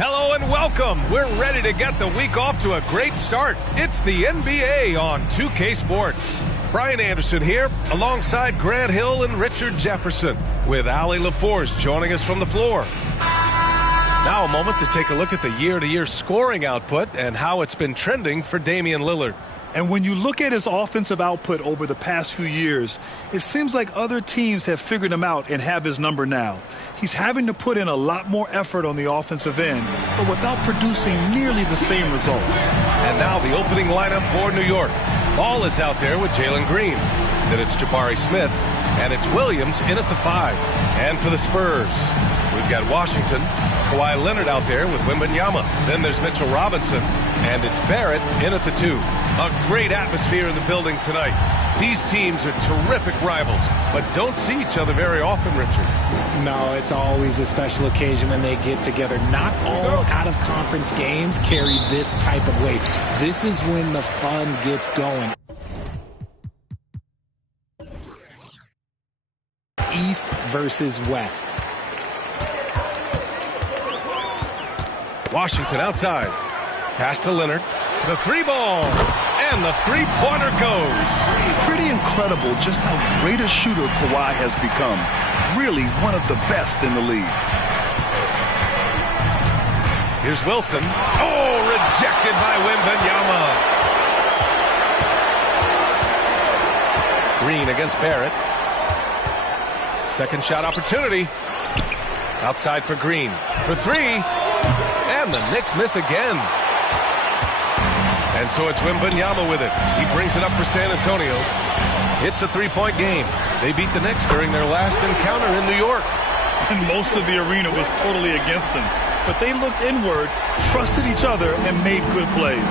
Hello and welcome. We're ready to get the week off to a great start. It's the NBA on 2K Sports. Brian Anderson here, alongside Grant Hill and Richard Jefferson, with Allie LaForce joining us from the floor. Now a moment to take a look at the year-to-year scoring output and how it's been trending for Damian Lillard. And when you look at his offensive output over the past few years, it seems like other teams have figured him out and have his number now. He's having to put in a lot more effort on the offensive end, but without producing nearly the same results. And now the opening lineup for New York. Ball is out there with Jalen Green. Then it's Jabari Smith, and it's Williams in at the 5. And for the Spurs, we've got Washington, Kawhi Leonard out there with Wembanyama. Then there's Mitchell Robinson, and it's Barrett in at the 2. A great atmosphere in the building tonight. These teams are terrific rivals, but don't see each other very often, Richard. No, it's always a special occasion when they get together. Not all out-of-conference games carry this type of weight. This is when the fun gets going. East versus West. Washington outside. Pass to Leonard. The 3-ball. And the 3-pointer goes. Pretty incredible just how great a shooter Kawhi has become. Really one of the best in the league. Here's Wilson. Oh, rejected by Wembanyama. Green against Barrett. Second shot opportunity. Outside for Green. For 3. And the Knicks miss again. And so it's Wembanyama with it. He brings it up for San Antonio. It's a 3-point game. They beat the Knicks during their last encounter in New York. And most of the arena was totally against them. But they looked inward, trusted each other, and made good plays.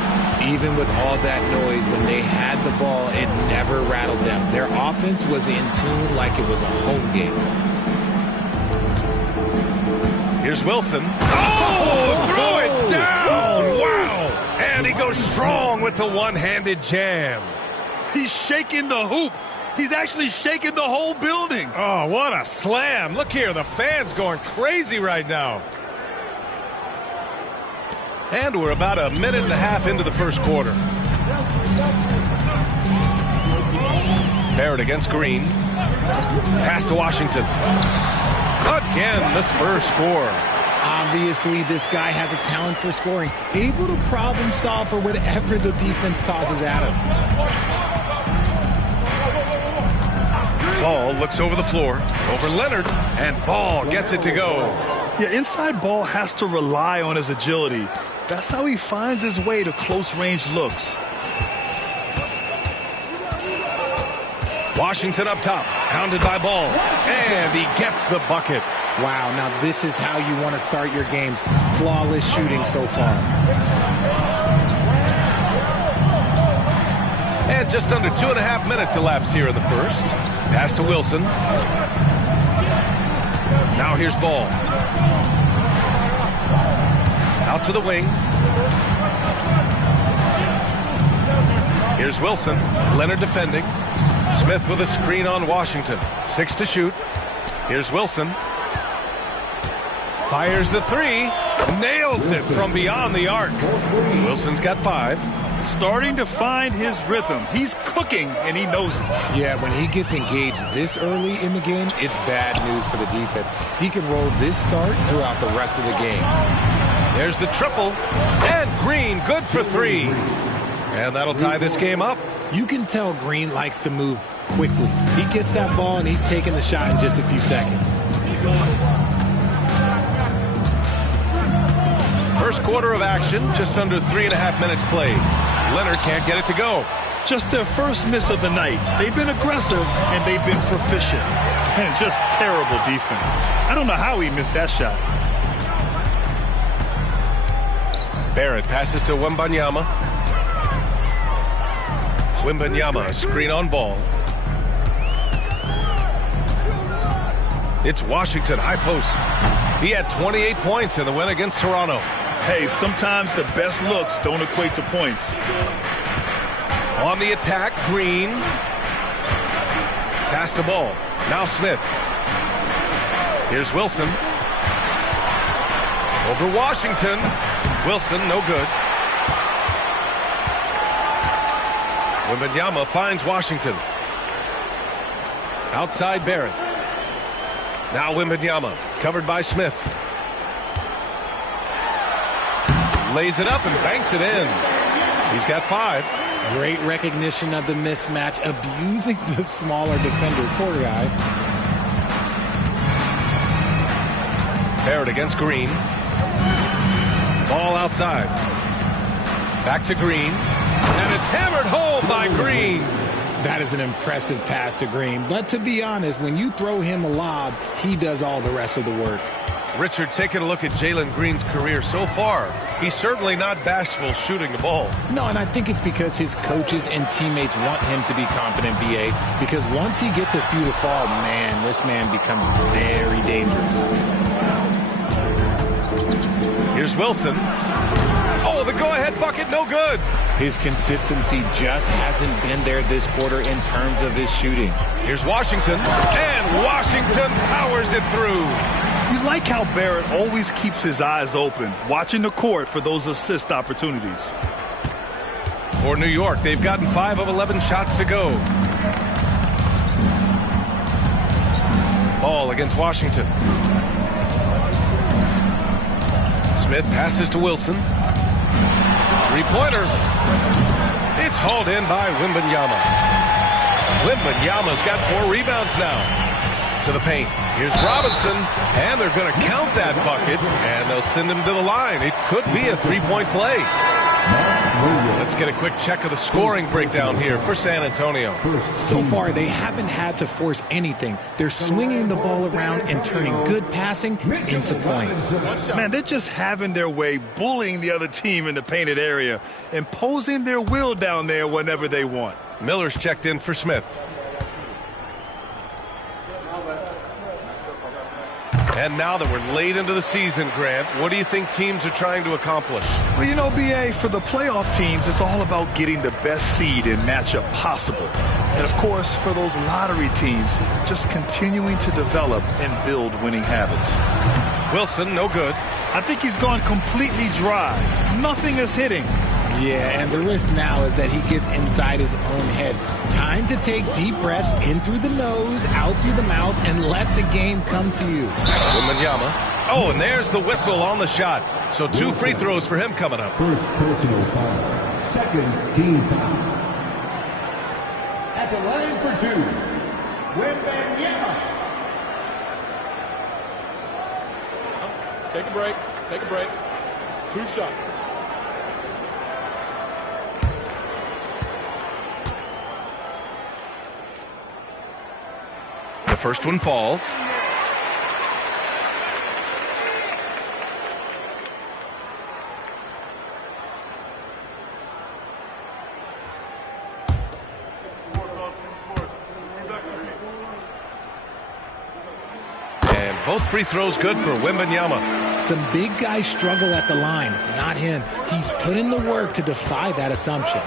Even with all that noise, when they had the ball, it never rattled them. Their offense was in tune like it was a home game. Here's Wilson. Oh, throw it down! Wow! And he goes strong with the one-handed jam. He's shaking the hoop. He's actually shaking the whole building. Oh, what a slam. Look here, the fans going crazy right now. And we're about a minute and a half into the first quarter. Barrett against Green. Pass to Washington. Again, the Spurs score. Obviously, this guy has a talent for scoring, able to problem solve for whatever the defense tosses at him. Ball looks over the floor, over Leonard, and Ball gets it to go. Yeah, inside Ball has to rely on his agility. That's how he finds his way to close-range looks. Washington up top, pounded by Ball, and he gets the bucket. Wow, now this is how you want to start your games. Flawless shooting so far. And just under 2.5 minutes elapsed here in the first. Pass to Wilson. Now here's Ball. Out to the wing. Here's Wilson. Leonard defending. Smith with a screen on Washington. 6 to shoot. Here's Wilson. Fires the 3. Nails it from beyond the arc. Wilson's got 5. Starting to find his rhythm. He's cooking, and he knows it. Yeah, when he gets engaged this early in the game, it's bad news for the defense. He can roll this start throughout the rest of the game. There's the triple. And Green good for 3. And that'll tie this game up. You can tell Green likes to move quickly. He gets that ball, and he's taking the shot in just a few seconds. First quarter of action, just under 3.5 minutes played. Leonard can't get it to go. Just their first miss of the night. They've been aggressive, and they've been proficient. And just terrible defense. I don't know how he missed that shot. Barrett passes to Wembanyama. Wembanyama, screen on Ball. It's Washington, high post. He had 28 points in the win against Toronto. Hey, sometimes the best looks don't equate to points. On the attack, Green. Pass to Ball. Now Smith. Here's Wilson. Over Washington. Wilson, no good. Wembanyama finds Washington. Outside Barrett. Now Wembanyama, covered by Smith. Lays it up and banks it in. He's got 5. Great recognition of the mismatch, abusing the smaller defender. Poor guy. Barrett against Green. Ball outside. Back to Green. And it's hammered home by Green. That is an impressive pass to Green. But to be honest, when you throw him a lob, he does all the rest of the work. Richard, taking a look at Jalen Green's career so far, he's certainly not bashful shooting the ball. No, and I think it's because his coaches and teammates want him to be confident, BA, because once he gets a few to fall, man, this man becomes very dangerous. Here's Wilson. Oh, the go-ahead bucket, no good. His consistency just hasn't been there this quarter in terms of his shooting. Here's Washington, and Washington powers it through. You like how Barrett always keeps his eyes open, watching the court for those assist opportunities. For New York, they've gotten 5 of 11 shots to go. Ball against Washington. Smith passes to Wilson. Three-pointer. It's hauled in by Wembanyama. Wembanyama's got 4 rebounds now. To the paint. Here's Robinson, and they're going to count that bucket, and they'll send him to the line. It could be a 3-point play. Let's get a quick check of the scoring breakdown here for San Antonio. So far, they haven't had to force anything. They're swinging the ball around and turning good passing into points. Man, they're just having their way, bullying the other team in the painted area, imposing their will down there whenever they want. Miller's checked in for Smith. And now that we're late into the season, Grant, what do you think teams are trying to accomplish? Well, you know, BA, for the playoff teams, it's all about getting the best seed and matchup possible. And, of course, for those lottery teams, just continuing to develop and build winning habits. Wilson, no good. I think he's gone completely dry. Nothing is hitting. Yeah, and the risk now is that he gets inside his own head. Time to take deep breaths in through the nose, out through the mouth, and let the game come to you. Wembanyama. Oh, and there's the whistle on the shot. So 2 free throws for him coming up. First personal foul. Second team foul. At the line for 2, Wembanyama. Take a break. Take a break. 2 shots. The first one falls. And both free throws good for Wembanyama. Some big guys struggle at the line, not him. He's put in the work to defy that assumption.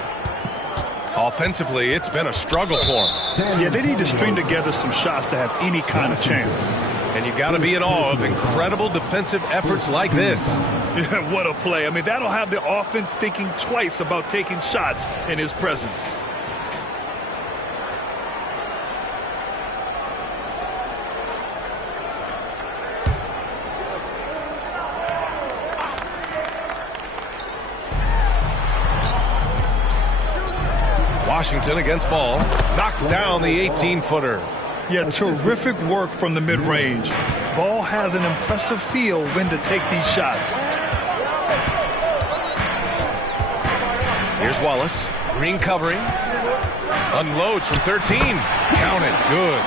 Offensively, it's been a struggle for him. Yeah, they need to string together some shots to have any kind of chance. And you got to be in awe of incredible defensive efforts like this. Yeah, what a play. I mean, that'll have the offense thinking twice about taking shots in his presence. Washington against ball. Knocks down the 18-footer. Yeah, terrific work from the mid-range. Ball has an impressive feel when to take these shots. Here's Wallace. Green covering. Unloads from 13. Count it. Good.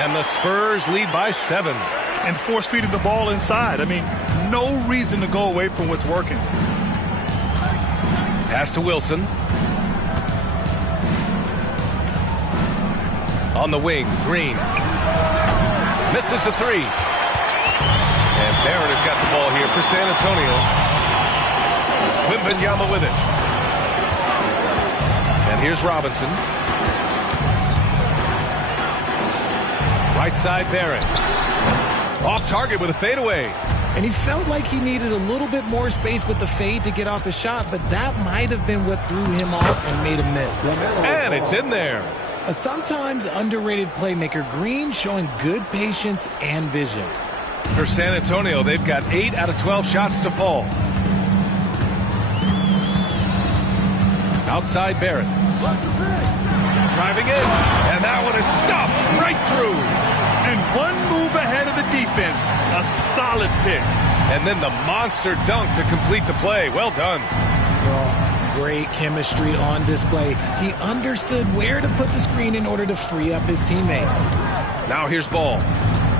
And the Spurs lead by 7. And force feeding the ball inside. I mean, no reason to go away from what's working. Pass to Wilson. On the wing, Green. Misses the 3. And Barrett has got the ball here for San Antonio. Wembanyama with it. And here's Robinson. Right side, Barrett. Off target with a fadeaway. And he felt like he needed a little bit more space with the fade to get off his shot, but that might have been what threw him off and made him miss. And it's in there. A sometimes underrated playmaker, Green showing good patience and vision. For San Antonio, they've got 8 out of 12 shots to fall. Outside Barrett. Driving in, and that one is stuffed right through. And one move ahead of the defense. A solid pick. And then the monster dunk to complete the play. Well done. Well, great chemistry on display. He understood where to put the screen in order to free up his teammate. Now here's Ball.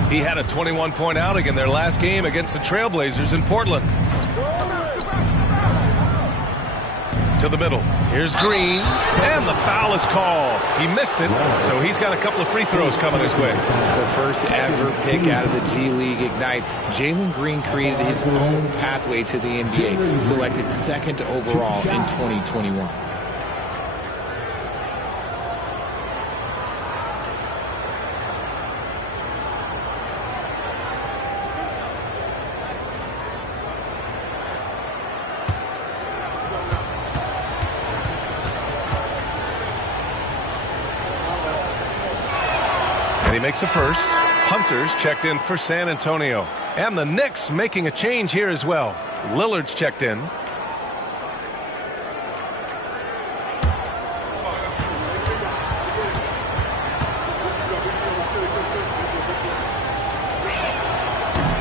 He had a 21-point outing in their last game against the Trailblazers in Portland. To the middle. Here's Green, and the foul is called. He missed it, so he's got a couple of free throws coming his way. The first ever pick out of the G League Ignite, Jalen Green created his own pathway to the NBA, selected second overall in 2021. He makes a first. Hunter's checked in for San Antonio. And the Knicks making a change here as well. Lillard's checked in.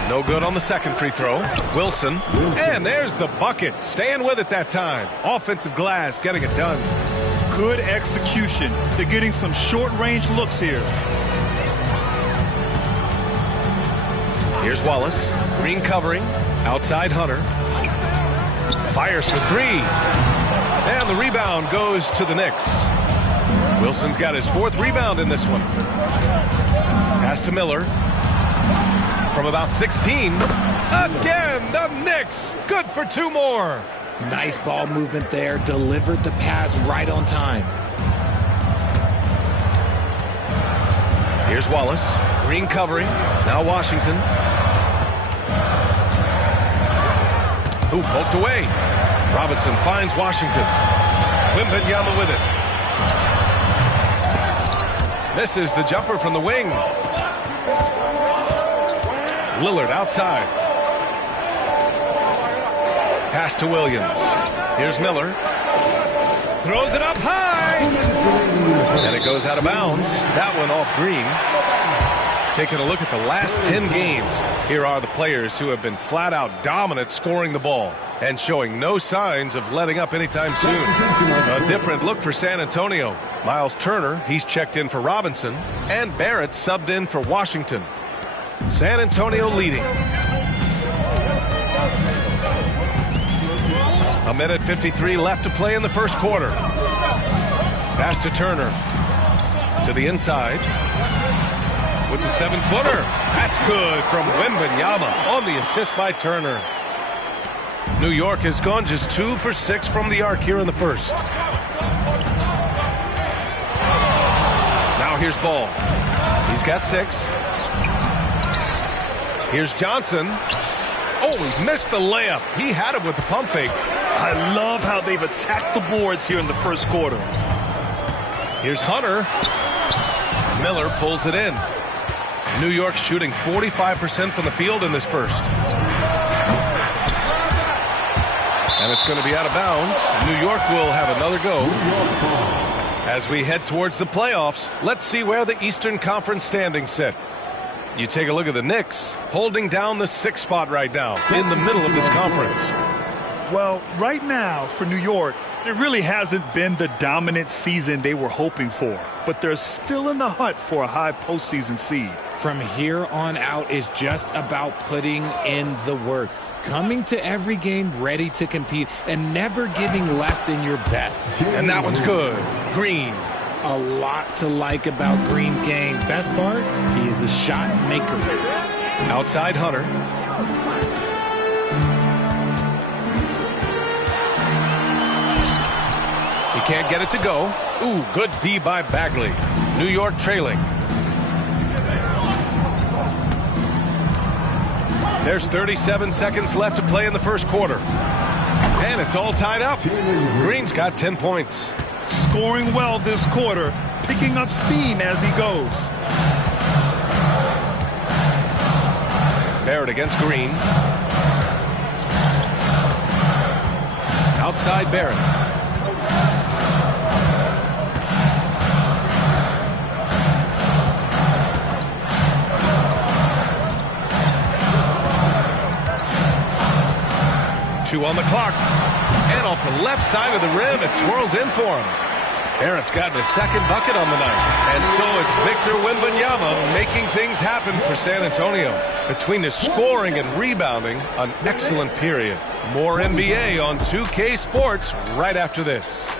No good on the second free throw. Wilson. And there's the bucket. Staying with it that time. Offensive glass getting it done. Good execution. They're getting some short-range looks here. Here's Wallace. Green covering. Outside Hunter. Fires for three. And the rebound goes to the Knicks. Wilson's got his 4th rebound in this one. Pass to Miller. From about 16. Again, the Knicks. Good for 2 more. Nice ball movement there. Delivered the pass right on time. Here's Wallace. Green covering. Now Washington. Who poked away. Robinson finds Washington. Wembanyama with it. Misses the jumper from the wing. Lillard outside. Pass to Williams. Here's Miller. Throws it up high. And it goes out of bounds. That one off Green. Taking a look at the last 10 games. Here are the players who have been flat out dominant scoring the ball and showing no signs of letting up anytime soon. A different look for San Antonio. Miles Turner, he's checked in for Robinson, and Barrett subbed in for Washington. San Antonio leading. A minute 53 left to play in the first quarter. Pass to Turner. To the inside. With the 7-footer. That's good from Wembanyama on the assist by Turner. New York has gone just 2 for 6 from the arc here in the first. Now here's Ball. He's got 6. Here's Johnson. Oh, he missed the layup. He had it with the pump fake. I love how they've attacked the boards here in the first quarter. Here's Hunter. Miller pulls it in. New York shooting 45% from the field in this first. And it's going to be out of bounds. New York will have another go. As we head towards the playoffs, let's see where the Eastern Conference standings sit. You take a look at the Knicks holding down the 6th spot right now in the middle of this conference. Well, right now for New York, it really hasn't been the dominant season they were hoping for, but they're still in the hunt for a high postseason seed. From here on out is just about putting in the work, coming to every game ready to compete, and never giving less than your best. And that one's good. Green. A lot to like about Green's game. Best part, he is a shot maker. Outside Hunter. He can't get it to go. Ooh, good D by Bagley. New York trailing. There's 37 seconds left to play in the first quarter. And it's all tied up. Green's got 10 points. Scoring well this quarter, picking up steam as he goes. Barrett against Green. Outside Barrett. Two on the clock. And off the left side of the rim, it swirls in for him. Barrett's gotten his second bucket on the night. And so it's Victor Wembanyama making things happen for San Antonio. Between his scoring and rebounding, an excellent period. More NBA on 2K Sports right after this.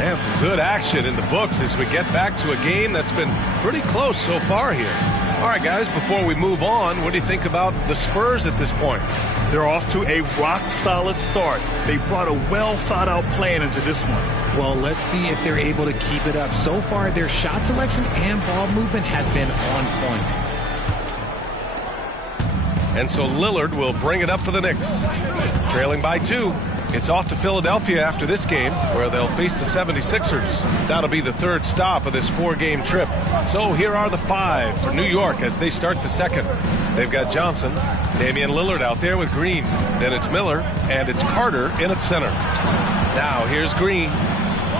And some good action in the books as we get back to a game that's been pretty close so far here. All right, guys, before we move on, what do you think about the Spurs at this point? They're off to a rock-solid start. They brought a well-thought-out plan into this one. Well, let's see if they're able to keep it up. So far, their shot selection and ball movement has been on point. And so Lillard will bring it up for the Knicks. Trailing by 2. It's off to Philadelphia after this game, where they'll face the 76ers. That'll be the third stop of this 4-game trip. So here are the 5 for New York as they start the second. They've got Johnson, Damian Lillard out there with Green. Then it's Miller, and it's Carter in at center. Now here's Green.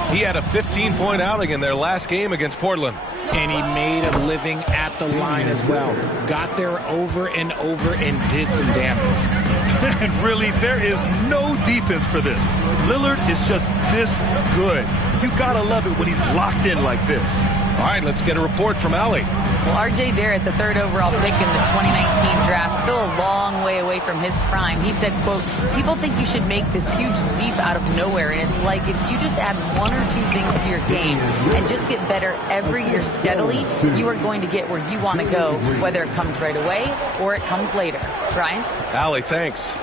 He had a 15-point outing in their last game against Portland. And he made a living at the line as well. Got there over and over and did some damage. And really, there is no defense for this. Lillard is just this good. You gotta love it when he's locked in like this. All right, let's get a report from Allie. Well, R.J. Barrett, the 3rd overall pick in the 2019 draft, still a long way away from his prime. He said, quote, people think you should make this huge leap out of nowhere, and it's like if you just add 1 or 2 things to your game and just get better every year steadily, you are going to get where you want to go, whether it comes right away or it comes later. Brian? Allie, thanks.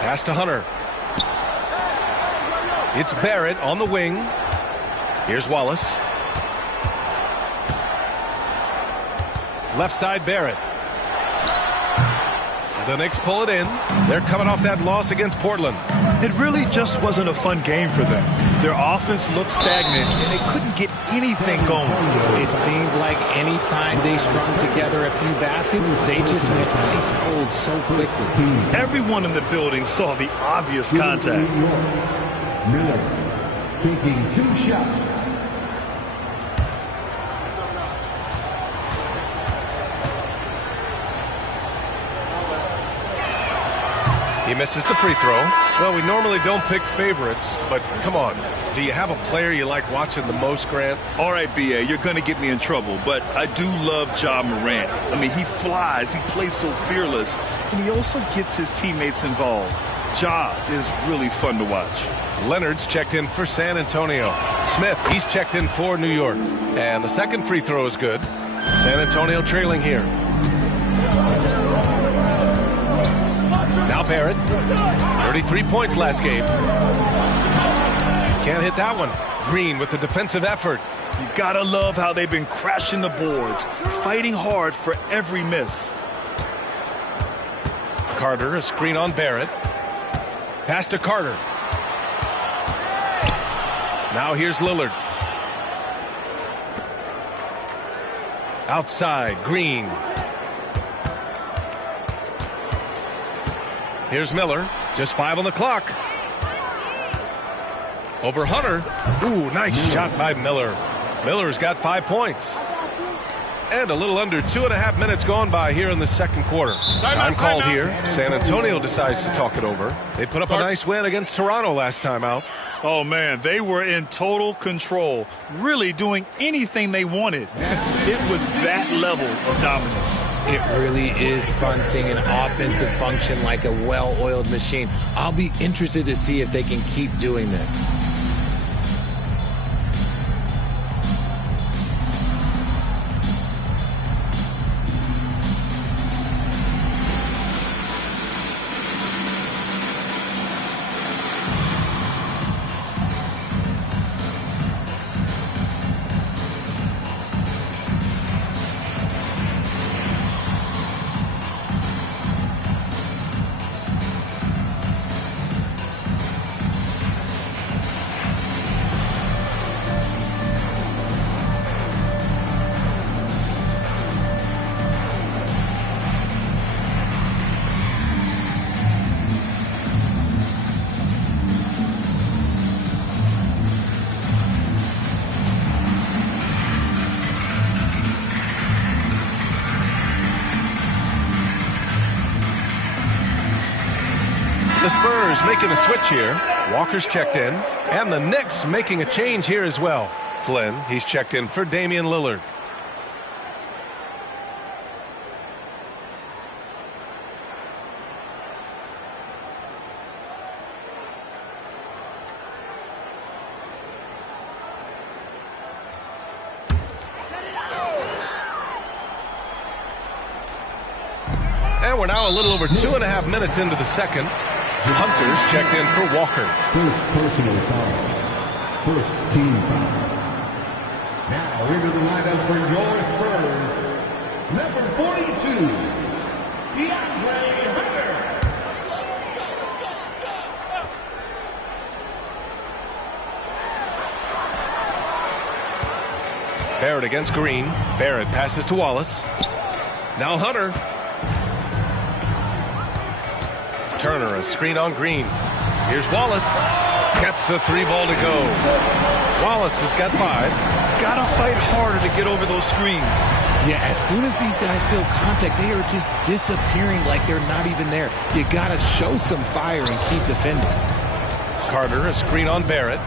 Pass to Hunter. It's Barrett on the wing. Here's Wallace. Left side Barrett. The Knicks pull it in. They're coming off that loss against Portland. It really just wasn't a fun game for them. Their offense looked stagnant, and they couldn't get anything going. It seemed like any time they strung together a few baskets, they just went ice cold so quickly. Everyone in the building saw the obvious contact. Miller taking 2 shots. He misses the free throw. Well, we normally don't pick favorites, but come on. Do you have a player you like watching the most, Grant? All right, B.A., you're going to get me in trouble, but I do love Ja Morant. I mean, he flies, he plays so fearless, and he also gets his teammates involved. Ja is really fun to watch. Leonard's checked in for San Antonio. Smith, he's checked in for New York. And the second free throw is good. San Antonio trailing here. Now Barrett, 33 points last game. Can't hit that one. Green with the defensive effort. You gotta love how they've been crashing the boards, fighting hard for every miss. Carter, a screen on Barrett. Pass to Carter. Now here's Lillard. Outside, Green. Here's Miller. Just 5 on the clock. Over Hunter. Ooh, nice shot by Miller. Miller's got 5 points. And a little under 2.5 minutes gone by here in the second quarter. Time called here. San Antonio decides to talk it over. They put up a nice win against Toronto last time out. Oh, man, they were in total control, really doing anything they wanted. It was that level of dominance. It really is fun seeing an offensive function like a well-oiled machine. I'll be interested to see if they can keep doing this. The Spurs making a switch here. Walker's checked in. And the Knicks making a change here as well. Flynn, he's checked in for Damian Lillard. And we're now a little over 2.5 minutes into the second. Hunter's checked in for Walker. First personal foul. First team foul. Now into the lineup for your Spurs. Number 42, DeAndre Hunter. Barrett against Green. Barrett passes to Wallace. Now Hunter. Turner, a screen on Green. Here's Wallace. Gets the 3-ball to go. Wallace has got 5. Gotta fight harder to get over those screens. Yeah, as soon as these guys feel contact, they are just disappearing like they're not even there. You gotta show some fire and keep defending. Carter, a screen on Barrett.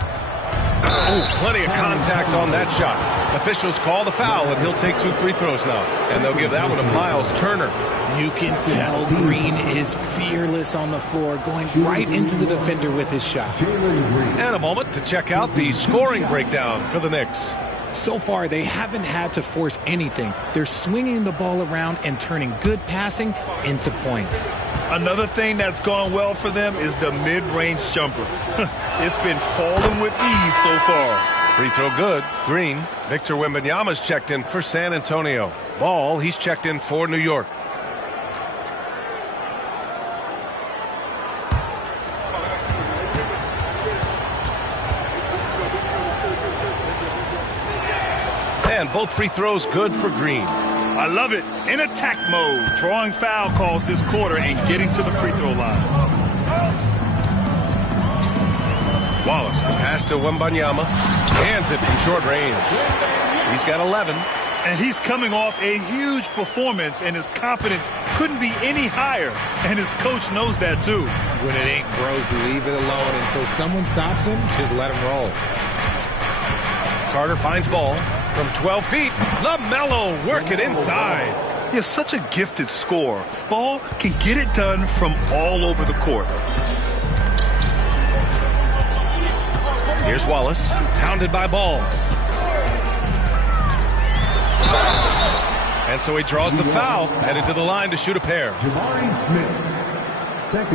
Oh, plenty of contact on that shot. Officials call the foul, and he'll take 2 free throws now. And they'll give that one to Miles Turner. You can tell Green is fearless on the floor, going right into the defender with his shot. And a moment to check out the scoring breakdown for the Knicks. So far, they haven't had to force anything. They're swinging the ball around and turning good passing into points. Another thing that's gone well for them is the mid-range jumper. It's been falling with ease so far. Free throw good. Green. Victor Wembanyama's checked in for San Antonio. Ball, he's checked in for New York. And both free throws good for Green. I love it. In attack mode, drawing foul calls this quarter and getting to the free throw line. Wallace, the pass to Wembanyama. Hands it from short range. He's got 11. And he's coming off a huge performance, and his confidence couldn't be any higher. And his coach knows that, too. When it ain't broke, leave it alone. Until someone stops him, just let him roll. Carter finds ball from 12 feet. LaMelo working inside. He's such a gifted scorer. Ball can get it done from all over the court. Here's Wallace, pounded by Ball. And so he draws the foul, headed to the line to shoot a pair.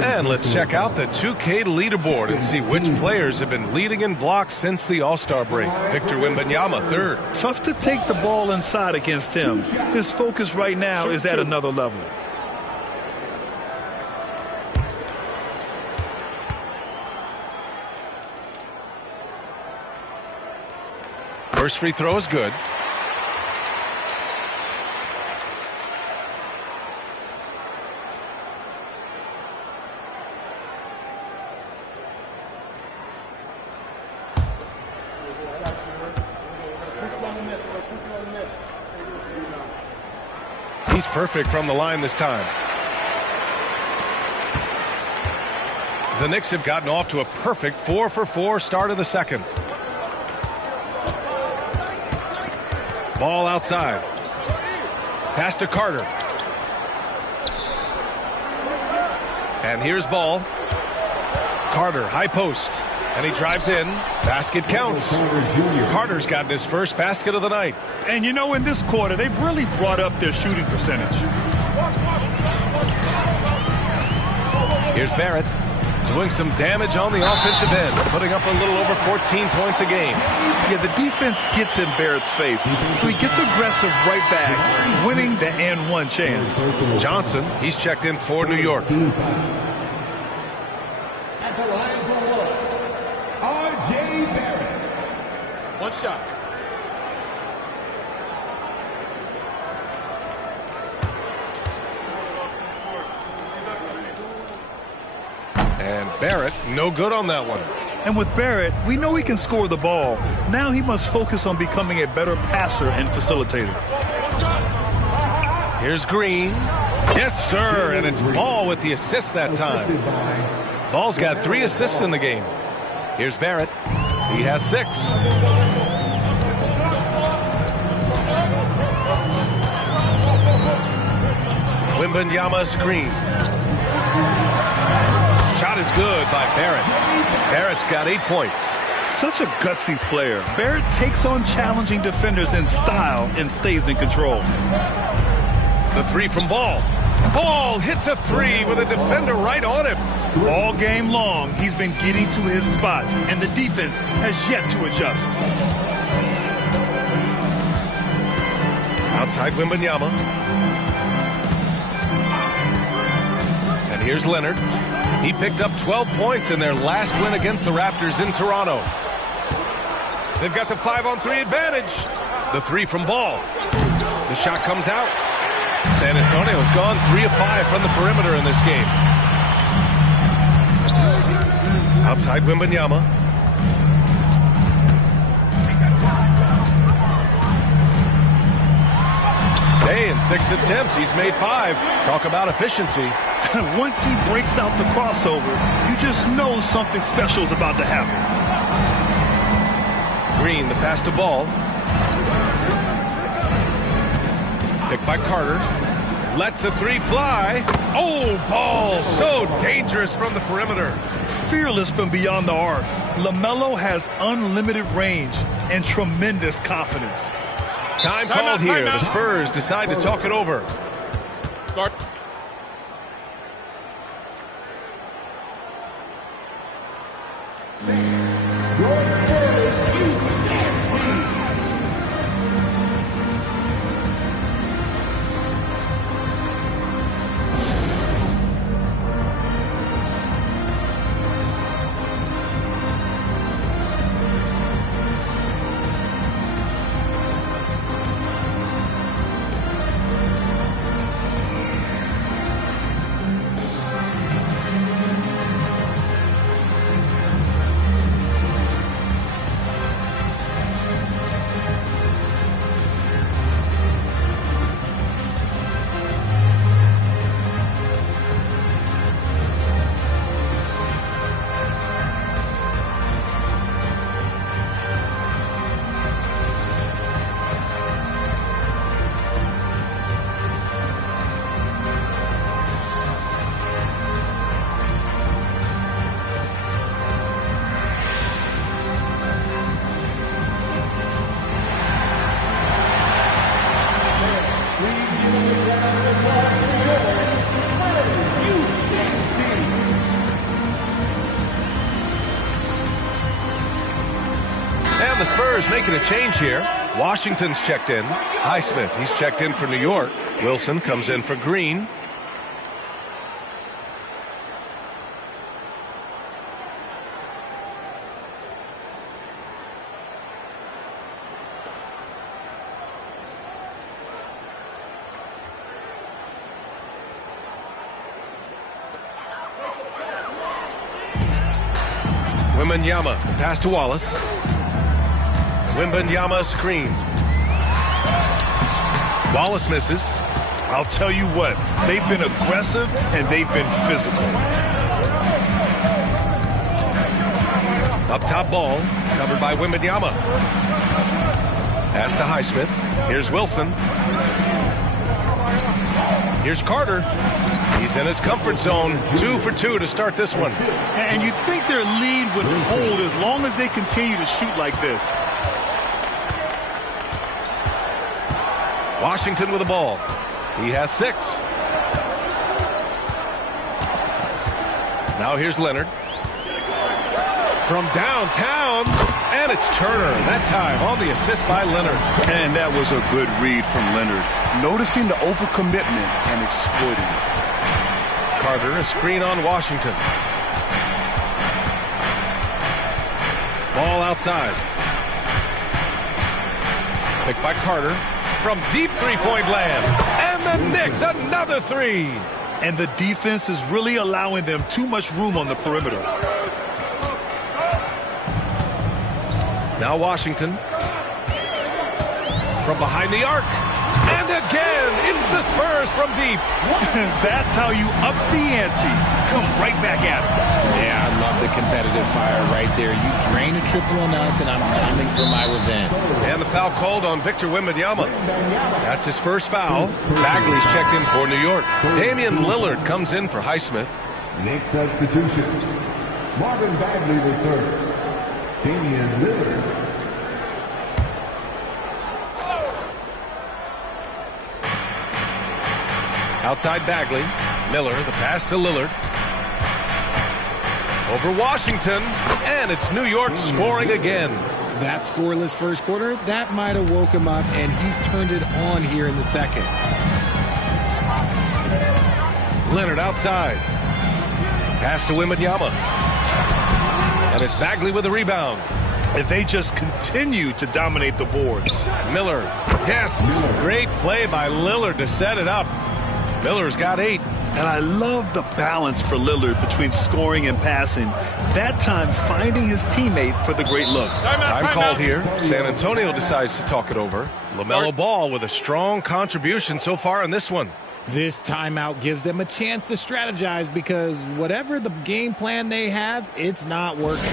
And let's check out the 2K leaderboard and see which players have been leading in blocks since the All-Star break. Victor Wembanyama, 3rd. Tough to take the ball inside against him. His focus right now is at another level. First free throw is good. He's perfect from the line this time. The Knicks have gotten off to a perfect 4-for-4 start in the second. Ball outside. Pass to Carter. And here's ball. Carter, high post. And he drives in. Basket counts. Carter's gotten his first basket of the night. And you know, in this quarter, they've really brought up their shooting percentage. Here's Barrett doing some damage on the offensive end, putting up a little over 14 points a game. Yeah, the defense gets in Barrett's face, so he gets aggressive right back, winning the and one chance. Johnson, he's checked in for New York. At the line for one, R.J. Barrett. One shot. And Barrett, no good on that one. And with Barrett, we know he can score the ball. Now he must focus on becoming a better passer and facilitator. Here's Green. Yes, sir. And it's Ball with the assist that time. Ball's got 3 assists in the game. Here's Barrett. He has 6. Wembanyama screen. Shot is good by Barrett. Barrett's got 8 points. Such a gutsy player. Barrett takes on challenging defenders in style and stays in control. The 3 from Ball. Ball hits a 3 with a defender right on him. All game long, he's been getting to his spots, and the defense has yet to adjust. Outside Wembanyama. And here's Leonard. He picked up 12 points in their last win against the Raptors in Toronto. They've got the 5-on-3 advantage. The 3 from Ball. The shot comes out. San Antonio's gone 3 of 5 from the perimeter in this game. Outside Wembanyama. Hey, in 6 attempts, he's made 5. Talk about efficiency. Once he breaks out the crossover, you just know something special is about to happen. Green, the pass to Ball. Picked by Carter. Lets the 3 fly. Oh, Ball, so dangerous from the perimeter. Fearless from beyond the arc, LaMelo has unlimited range and tremendous confidence. Time called here. The Spurs decide to talk it over. Guard. The Spurs making a change here. Washington's checked in. Highsmith, he's checked in for New York. Wilson comes in for Green. Wembanyama, pass to Wallace. Wembanyama screen. Wallace misses. I'll tell you what, they've been aggressive and they've been physical. Up top ball, covered by Wembanyama. Pass to Highsmith. Here's Wilson. Here's Carter. He's in his comfort zone. 2 for 2 to start this one. And you think their lead would hold as long as they continue to shoot like this. Washington with the ball. He has 6. Now here's Leonard. From downtown, and it's Turner. That time on the assist by Leonard. And that was a good read from Leonard. Noticing the overcommitment and exploiting it. Carter, a screen on Washington. Ball outside. Picked by Carter. From deep three-point land. And the Knicks, another 3. And the defense is really allowing them too much room on the perimeter. Now Washington. From behind the arc. And again, it's the Spurs from deep. That's how you up the ante. Come right back at it. Yeah, I love the competitive fire right there. You drain a triple on us, and I'm coming for my revenge. And the foul called on Victor Wembanyama. That's his first foul. Bagley's checked in for New York. Damian Lillard comes in for Highsmith. Next substitution, Marvin Bagley III. Damian Lillard. Outside Bagley. Miller, the pass to Lillard. Over Washington, and it's New York scoring again. That scoreless first quarter, that might have woke him up, and he's turned it on here in the second. Leonard outside. Pass to Wembanyama. And it's Bagley with a rebound. And they just continue to dominate the boards. Miller, yes, great play by Lillard to set it up. Miller's got 8. And I love the balance for Lillard between scoring and passing. That time finding his teammate for the great look. Time called here. San Antonio decides to talk it over. LaMelo Ball with a strong contribution so far in this one. This timeout gives them a chance to strategize because whatever the game plan they have, it's not working.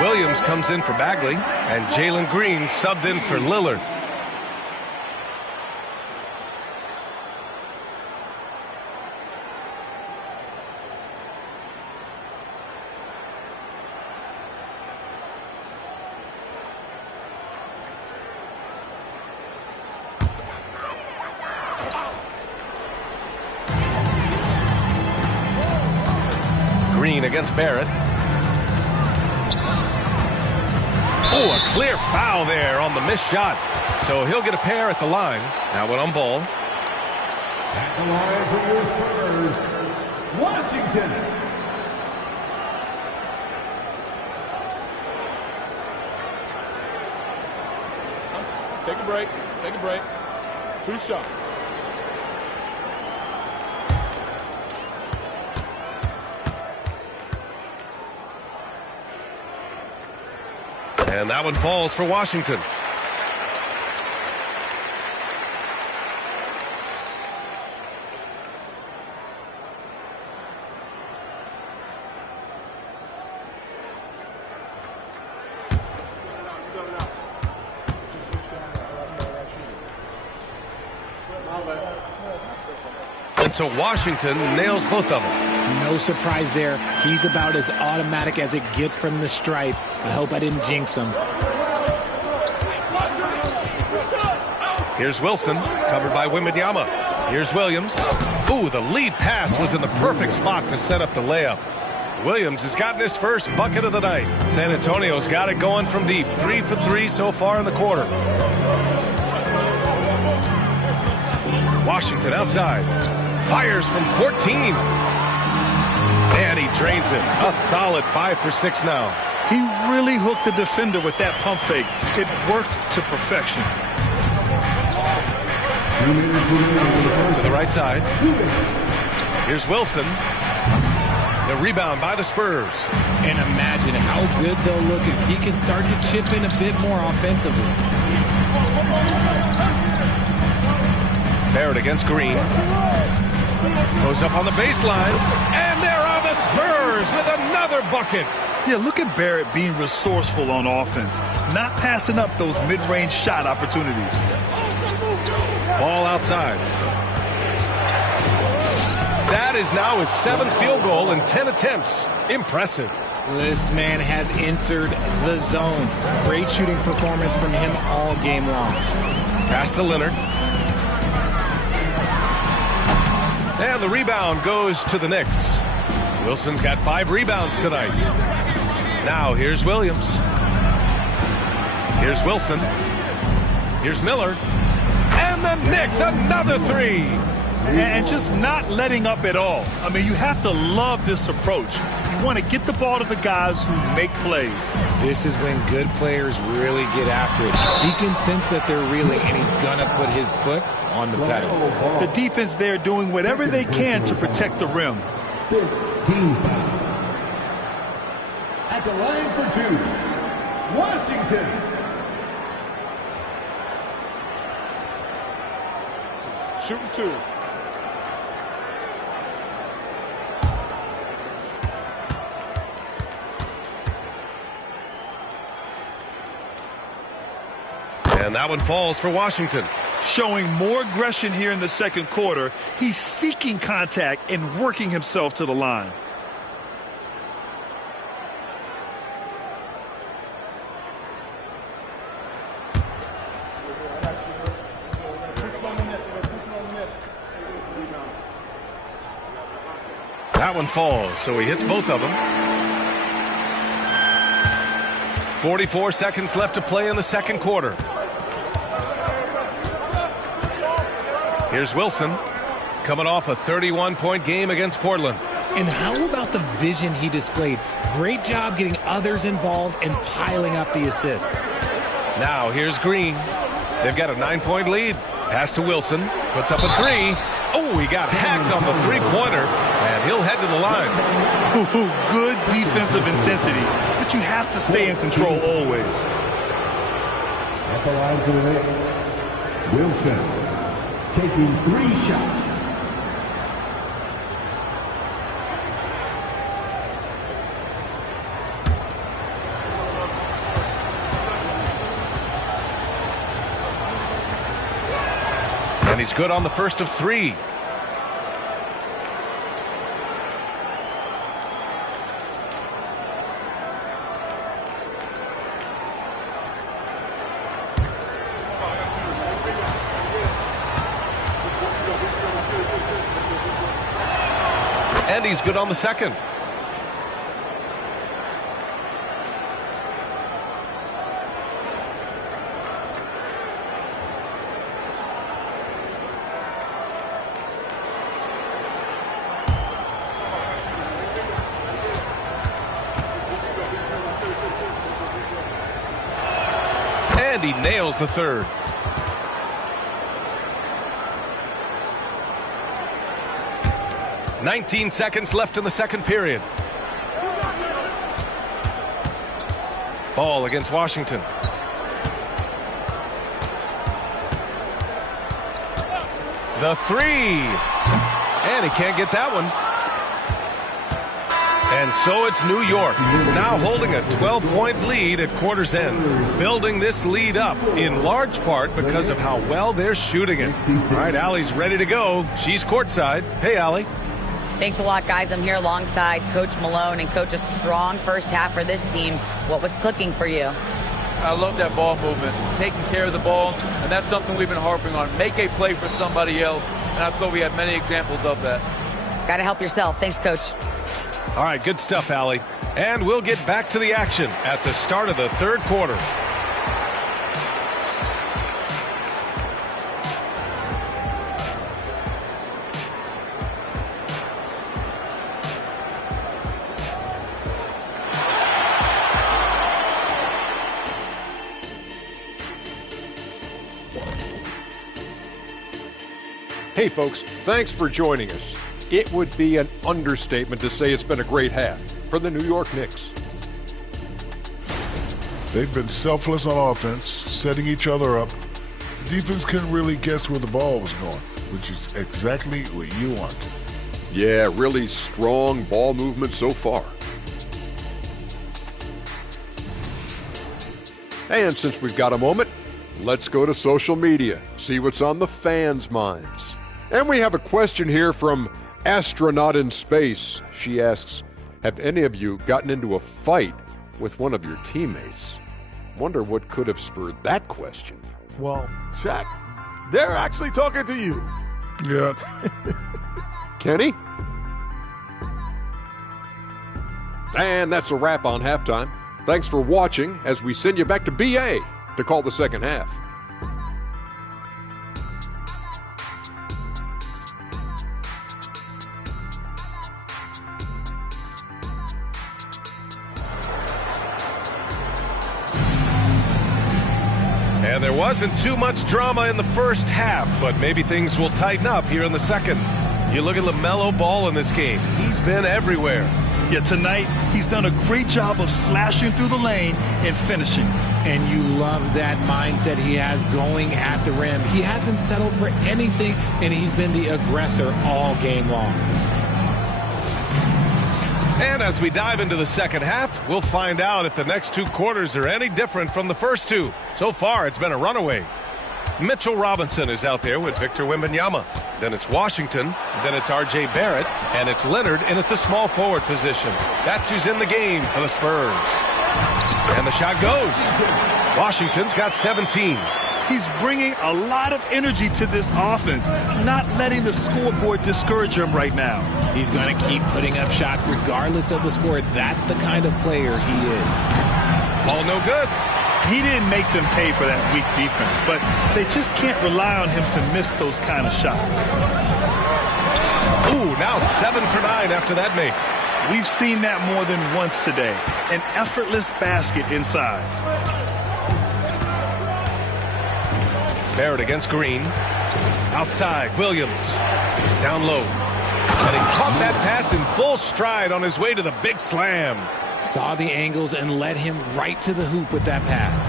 Williams comes in for Bagley, and Jalen Green subbed in for Lillard. Green against Barrett. Oh, a clear foul there on the missed shot. So he'll get a pair at the line. Now one on ball. At the line for your Spurs, Washington. Take a break. Take a break. 2 shots. And that one falls for Washington. And so Washington nails both of them. No surprise there. He's about as automatic as it gets from the stripe. I hope I didn't jinx him. Here's Wilson, covered by Wembanyama. Here's Williams. Ooh, the lead pass was in the perfect spot to set up the layup. Williams has gotten his first bucket of the night. San Antonio's got it going from deep. 3 for 3 so far in the quarter. Washington outside. Fires from 14. And he drains it. A solid 5 for 6 now. He really hooked the defender with that pump fake. It worked to perfection. To the right side. Here's Wilson. The rebound by the Spurs. And imagine how good they'll look if he can start to chip in a bit more offensively. Barrett against Green. Goes up on the baseline. And there are the Spurs with another bucket. Yeah, look at Barrett being resourceful on offense, not passing up those mid-range shot opportunities. Ball outside. That is now his 7th field goal in 10 attempts. Impressive. This man has entered the zone. Great shooting performance from him all game long. Pass to Leonard. And the rebound goes to the Knicks. Wilson's got 5 rebounds tonight. Now here's Williams. Here's Wilson. Here's Miller. And the Knicks, another 3. And just not letting up at all. I mean, you have to love this approach. You want to get the ball to the guys who make plays. This is when good players really get after it. He can sense that they're reeling, and he's going to put his foot on the pedal. The defense there doing whatever they can to protect the rim. 15 foul. At the line for 2, Washington. Shooting 2. And that one falls for Washington. Showing more aggression here in the second quarter. He's seeking contact and working himself to the line. That one falls, so he hits both of them. 44 seconds left to play in the second quarter. Here's Wilson, coming off a 31-point game against Portland. And how about the vision he displayed? Great job getting others involved and piling up the assist. Now here's Green. They've got a 9-point lead. Pass to Wilson, puts up a 3. Oh, he got hacked on the 3-pointer, and he'll head to the line. Good defensive intensity, but you have to stay in control always. At the line for the Knicks, Wilson taking 3 shots. And he's good on the first of 3. And he's good on the second. And he nails the third. "19 seconds left in the second period. Ball against Washington. The 3. And he can't get that one. And so it's New York, now holding a 12-point lead at quarter's end, building this lead up in large part because of how well they're shooting it. All right, Allie's ready to go. She's courtside. Hey, Allie. Thanks a lot, guys. I'm here alongside Coach Malone, and Coach, a strong first half for this team. What was clicking for you? I love that ball movement, taking care of the ball, and that's something we've been harping on. Make a play for somebody else, and I thought we had many examples of that. Got to help yourself. Thanks, Coach. All right, good stuff, Allie. And we'll get back to the action at the start of the third quarter. Hey folks, thanks for joining us. It would be an understatement to say it's been a great half for the New York Knicks. They've been selfless on offense, setting each other up. The defense couldn't really guess where the ball was going, which is exactly what you want. Yeah, really strong ball movement so far. And since we've got a moment, let's go to social media, see what's on the fans' minds. And we have a question here from Astronaut in Space. She asks, have any of you gotten into a fight with one of your teammates? Wonder what could have spurred that question. Well, Shaq, they're actually talking to you. Yeah. Kenny? And that's a wrap on halftime. Thanks for watching as we send you back to BA to call the second half. And there wasn't too much drama in the first half, but maybe things will tighten up here in the second. You look at LaMelo Ball in this game. He's been everywhere. Yeah, tonight he's done a great job of slashing through the lane and finishing. And you love that mindset he has going at the rim. He hasn't settled for anything, and he's been the aggressor all game long. And as we dive into the second half, we'll find out if the next two quarters are any different from the first two. So far, it's been a runaway. Mitchell Robinson is out there with Victor Wembanyama. Then it's Washington. Then it's R.J. Barrett. And it's Leonard in at the small forward position. That's who's in the game for the Spurs. And the shot goes. Washington's got 17. He's bringing a lot of energy to this offense, not letting the scoreboard discourage him right now. He's going to keep putting up shots regardless of the score. That's the kind of player he is. Ball no good. He didn't make them pay for that weak defense, but they just can't rely on him to miss those kind of shots. Ooh, now 7 for 9 after that make. We've seen that more than once today. An effortless basket inside. Barrett against Green. Outside, Williams. Down low. And he caught that pass in full stride on his way to the big slam. Saw the angles and led him right to the hoop with that pass.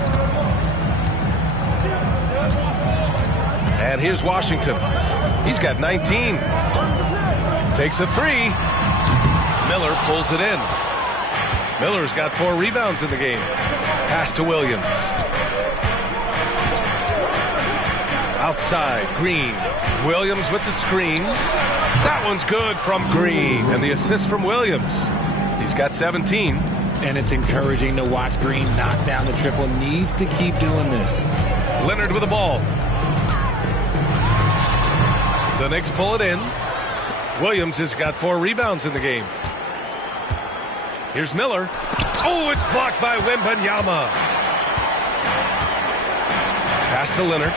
And here's Washington. He's got 19. Takes a three. Miller pulls it in. Miller's got 4 rebounds in the game. Pass to Williams. Outside, Green. Williams with the screen. That one's good from Green. And the assist from Williams. He's got 17. And it's encouraging to watch Green knock down the triple. Needs to keep doing this. Leonard with the ball. The Knicks pull it in. Williams has got 4 rebounds in the game. Here's Miller. Oh, it's blocked by Wembanyama. Pass to Leonard.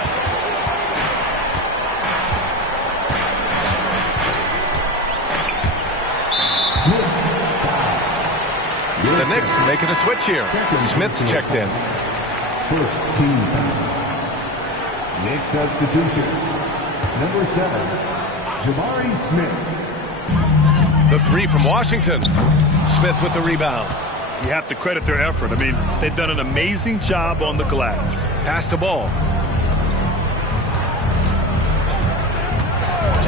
The Knicks making a switch here. Smith's checked in. First team foul. Knicks substitution. Number 7, Jabari Smith. The 3 from Washington. Smith with the rebound. You have to credit their effort. I mean, they've done an amazing job on the glass. Pass to Ball.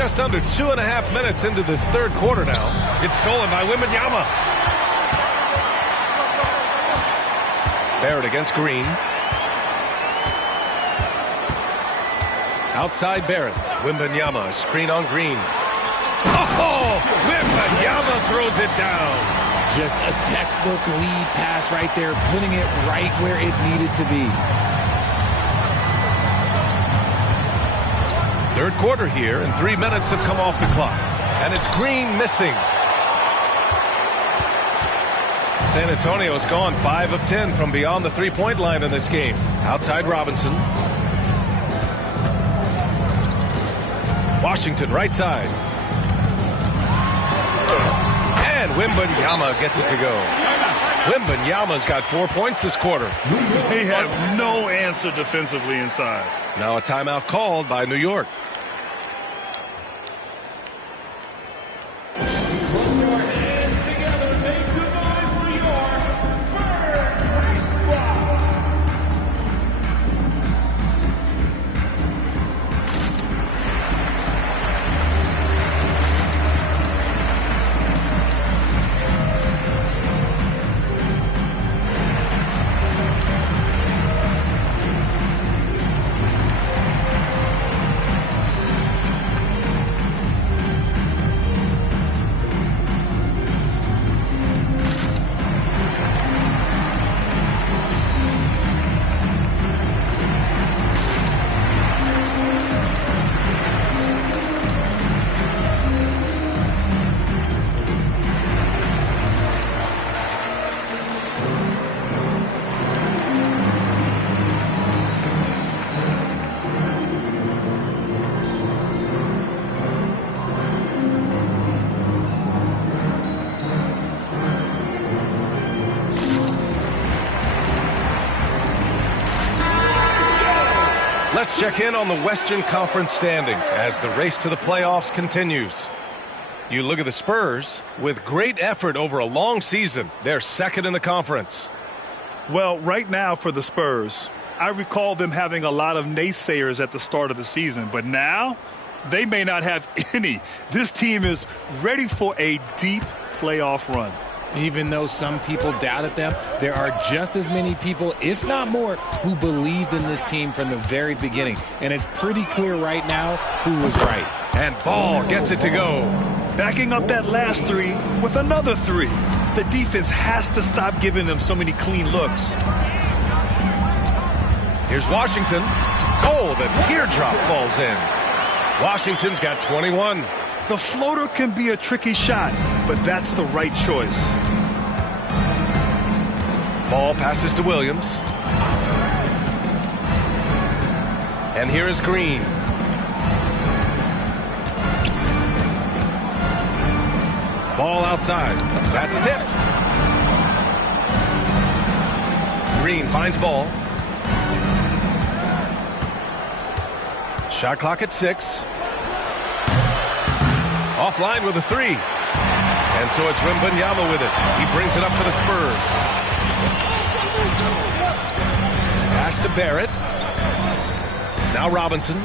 just under 2.5 minutes into this third quarter now. It's stolen by Wembanyama. Barrett against Green. Outside Barrett. Wembanyama, screen on Green. Oh, Wembanyama throws it down. Just a textbook lead pass right there, putting it right where it needed to be. Third quarter here, and 3 minutes have come off the clock. And it's Green missing. San Antonio's gone 5 of 10 from beyond the three-point line in this game. Outside Robinson. Washington right side. And Wembanyama gets it to go. Wembanyama's got 4 points this quarter. They have no answer defensively inside. Now a timeout called by New York. Let's check in on the Western Conference standings as the race to the playoffs continues. You look at the Spurs, with great effort over a long season, they're second in the conference. Well, right now for the Spurs, I recall them having a lot of naysayers at the start of the season, but now they may not have any. This team is ready for a deep playoff run. Even though some people doubted them, there are just as many people, if not more, who believed in this team from the very beginning. And it's pretty clear right now who was right. And Ball gets it to go. Backing up that last three with another three. The defense has to stop giving them so many clean looks. Here's Washington. Oh, the teardrop falls in. Washington's got 21. The floater can be a tricky shot, but that's the right choice. Ball passes to Williams. And here is Green. Ball outside. That's tipped. Green finds Ball. Shot clock at 6. Offline with a 3. And so it's Wembanyama with it. He brings it up for the Spurs. Pass to Barrett. Now Robinson.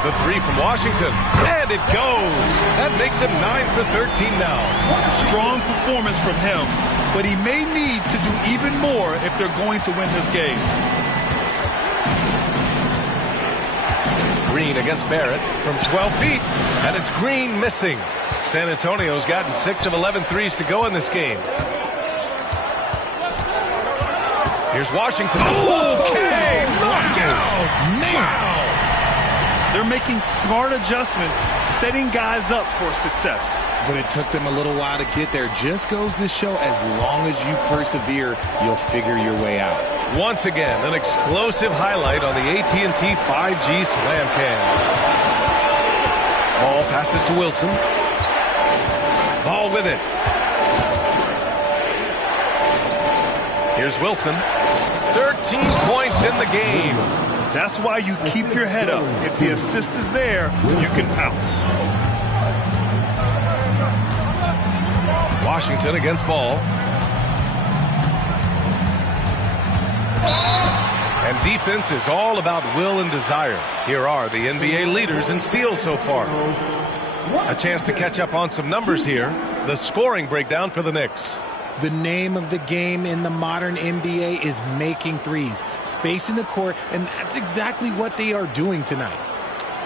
The 3 from Washington. And it goes. That makes him 9 for 13 now. Strong performance from him, but he may need to do even more if they're going to win this game. Green against Barrett from 12 feet, and it's Green missing. San Antonio's gotten 6 of 11 threes to go in this game. Here's Washington. Okay, knockout! Wow! They're making smart adjustments, setting guys up for success. But it took them a little while to get there. Just goes to show, as long as you persevere, you'll figure your way out. Once again, an explosive highlight on the AT&T 5G Slam Cam. Ball passes to Wilson. Ball with it. Here's Wilson. 13 points in the game. That's why you keep your head up. If the assist is there, you can pounce. Washington against Ball. And defense is all about will and desire. Here are the NBA leaders in steals so far. A chance to catch up on some numbers here. The scoring breakdown for the Knicks. The name of the game in the modern NBA is making threes, spacing the court, and that's exactly what they are doing tonight.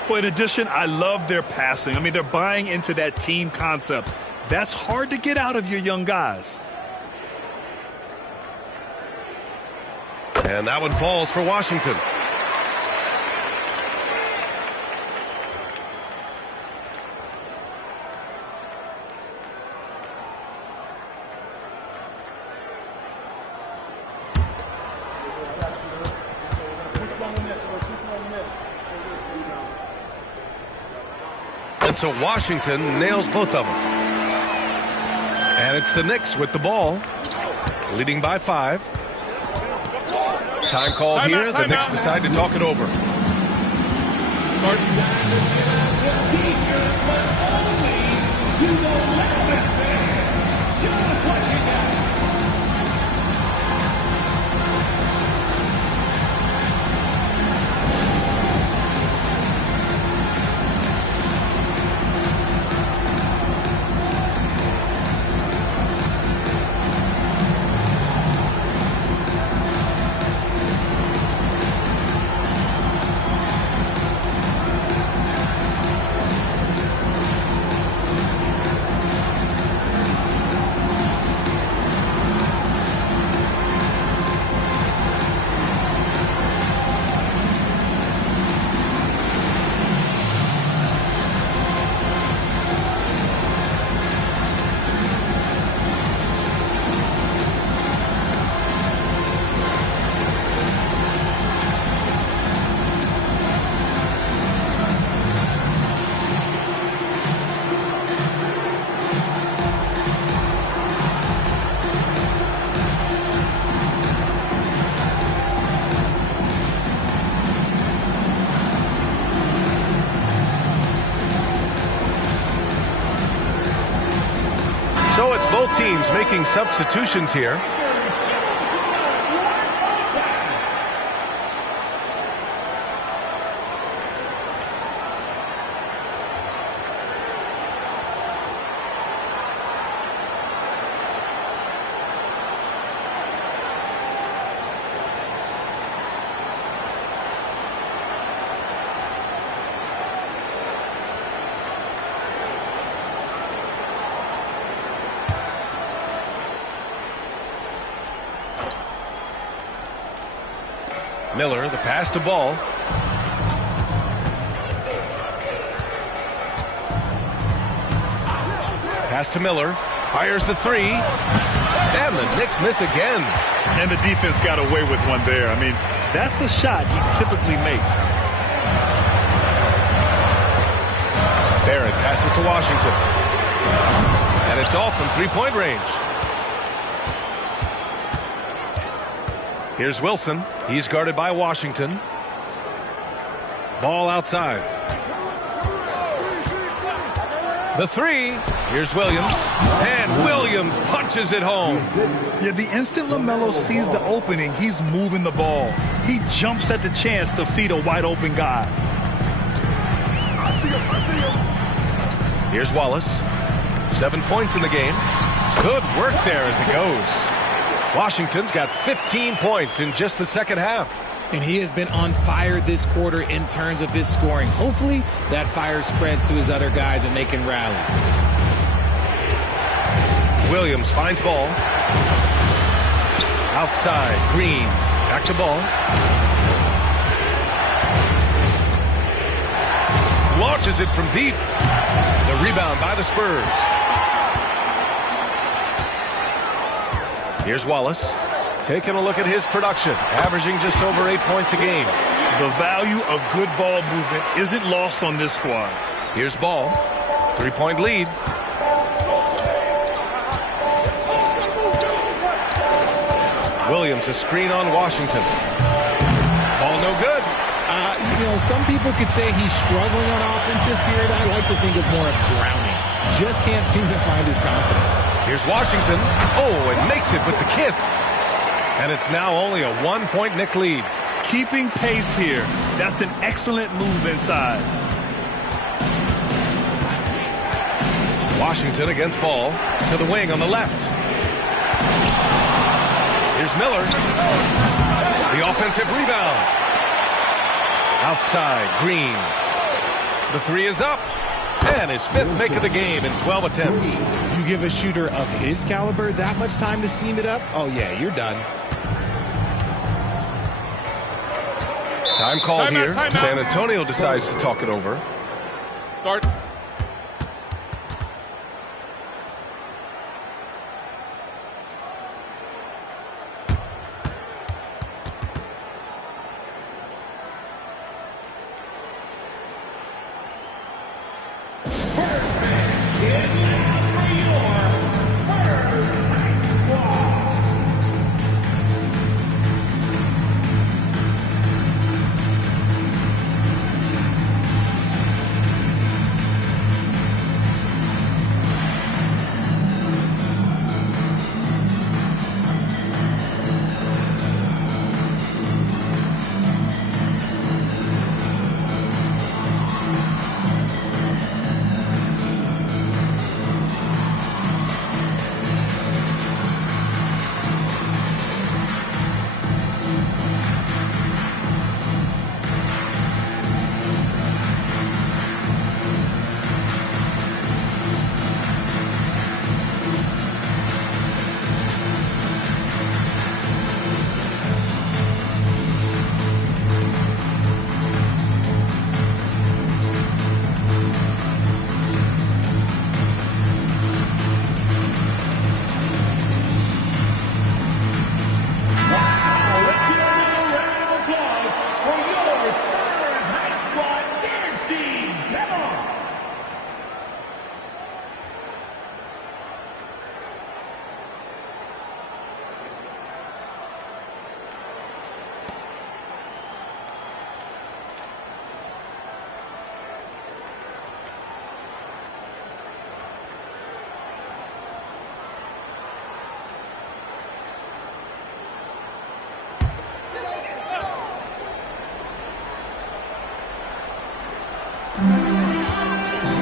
Well, in addition, I love their passing. I mean, they're buying into that team concept. That's hard to get out of your young guys. And that one falls for Washington. And so Washington nails both of them. And it's the Knicks with the ball, leading by 5. Time called here. The Knicks decide to talk it over. So it's both teams making substitutions here. Miller, the pass to Ball. Pass to Miller. Fires the 3. And the Knicks miss again. And the defense got away with one there. I mean, that's a shot he typically makes. Barrett passes to Washington. And it's off from three-point range. Here's Wilson. He's guarded by Washington. Ball outside. The 3. Here's Williams. And Williams punches it home. Yeah, the instant LaMelo sees the opening, he's moving the ball. He jumps at the chance to feed a wide open guy. I see him. Here's Wallace. 7 points in the game. Good work there as it goes. Washington's got 15 points in just the second half. And he has been on fire this quarter in terms of his scoring. Hopefully that fire spreads to his other guys and they can rally. Williams finds Ball. Outside, Green. Back to Ball. Launches it from deep. The rebound by the Spurs. Here's Wallace, taking a look at his production, averaging just over 8 points a game. The value of good ball movement isn't lost on this squad. Here's Ball, 3-point lead. Williams, a screen on Washington. Ball no good. Some people could say he's struggling on offense this period. I like to think of more of drowning. Just can't seem to find his confidence. Here's Washington. Oh, and makes it with the kiss. And it's now only a 1-point Knick lead. keeping pace here. That's an excellent move inside. Washington against ball to the wing on the left. Here's Miller. The offensive rebound. Outside, Green. The three is up. And his fifth make of the game in 12 attempts. You give a shooter of his caliber that much time to seam it up? Oh, yeah, you're done. Time called here. San Antonio decides to talk it over. Start.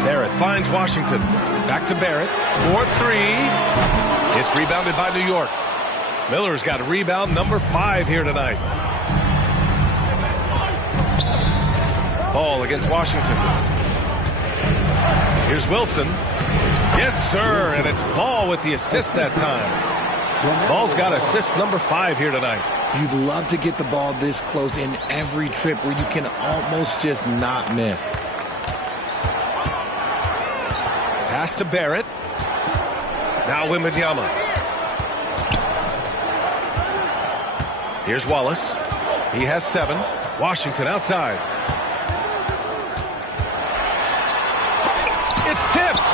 Barrett finds Washington. Back to Barrett. 4-3. It's rebounded by New York. Miller's got a rebound number 5 here tonight. Ball against Washington. Here's Wilson. Yes, sir. And it's Ball with the assist that time. Ball's got assist number 5 here tonight. You'd love to get the ball this close in every trip where you can almost just not miss. Pass to Barrett. Now Wembanyama. Here's Wallace. He has 7. Washington outside. It's tipped.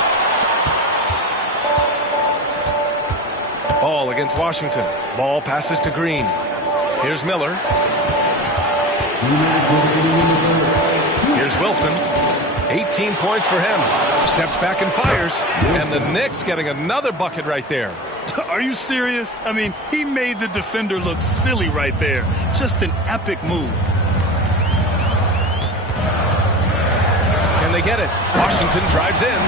Ball against Washington. Ball passes to Green. Here's Miller. Here's Wilson. 18 points for him. Steps back and fires. And the Knicks getting another bucket right there. Are you serious? I mean, he made the defender look silly right there. Just an epic move. Can they get it? Washington drives in.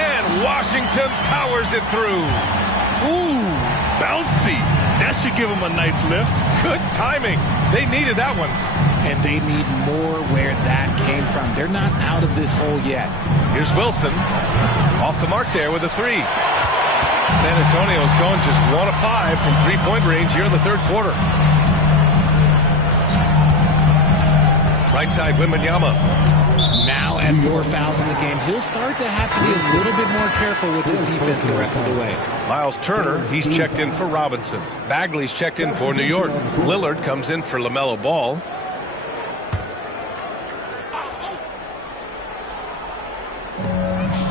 And Washington powers it through. Ooh, bouncy. That should give him a nice lift. Good timing. They needed that one. And they need more where that came from. They're not out of this hole yet. Here's Wilson. Off the mark there with a 3. San Antonio's going just 1 of 5 from three-point range here in the third quarter. Right side, Wembanyama. Now at 4 fouls in the game, he'll start to have to be a little bit more careful with his defense the rest of the way. Miles Turner, he's checked in for Robinson. Bagley's checked in for New York. Lillard comes in for LaMelo Ball.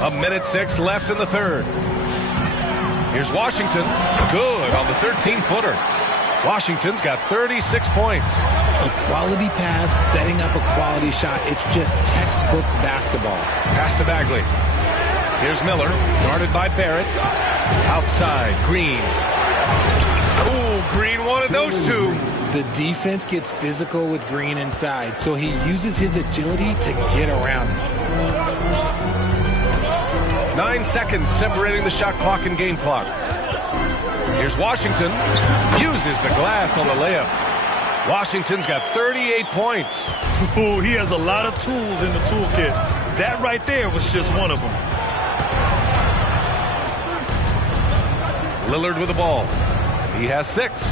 A minute 6 left in the third. Here's Washington. Good on the 13-footer. Washington's got 36 points. A quality pass, setting up a quality shot. It's just textbook basketball. Pass to Bagley. Here's Miller, guarded by Barrett. Outside, Green. Ooh, Green wanted those those two. The defense gets physical with Green inside, so he uses his agility to get around him. 9 seconds separating the shot clock and game clock. Here's Washington. Uses the glass on the layup. Washington's got 38 points. Oh, he has a lot of tools in the toolkit. That right there was just one of them. Lillard with the ball. He has 6.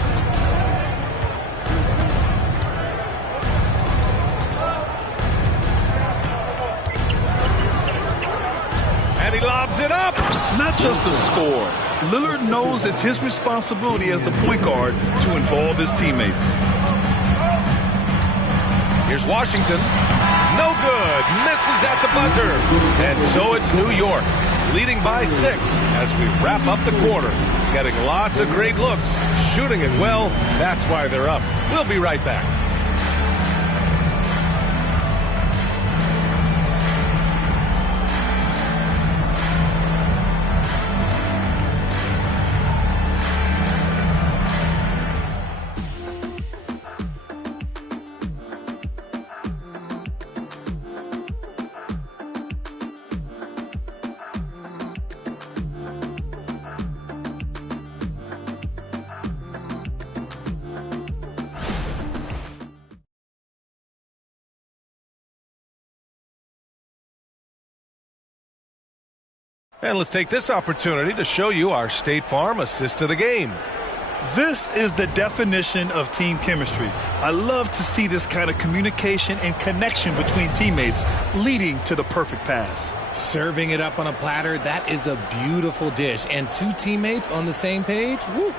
And he lobs it up. Not just a score. Lillard knows it's his responsibility as the point guard to involve his teammates. Here's Washington. No good. Misses at the buzzer. And so it's New York, leading by 6 as we wrap up the quarter. Getting lots of great looks. Shooting it well. That's why they're up. We'll be right back. And let's take this opportunity to show you our State Farm assist to the game. This is the definition of team chemistry. I love to see this kind of communication and connection between teammates leading to the perfect pass. Serving it up on a platter, that is a beautiful dish. And 2 teammates on the same page, woo.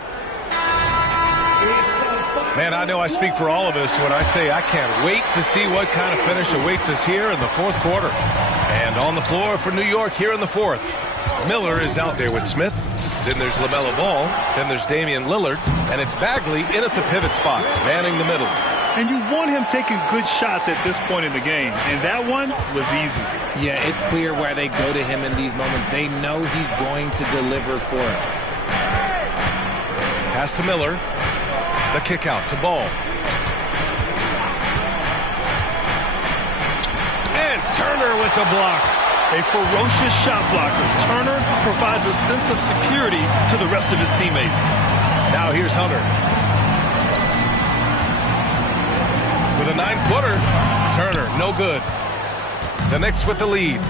Man, I know I speak for all of us when I say I can't wait to see what kind of finish awaits us here in the 4th quarter. And on the floor for New York here in the 4th. Miller is out there with Smith. Then there's LaMelo Ball. Then there's Damian Lillard. And it's Bagley in at the pivot spot, manning the middle. And you want him taking good shots at this point in the game. And that one was easy. Yeah, it's clear where they go to him in these moments. They know he's going to deliver for it. Pass to Miller. The kick out to Ball. And Turner with the block. A ferocious shot blocker. Turner provides a sense of security to the rest of his teammates. Now here's Hunter. With a 9-footer. Turner, no good. The Knicks with the lead.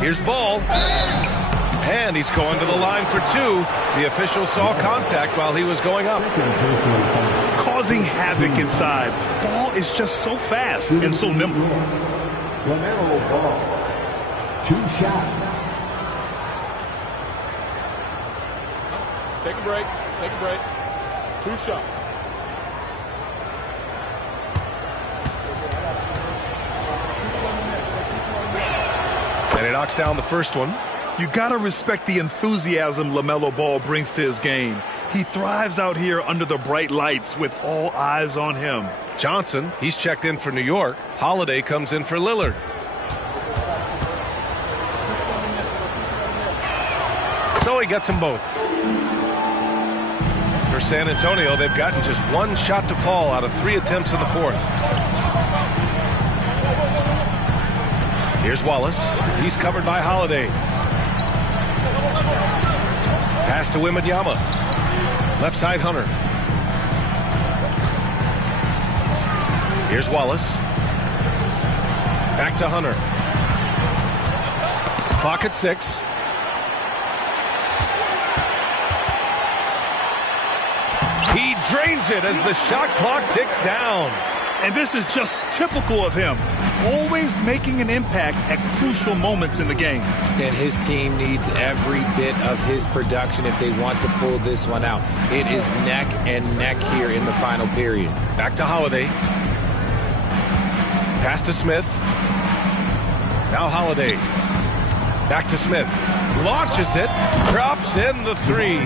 Here's Ball. And he's going to the line for 2. The official saw contact while he was going up. Causing havoc inside. Ball is just so fast and so nimble. LaMelo Ball, 2 shots. Take a break. Take a break. 2 shots. And he knocks down the first one. You got to respect the enthusiasm LaMelo Ball brings to his game. He thrives out here under the bright lights with all eyes on him. Johnson, he's checked in for New York. Holiday comes in for Lillard. So he gets them both. For San Antonio, they've gotten just 1 shot to fall out of 3 attempts in the 4th. Here's Wallace. He's covered by Holiday. Pass to Wembanyama. Left side, Hunter. Here's Wallace. Back to Hunter. Clock at 6. He drains it as the shot clock ticks down. And this is just typical of him. Always making an impact at crucial moments in the game. And his team needs every bit of his production if they want to pull this one out. It is neck and neck here in the final period. Back to Holiday. Pass to Smith. Now Holiday. Back to Smith. Launches it. Drops in the 3.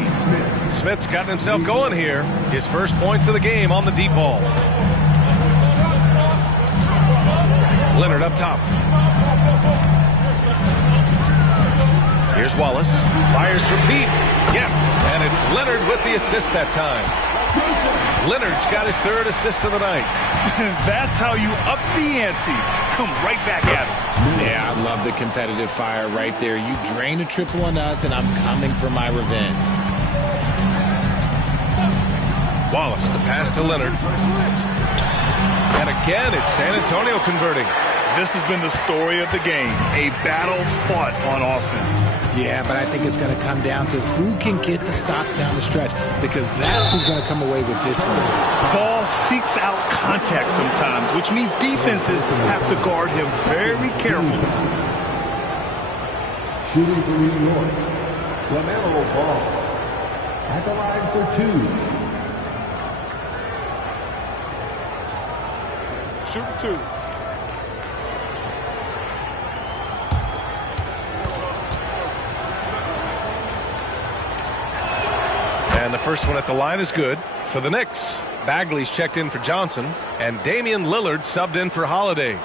Smith's gotten himself going here. His first points of the game on the deep ball. Leonard up top. Here's Wallace. Fires from deep. Yes, and it's Leonard with the assist that time. Leonard's got his 3rd assist of the night. That's how you up the ante. Come right back at him. Yeah, I love the competitive fire right there. You drain a triple on us, and I'm coming for my revenge. Wallace, the pass to Leonard. And again, it's San Antonio converting. This has been the story of the game, a battle fought on offense. Yeah, but I think it's going to come down to who can get the stops down the stretch, because that's who's going to come away with this one. Ball seeks out contact sometimes, which means defenses have to guard him very carefully. Shooting for New York, LaMelo Ball. At the line for 2. Shooting 2. And the first one at the line is good for the Knicks. Bagley's checked in for Johnson, and Damian Lillard subbed in for Holiday.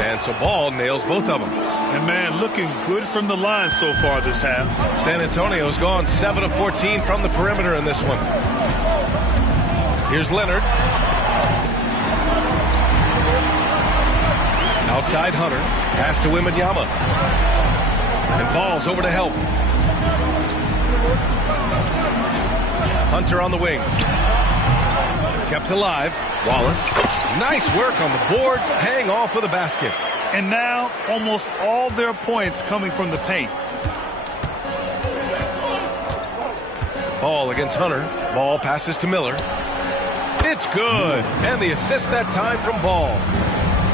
And so Ball nails both of them. And man, looking good from the line so far this half. San Antonio's gone 7 of 14 from the perimeter in this one. Here's Leonard. Outside Hunter. Pass to Wembanyama. And Ball's over to help. Hunter on the wing. Kept alive. Wallace. Nice work on the boards, paying off with a basket. And now almost all their points coming from the paint. Ball against Hunter. Ball passes to Miller. It's good. And the assist that time from Ball.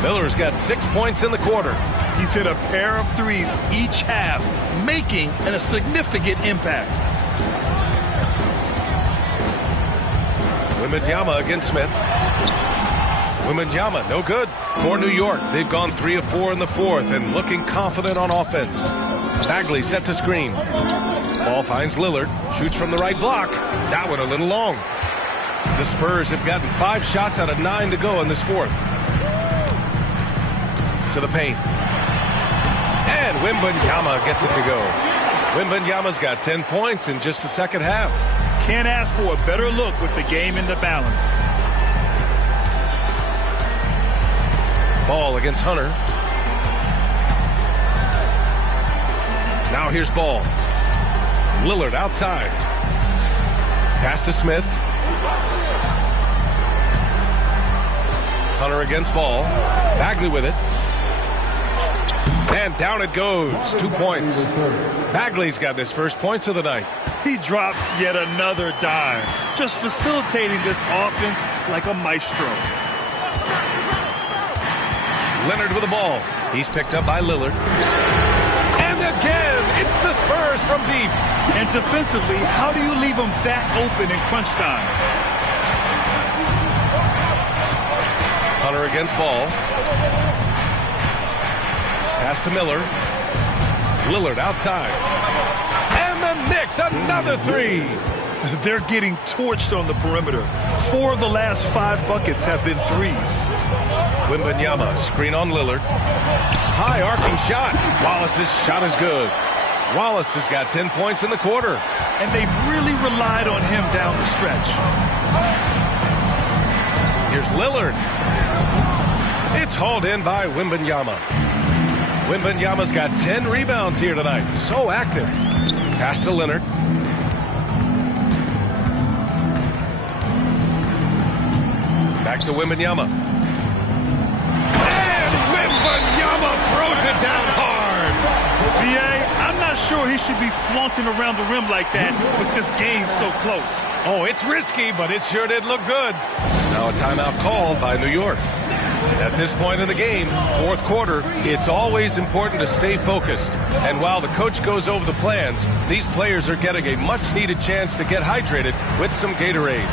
Miller's got 6 points in the quarter. He's hit a pair of threes each half, making a significant impact. Wembanyama against Smith. Wembanyama, no good. For New York, they've gone 3 of 4 in the 4th and looking confident on offense. Bagley sets a screen. Ball finds Lillard. Shoots from the right block. That one a little long. The Spurs have gotten 5 shots out of 9 to go in this 4th. To the paint. And Wembanyama gets it to go. Wembanyama's got 10 points in just the second half. Can't ask for a better look with the game in the balance. Ball against Hunter. Now here's Ball. Lillard outside. Pass to Smith. Hunter against Ball. Bagley with it. And down it goes. 2 points. Bagley's got his first points of the night. He drops yet another dime, just facilitating this offense like a maestro. Leonard with the ball. He's picked up by Lillard. And again, it's the Spurs from deep. And defensively, how do you leave them that open in crunch time? Hunter against Ball. Pass to Miller. Lillard outside. And the Knicks, another 3. They're getting torched on the perimeter. 4 of the last 5 buckets have been threes. Wembanyama, screen on Lillard. High arcing shot. Wallace's shot is good. Wallace has got 10 points in the quarter. And they've really relied on him down the stretch. Here's Lillard. It's hauled in by Wembanyama. Wembanyama's got 10 rebounds here tonight. So active. Pass to Leonard. Back to Wembanyama. And Wembanyama throws it down hard. B.A., I'm not sure he should be flaunting around the rim like that with this game so close. Oh, it's risky, but it sure did look good. Now a timeout called by New York. At this point in the game, 4th quarter, it's always important to stay focused. And while the coach goes over the plans, these players are getting a much-needed chance to get hydrated with some Gatorade.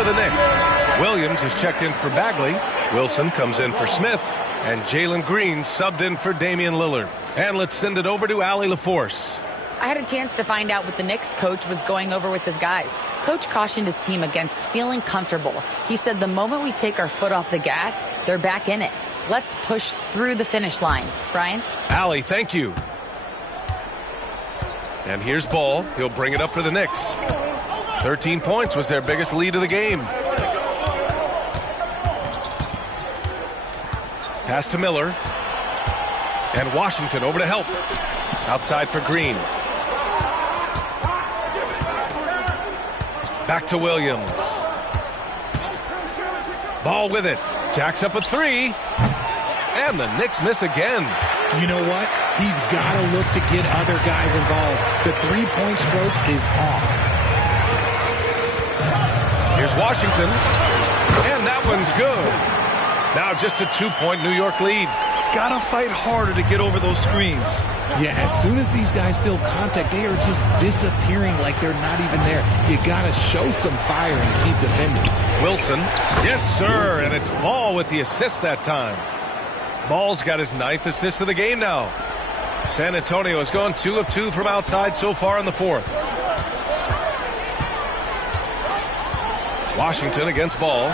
for the Knicks. Williams is checked in for Bagley. Wilson comes in for Smith. And Jalen Green subbed in for Damian Lillard. And let's send it over to Allie LaForce. I had a chance to find out what the Knicks coach was going over with his guys. Coach cautioned his team against feeling comfortable. He said the moment we take our foot off the gas, they're back in it. Let's push through the finish line. Brian? Allie, thank you. And here's Ball. He'll bring it up for the Knicks. 13 points was their biggest lead of the game. Pass to Miller. And Washington over to help. Outside for Green. Back to Williams. Ball with it. Jacks up a three. And the Knicks miss again. You know what? He's got to look to get other guys involved. The three-point stroke is off. Here's Washington. And that one's good. Now just a 2-point New York lead. Gotta fight harder to get over those screens. Yeah, as soon as these guys feel contact, they are just disappearing like they're not even there. You gotta show some fire and keep defending. Wilson. Yes, sir. And it's Ball with the assist that time. Ball's got his 9th assist of the game now. San Antonio has gone 2 of 2 from outside so far in the 4th. Washington against Ball.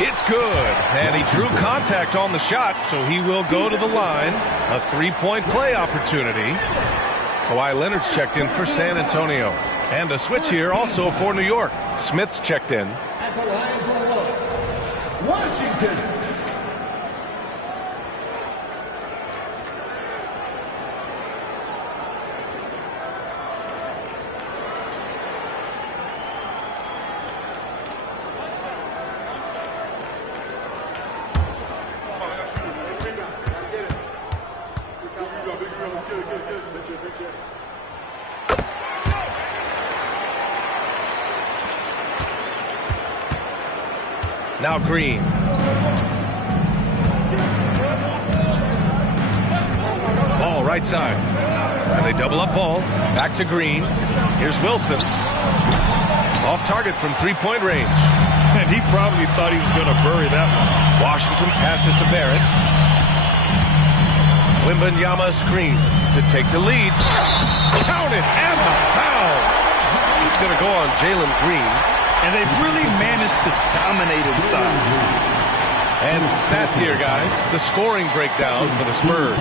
It's good. And he drew contact on the shot, so he will go to the line. A 3-point play opportunity. Kawhi Leonard's checked in for San Antonio. And a switch here also for New York. Smith's checked in. At the line for Washington. Now Green. Ball right side. And they double up Ball. Back to Green. Here's Wilson. Off target from 3-point range. And he probably thought he was going to bury that one. Washington passes to Barrett. Wembanyama screen to take the lead. Count it, and the foul. It's going to go on Jalen Green. And they've really managed to dominate inside. And some stats here, guys. The scoring breakdown for the Spurs.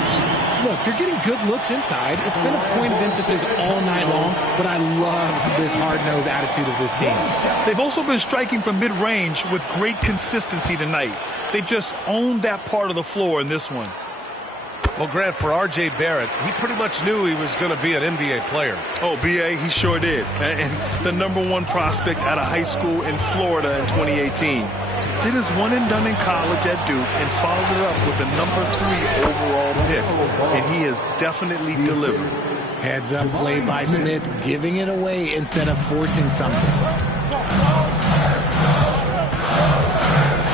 Look, they're getting good looks inside. It's been a point of emphasis all night long, but I love this hard-nosed attitude of this team. They've also been striking from mid-range with great consistency tonight. They just owned that part of the floor in this one. Well, Grant, for R.J. Barrett, he pretty much knew he was going to be an NBA player. Oh, B.A., he sure did. And the #1 prospect out of high school in Florida in 2018. Did his one and done in college at Duke and followed it up with the #3 overall pick. And he has definitely delivered. Heads up play by Smith, giving it away instead of forcing something.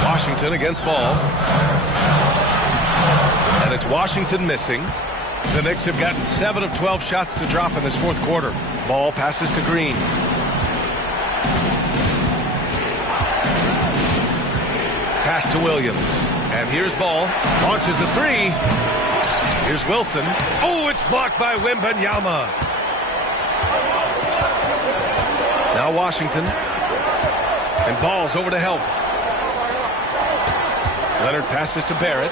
Washington against Ball. And it's Washington missing. The Knicks have gotten 7 of 12 shots to drop in this 4th quarter. Ball passes to Green. Pass to Williams. And here's Ball. Launches a 3. Here's Wilson. Oh, it's blocked by Wembanyama. Now Washington. And Ball's over to help. Leonard passes to Barrett.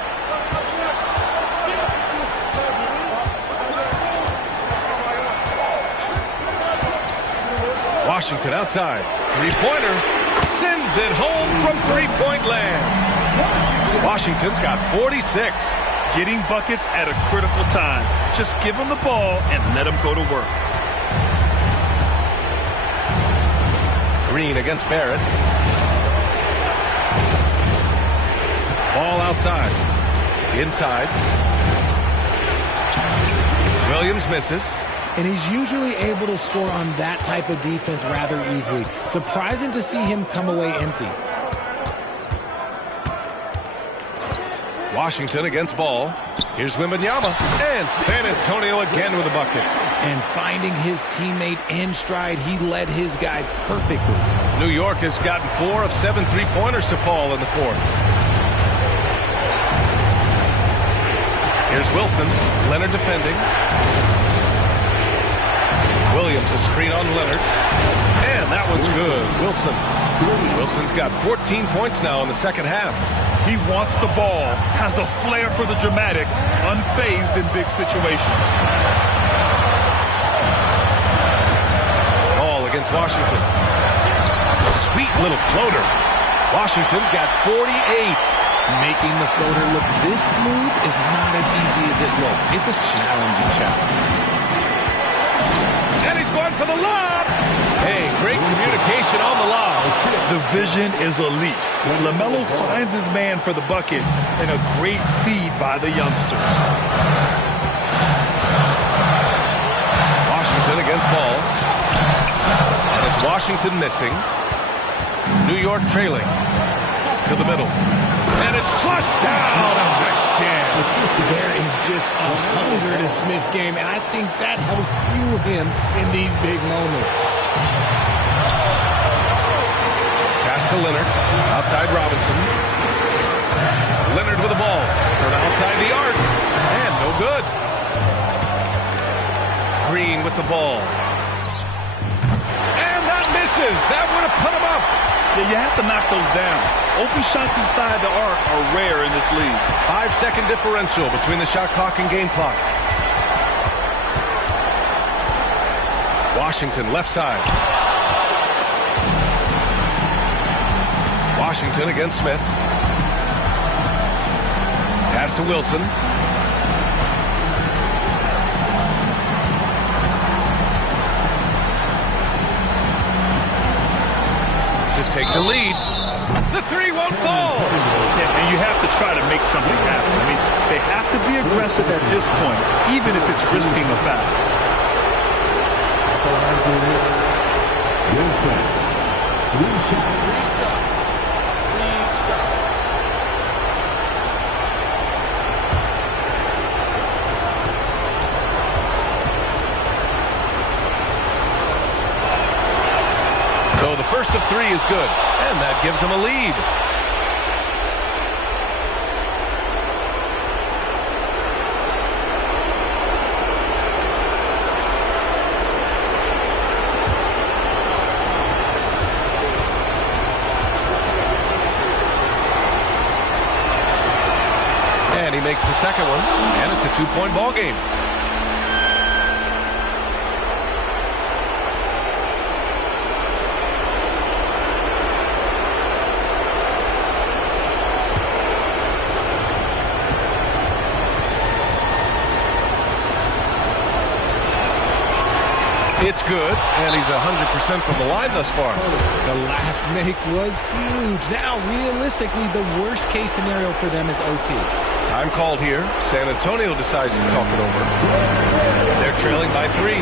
Washington outside. Three-pointer. Sends it home from three-point land. Washington's got 46. Getting buckets at a critical time. Just give him the ball and let him go to work. Green against Barrett. Ball outside. Inside. Williams misses. And he's usually able to score on that type of defense rather easily. Surprising to see him come away empty. Washington against Ball. Here's Wembanyama, and San Antonio again with a bucket. And finding his teammate in stride, he led his guy perfectly. New York has gotten 4 of 7 three-pointers to fall in the fourth. Here's Wilson. Leonard defending. Williams a screen on Leonard. And that one's good. Wilson's got 14 points now in the second half. He wants the ball, has a flair for the dramatic, unfazed in big situations. Ball against Washington. Sweet little floater. Washington's got 48. Making the floater look this smooth is not as easy as it looks. It's a challenging shot. And he's going for the lob. Hey, great communication on the lob. The vision is elite. LaMelo finds his man for the bucket, and a great feed by the youngster. Washington against Ball. And it's Washington missing. New York trailing to the middle. And it's flushed down. A nice jam. There is just a hunger to Smith's game, and I think that helps fuel him in these big moments. Pass to Leonard. Outside Robinson. Leonard with the ball. From outside the arc. And no good. Green with the ball. And that misses. That would have put him up. Yeah, you have to knock those down. Open shots inside the arc are rare in this league. 5-second differential between the shot clock and game clock. Washington left side. Washington against Smith. Pass to Wilson. To take the lead. The three won't fall. Yeah, and you have to try to make something happen. I mean, they have to be aggressive at this point, even if it's risking a foul. So the first of 3 is good, and that gives him a lead. And he makes the second one, and it's a 2-point ball game. It's good, and he's 100% from the line thus far. The last make was huge. Now, realistically, the worst-case scenario for them is OT. Time called here. San Antonio decides to talk it over. They're trailing by 3.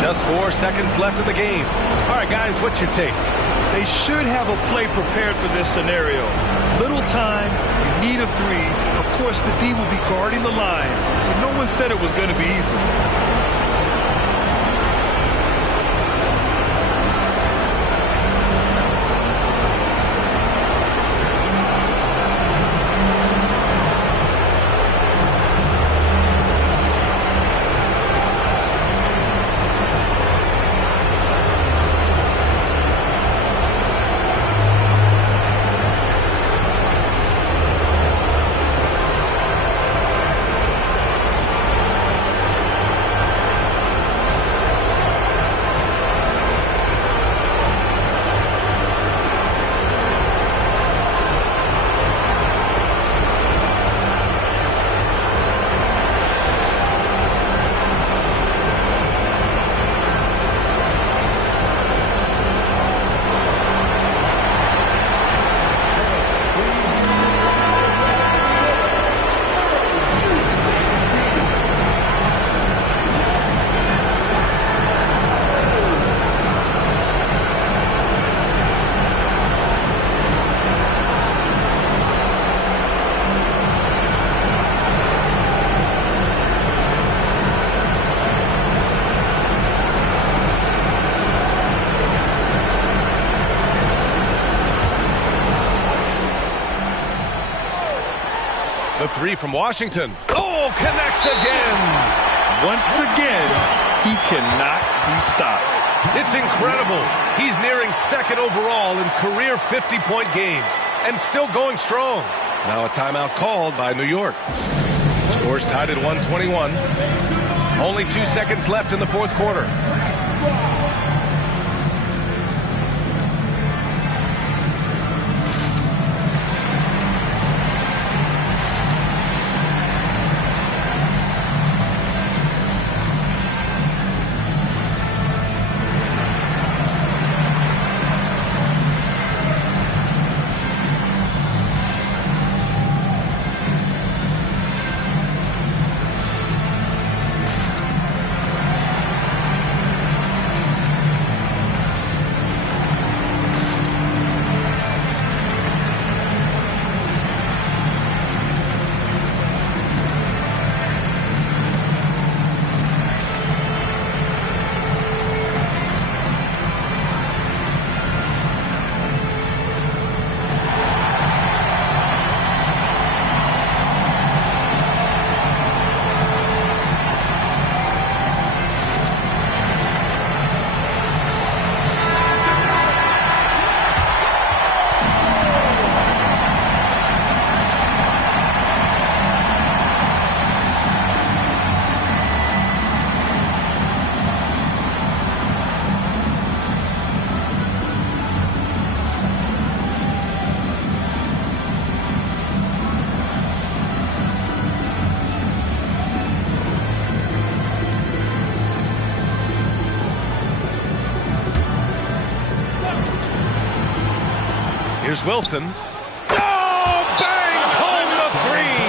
Just 4 seconds left in the game. All right, guys, what's your take? They should have a play prepared for this scenario. Little time, you need a 3. Of course, the D will be guarding the line, but no one said it was going to be easy. three from Washington. Oh, connects again. Once again, he cannot be stopped. It's incredible. He's nearing second overall in career 50-point games and still going strong. Now a timeout called by New York. Scores tied at 121. Only 2 seconds left in the fourth quarter. Here's Wilson. Oh, bangs home the three.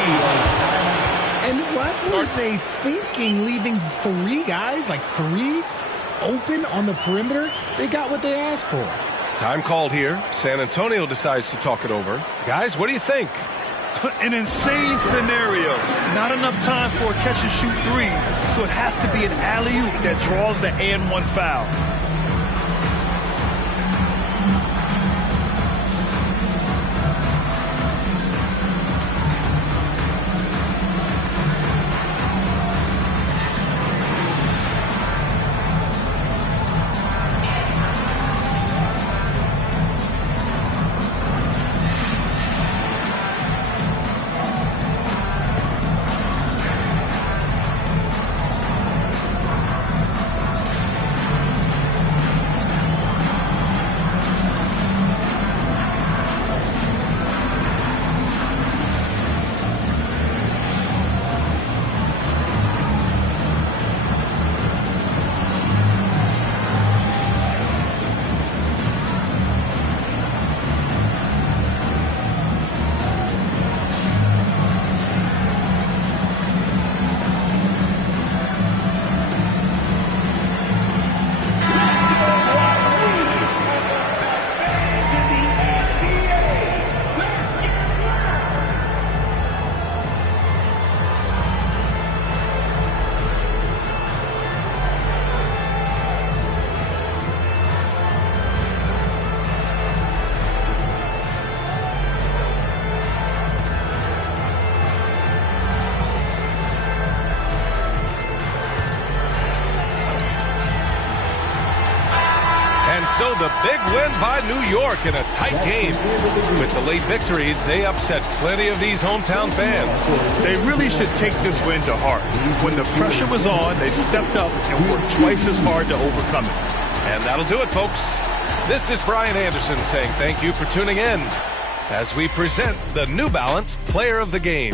And what were they thinking, leaving three guys, like three, open on the perimeter? They got what they asked for. Time called here. San Antonio decides to talk it over. Guys, what do you think? An insane scenario. Not enough time for a catch-and-shoot three, so it has to be an alley-oop that draws the and-one foul. So the big win by New York in a tight game. With the late victory, they upset plenty of these hometown fans. They really should take this win to heart. When the pressure was on, they stepped up and worked twice as hard to overcome it. And that'll do it, folks. This is Brian Anderson saying thank you for tuning in as we present the New Balance Player of the Game.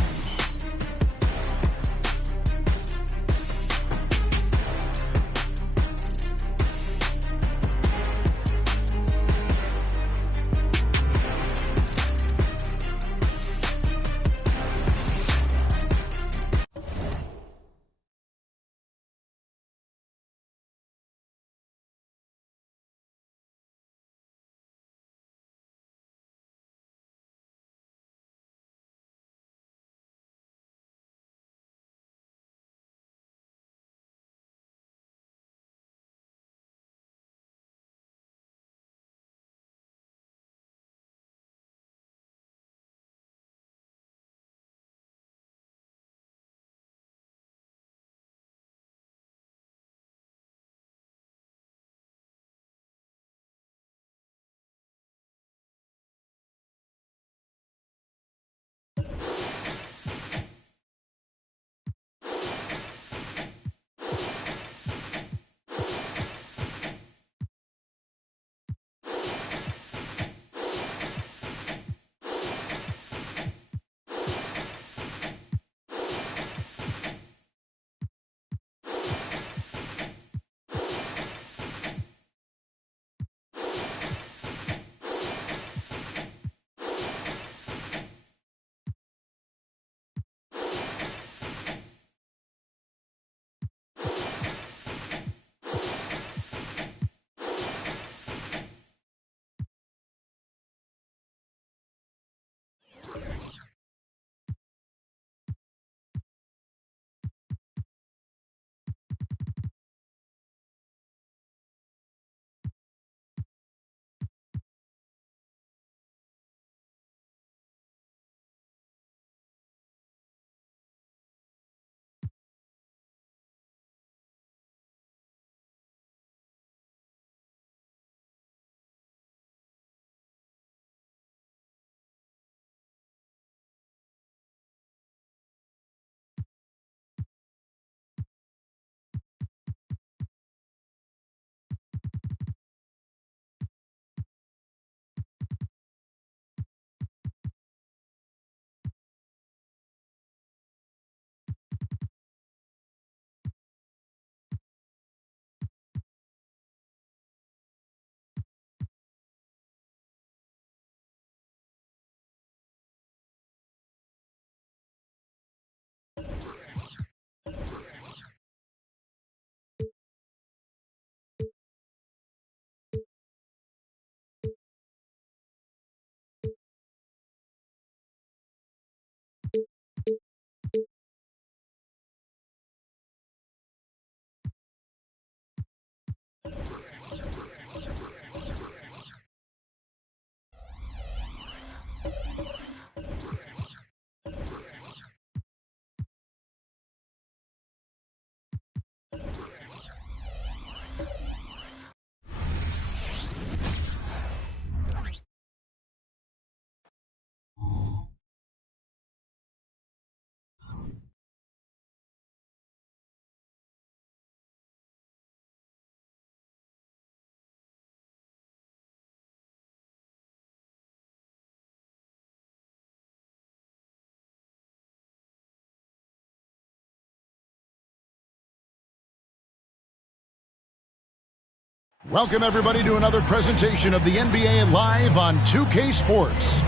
Welcome, everybody, to another presentation of the NBA Live on 2K Sports.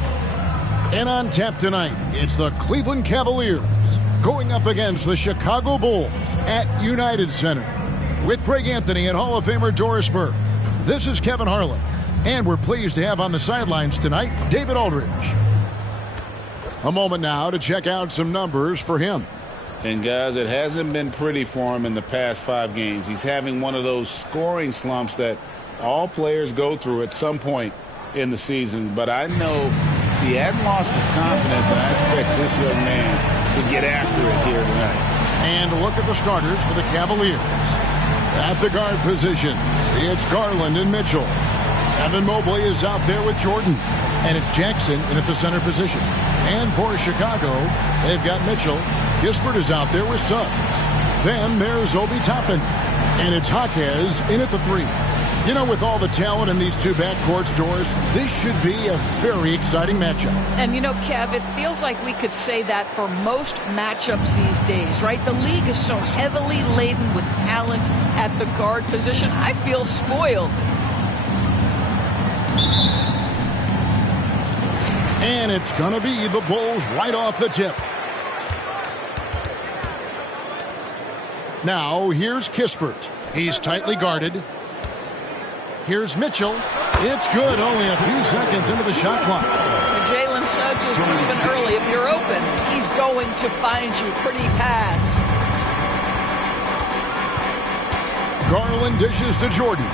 And on tap tonight, it's the Cleveland Cavaliers going up against the Chicago Bulls at United Center. With Greg Anthony and Hall of Famer Doris Burke, this is Kevin Harlan. And we're pleased to have on the sidelines tonight, David Aldridge. A moment now to check out some numbers for him. And guys, it hasn't been pretty for him in the past 5 games. He's having one of those scoring slumps that all players go through at some point in the season. But I know he hadn't lost his confidence, and I expect this young man to get after it here tonight. And look at the starters for the Cavaliers. At the guard positions, it's Garland and Mitchell. Evan Mobley is out there with Jordan. And it's Jackson in at the center position. And for Chicago, they've got Mitchell. Kispert is out there with Suggs. Then there's Obi Toppin. And it's Jaquez in at the 3. You know, with all the talent in these two backcourts, Doris, this should be a very exciting matchup. And, you know, Kev, it feels like we could say that for most matchups these days, right? The league is so heavily laden with talent at the guard position. I feel spoiled. And it's going to be the Bulls right off the tip. Now, here's Kispert. He's tightly guarded. Here's Mitchell. It's good. Only a few seconds into the shot clock. Jalen Suggs is moving early. If you're open, he's going to find you. Pretty pass. Garland dishes to Jordan.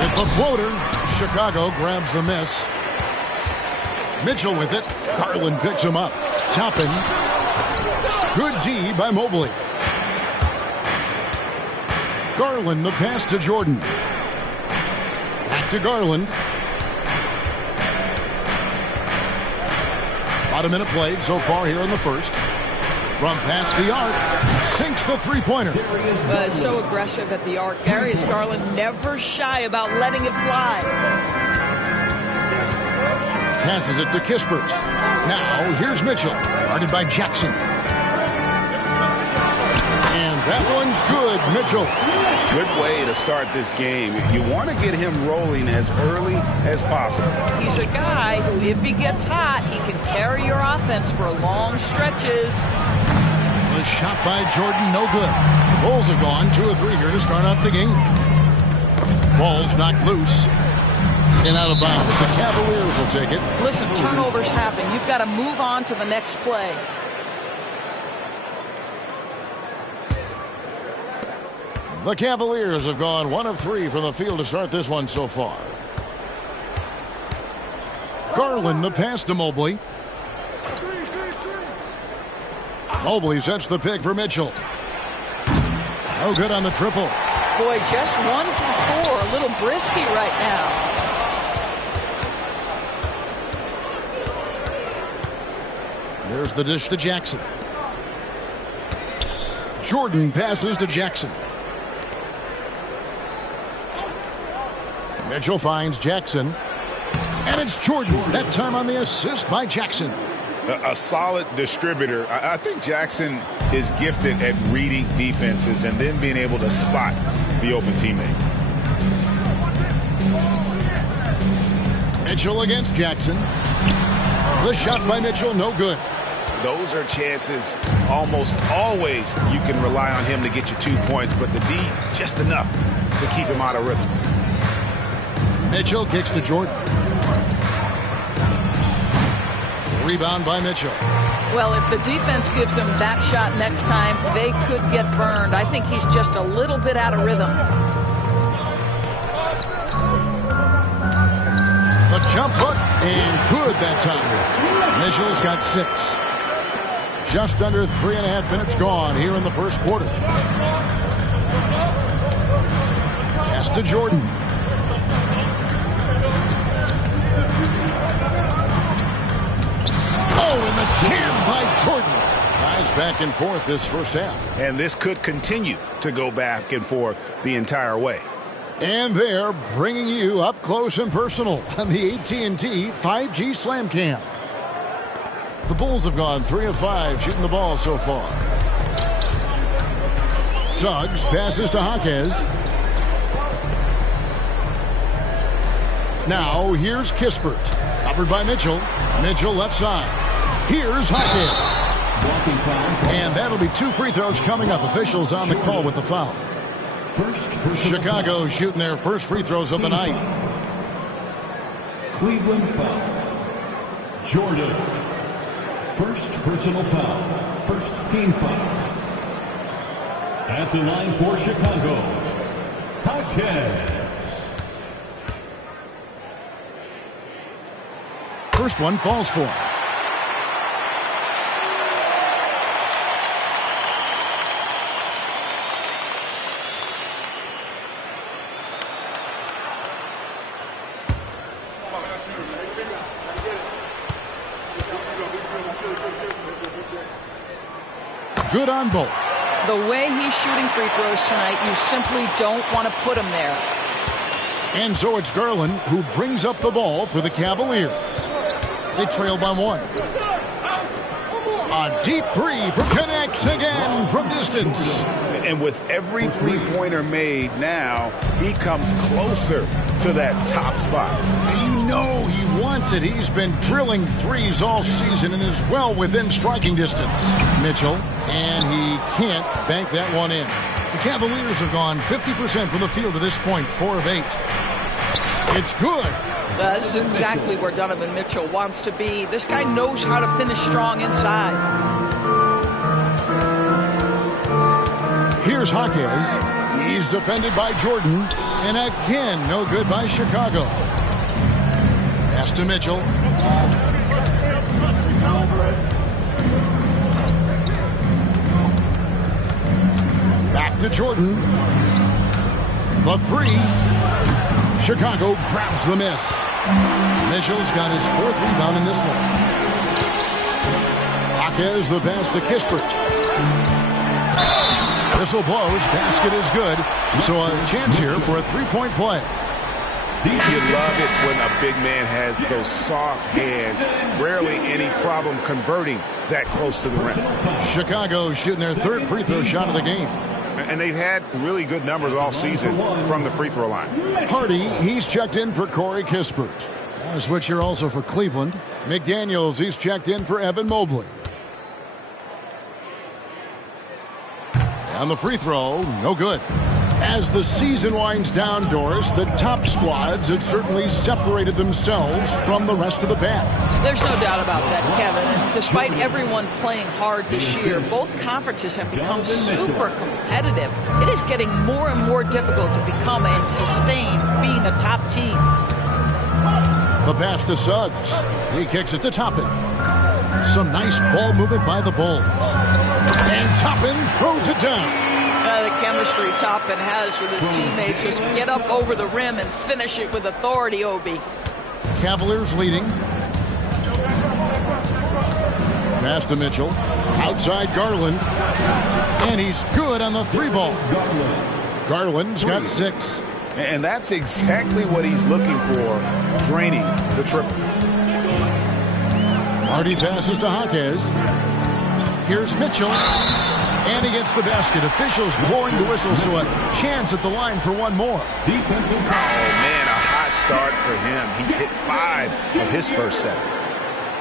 At the floater, Chicago grabs the miss. Mitchell with it. Garland picks him up. Toppin. Good D by Mobley. Garland the pass to Jordan. Back to Garland. About a minute played so far here in the first. From past the arc, sinks the three-pointer. So aggressive at the arc. Darius Garland never shy about letting it fly. Passes it to Kispert. Now, here's Mitchell, guarded by Jackson. And that one's good, Mitchell. Good way to start this game. You want to get him rolling as early as possible. He's a guy who, if he gets hot, he can carry your offense for long stretches. The shot by Jordan, no good. The Bulls have gone 2 of 3 here to start out the game. Ball's knocked loose. And out of bounds. The Cavaliers will take it. Listen, turnovers happen. You've got to move on to the next play. The Cavaliers have gone 1 of 3 from the field to start this one so far. Garland the pass to Mobley. Mobley sets the pick for Mitchell. No good on the triple. Boy, just 1 for 4. A little brisky right now. There's the dish to Jackson. Jordan passes to Jackson. Mitchell finds Jackson. And it's Jordan, that time on the assist by Jackson. A solid distributor. I think Jackson is gifted at reading defenses and then being able to spot the open teammate. Mitchell against Jackson. The shot by Mitchell, no good. Those are chances almost always you can rely on him to get you 2 points, but the D just enough to keep him out of rhythm. Mitchell kicks to Jordan. Rebound by Mitchell. Well, if the defense gives him that shot next time, they could get burned. I think he's just a little bit out of rhythm. The jump hook, and good that time. Mitchell's got 6. Just under 3.5 minutes gone here in the first quarter. Pass to Jordan. Oh, and the jam by Jordan. Ties back and forth this first half. And this could continue to go back and forth the entire way. And they're bringing you up close and personal on the AT&T 5G Slam Cam. The Bulls have gone 3 of 5 shooting the ball so far. Suggs passes to Jaquez. Now here's Kispert. Covered by Mitchell. Mitchell left side. Here's Jaquez. And that'll be 2 free throws coming up. Officials on the call with the foul. Chicago shooting their first free throws of the night. Cleveland foul. Jordan. First personal foul. First team foul. At the line for Chicago, Jaquez. First one falls for him. Good on both. The way he's shooting free throws tonight, you simply don't want to put him there. And so it's Garland who brings up the ball for the Cavaliers. They trail by 1. A deep 3 for connects again from distance. And with every three-pointer made now, he comes closer to that top spot. You know he wants it. He's been drilling threes all season and is well within striking distance. Mitchell, and he can't bank that one in. The Cavaliers have gone 50% from the field to this point, 4 of 8. It's good. That's exactly where Donovan Mitchell wants to be. This guy knows how to finish strong inside. Here's Jaquez. He's defended by Jordan. And again, no good by Chicago. Pass to Mitchell. Back to Jordan. The 3. Chicago grabs the miss. Mitchell's got his 4th rebound in this one. Jaquez the pass to Kispert. Whistle blows. Basket is good. So a chance here for a 3-point play. You love it when a big man has those soft hands. Rarely any problem converting that close to the rim. Chicago shooting their 3rd free throw shot of the game. And they've had really good numbers all season from the free throw line. Hardy, he's checked in for Corey Kispert. A switch here also for Cleveland. McDaniels, he's checked in for Evan Mobley. And the free throw, no good. As the season winds down, Doris, the top squads have certainly separated themselves from the rest of the pack. There's no doubt about that, Kevin. And despite everyone playing hard this year, both conferences have become super competitive. It is getting more and more difficult to become and sustain being a top team. The pass to Suggs. He kicks it to Toppin. Some nice ball movement by the Bulls. And Toppin throws it down. The chemistry Toppin has with his teammates. Just get up over the rim and finish it with authority, Obi. Cavaliers leading. Pass to Mitchell. Outside Garland. And he's good on the 3 ball. Garland's got 6. And that's exactly what he's looking for, draining the triple. Hardy passes to Jaquez. Here's Mitchell. And he gets the basket. Officials blowing the whistle, so a chance at the line for one more. Oh, man, a hot start for him. He's hit 5 of his first 7.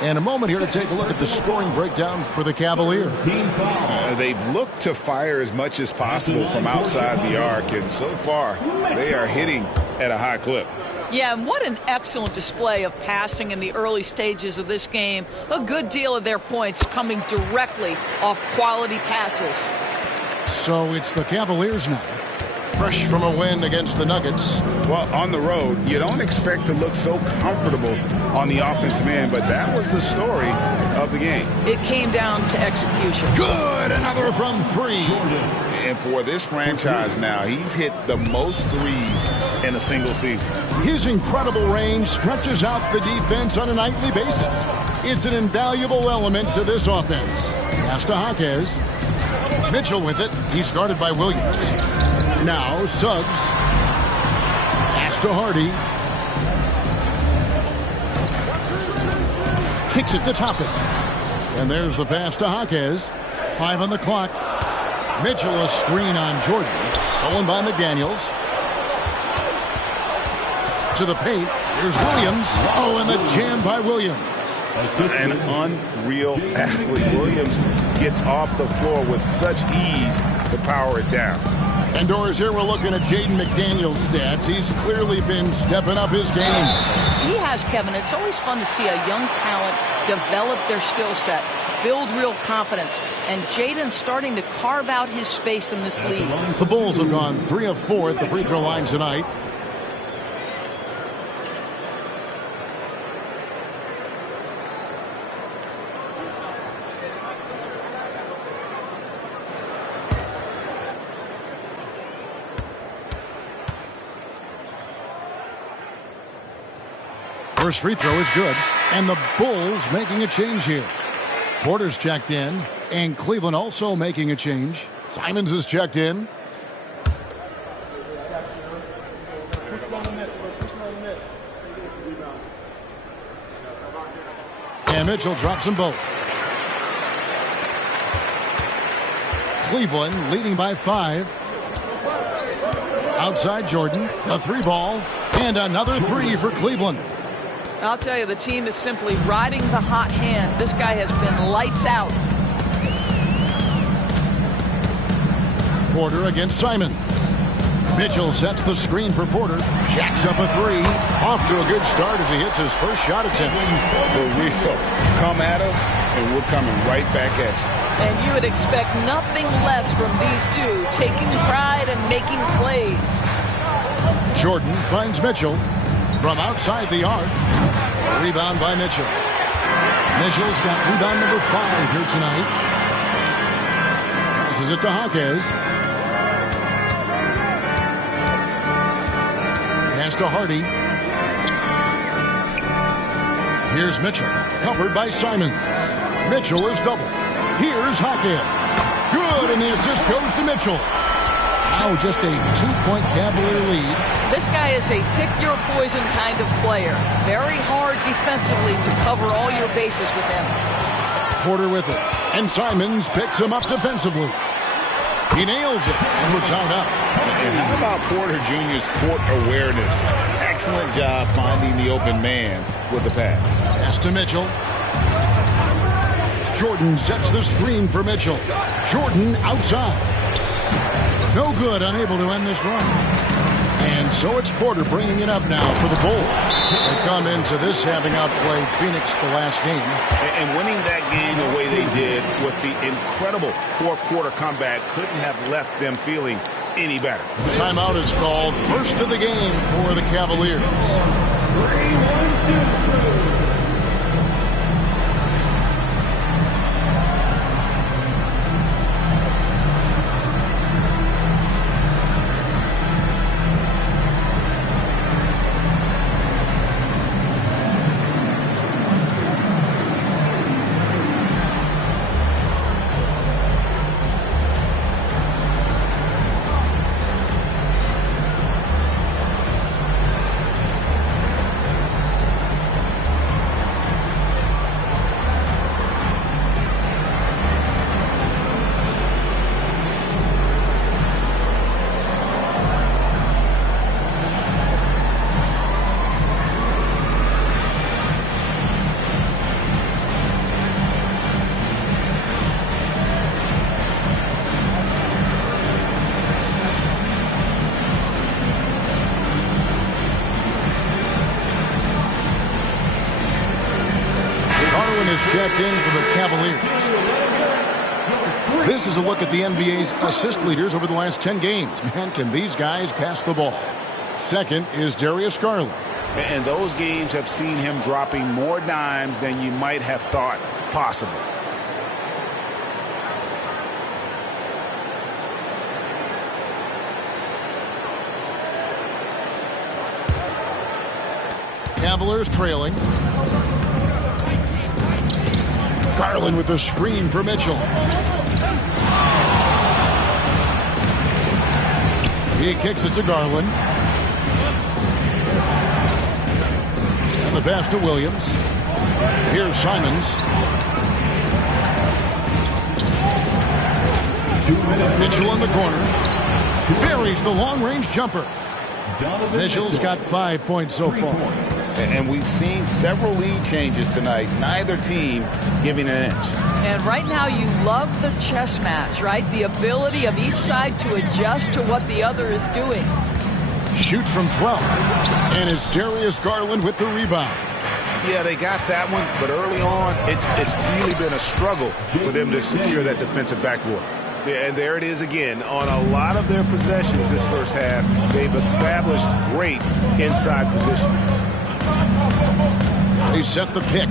And a moment here to take a look at the scoring breakdown for the Cavaliers. They've looked to fire as much as possible from outside the arc, and so far they are hitting at a high clip. Yeah, and what an excellent display of passing in the early stages of this game. A good deal of their points coming directly off quality passes. So it's the Cavaliers now. fresh from a win against the Nuggets. Well, on the road, you don't expect to look so comfortable on the offensive end, but that was the story of the game. It came down to execution. Good, another from 3. And for this franchise now, he's hit the most threes in a single season. His incredible range stretches out the defense on a nightly basis. It's an invaluable element to this offense. Pass to Jaquez. Mitchell with it. He's guarded by Williams. Now Suggs. Pass to Hardy. Kicks it to Toppin. And there's the pass to Jaquez. 5 on the clock. Mitchell a screen on Jordan. Stolen by McDaniels. To the paint. Here's Williams. Oh, and the jam by Williams. An unreal athlete. Williams gets off the floor with such ease to power it down. And Doris, here we're looking at Jaden McDaniels' stats. He's clearly been stepping up his game. He has, Kevin. It's always fun to see a young talent develop their skill set, build real confidence, and Jaden's starting to carve out his space in this league. The Bulls have gone 3 of 4 at the free throw line tonight. First free throw is good, and the Bulls making a change here. Porter's checked in, and Cleveland also making a change. Simons is checked in. And Mitchell drops them both. Cleveland leading by 5. Outside Jordan, a 3-ball, and another 3 for Cleveland. I'll tell you, the team is simply riding the hot hand. This guy has been lights out. Porter against Simon. Mitchell sets the screen for Porter. Jacks up a 3. Off to a good start as he hits his first shot attempt. For real. Come at us, and we're coming right back at you. And you would expect nothing less from these two, taking pride and making plays. Jordan finds Mitchell from outside the arc. Rebound by Mitchell. Mitchell's got rebound number 5 here tonight. This is it to Jaquez. Pass to Hardy. Here's Mitchell, covered by Simon. Mitchell is double. Here's Jaquez. Good, and the assist goes to Mitchell. Now just a 2-point Cavalier lead. This guy is a pick-your-poison kind of player. Very hard defensively to cover all your bases with him. Porter with it. And Simons picks him up defensively. He nails it, and we're tied up. And how about Porter Jr.'s court awareness? Excellent job finding the open man with the pass. Pass to Mitchell. Jordan sets the screen for Mitchell. Jordan outside. No good, unable to end this run. And so it's Porter bringing it up now for the Bulls. They come into this having outplayed Phoenix the last game. And winning that game the way they did with the incredible fourth quarter comeback couldn't have left them feeling any better. Timeout is called. First of the game for the Cavaliers. 3-1-2. Checked in for the Cavaliers. This is a look at the NBA's assist leaders over the last 10 games. Man, can these guys pass the ball? Second is Darius Garland. And those games have seen him dropping more dimes than you might have thought possible. Cavaliers trailing. Garland with the screen for Mitchell. He kicks it to Garland. And the pass to Williams. Here's Simons. Mitchell in the corner. Buries the long-range jumper. Mitchell's got 5 points so far. And we've seen several lead changes tonight. Neither team giving an inch. And right now you love the chess match, right? The ability of each side to adjust to what the other is doing. Shoots from 12. And it's Darius Garland with the rebound. Yeah, they got that one, but early on, it's really been a struggle for them to secure that defensive backboard. Yeah, and there it is again. On a lot of their possessions this first half, they've established great inside position. They set the pick.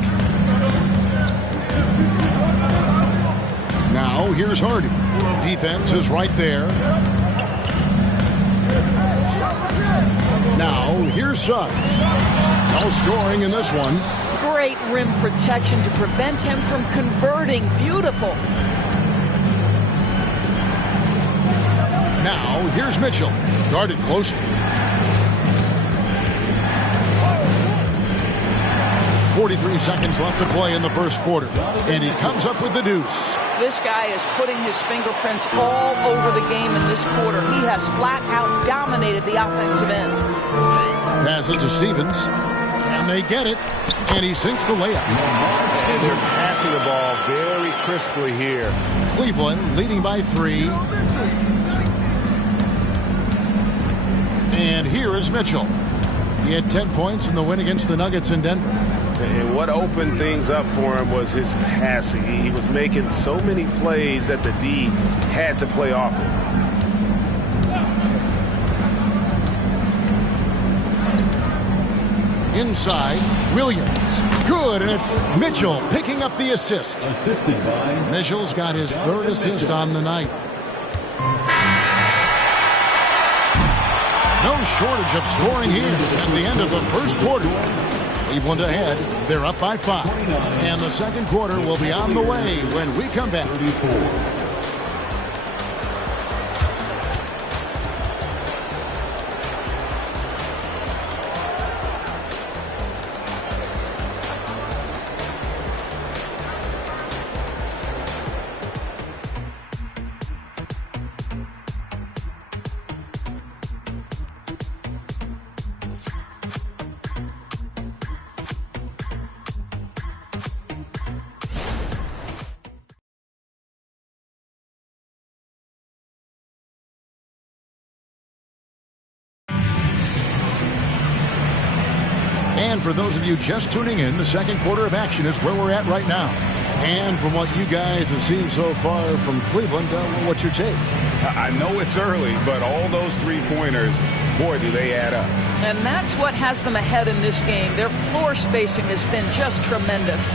Now, here's Hardy. Defense is right there. Now, here's Suggs. No scoring in this one. Great rim protection to prevent him from converting. Beautiful. Now, here's Mitchell. Guarded closely. 43 seconds left to play in the first quarter. And he comes up with the deuce. This guy is putting his fingerprints all over the game in this quarter. He has flat out dominated the offensive end. Pass it to Stevens. Can they get it? And he sinks the layup. And they're passing the ball very crisply here. Cleveland leading by 3. And here is Mitchell. He had 10 points in the win against the Nuggets in Denver. And what opened things up for him was his passing. He was making so many plays that the D had to play off him. Inside, Williams. Good, and it's Mitchell picking up the assist. Mitchell's got his 3rd assist on the night. No shortage of scoring here at the end of the first quarter. Cleveland ahead. They're up by 5. And the second quarter will be on the way when we come back. And for those of you just tuning in, the second quarter of action is where we're at right now. And from what you guys have seen so far from Cleveland, what's your take? I know it's early, but all those three-pointers, boy, do they add up. And that's what has them ahead in this game. Their floor spacing has been just tremendous.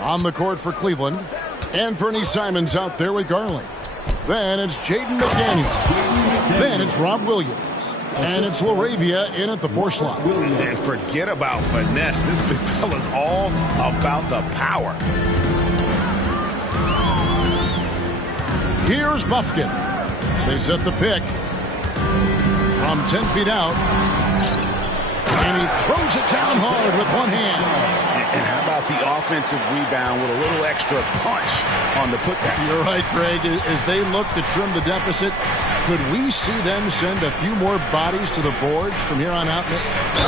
On the court for Cleveland. Anthony Simons out there with Garland. Then it's Jaden McDaniels. Then it's Rob Williams. And it's LaRavia in at the 4 slot. And forget about finesse. This big fella's all about the power. Here's Buffkin. They set the pick. From 10 feet out. And he throws it down hard with one hand. And how about the offensive rebound with a little extra punch on the putback? You're right, Greg. As they look to trim the deficit, could we see them send a few more bodies to the boards from here on out?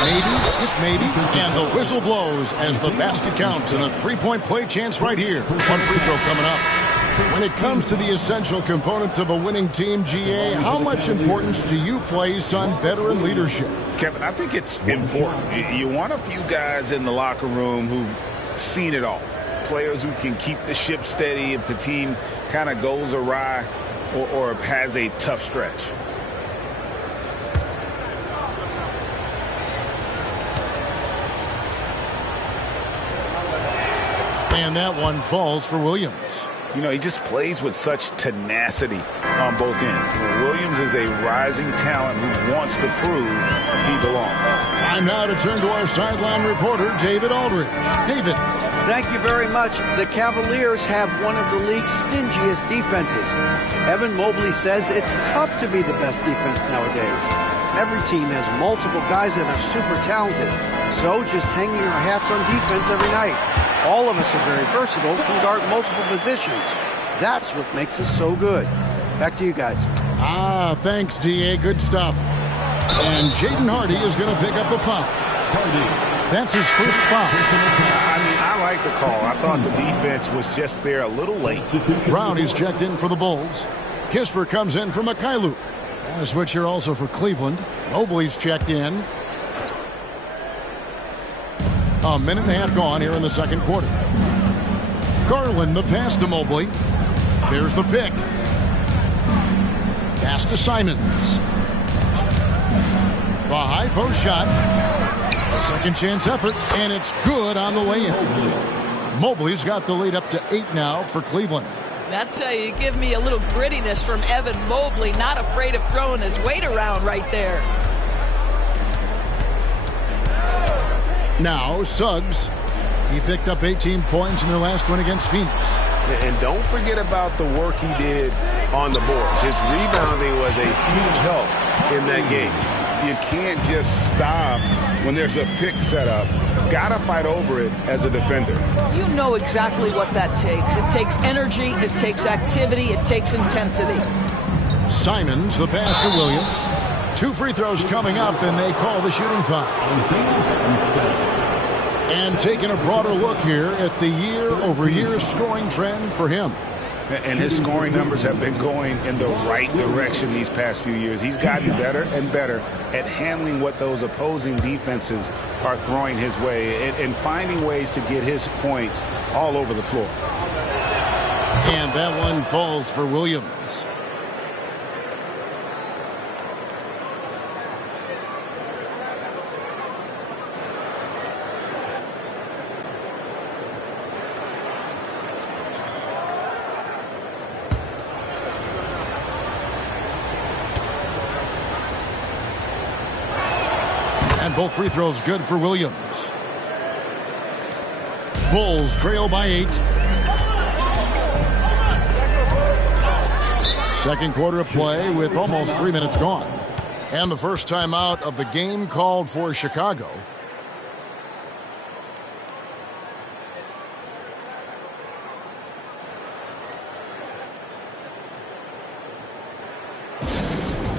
Maybe, just maybe. And the whistle blows as the basket counts and a 3-point play chance right here. One free throw coming up. When it comes to the essential components of a winning team, GA, how much importance do you place on veteran leadership? Kevin, I think it's important. You want a few guys in the locker room who've seen it all. Players who can keep the ship steady if the team kind of goes awry or has a tough stretch. And that one falls for Williams. You know, he just plays with such tenacity on both ends. Williams is a rising talent who wants to prove he belongs. Time now to turn to our sideline reporter, David Aldridge. David. Thank you very much. The Cavaliers have one of the league's stingiest defenses. Evan Mobley says it's tough to be the best defense nowadays. Every team has multiple guys that are super talented. So just hanging our hats on defense every night. All of us are very versatile, can guard multiple positions. That's what makes us so good. Back to you guys. Thanks, DA. Good stuff. And Jaden Hardy is going to pick up a foul. That's his first foul. I like the call. I thought the defense was just there a little late. Brownie's checked in for the Bulls. Kisper comes in for Mikhailuk. And a switch here also for Cleveland. Mobley's checked in. A minute and a half gone here in the second quarter. Garland, the pass to Mobley. There's the pick. Pass to Simons. The high post shot. A second chance effort, and it's good on the way in. Mobley's got the lead up to 8 now for Cleveland. That's how you give me a little grittiness from Evan Mobley, not afraid of throwing his weight around right there. Now, Suggs. He picked up 18 points in their last win against Phoenix. And don't forget about the work he did on the boards. His rebounding was a huge help in that game. You can't just stop when there's a pick set up. Gotta fight over it as a defender. You know exactly what that takes. It takes energy, it takes activity, it takes intensity. Simons, the pass to Williams. 2 free throws coming up, and they call the shooting foul. And taking a broader look here at the year-over-year scoring trend for him. And his scoring numbers have been going in the right direction these past few years. He's gotten better and better at handling what those opposing defenses are throwing his way and finding ways to get his points all over the floor. And that one falls for Williams. And both free throws good for Williams. Bulls trail by 8. Second quarter of play with almost 3 minutes gone. And the first timeout of the game called for Chicago.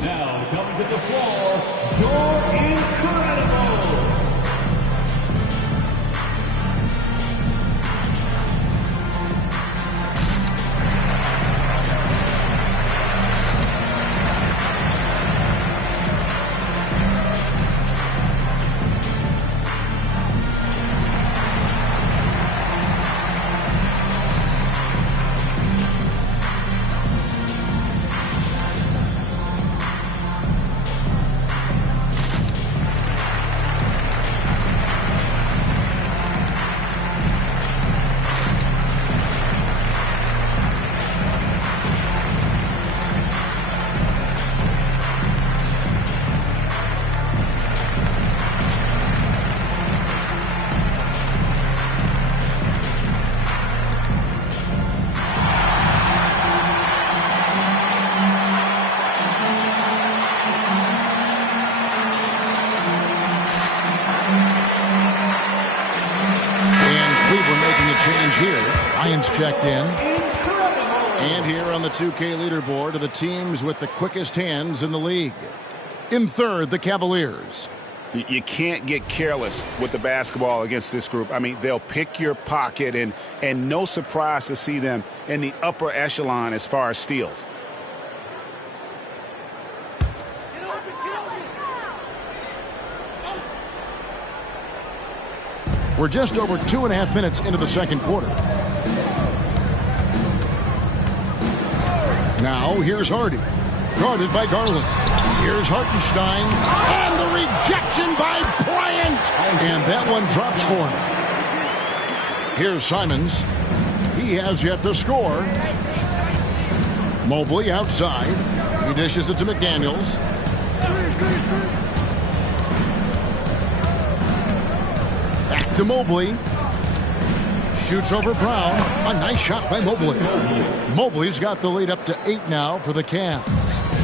Now coming to the floor, you're incredible. Checked in. And here on the 2K leaderboard are the teams with the quickest hands in the league. In third, the Cavaliers. You can't get careless with the basketball against this group. I mean, they'll pick your pocket, and no surprise to see them in the upper echelon as far as steals. We're just over 2.5 minutes into the second quarter. Now, here's Hardy. Guarded by Garland. Here's Hartenstein. And the rejection by Bryant. And that one drops for him. Here's Simons. He has yet to score. Mobley outside. He dishes it to McDaniels. Back to Mobley. Shoots over Brown. A nice shot by Mobley. Mobley's got the lead up to 8 now for the Cavs.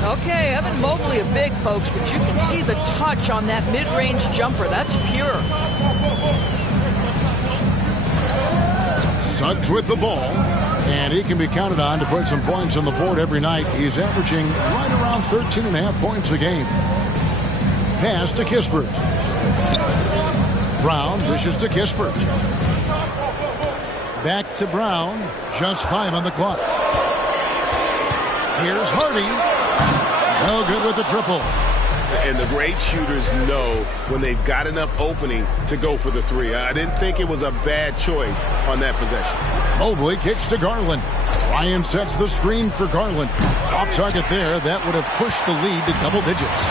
Okay, Evan Mobley a big, folks, but you can see the touch on that mid-range jumper. That's pure. Suggs with the ball. And he can be counted on to put some points on the board every night. He's averaging right around 13.5 points a game. Pass to Kispert. Brown dishes to Kispert. Back to Brown. Just 5 on the clock. Here's Hardy. No good with the triple. And the great shooters know when they've got enough opening to go for the three. I didn't think it was a bad choice on that possession. Mobley kicks to Garland. Ryan sets the screen for Garland. Off target there. That would have pushed the lead to double digits.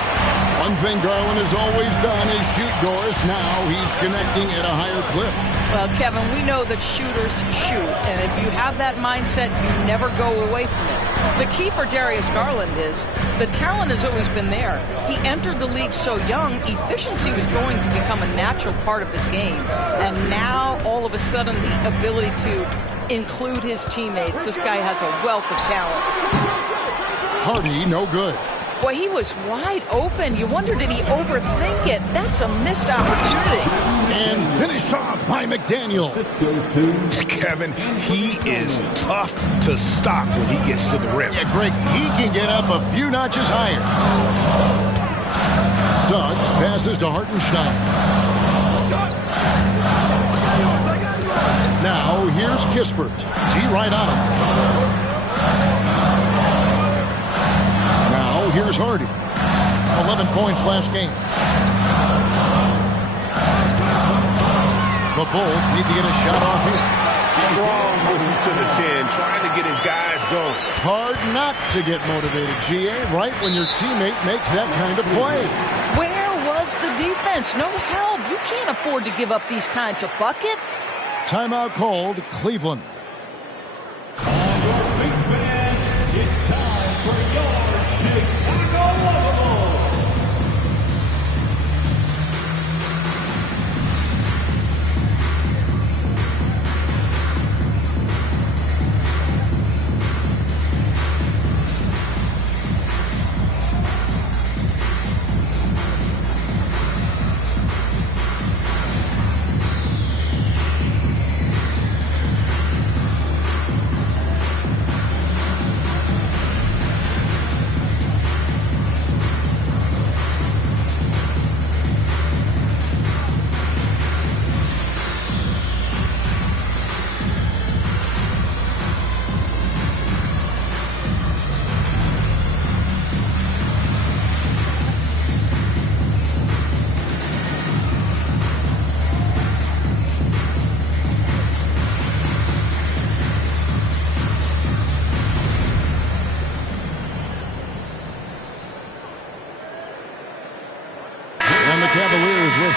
One thing Garland has always done is shoot doors. Now he's connecting at a higher clip. Well, Kevin, we know that shooters shoot, and if you have that mindset, you never go away from it. The key for Darius Garland is the talent has always been there. He entered the league so young, efficiency was going to become a natural part of his game. And now, all of a sudden, the ability to include his teammates. This guy has a wealth of talent. Hardy, no good. Boy, he was wide open. You wonder, did he overthink it? That's a missed opportunity. And finished off by McDaniel. Kevin, he is tough to stop when he gets to the rim. Yeah, Greg, he can get up a few notches higher. Suggs passes to Hartenstein. Now, here's Kispert. D right on him. Here's Hardy. 11 points last game. The Bulls need to get a shot off here. Strong move to the 10, trying to get his guys going. Hard not to get motivated, GA, right when your teammate makes that kind of play. Where was the defense? No help. You can't afford to give up these kinds of buckets. Timeout called, Cleveland.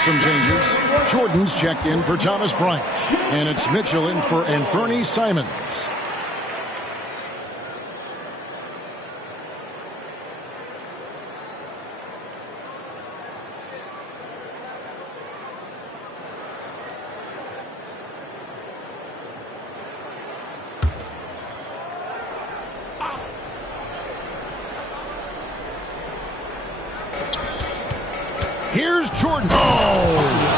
Some changes. Jordan's checked in for Thomas Bryant. And it's Mitchell in for Anthony Simons. Here's Jordan. Oh!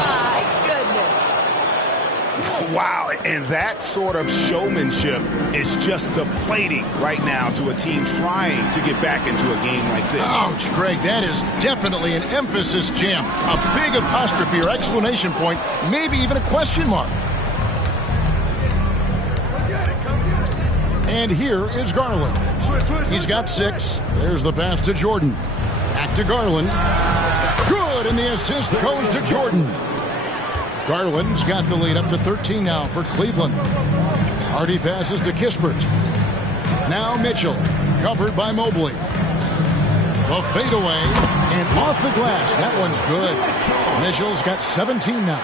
My goodness. Wow, and that sort of showmanship is just deflating right now to a team trying to get back into a game like this. Ouch, Greg, that is definitely an emphasis jam. A big apostrophe or exclamation point, maybe even a question mark. And here is Garland. He's got 6. There's the pass to Jordan. Back to Garland. Good, and the assist goes to Jordan. Garland's got the lead up to 13 now for Cleveland. Hardy passes to Kispert. Now Mitchell, covered by Mobley. The fadeaway, and off the glass. That one's good. Mitchell's got 17 now.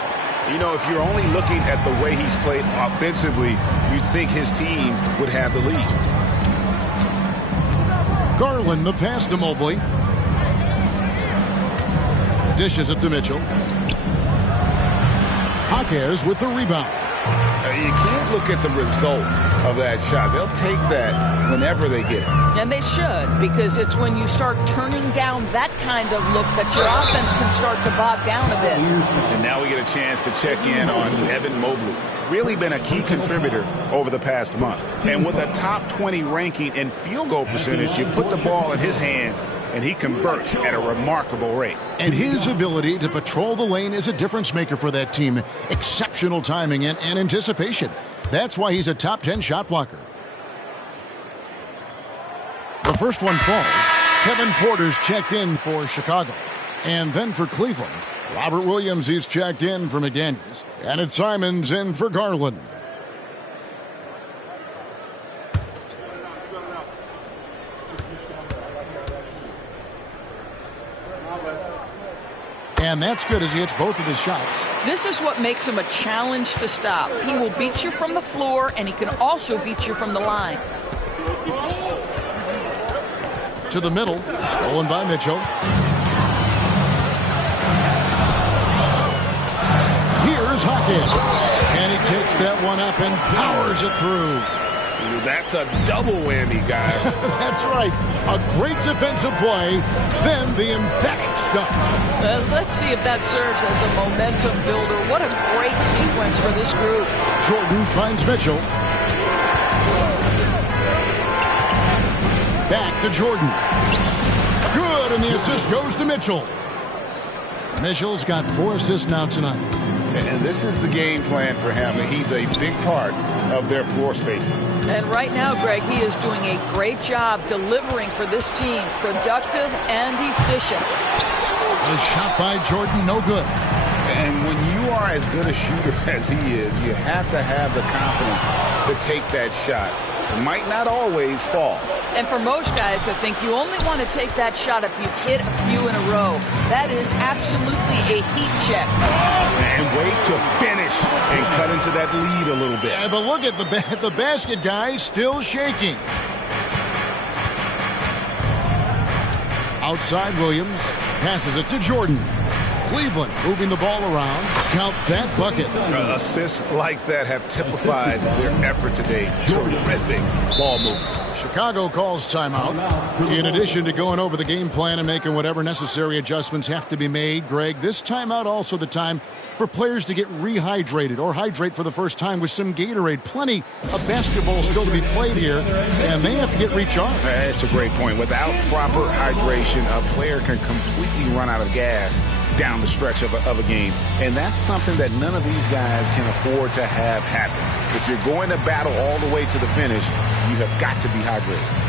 You know, if you're only looking at the way he's played offensively, you'd think his team would have the lead. Garland, the pass to Mobley. Dishes it to Mitchell. Jaquez with the rebound. You can't look at the result of that shot. They'll take that whenever they get it. And they should, because it's when you start turning down that kind of look that your offense can start to bog down a bit. And now we get a chance to check in on Evan Mobley. Really been a key contributor over the past month. And with a top 20 ranking in field goal percentage, you put the ball in his hands and he converts at a remarkable rate. And his ability to patrol the lane is a difference maker for that team. Exceptional timing and anticipation. That's why he's a top 10 shot blocker. The first one falls. Kevin Porter's checked in for Chicago. And then for Cleveland, Robert Williams, he's checked in for McDaniels. And it's Simons in for Garland. And that's good as he hits both of his shots. This is what makes him a challenge to stop. He will beat you from the floor, and he can also beat you from the line. To the middle, stolen by Mitchell. Here's Hawkins. And he takes that one up and powers it through. That's a double whammy, guys. That's right. A great defensive play, then the emphatic stuff. Let's see if that serves as a momentum builder. What a great sequence for this group. Jordan finds Mitchell. Back to Jordan. Good, and the assist goes to Mitchell. Mitchell's got 4 assists now tonight. And this is the game plan for him. He's a big part of their floor spacing. And right now, Greg, he is doing a great job delivering for this team. Productive and efficient. The shot by Jordan, no good. And when you are as good a shooter as he is, you have to have the confidence to take that shot. It might not always fall. And for most guys, I think you only want to take that shot if you've hit a few in a row. That is absolutely a heat check. And wait to finish and cut into that lead a little bit. Yeah, but look at the basket, guys, still shaking. Outside Williams, passes it to Jordan. Cleveland moving the ball around. Count that bucket. Assists like that have typified their effort today. Terrific ball movement. Chicago calls timeout. In addition to going over the game plan and making whatever necessary adjustments have to be made, Greg, this timeout also the time for players to get rehydrated or hydrate for the first time with some Gatorade. Plenty of basketball still to be played here, and they have to get recharged. That's a great point. Without proper hydration, a player can completely run out of gas down the stretch of a game. And that's something that none of these guys can afford to have happen. If you're going to battle all the way to the finish, you have got to be hydrated.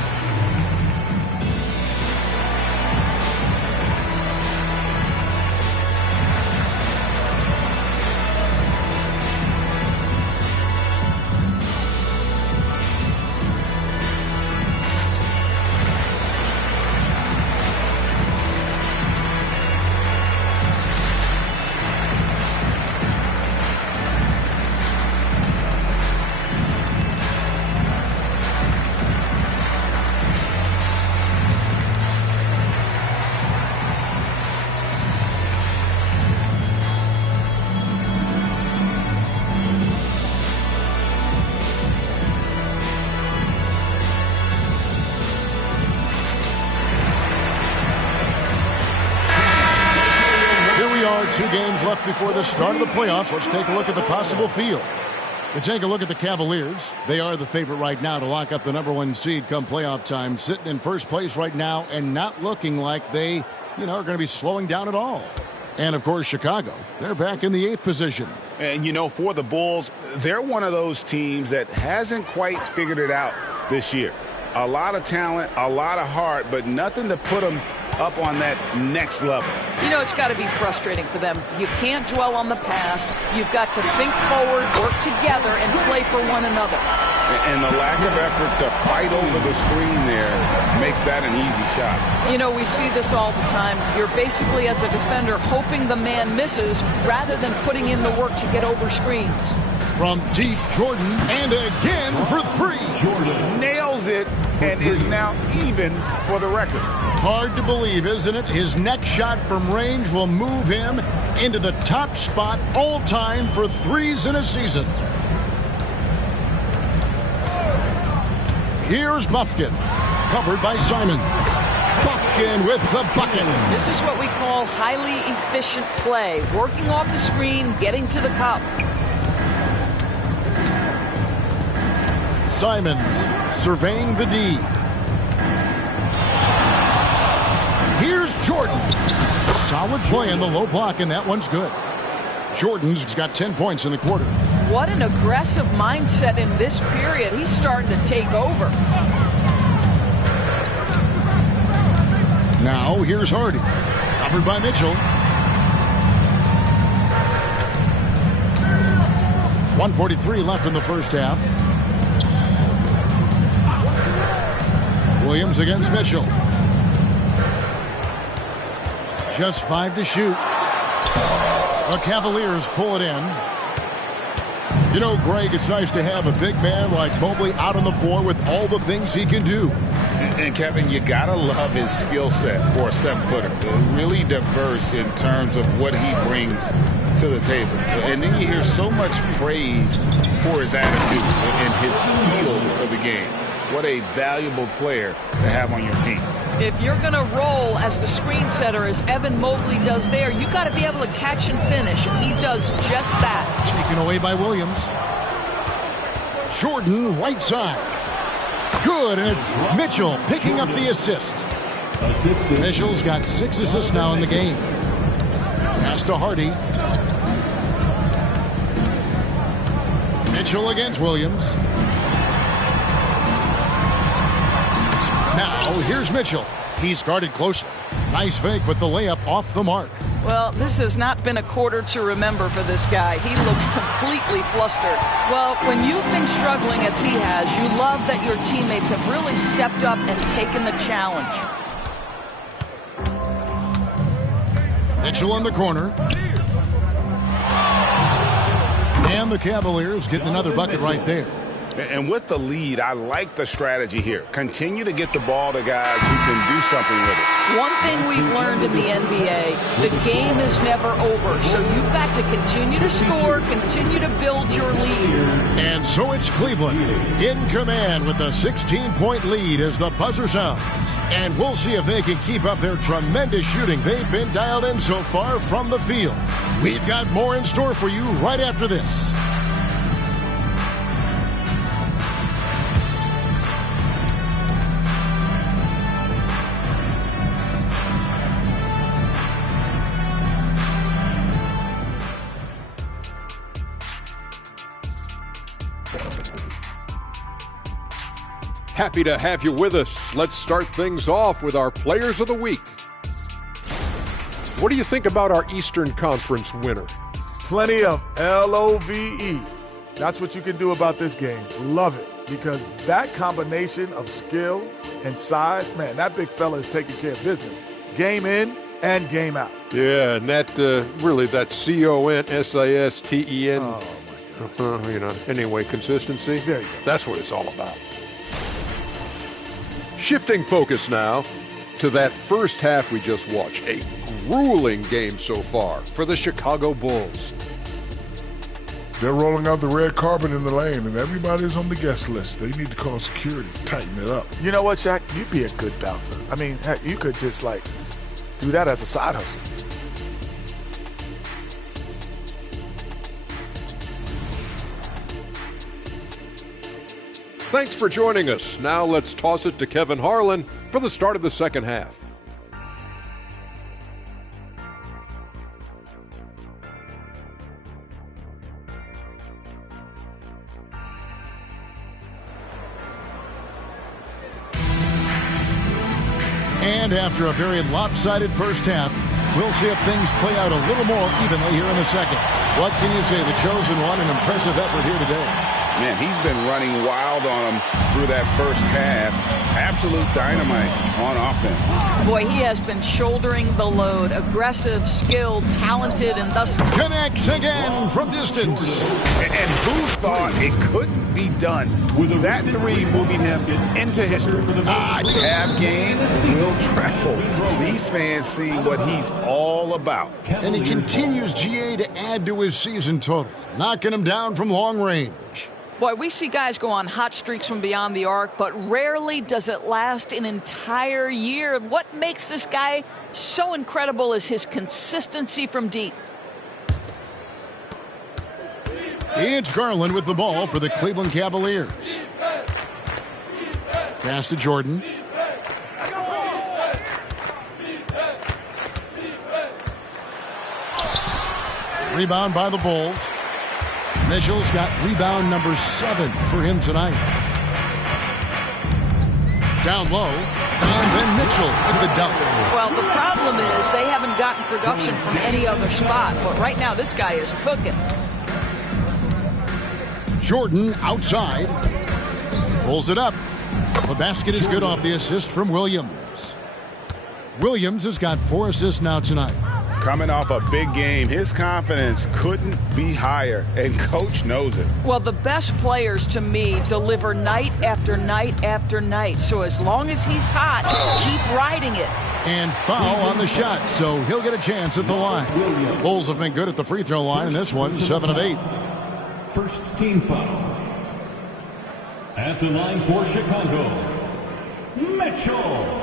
Two games left before the start of the playoffs. Let's take a look at the possible field. You take a look at the Cavaliers. They are the favorite right now to lock up the #1 seed come playoff time, sitting in first place right now and not looking like they, are going to be slowing down at all. And, of course, Chicago, they're back in the 8th position. And, for the Bulls, they're one of those teams that hasn't quite figured it out this year. A lot of talent, a lot of heart, but nothing to put them up on that next level. It's got to be frustrating for them. You can't dwell on the past. You've got to think forward, work together, and play for one another. And the lack of effort to fight over the screen there makes that an easy shot. We see this all the time. You're basically, as a defender, hoping the man misses rather than putting in the work to get over screens. From deep, Jordan, and again for 3. Jordan nails it and is now even for the record. Hard to believe, isn't it? His next shot from range will move him into the top spot all time for threes in a season. Here's Buffkin, covered by Simons. Buffkin with the bucket. This is what we call highly efficient play. Working off the screen, getting to the cup. Simons surveying the D. Here's Jordan. Solid play in the low block, and that one's good. Jordan's got 10 points in the quarter. What an aggressive mindset in this period. He's starting to take over. Now here's Hardy. Covered by Mitchell. 1:43 left in the first half. Williams against Mitchell. Just 5 to shoot. The Cavaliers pull it in. Greg, it's nice to have a big man like Mobley out on the floor with all the things he can do. And Kevin, you gotta love his skill set for a 7-footer. Really diverse in terms of what he brings to the table. And then you hear so much praise for his attitude and his feel for the game. What a valuable player to have on your team. If you're going to roll as the screen setter, as Evan Mobley does there, you got to be able to catch and finish, and he does just that. Taken away by Williams. Jordan, right side. Good, and it's Mitchell picking up the assist. Mitchell's got 6 assists now in the game. Pass to Hardy. Mitchell against Williams. Now, here's Mitchell. He's guarded closely. Nice fake, but the layup off the mark. Well, this has not been a quarter to remember for this guy. He looks completely flustered. Well, when you've been struggling as he has, you love that your teammates have really stepped up and taken the challenge. Mitchell in the corner. And the Cavaliers getting another bucket right there. And with the lead, I like the strategy here. Continue to get the ball to guys who can do something with it. One thing we've learned in the NBA, the game is never over. So you've got to continue to score, continue to build your lead. And so it's Cleveland in command with a 16-point lead as the buzzer sounds. And we'll see if they can keep up their tremendous shooting they've been dialed in so far from the field. We've got more in store for you right after this. Happy to have you with us. Let's start things off with our Players of the Week. What do you think about our Eastern Conference winner? Plenty of LOVE. That's what you can do about this game. Love it. Because that combination of skill and size, man, that big fella is taking care of business. Game in and game out. Yeah, and that really, that CONSISTEN. Oh, my gosh. Anyway, consistency. There you go. That's what it's all about. Shifting focus now to that first half we just watched. A grueling game so far for the Chicago Bulls. They're rolling out the red carpet in the lane, and everybody's on the guest list. They need to call security, tighten it up. You know what, Shaq? You'd be a good bouncer. I mean, heck, you could just, do that as a side hustle. Thanks for joining us. Now let's toss it to Kevin Harlan for the start of the second half. And after a very lopsided first half, we'll see if things play out a little more evenly here in the second. What can you say? The chosen one, an impressive effort here today. Man, he's been running wild on them through that first half. Absolute dynamite on offense. Boy, he has been shouldering the load. Aggressive, skilled, talented, and thus connects again from distance. And who thought it couldn't be done? That three moving him into history. Have game, will travel. These fans see what he's all about. And he continues, GA, to add to his season total, knocking him down from long range. Boy, we see guys go on hot streaks from beyond the arc, but rarely does it last an entire year. What makes this guy so incredible is his consistency from deep. It's Garland with the ball for the Cleveland Cavaliers. Pass to Jordan. Rebound by the Bulls. Mitchell's got rebound number 7 for him tonight. Down low, and then Mitchell with the dunk. Well, the problem is they haven't gotten production from any other spot, but right now this guy is cooking. Jordan outside. Pulls it up. The basket is good off the assist from Williams. Williams has got 4 assists now tonight. Coming off a big game, his confidence couldn't be higher, and coach knows it. Well, the best players to me deliver night after night after night. So as long as he's hot, keep riding it. And foul on the shot, so he'll get a chance at the line. Bulls have been good at the free throw line in this one, 7 of 8. First team foul. At the line for Chicago, Mitchell.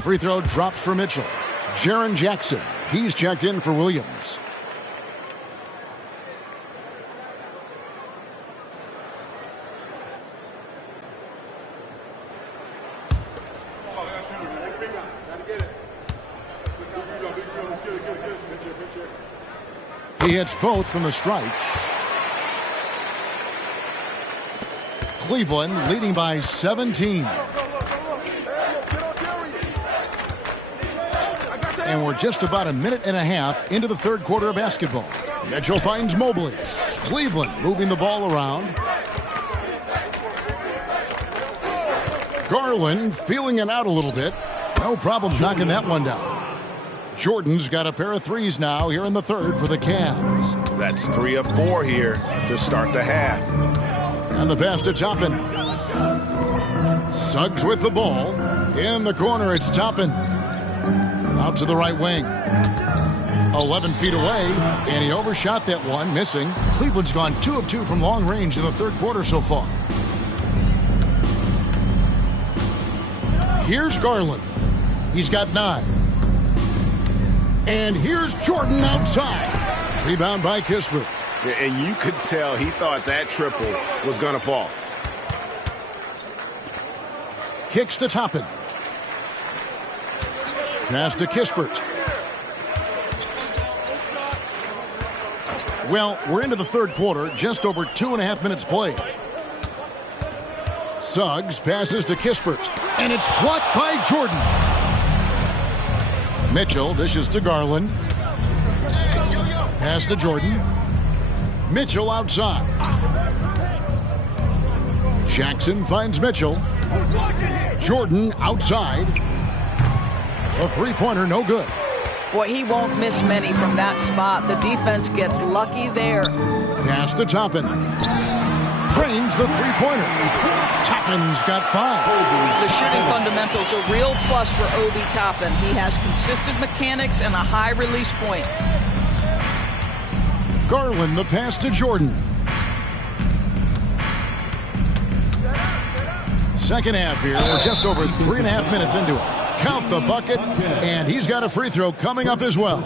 Free throw drops for Mitchell. Jaren Jackson, he's checked in for Williams. He hits both from the stripe. Cleveland leading by 17. And we're just about a minute and a half into the third quarter of basketball. Mitchell finds Mobley. Cleveland moving the ball around. Garland feeling it out a little bit. No problems knocking that one down. Jordan's got a pair of threes now here in the third for the Cavs. That's 3 of 4 here to start the half. And the pass to Toppin. Suggs with the ball. In the corner, it's Toppin. Out to the right wing. 11 feet away, and he overshot that one, missing. Cleveland's gone 2 of 2 from long range in the third quarter so far. Here's Garland. He's got 9. And here's Jordan outside. Rebound by Kispert. And you could tell he thought that triple was going to fall. Kicks to Toppin. Pass to Kispert. Well, we're into the third quarter, just over 2.5 minutes played. Suggs passes to Kispert, and it's blocked by Jordan. Mitchell dishes to Garland. Pass to Jordan. Mitchell outside. Jackson finds Mitchell. Jordan outside. A three-pointer, no good. Boy, he won't miss many from that spot. The defense gets lucky there. Pass to Toppin. Trains the three-pointer. Toppin's got 5. The shooting fundamentals a real plus for Obi Toppin. He has consistent mechanics and a high release point. Garland the pass to Jordan. second half here. We're just over 3.5 minutes into it. Count the bucket, and he's got a free throw coming up as well.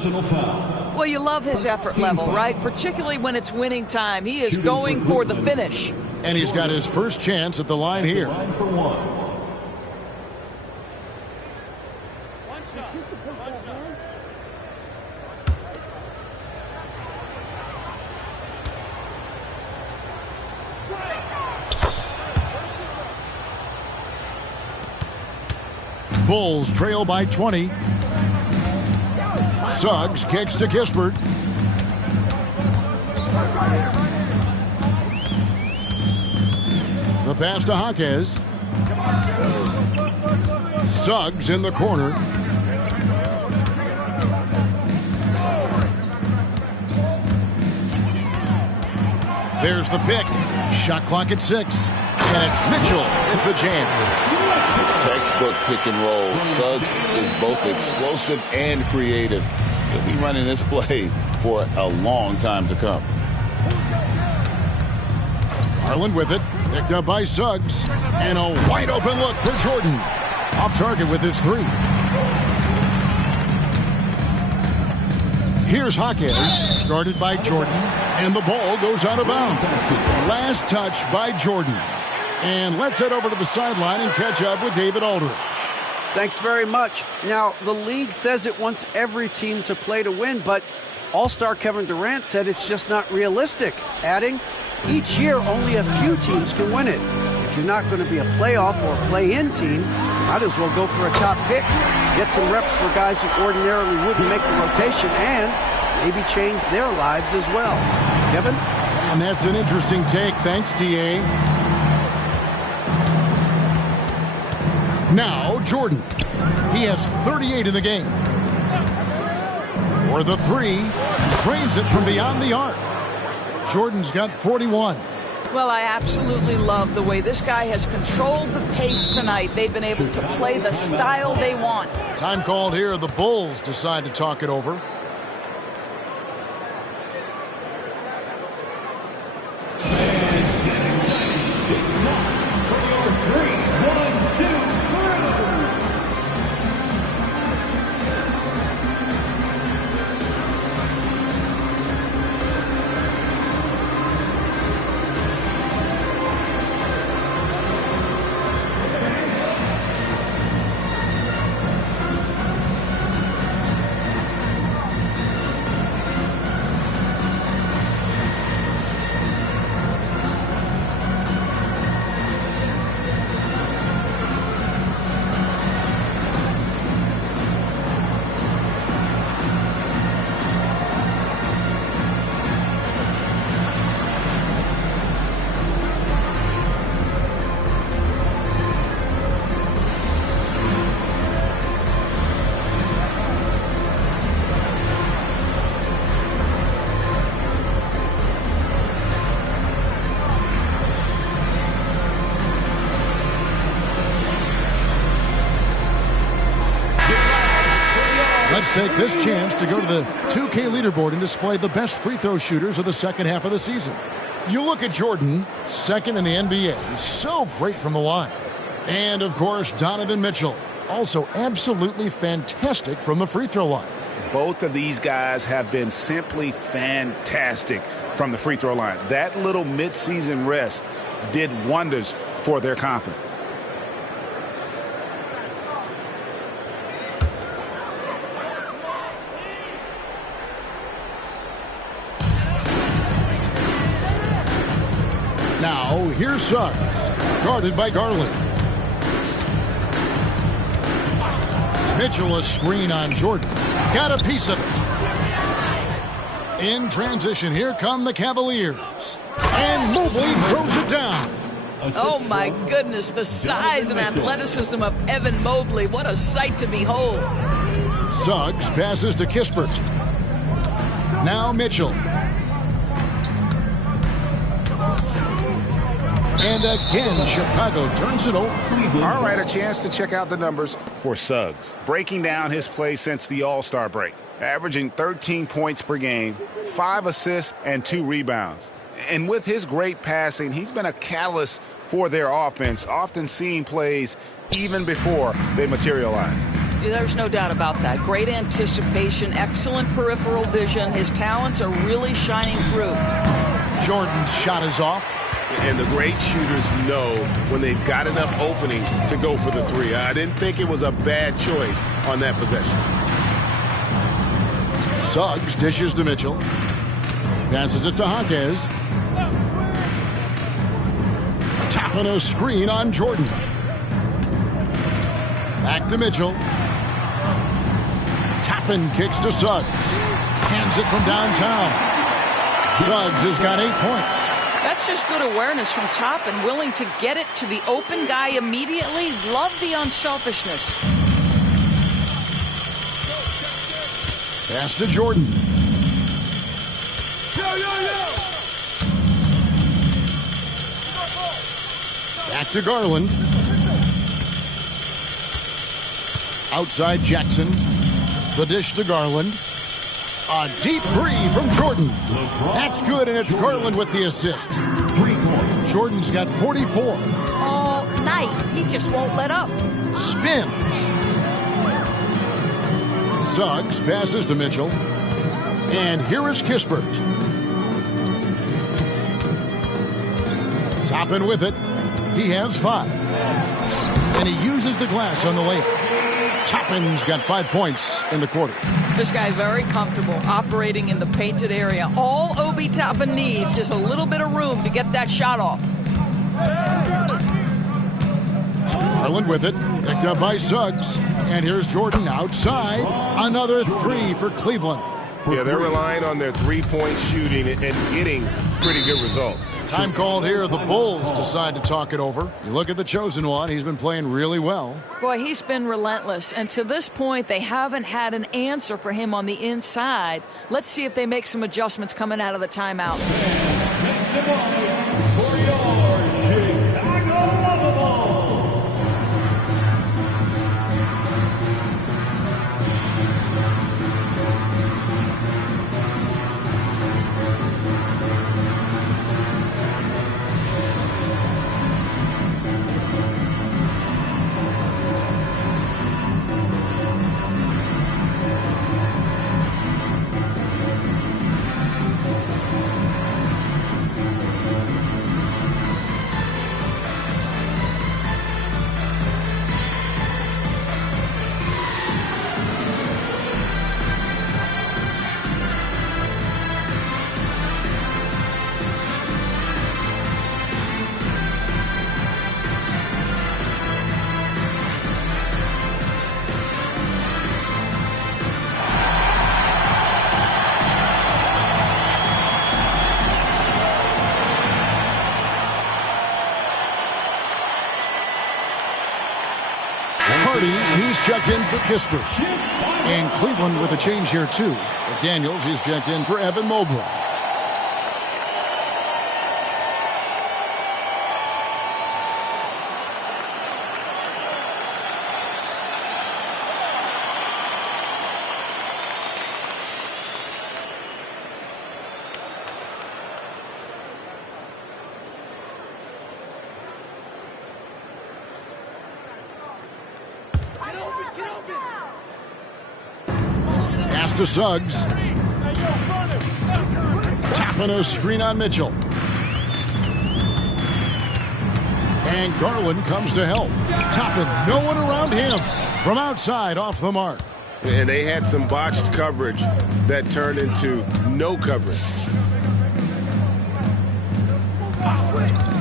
Well, you love his effort level, right? Particularly when it's winning time. He is going for the finish. And he's got his first chance at the line here. Bulls trail by 20. Suggs kicks to Kispert. The pass to Jaquez. Suggs in the corner. There's the pick. Shot clock at 6. And it's Mitchell with the jam. Textbook pick and roll. Suggs is both explosive and creative. He'll be running this play for a long time to come. Garland with it. Picked up by Suggs. And a wide open look for Jordan. Off target with his 3. Here's Jaquez, guarded by Jordan. And the ball goes out of bounds. Last touch by Jordan. And let's head over to the sideline and catch up with David Aldridge. Thanks very much. Now, the league says it wants every team to play to win, but All-Star Kevin Durant said it's just not realistic, adding, each year only a few teams can win it. If you're not going to be a playoff or a play-in team, you might as well go for a top pick, get some reps for guys who ordinarily wouldn't make the rotation, and maybe change their lives as well. Kevin? And that's an interesting take. Thanks, D.A. Now, Jordan. He has 38 in the game. For the 3, trains it from beyond the arc. Jordan's got 41. Well, I absolutely love the way this guy has controlled the pace tonight. They've been able to play the style they want. Time called here. The Bulls decide to talk it over. Let's take this chance to go to the 2K leaderboard and display the best free throw shooters of the second half of the season. You look at Jordan, second in the NBA, so great from the line. And, of course, Donovan Mitchell, also absolutely fantastic from the free throw line. Both of these guys have been simply fantastic from the free throw line. That little midseason rest did wonders for their confidence. Now, here's Suggs, guarded by Garland. Mitchell a screen on Jordan. Got a piece of it. In transition, here come the Cavaliers. And Mobley throws it down. Oh, my goodness, the size and athleticism of Evan Mobley. What a sight to behold. Suggs passes to Kispert. Now Mitchell. And again, Chicago turns it over. All right, a chance to check out the numbers for Suggs. Breaking down his play since the All-Star break. Averaging 13 points per game, 5 assists, and 2 rebounds. And with his great passing, he's been a catalyst for their offense, often seeing plays even before they materialize. There's no doubt about that. Great anticipation, excellent peripheral vision. His talents are really shining through. Jordan's shot is off. And the great shooters know when they've got enough opening to go for the three. I didn't think it was a bad choice on that possession. Suggs dishes to Mitchell. Passes it to Jaquez. Tapping a screen on Jordan. Back to Mitchell. Tapping kicks to Suggs. Hands it from downtown. Suggs has got 8 points. That's just good awareness from Toppin, willing to get it to the open guy immediately. Love the unselfishness. Pass to Jordan. Back to Garland. Outside Jackson. The dish to Garland. A deep three from Jordan. That's good, and it's Garland with the assist. 3 points. Jordan's got 44. All night. He just won't let up. Spins. Suggs passes to Mitchell. And here is Kispert. Toppin with it. He has 5. And he uses the glass on the layup. Toppin's got 5 points in the quarter. This guy very comfortable operating in the painted area. All Obi Toppin needs is a little bit of room to get that shot off. Garland with it. Picked up by Suggs. And here's Jordan outside. Another 3 for Cleveland. Yeah, they're relying on their three-point shooting and getting pretty good results. Time called here. The Bulls decide to talk it over. You look at the chosen one. He's been playing really well. Boy, he's been relentless. And to this point, they haven't had an answer for him on the inside. Let's see if they make some adjustments coming out of the timeout. He's checked in for Kispert. And Cleveland with a change here, too. McDaniels, he's checked in for Evan Mobley. To Suggs. Tapping a screen on Mitchell. And Garland comes to help. Toppin, no one around him. From outside, off the mark. And they had some botched coverage that turned into no coverage.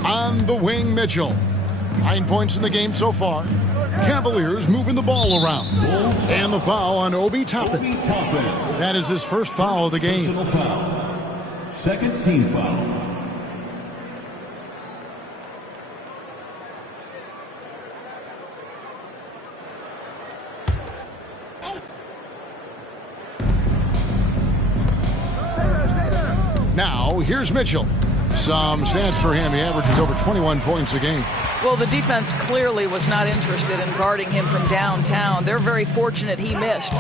On the wing, Mitchell. 9 points in the game so far. Cavaliers moving the ball around. And the foul on Obi Toppin. That is his first foul of the game. Second team foul. Now, here's Mitchell. Some stats for him. He averages over 21 points a game. Well, the defense clearly was not interested in guarding him from downtown. They're very fortunate he missed.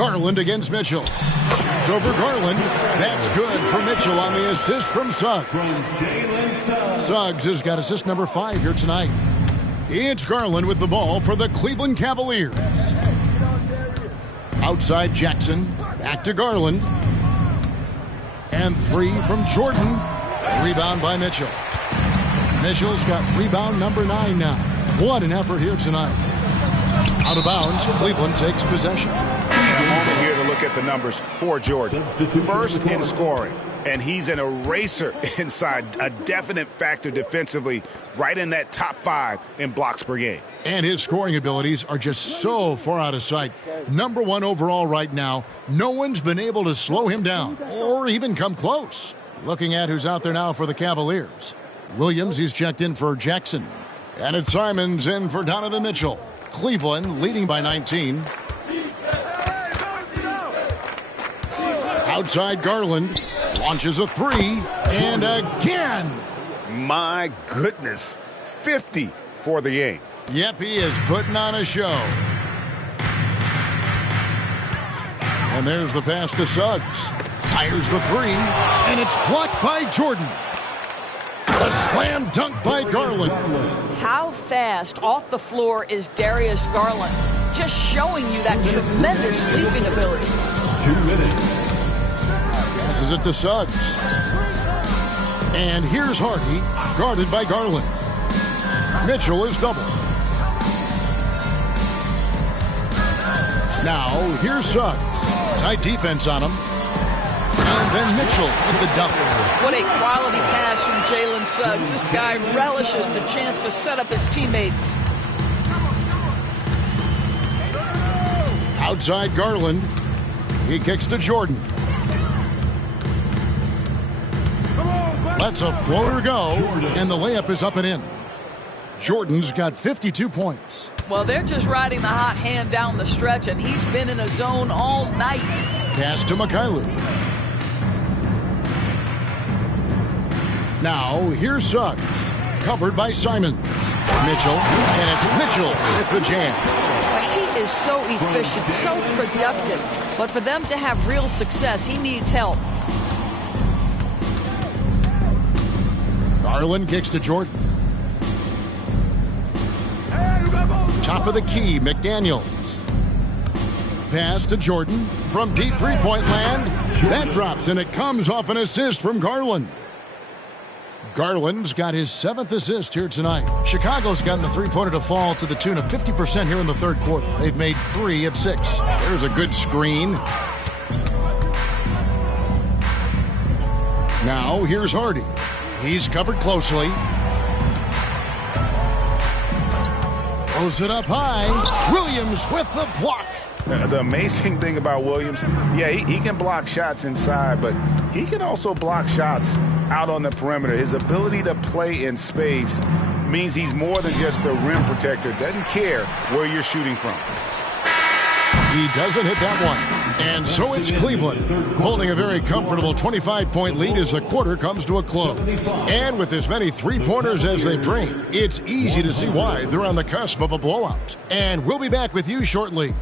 Garland against Mitchell. Shoots over Garland. That's good for Mitchell on the assist from Suggs. Suggs has got assist number 5 here tonight. It's Garland with the ball for the Cleveland Cavaliers. Outside Jackson. Back to Garland. And 3 from Jordan. Rebound by Mitchell. Mitchell's got rebound number 9 now. What an effort here tonight. Out of bounds, Cleveland takes possession. And a moment here to look at the numbers for Jordan. First in scoring, and he's an eraser inside, a definite factor defensively, right in that top 5 in blocks per game. And his scoring abilities are just so far out of sight. Number 1 overall right now. No one's been able to slow him down or even come close. Looking at who's out there now for the Cavaliers. Williams, he's checked in for Jackson. And it's Simons in for Donovan Mitchell. Cleveland leading by 19. Outside Garland. Launches a 3. And again. My goodness. 50 for the game. Yep, he is putting on a show. And there's the pass to Suggs. Fires the 3. And it's blocked by Jordan. A slam dunk by Garland. How fast off the floor is Darius Garland? Just showing you that tremendous leaping ability. 2 minutes. Passes it to Suggs. And here's Hardy, guarded by Garland. Mitchell is doubled. Now, here's Suggs. Tight defense on him. And then Mitchell with the dunk. What a quality pass from Jalen Suggs. This guy relishes the chance to set up his teammates. Outside Garland. He kicks to Jordan. Lets a floater go. And the layup is up and in. Jordan's got 52 points. Well, they're just riding the hot hand down the stretch, and he's been in a zone all night. Pass to Mikhailuk. Now, here's Suggs, covered by Simons. Mitchell, and it's Mitchell with the jam. Well, he is so efficient, so productive. But for them to have real success, he needs help. Garland kicks to Jordan. Top of the key, McDaniels. Pass to Jordan from deep three-point land. That drops, and it comes off an assist from Garland. Garland's got his 7th assist here tonight. Chicago's gotten the three-pointer to fall to the tune of 50% here in the third quarter. They've made 3 of 6. There's a good screen. Now, here's Hardy. He's covered closely. Throws it up high. Williams with the block. The amazing thing about Williams, yeah, he can block shots inside, but he can also block shots out on the perimeter. His ability to play in space means he's more than just a rim protector. Doesn't care where you're shooting from. He doesn't hit that one. And so it's Cleveland holding a very comfortable 25-point lead as the quarter comes to a close. And with as many three-pointers as they've drained, it's easy to see why they're on the cusp of a blowout. And we'll be back with you shortly.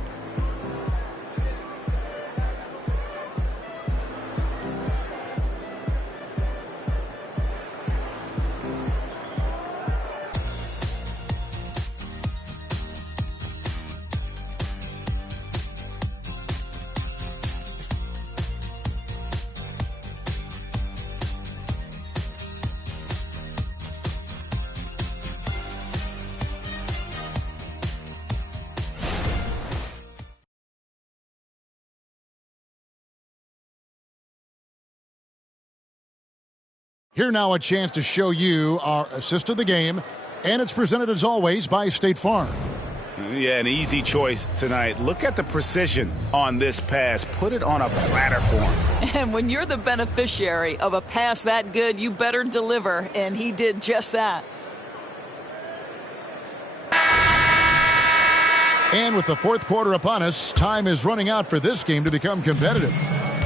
Here now a chance to show you our assist of the game, and it's presented as always by State Farm. Yeah, an easy choice tonight. Look at the precision on this pass. Put it on a platter for him. And when you're the beneficiary of a pass that good, you better deliver, and he did just that. And with the fourth quarter upon us, time is running out for this game to become competitive.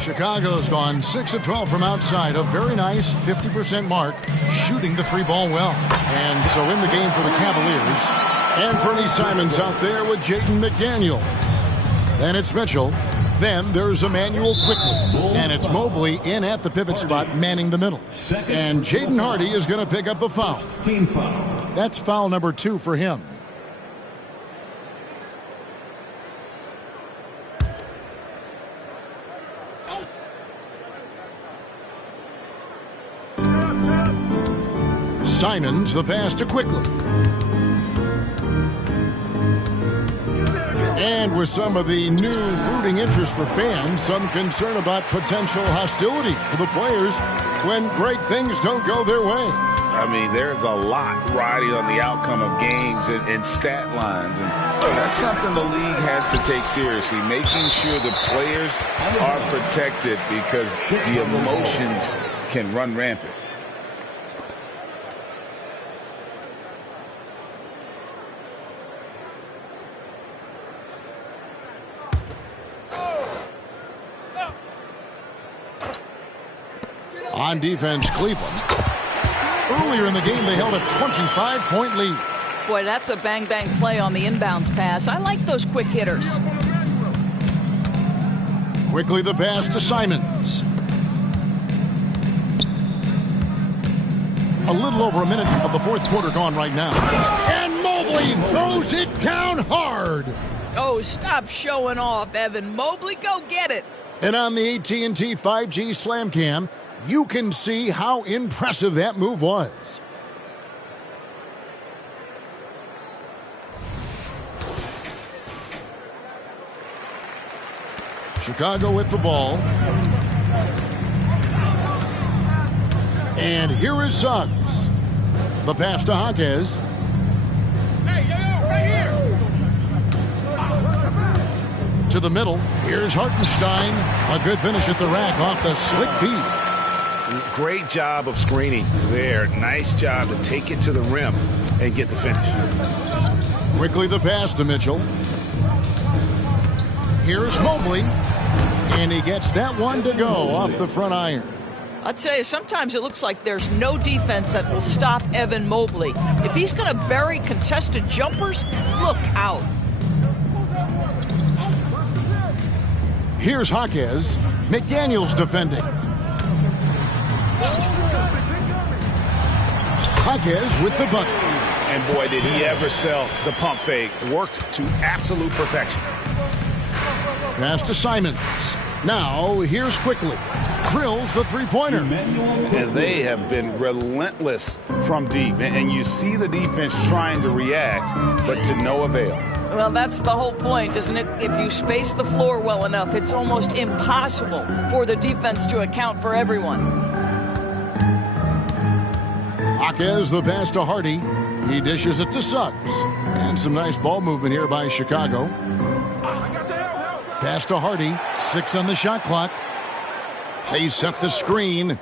Chicago's gone 6 of 12 from outside, a very nice 50% mark, shooting the three ball well. And so in the game for the Cavaliers, and Fernie Simons out there with Jaden McDaniel. Then it's Mitchell, Then there's Emmanuel quickly. And it's Mobley in at the pivot spot, manning the middle. And Jaden Hardy is going to pick up a foul. Team foul. That's foul number 2 for him. Simons the pass to quickly. And with some of the new rooting interest for fans, some concern about potential hostility for the players when great things don't go their way. I mean, there's a lot riding on the outcome of games and stat lines. And that's something the league has to take seriously, making sure the players are protected because the emotions can run rampant. On defense, Cleveland. Earlier in the game, they held a 25-point lead. Boy, that's a bang-bang play on the inbounds pass. I like those quick hitters. Quickly the pass to Simons. A little over a minute of the fourth quarter gone right now. And Mobley throws it down hard. Oh, stop showing off, Evan Mobley. Go get it. And on the AT&T 5G Slam Cam, you can see how impressive that move was. Chicago with the ball. And here is Suggs. The pass to Jaquez. Hey, yo, right here. To the middle. Here's Hartenstein. A good finish at the rack off the slick feed. Great job of screening there. Nice job to take it to the rim and get the finish. Quickly the pass to Mitchell. Here's Mobley. And he gets that one to go off the front iron. I'll tell you, sometimes it looks like there's no defense that will stop Evan Mobley. If he's going to bury contested jumpers, look out. Here's Jaquez. McDaniels defending. Jaquez with the bucket. And boy, did he ever sell the pump fake. Worked to absolute perfection. Pass to Simons. Now, here's quickly. Drills the three-pointer. And they have been relentless from deep. And you see the defense trying to react, but to no avail. Well, that's the whole point, isn't it? If you space the floor well enough, it's almost impossible for the defense to account for everyone. Jaquez the pass to Hardy. He dishes it to Suggs. And some nice ball movement here by Chicago. Pass to Hardy. 6 on the shot clock. They set the screen.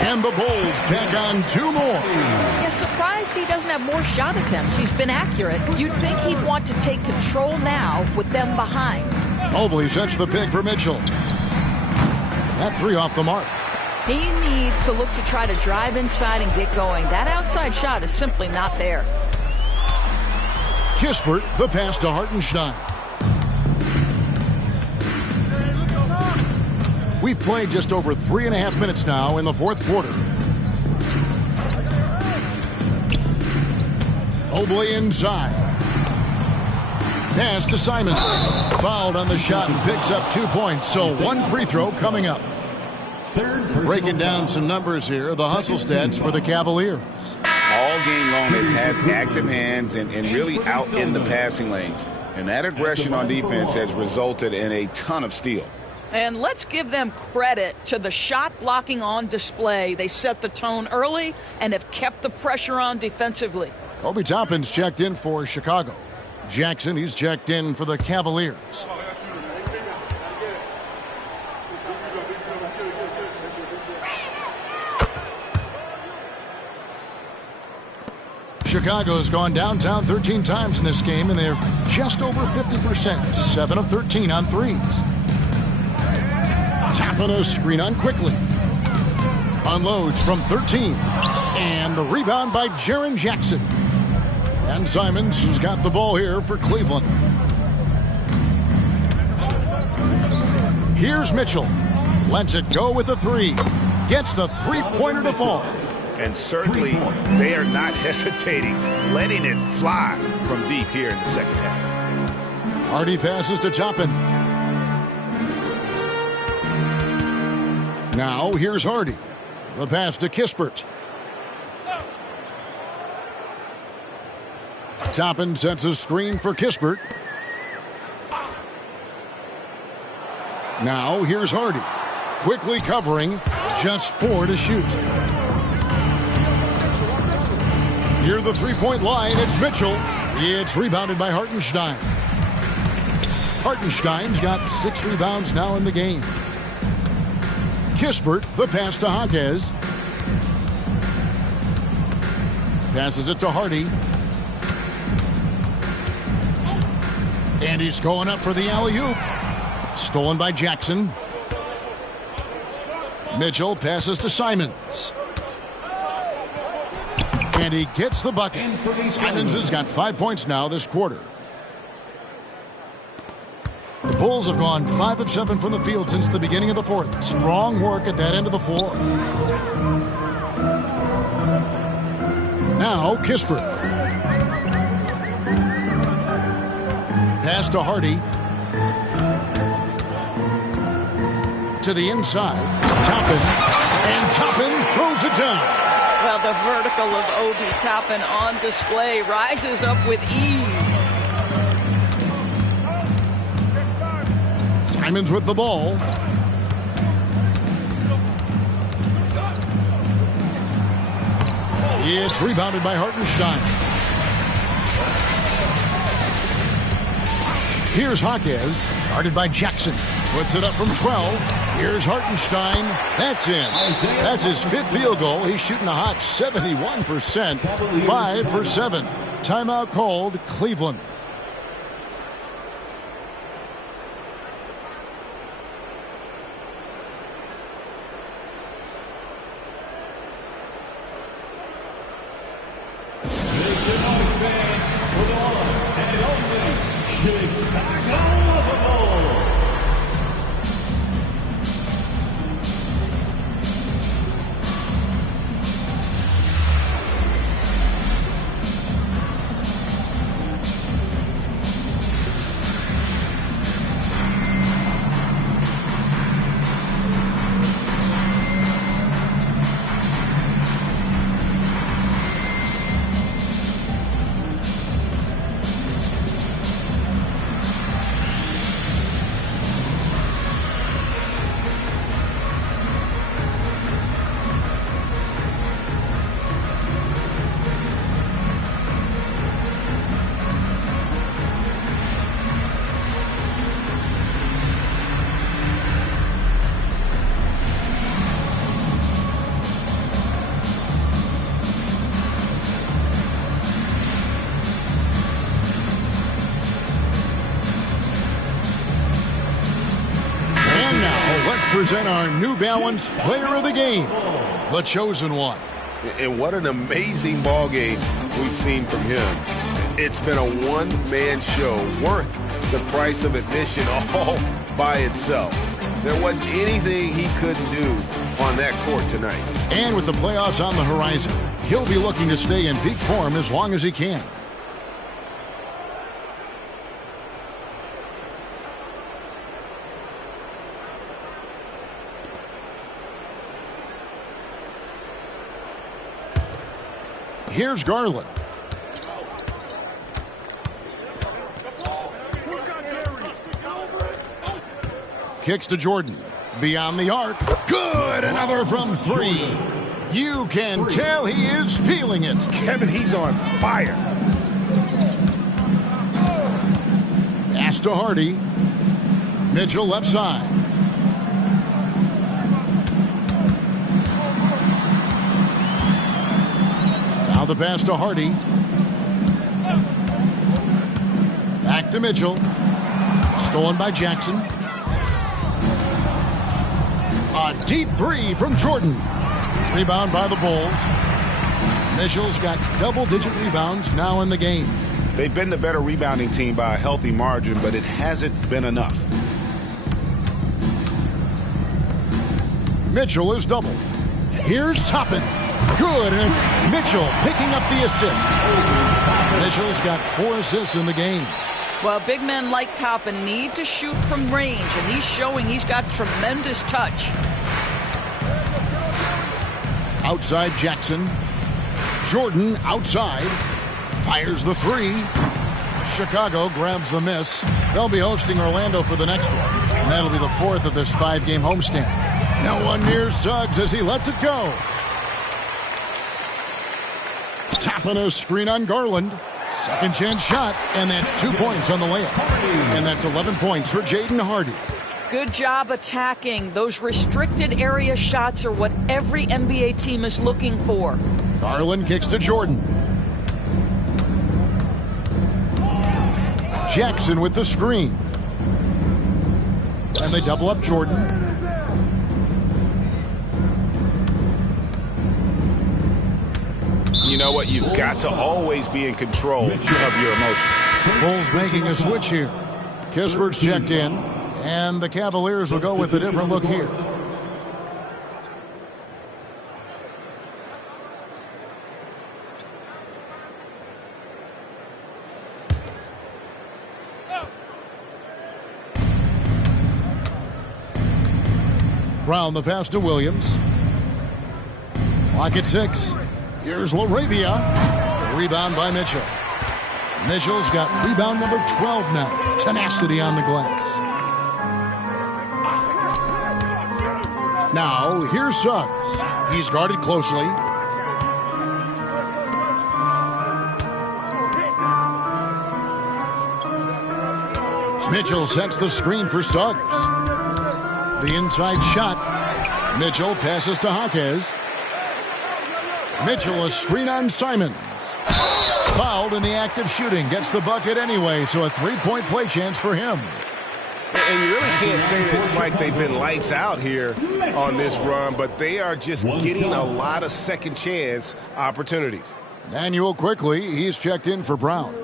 And the Bulls tack on 2 more. Yeah, surprised he doesn't have more shot attempts. He's been accurate. You'd think he'd want to take control now with them behind. Mobley sets the pick for Mitchell. That 3 off the mark. He needs to look to try to drive inside and get going. That outside shot is simply not there. Kispert, the pass to Hartenstein. We've played just over 3.5 minutes now in the fourth quarter. Mobley inside. Pass to Simons. Fouled on the shot and picks up 2 points. So 1 free throw coming up. Breaking down some numbers here. The hustle stats for the Cavaliers. All game long, they've had active hands and really out in the passing lanes. And that aggression on defense has resulted in a ton of steals. And let's give them credit to the shot blocking on display. They set the tone early and have kept the pressure on defensively. Obi Toppin's checked in for Chicago. Jackson, he's checked in for the Cavaliers. Chicago's gone downtown 13 times in this game, and they're just over 50%. 7 of 13 on threes. Tapping a screen on quickly. Unloads from 13. And the rebound by Jaren Jackson. And Simons has got the ball here for Cleveland. Here's Mitchell. Lets it go with the three. Gets the three-pointer to fall. And certainly they are not hesitating, letting it fly from deep here in the second half. Hardy passes to Toppin. Now here's Hardy. The pass to Kispert. Toppin sets a screen for Kispert. Now here's Hardy. Quickly covering. Just 4 to shoot. Near the three-point line, it's Mitchell. It's rebounded by Hartenstein. Hartenstein's got 6 rebounds now in the game. Kispert, the pass to Jaquez. Passes it to Hardy. And he's going up for the alley-oop. Stolen by Jackson. Mitchell passes to Simons. And he gets the bucket. Simons has got 5 points now this quarter. The Bulls have gone 5 of 7 from the field since the beginning of the fourth. Strong work at that end of the floor. Now Kispert. Pass to Hardy. To the inside. Toppin. And Toppin throws it down. Well, the vertical of Obi Toppin on display, rises up with ease. Simons with the ball. It's rebounded by Hartenstein. Here's Jaquez, guarded by Jackson. Puts it up from 12. Here's Hartenstein. That's in. That's his 5th field goal. He's shooting a hot 71%. 5 for 7. Timeout called, Cleveland. Present our New Balance Player of the Game, the chosen one. And what an amazing ball game we've seen from him. It's been a one-man show worth the price of admission all by itself. There wasn't anything he couldn't do on that court tonight. And with the playoffs on the horizon, he'll be looking to stay in peak form as long as he can. Here's Garland. Kicks to Jordan. Beyond the arc. Good! Another from 3. You can tell he is feeling it. Kevin, he's on fire. Pass to Hardy. Mitchell left side. Now the pass to Hardy. Back to Mitchell. Stolen by Jackson. A deep 3 from Jordan. Rebound by the Bulls. Mitchell's got double-digit rebounds now in the game. They've been the better rebounding team by a healthy margin, but it hasn't been enough. Mitchell is doubled. Here's Toppin. Good, and it's Mitchell picking up the assist. Mitchell's got 4 assists in the game. Well, big men like Toppin need to shoot from range, and he's showing he's got tremendous touch. Outside Jackson. Jordan outside. Fires the 3. Chicago grabs the miss. They'll be hosting Orlando for the next one. And that'll be the 4th of this 5-game homestand. No one near Suggs as he lets it go. Tapping a screen on Garland. Second chance shot, and that's 2 points on the layup. And that's 11 points for Jaden Hardy. Good job attacking. Those restricted area shots are what every NBA team is looking for. Garland kicks to Jordan. Jackson with the screen. And they double up Jordan. You know what? You've got to always be in control of your emotions. Bulls making a switch here. Kispert's checked in, and the Cavaliers will go with a different look here. Brown the pass to Williams. Clock at 6. Here's LaRavia. The rebound by Mitchell. Mitchell's got rebound number 12 now. Tenacity on the glass. Now, here's Suggs. He's guarded closely. Mitchell sets the screen for Suggs. The inside shot. Mitchell passes to Jaquez. Mitchell, a screen on Simons. Fouled in the act of shooting. Gets the bucket anyway, so a 3-point play chance for him. And you really can't say that it's like they've been lights out here on this run, but they are just getting a lot of second chance opportunities. Manuel quickly, he's checked in for Brown.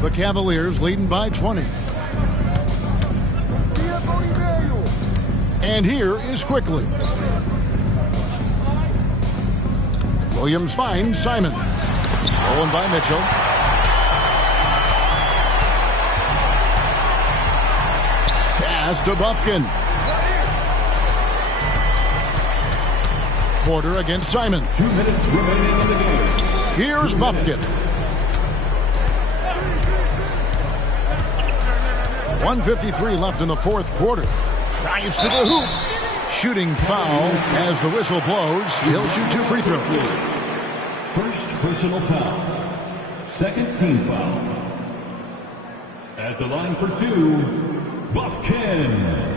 The Cavaliers leading by 20. And here is quickly. Williams finds Simons. Stolen by Mitchell. Pass to Bufkin. Porter against Simons. 2 minutes remaining in the game. Here's Bufkin. 1:53 left in the 4th quarter. Drives to the hoop. Shooting foul as the whistle blows. He'll shoot 2 free throws. First personal foul. Second team foul. At the line for 2, Bufkin.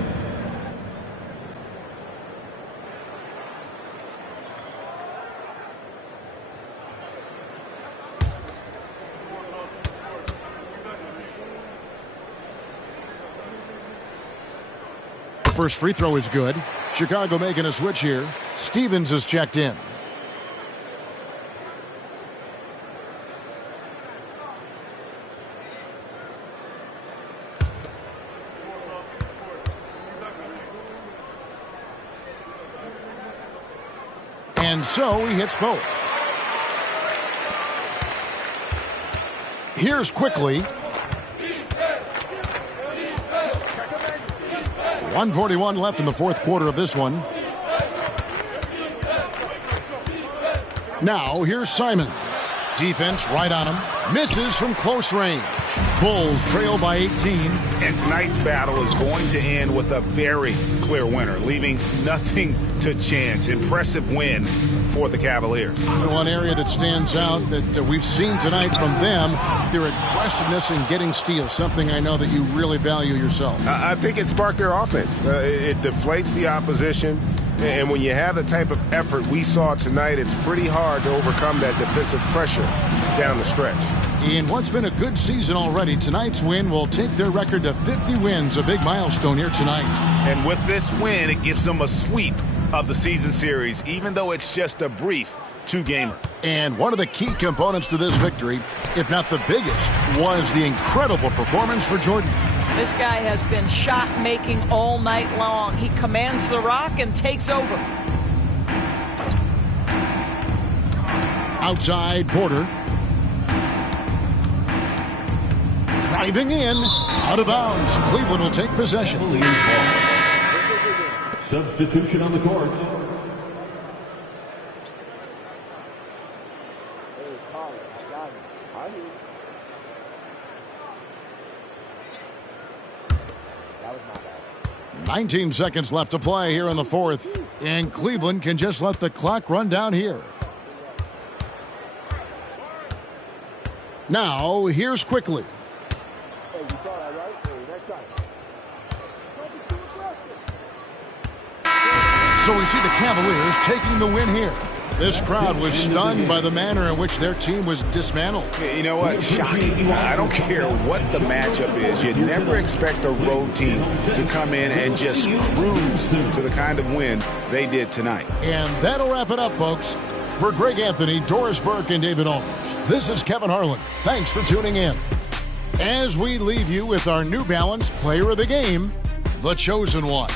First free throw is good. Chicago making a switch here. Stevens is checked in. And so he hits both. Here's quickly. 1:41 left in the 4th quarter of this one. Now here's Simons. Defense right on him. Misses from close range. Bulls trail by 18. And tonight's battle is going to end with a very clear winner, leaving nothing to chance. Impressive win for the Cavaliers. One area that stands out that we've seen tonight from them, their aggressiveness in getting steals, something I know that you really value yourself. I think it sparked their offense. It deflates the opposition. And when you have the type of effort we saw tonight, it's pretty hard to overcome that defensive pressure down the stretch. In what's been a good season already, tonight's win will take their record to 50 wins, a big milestone here tonight. And with this win, it gives them a sweep of the season series, even though it's just a brief two-gamer. And one of the key components to this victory, if not the biggest, was the incredible performance for Jordan. This guy has been shot-making all night long. He commands the rock and takes over. Outside, Porter. Driving in, out of bounds. Cleveland will take possession. Substitution on the court. "19 seconds left to play here in the fourth, and Cleveland can just let the clock run down here. Now, here's Quickly. So we see the Cavaliers taking the win here. This crowd was stunned by the manner in which their team was dismantled. You know what? Shocking. I don't care what the matchup is. You never expect a road team to come in and just cruise to the kind of win they did tonight. And that'll wrap it up, folks. For Greg Anthony, Doris Burke, and David Aldridge, this is Kevin Harlan. Thanks for tuning in. As we leave you with our New Balance Player of the Game, the Chosen One.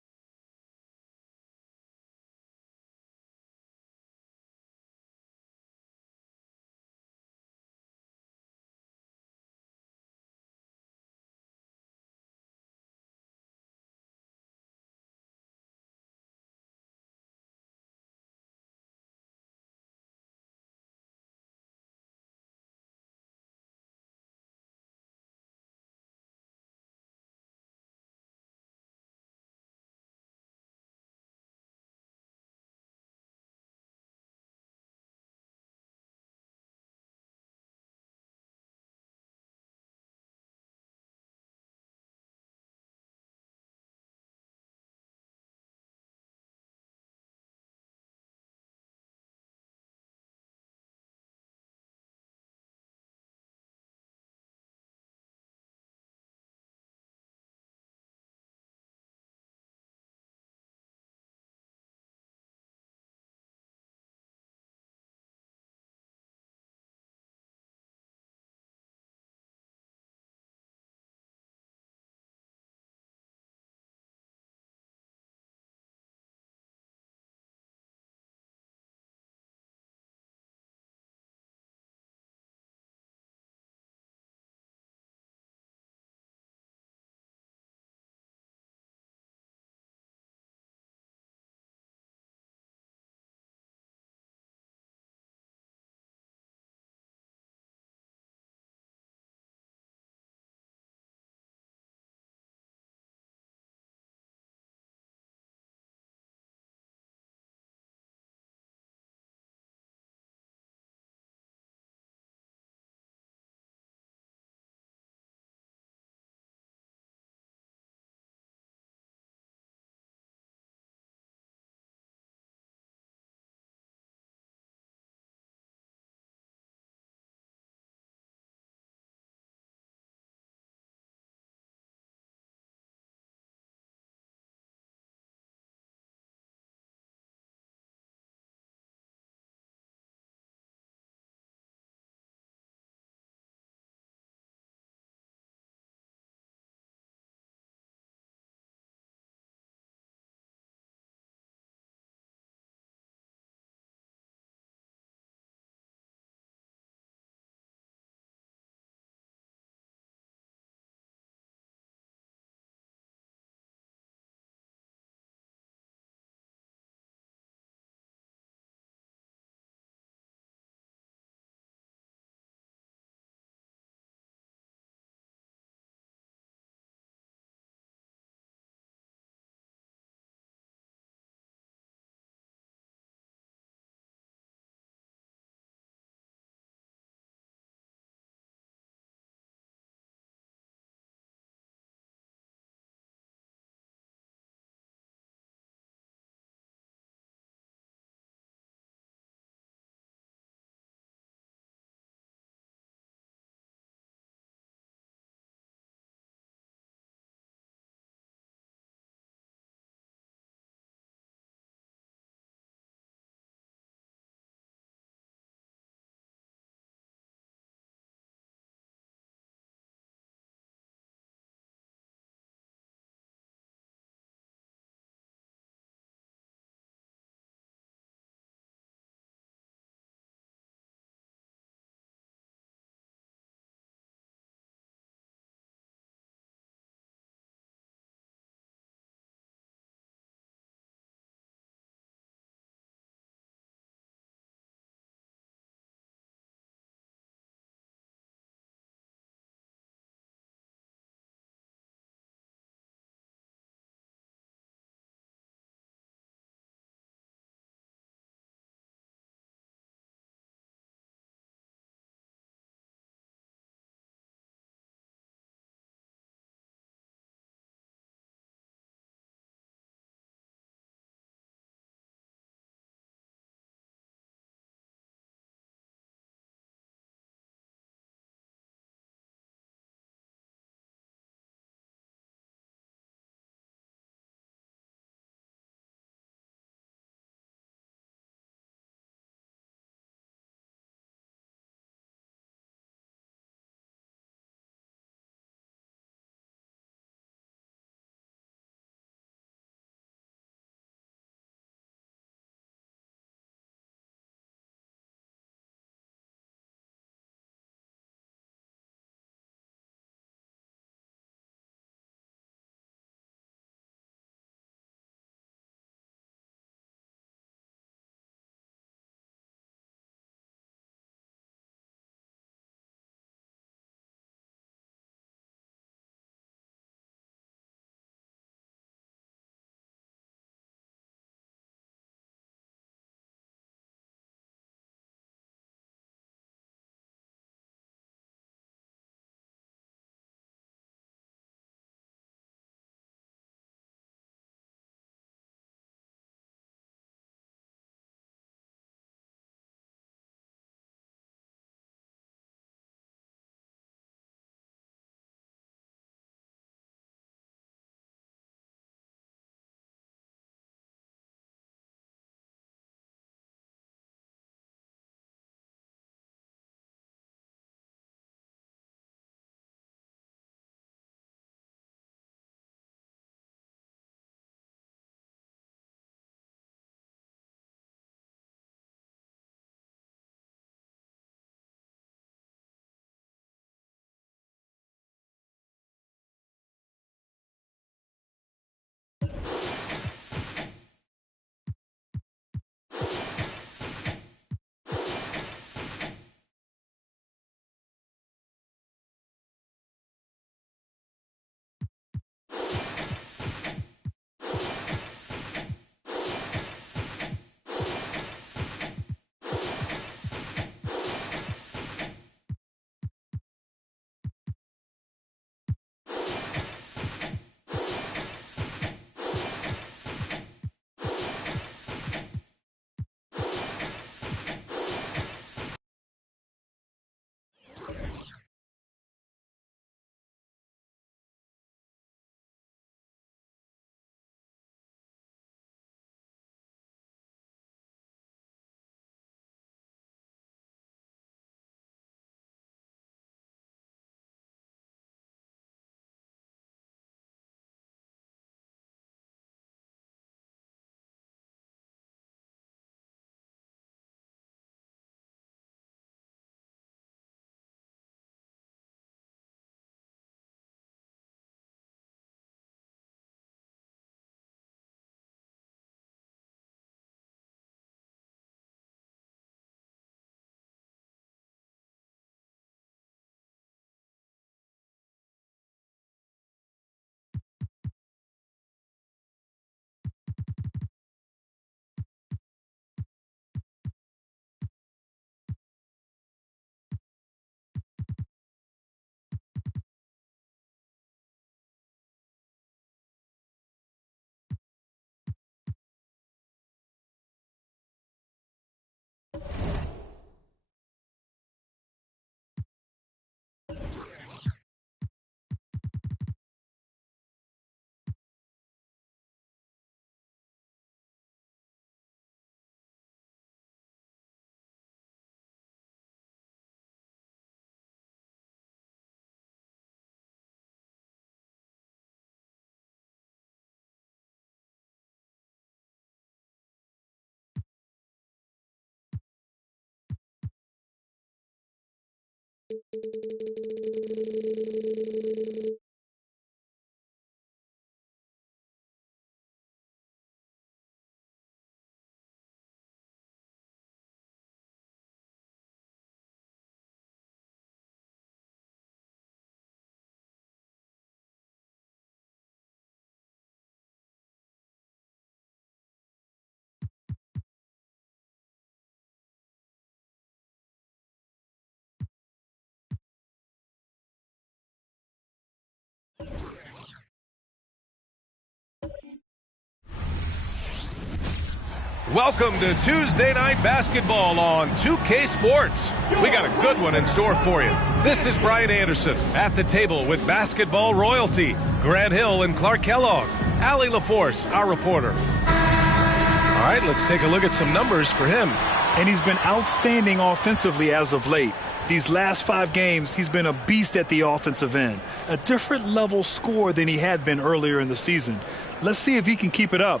Welcome to Tuesday Night Basketball on 2K Sports. We got a good one in store for you. This is Brian Anderson at the table with basketball royalty, Grant Hill and Clark Kellogg, Allie LaForce, our reporter. All right, let's take a look at some numbers for him. And he's been outstanding offensively as of late. These last 5 games, he's been a beast at the offensive end. A different level scorer than he had been earlier in the season. Let's see if he can keep it up.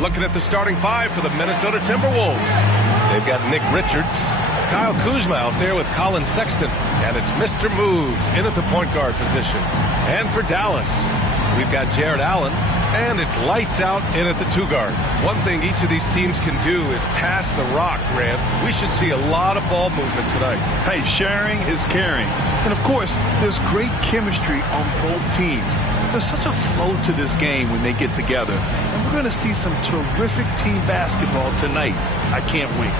Looking at the starting 5 for the Minnesota Timberwolves. They've got Nick Richards, Kyle Kuzma out there with Colin Sexton, and it's Mr. Moves in at the point guard position. And for Dallas, we've got Jared Allen, and it's lights out in at the 2 guard. One thing each of these teams can do is pass the rock, Grant. We should see a lot of ball movement tonight. Hey, sharing is caring. And, of course, there's great chemistry on both teams. There's such a flow to this game when they get together. And we're going to see some terrific team basketball tonight. I can't wait.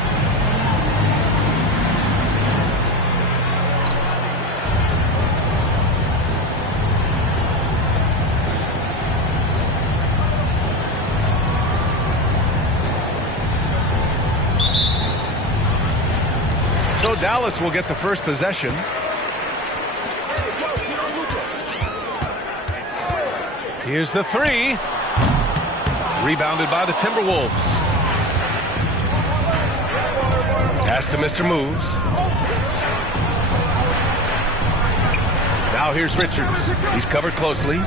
So Dallas will get the first possession. Here's the 3. Rebounded by the Timberwolves. Pass to Mr. Moves. Now here's Richards. He's covered closely.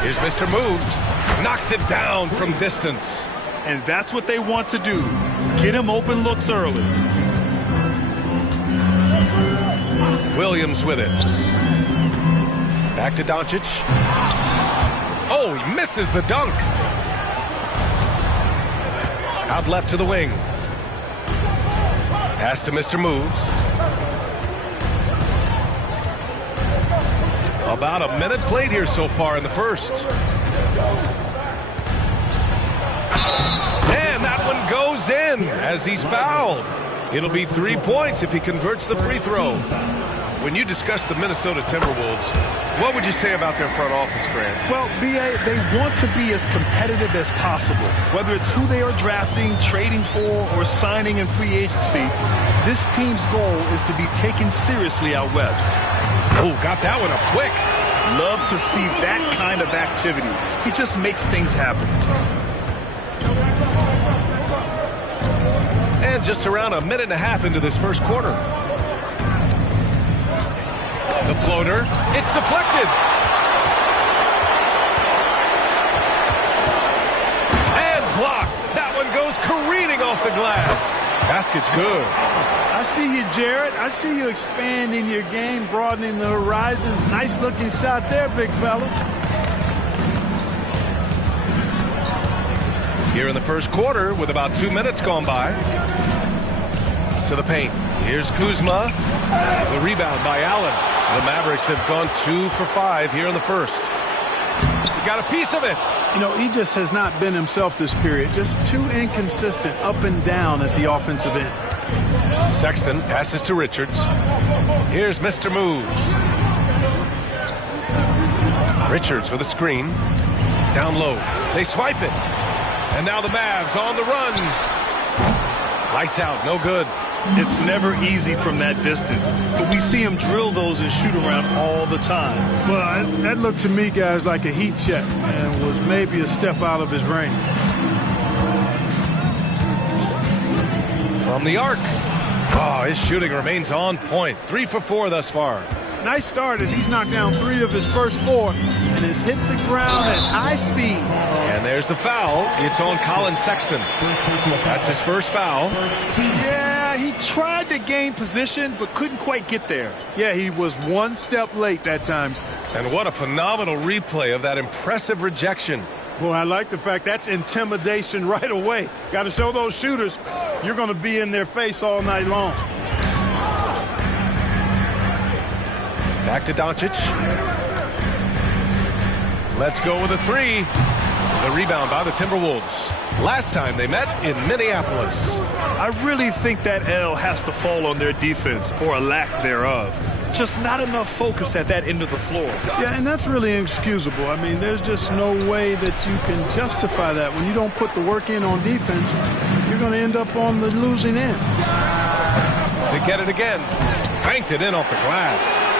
Here's Mr. Moves. Knocks it down from distance. And that's what they want to do. Get him open looks early. Williams with it. Back to Doncic. Oh, he misses the dunk. Out left to the wing. Pass to Mr. Moves. About a minute played here so far in the first. And that one goes in as he's fouled. It'll be 3 points if he converts the free throw. When you discuss the Minnesota Timberwolves, what would you say about their front office, Grant? Well, B.A., they want to be as competitive as possible. Whether it's who they are drafting, trading for, or signing in free agency, this team's goal is to be taken seriously out west. Oh, got that one up quick. Love to see that kind of activity. He just makes things happen. And just around a minute and a half into this first quarter. The floater, it's deflected. And blocked. That one goes careening off the glass. Basket's good. I see you, Jared. I see you expanding your game, broadening the horizons. Nice looking shot there, big fella. Here in the first quarter with about 2 minutes gone by. To the paint. Here's Kuzma. The rebound by Allen. The Mavericks have gone 2 for 5 here in the first. He got a piece of it. You know, he just has not been himself this period. Just too inconsistent up and down at the offensive end. Sexton passes to Richards. Here's Mr. Moves. Richards with a screen. Down low. They swipe it. And now the Mavs on the run. Lights out, no good. It's never easy from that distance, but we see him drill those and shoot around all the time. Well, that looked to me, guys, like a heat check and was maybe a step out of his range. From the arc. Oh, his shooting remains on point. 3 for 4 thus far. Nice start as he's knocked down 3 of his first 4 and has hit the ground at high speed. And there's the foul. It's on Colin Sexton. That's his first foul. Yeah, he tried to gain position but couldn't quite get there. Yeah, he was one step late that time. And what a phenomenal replay of that impressive rejection. Boy, I like the fact that's intimidation right away. Got to show those shooters you're going to be in their face all night long. Back to Doncic. Let's go with a 3. The rebound by the Timberwolves. Last time they met in Minneapolis. I really think that L has to fall on their defense, or a lack thereof. Just not enough focus at that end of the floor. Yeah, and that's really inexcusable. I mean, there's just no way that you can justify that. When you don't put the work in on defense, you're going to end up on the losing end. They get it again. Banked it in off the glass.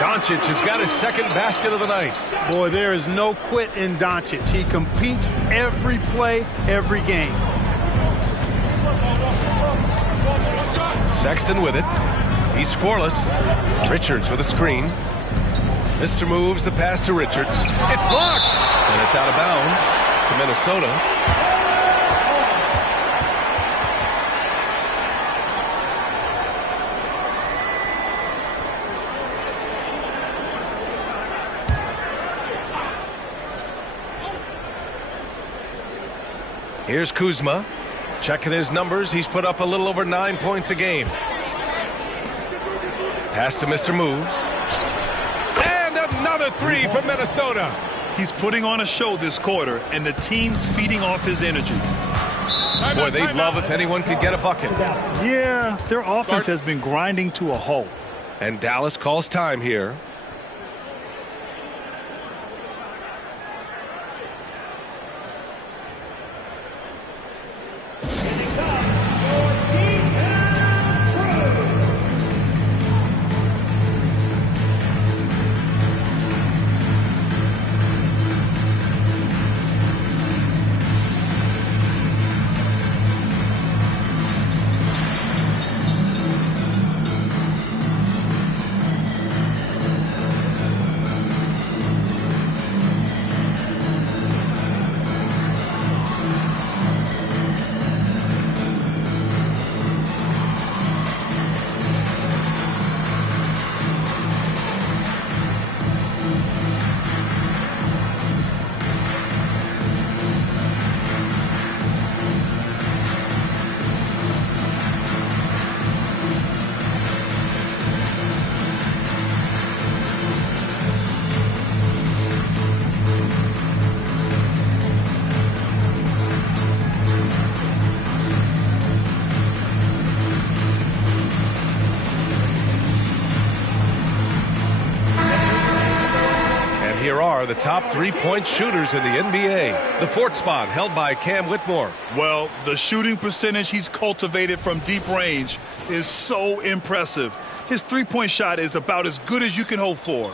Doncic has got his second basket of the night. Boy, there is no quit in Doncic. He competes every play, every game. Sexton with it. He's scoreless. Richards with a screen. Mr. moves the pass to Richards. It's blocked! And it's out of bounds to Minnesota. Here's Kuzma. Checking his numbers. He's put up a little over 9 points a game. Pass to Mr. Moves. And another 3 from Minnesota. He's putting on a show this quarter, and the team's feeding off his energy. Boy, they'd love if anyone could get a bucket. Yeah, their offense has been grinding to a halt. And Dallas calls time here. Here are the top three-point shooters in the NBA. The fourth spot held by Cam Whitmore. Well, the shooting percentage he's cultivated from deep range is so impressive. His three-point shot is about as good as you can hope for.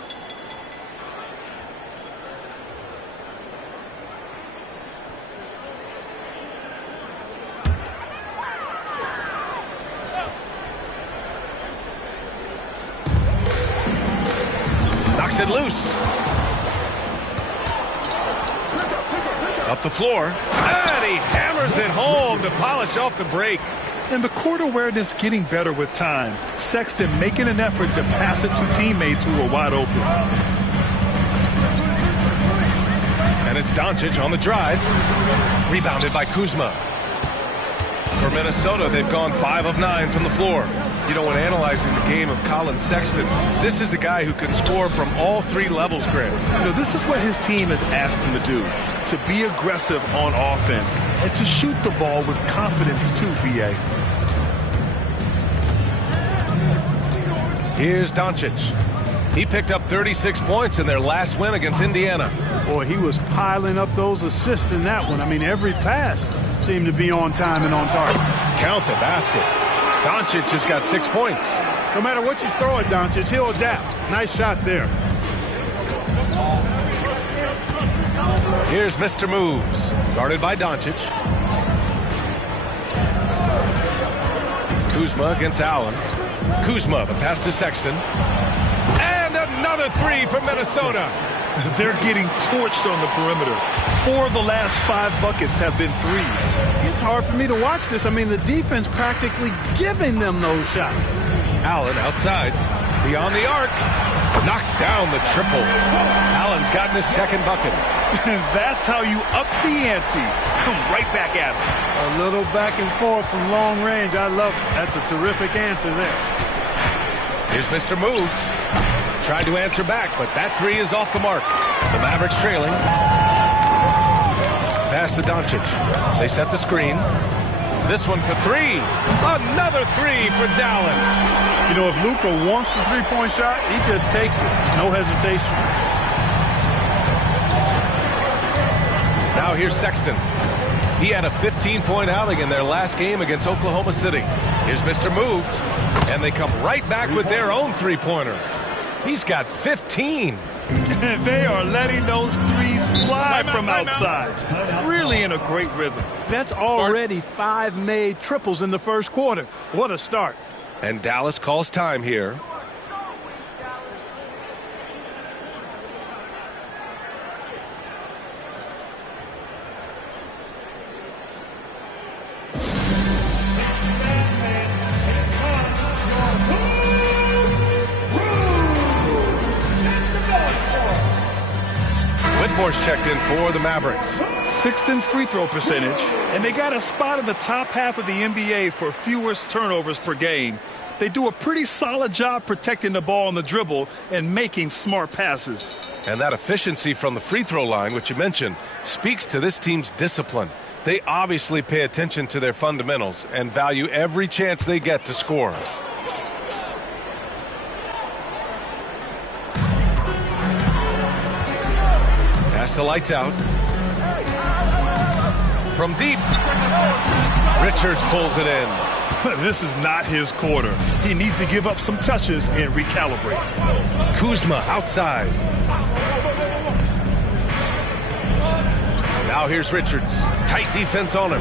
Knocks it loose. Up the floor, and he hammers it home to polish off the break. And the court awareness getting better with time. Sexton making an effort to pass it to teammates who were wide open. And it's Doncic on the drive. Rebounded by Kuzma. For Minnesota, they've gone 5 of 9 from the floor. You know, when analyzing the game of Colin Sexton, this is a guy who can score from all 3 levels, Greg. You know, this is what his team has asked him to do, to be aggressive on offense and to shoot the ball with confidence too, B.A. Here's Doncic. He picked up 36 points in their last win against Indiana. Boy, he was piling up those assists in that one. I mean, every pass seemed to be on time and on target. Count the basket. Doncic just got 6 points. No matter what you throw at Doncic, he'll adapt. Nice shot there. Here's Mr. Moves, guarded by Doncic. Kuzma against Allen. Kuzma, the pass to Sexton. And another three from Minnesota. They're getting torched on the perimeter. 4 of the last 5 buckets have been threes. It's hard for me to watch this. I mean, the defense practically giving them those shots. Allen outside, beyond the arc, knocks down the triple. Allen's gotten his second bucket. That's how you up the ante. Come right back at him. A little back and forth from long range. I love it. That's a terrific answer there. Here's Mr. Moves. Tried to answer back, but that three is off the mark. The Mavericks trailing. Pass to Doncic. They set the screen. This one for three. Another three for Dallas. You know, if Luka wants the three-point shot, he just takes it. No hesitation. Now here's Sexton. He had a 15-point outing in their last game against Oklahoma City. Here's Mr. Moves, and they come right back with their own three-pointer. He's got 15. They are letting those threes fly from outside. Really in a great rhythm. That's already 5 made triples in the first quarter. What a start. And Dallas calls time here. Whitmore's checked in for the Mavericks. 6th in free throw percentage, and they got a spot in the top half of the NBA for fewest turnovers per game. They do a pretty solid job protecting the ball on the dribble and making smart passes. And that efficiency from the free throw line, which you mentioned, speaks to this team's discipline. They obviously pay attention to their fundamentals and value every chance they get to score. Pass to lights out. From deep. Richards pulls it in. This is not his quarter. He needs to give up some touches and recalibrate. Kuzma outside. Now here's Richards. Tight defense on him.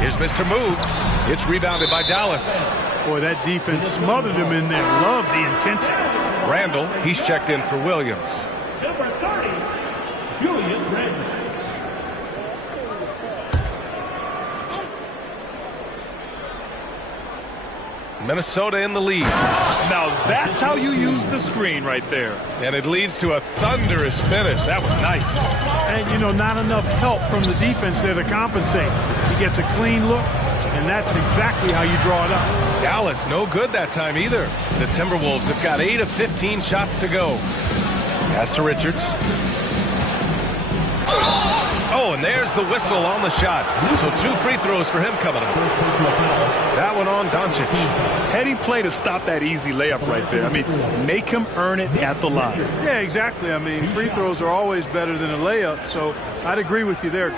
Here's Mr. Moves. It's rebounded by Dallas. Boy, that defense smothered him in there. Love the intensity. Randall, he's checked in for Williams. Number 30, Julius Randle. Minnesota in the lead. Now that's how you use the screen right there. And it leads to a thunderous finish. That was nice. And, you know, not enough help from the defense there to compensate. He gets a clean look, and that's exactly how you draw it up. Dallas, no good that time either. The Timberwolves have got 8 of 15 shots to go. Pass to Richards. Oh, and there's the whistle on the shot. So 2 free throws for him coming up. That one on Doncic. Heady play to stop that easy layup right there. I mean, make him earn it at the line. Yeah, exactly. I mean, free throws are always better than a layup, so I'd agree with you there.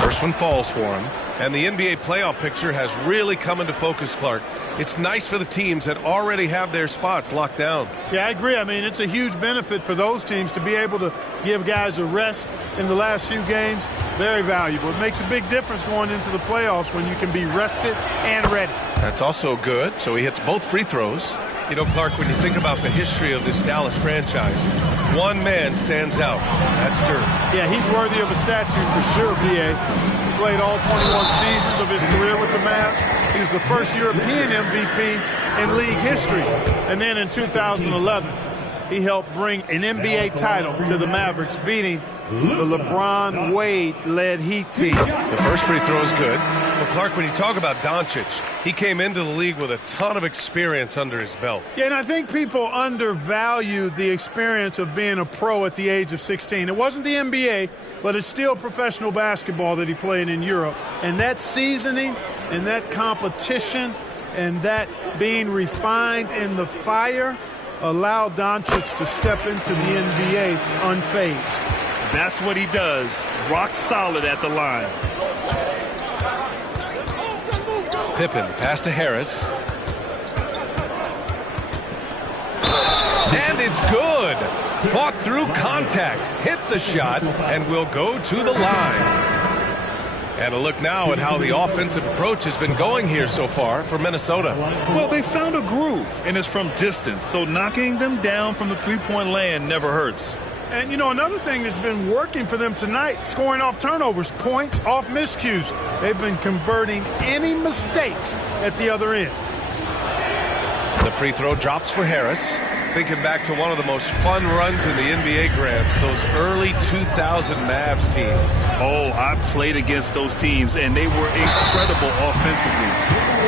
First one falls for him. And the NBA playoff picture has really come into focus, Clark. It's nice for the teams that already have their spots locked down. Yeah, I agree. I mean, it's a huge benefit for those teams to be able to give guys a rest in the last few games. Very valuable. It makes a big difference going into the playoffs when you can be rested and ready. That's also good. So he hits both free throws. You know, Clark, when you think about the history of this Dallas franchise, one man stands out. That's Dirk. Yeah, he's worthy of a statue for sure, B.A. He played all 21 seasons of his career with the Mavs. He was the first European MVP in league history. And then in 2011, he helped bring an NBA title to the Mavericks, beating the LeBron Wade-led Heat team. The first free throw is good. Well, Clark, when you talk about Doncic, he came into the league with a ton of experience under his belt. Yeah, and I think people undervalued the experience of being a pro at the age of 16. It wasn't the NBA, but it's still professional basketball that he played in Europe. And that seasoning and that competition and that being refined in the fire allowed Doncic to step into the NBA unfazed. That's what he does. Rock solid at the line. Pippen, pass to Harris. And it's good. Fought through contact, hit the shot, and will go to the line. And a look now at how the offensive approach has been going here so far for Minnesota. Well, they found a groove, and it's from distance, so knocking them down from the three-point land never hurts. And, you know, another thing that's been working for them tonight, scoring off turnovers, points off miscues. They've been converting any mistakes at the other end. The free throw drops for Harris. Thinking back to one of the most fun runs in the NBA, Grant, those early 2000 Mavs teams. Oh, I played against those teams, and they were incredible offensively.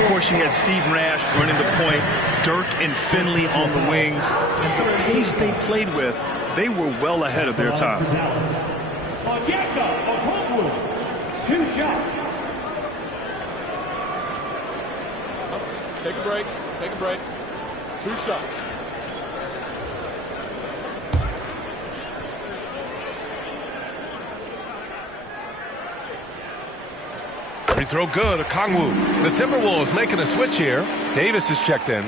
Of course, you had Steve Nash running the point, Dirk and Finley on the wings, and the pace they played with, they were well ahead of their time. 2 shots. Take a break. Take a break. 2 shots. Free throw good, Okongwu. The Timberwolves making a switch here. Davis is checked in.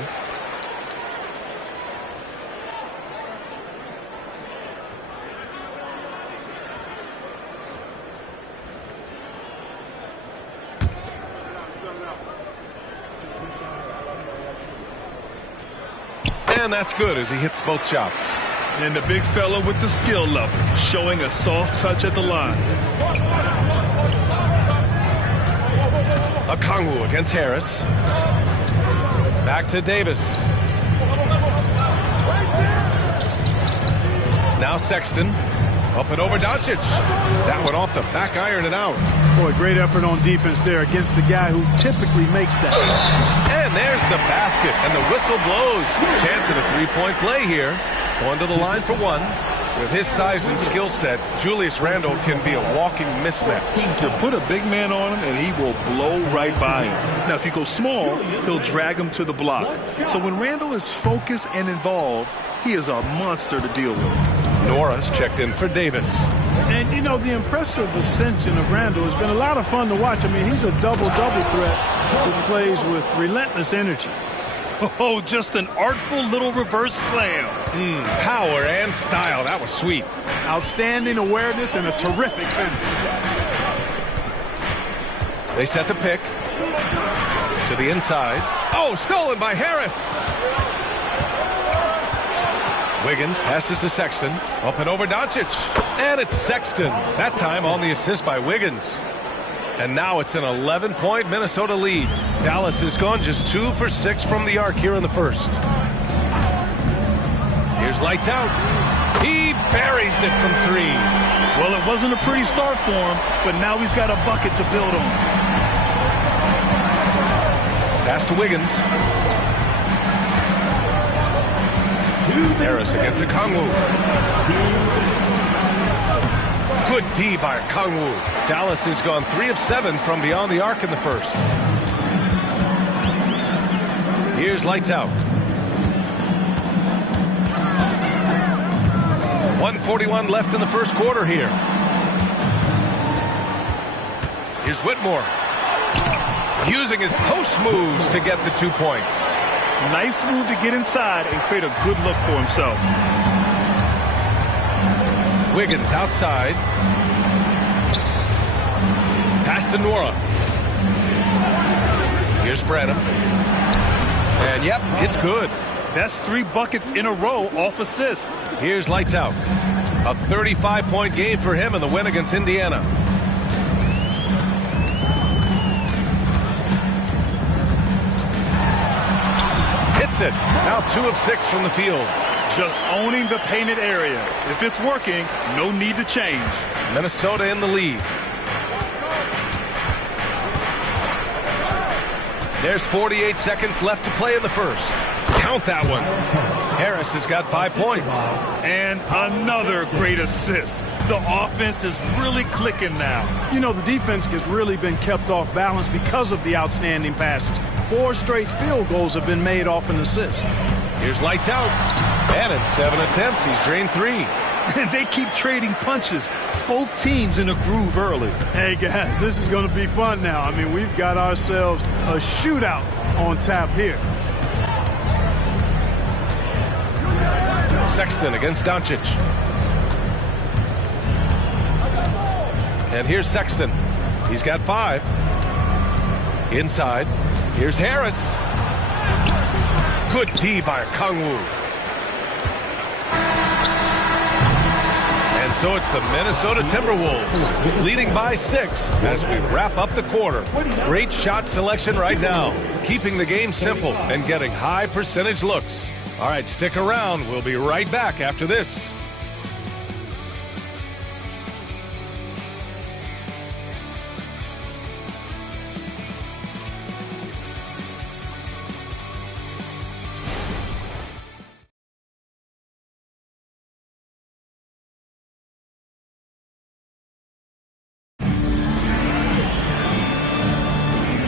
And that's good as he hits both shots. And the big fella with the skill level, showing a soft touch at the line. Okongwu against Harris. Back to Davis. Now Sexton. Up and over Doncic. That one off the back iron and out. Boy, great effort on defense there against a guy who typically makes that. And there's the basket, and the whistle blows. Chance at a three-point play here. Going to the line for one. With his size and skill set, Julius Randle can be a walking mismatch. You put a big man on him, and he will blow right by him. Now, if you go small, he'll drag him to the block. So when Randle is focused and involved, he is a monster to deal with. Nora's checked in for Davis. And, you know, the impressive ascension of Randle has been a lot of fun to watch. I mean, he's a double-double threat who plays with relentless energy. Oh, just an artful little reverse slam. Power and style. That was sweet. Outstanding awareness and a terrific finish. They set the pick to the inside. Oh, stolen by Harris. Wiggins passes to Sexton. Up and over Doncic. And it's Sexton. That time on the assist by Wiggins. And now it's an 11-point Minnesota lead. Dallas has gone just 2 for 6 from the arc here in the first. Here's lights out. He buries it from 3. Well, it wasn't a pretty start for him, but now he's got a bucket to build on. Pass to Wiggins. Harris against Okongwu. Good D by Okongwu. Dallas has gone 3 of 7 from beyond the arc in the first. Here's lights out. 1:41 left in the first quarter here. Here's Whitmore. Using his post moves to get the 2 points. Nice move to get inside and create a good look for himself. Wiggins outside. Pass to Nora. Here's Brenham. And yep, it's good. That's 3 buckets in a row off assist. Here's lights out. A 35-point game for him in the win against Indiana. Hits it. Now 2 of 6 from the field. Just owning the painted area. If it's working, no need to change. Minnesota in the lead. There's 48 seconds left to play in the first. Count that one. Harris has got 5 points. And another great assist. The offense is really clicking now. You know, the defense has really been kept off balance because of the outstanding passes. 4 straight field goals have been made off an assist. Here's lights out. And in 7 attempts, he's drained 3. And they keep trading punches. Both teams in a groove early. Hey, guys, this is going to be fun now. I mean, we've got ourselves a shootout on tap here. Sexton against Doncic. And here's Sexton. He's got 5. Inside. Here's Harris. Good D by Kongwu. And so it's the Minnesota Timberwolves leading by 6 as we wrap up the quarter. Great shot selection right now, keeping the game simple and getting high percentage looks. All right, stick around. We'll be right back after this.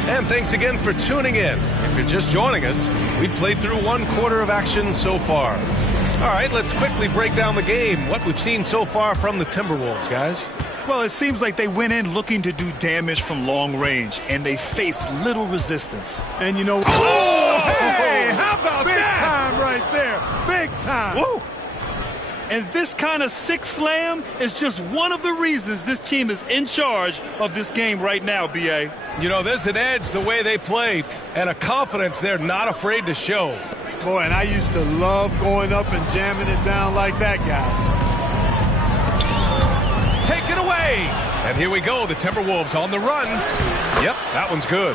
And thanks again for tuning in. If you're just joining us, we've played through 1 quarter of action so far. All right, let's quickly break down the game, what we've seen so far from the Timberwolves, guys. Well, it seems like they went in looking to do damage from long range, and they faced little resistance. And you know... Oh, hey, how about big that? Big time right there. Big time. Woo. And this kind of sick slam is just one of the reasons this team is in charge of this game right now, B.A. You know, there's an edge the way they play and a confidence they're not afraid to show. Boy, and I used to love going up and jamming it down like that, guys. Take it away. And here we go, the Timberwolves on the run. Yep, that one's good.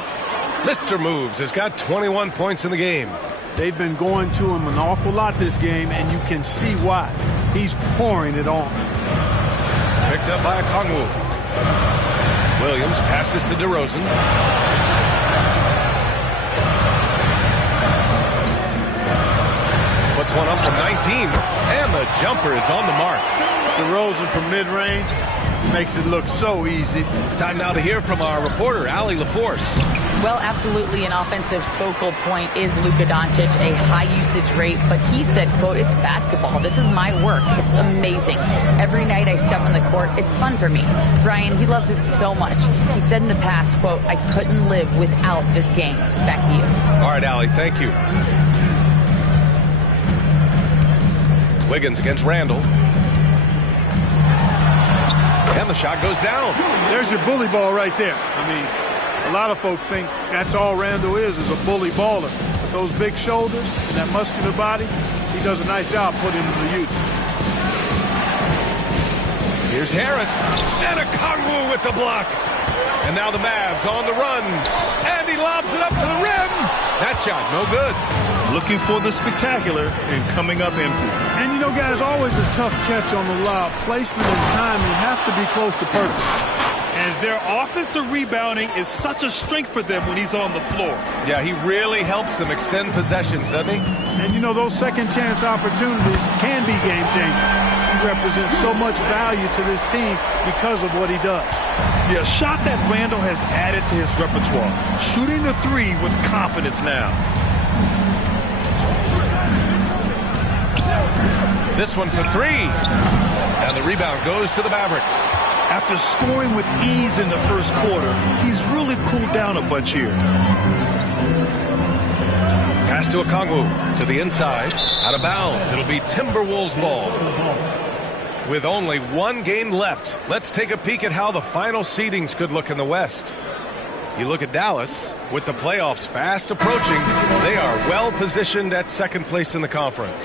Mr. Moves has got 21 points in the game. They've been going to him an awful lot this game, and you can see why. He's pouring it on. Picked up by Kongwu. Williams passes to DeRozan. Puts one up from 19, and the jumper is on the mark. DeRozan from mid-range makes it look so easy. Time now to hear from our reporter, Allie LaForce. Well, absolutely an offensive focal point is Luka Doncic, a high usage rate, but he said, quote, it's basketball. This is my work. It's amazing. Every night I step on the court, it's fun for me. Brian, he loves it so much. He said in the past, quote, I couldn't live without this game. Back to you. All right, Allie, thank you. Wiggins against Randall. And the shot goes down. There's your bully ball right there. I mean, a lot of folks think that's all Randall is a bully baller. But those big shoulders and that muscular body, he does a nice job putting him to use. Here's Harris. And a Kongwu with the block. And now the Mavs on the run. And he lobs it up to the rim. That shot, no good. Looking for the spectacular and coming up empty. And you know, guys, always a tough catch on the lob. Placement and timing have to be close to perfect. And their offensive rebounding is such a strength for them when he's on the floor. Yeah, he really helps them extend possessions, doesn't he? And you know, those second chance opportunities can be game changing. He represents so much value to this team because of what he does. Yeah, a shot that Randall has added to his repertoire. Shooting the 3 with confidence now. This one for 3. And the rebound goes to the Mavericks. After scoring with ease in the first quarter, he's really cooled down a bunch here. Pass to Okongwu to the inside. Out of bounds. It'll be Timberwolves ball. With only 1 game left, let's take a peek at how the final seedings could look in the West. You look at Dallas, with the playoffs fast approaching, they are well positioned at 2nd place in the conference.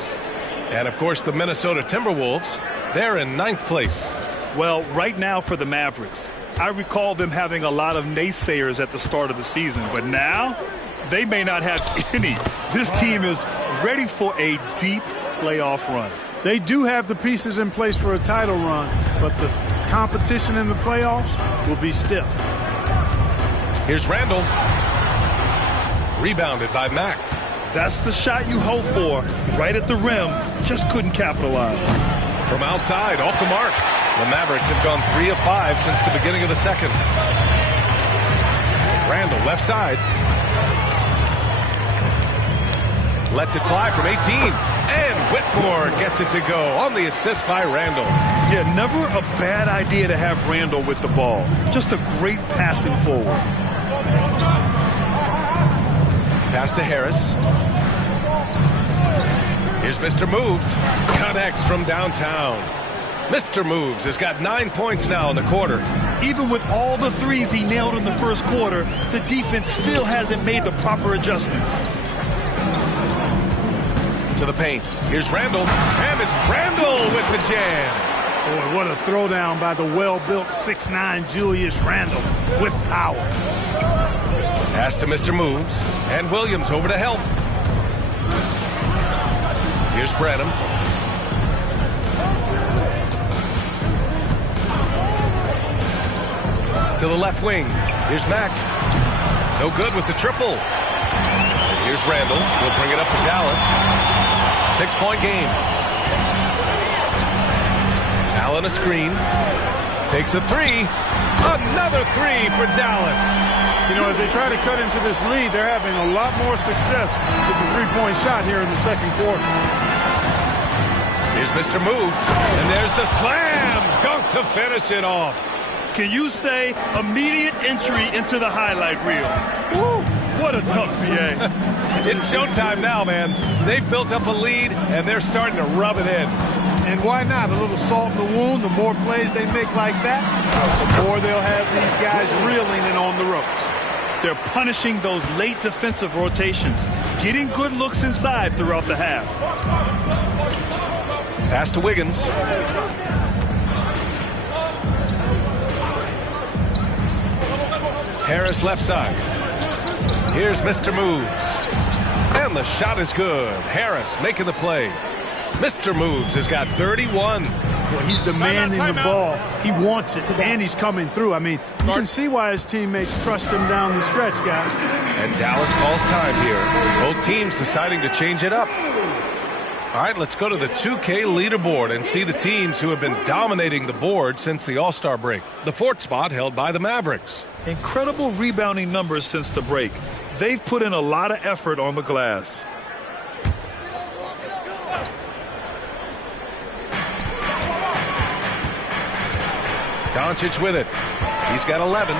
And of course, the Minnesota Timberwolves, they're in 9th place. Well, right now for the Mavericks, I recall them having a lot of naysayers at the start of the season, but now they may not have any. This team is ready for a deep playoff run. They do have the pieces in place for a title run, but the competition in the playoffs will be stiff. Here's Randall. Rebounded by Mack. That's the shot you hope for. Right at the rim, just couldn't capitalize. From outside, off the mark. The Mavericks have gone 3 of 5 since the beginning of the second. Randall, left side. Lets it fly from 18. And Whitmore gets it to go on the assist by Randall. Yeah, never a bad idea to have Randall with the ball. Just a great passing forward. Pass to Harris. Here's Mr. Moves. Connects from downtown. Mr. Moves has got 9 points now in the quarter. Even with all the threes he nailed in the first quarter, the defense still hasn't made the proper adjustments. To the paint. Here's Randall. And it's Randall with the jam. Boy, what a throwdown by the well-built 6'9" Julius Randle with power. Pass to Mr. Moves. And Williams over to help. Here's Branham. To the left wing. Here's Mack. No good with the triple. Here's Randall. He'll bring it up for Dallas. 6-point game. Allen a screen. Takes a three. Another three for Dallas. You know, as they try to cut into this lead, they're having a lot more success with the three-point shot here in the second quarter. Here's Mr. Moves. And there's the slam. Dunk to finish it off. Can you say immediate entry into the highlight reel? Woo, what a tough VA. It's showtime now, man. They've built up a lead, and they're starting to rub it in. And why not? A little salt in the wound. The more plays they make like that, the more they'll have these guys reeling and on the ropes. They're punishing those late defensive rotations, getting good looks inside throughout the half. Pass to Wiggins. Harris left side. Here's Mr. Moves. And the shot is good. Harris making the play. Mr. Moves has got 31. Well, he's demanding the ball. He wants it, and he's coming through. I mean, you can see why his teammates trust him down the stretch, guys. And Dallas calls time here. Both teams deciding to change it up. All right, let's go to the 2K leaderboard and see the teams who have been dominating the board since the All-Star break. The 4th spot held by the Mavericks. Incredible rebounding numbers since the break. They've put in a lot of effort on the glass. Doncic with it. He's got 11.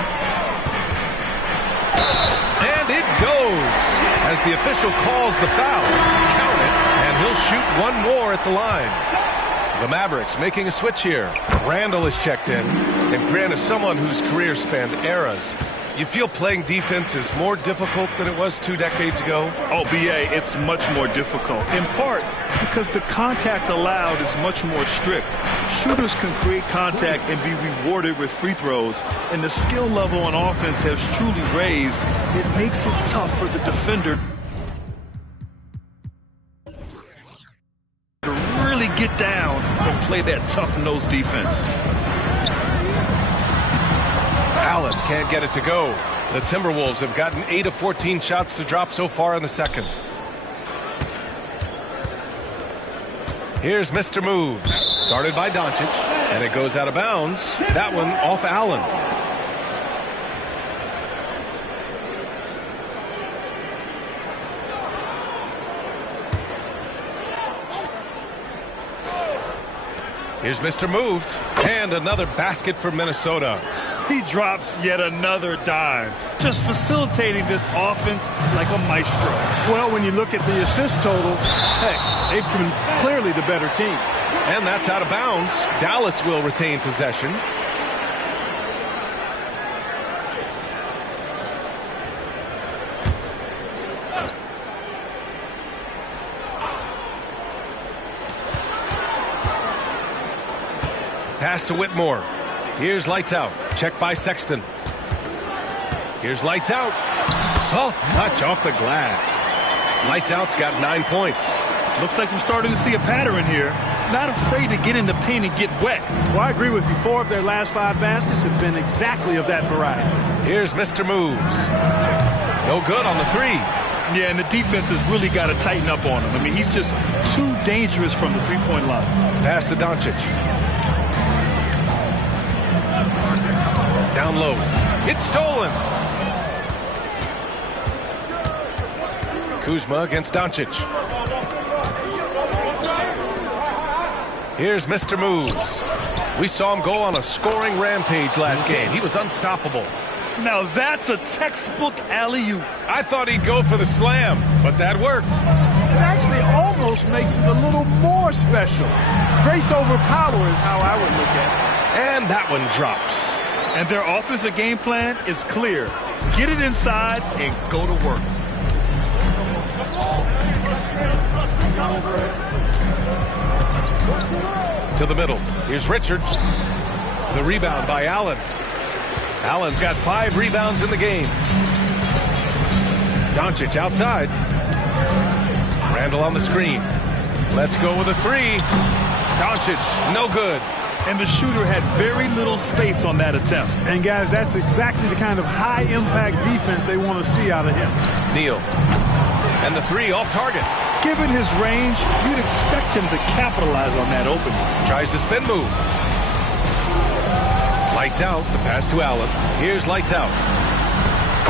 And it goes as the official calls the foul. Count it, and he'll shoot one more at the line. The Mavericks making a switch here. Randall is checked in. And Grant is someone whose career spanned eras. You feel playing defense is more difficult than it was 2 decades ago? Oh, BA, it's much more difficult. In part because the contact allowed is much more strict. Shooters can create contact and be rewarded with free throws. And the skill level on offense has truly raised. It makes it tough for the defender to really get down and play that tough-nosed defense. Allen can't get it to go. The Timberwolves have gotten 8 of 14 shots to drop so far in the second. Here's Mr. Moves. Guarded by Doncic. And it goes out of bounds. That one off Allen. Here's Mr. Moves. And another basket for Minnesota. He drops yet another dime, just facilitating this offense like a maestro. Well, when you look at the assist total, heck, they've been clearly the better team. And that's out of bounds. Dallas will retain possession. Pass to Whitmore. Here's lights out. Check by Sexton. Here's lights out. Soft touch off the glass. Lights out's got 9 points. Looks like we're starting to see a pattern here. Not afraid to get in the paint and get wet. Well, I agree with you. 4 of their last 5 baskets have been exactly of that variety. Here's Mr. Moves. No good on the 3. Yeah, and the defense has really got to tighten up on him. I mean, he's just too dangerous from the three-point line. Pass to Doncic. Down low. It's stolen. Kuzma against Doncic. Here's Mr. Moves. We saw him go on a scoring rampage last game. He was unstoppable. Now that's a textbook alley-oop. I thought he'd go for the slam, but that worked. It actually almost makes it a little more special. Grace over power is how I would look at it. And that one drops. And their offensive game plan is clear. Get it inside and go to work. To the middle. Here's Richards. The rebound by Allen. Allen's got 5 rebounds in the game. Doncic outside. Randall on the screen. Let's go with a 3. Doncic, no good. And the shooter had very little space on that attempt. And guys, that's exactly the kind of high-impact defense they want to see out of him. Neal. And the 3 off target. Given his range, you'd expect him to capitalize on that opening. Tries the spin move. Lights out. The pass to Allen. Here's lights out.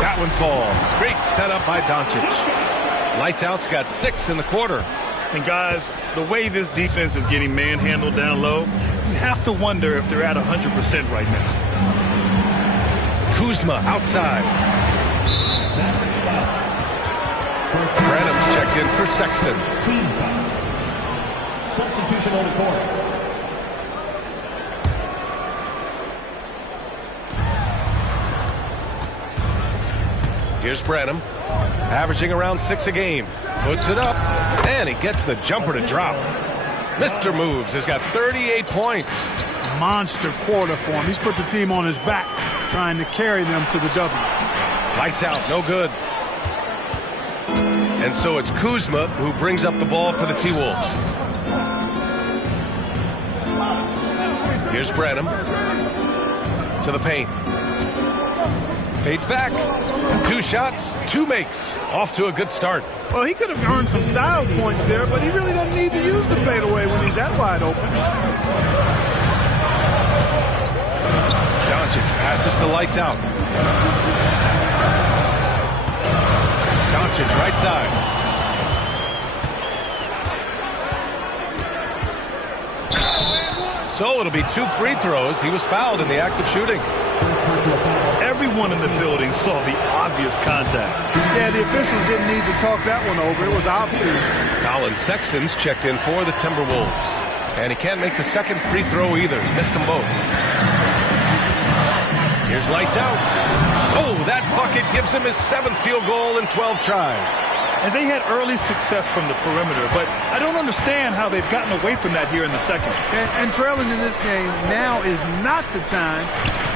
That one falls. Great setup by Doncic. Lights out's got 6 in the quarter. And guys, the way this defense is getting manhandled down low, you have to wonder if they're at 100% right now. Kuzma outside. Branham's checked in for Sexton. Team foul. Substitution on the court. Here's Branham, averaging around 6 a game. Puts it up, and he gets the jumper to drop. Mr. Moves has got 38 points. Monster quarter for him. He's put the team on his back, trying to carry them to the W. Lights out, no good. And so it's Kuzma who brings up the ball for the T-Wolves. Here's Branham to the paint. Fades back. 2 shots, 2 makes. Off to a good start. Well, he could have earned some style points there, but he really doesn't need to use the fadeaway when he's that wide open. Doncic passes to lights out. Doncic right side. So it'll be 2 free throws. He was fouled in the act of shooting. Everyone in the building saw the obvious contact. Yeah, the officials didn't need to talk that one over. It was obvious. Colin Sexton's checked in for the Timberwolves. And he can't make the second free throw either. He missed them both. Here's lights out. Oh, that bucket gives him his 7th field goal in 12 tries. And they had early success from the perimeter, but I don't understand how they've gotten away from that here in the second. And trailing in this game, now is not the time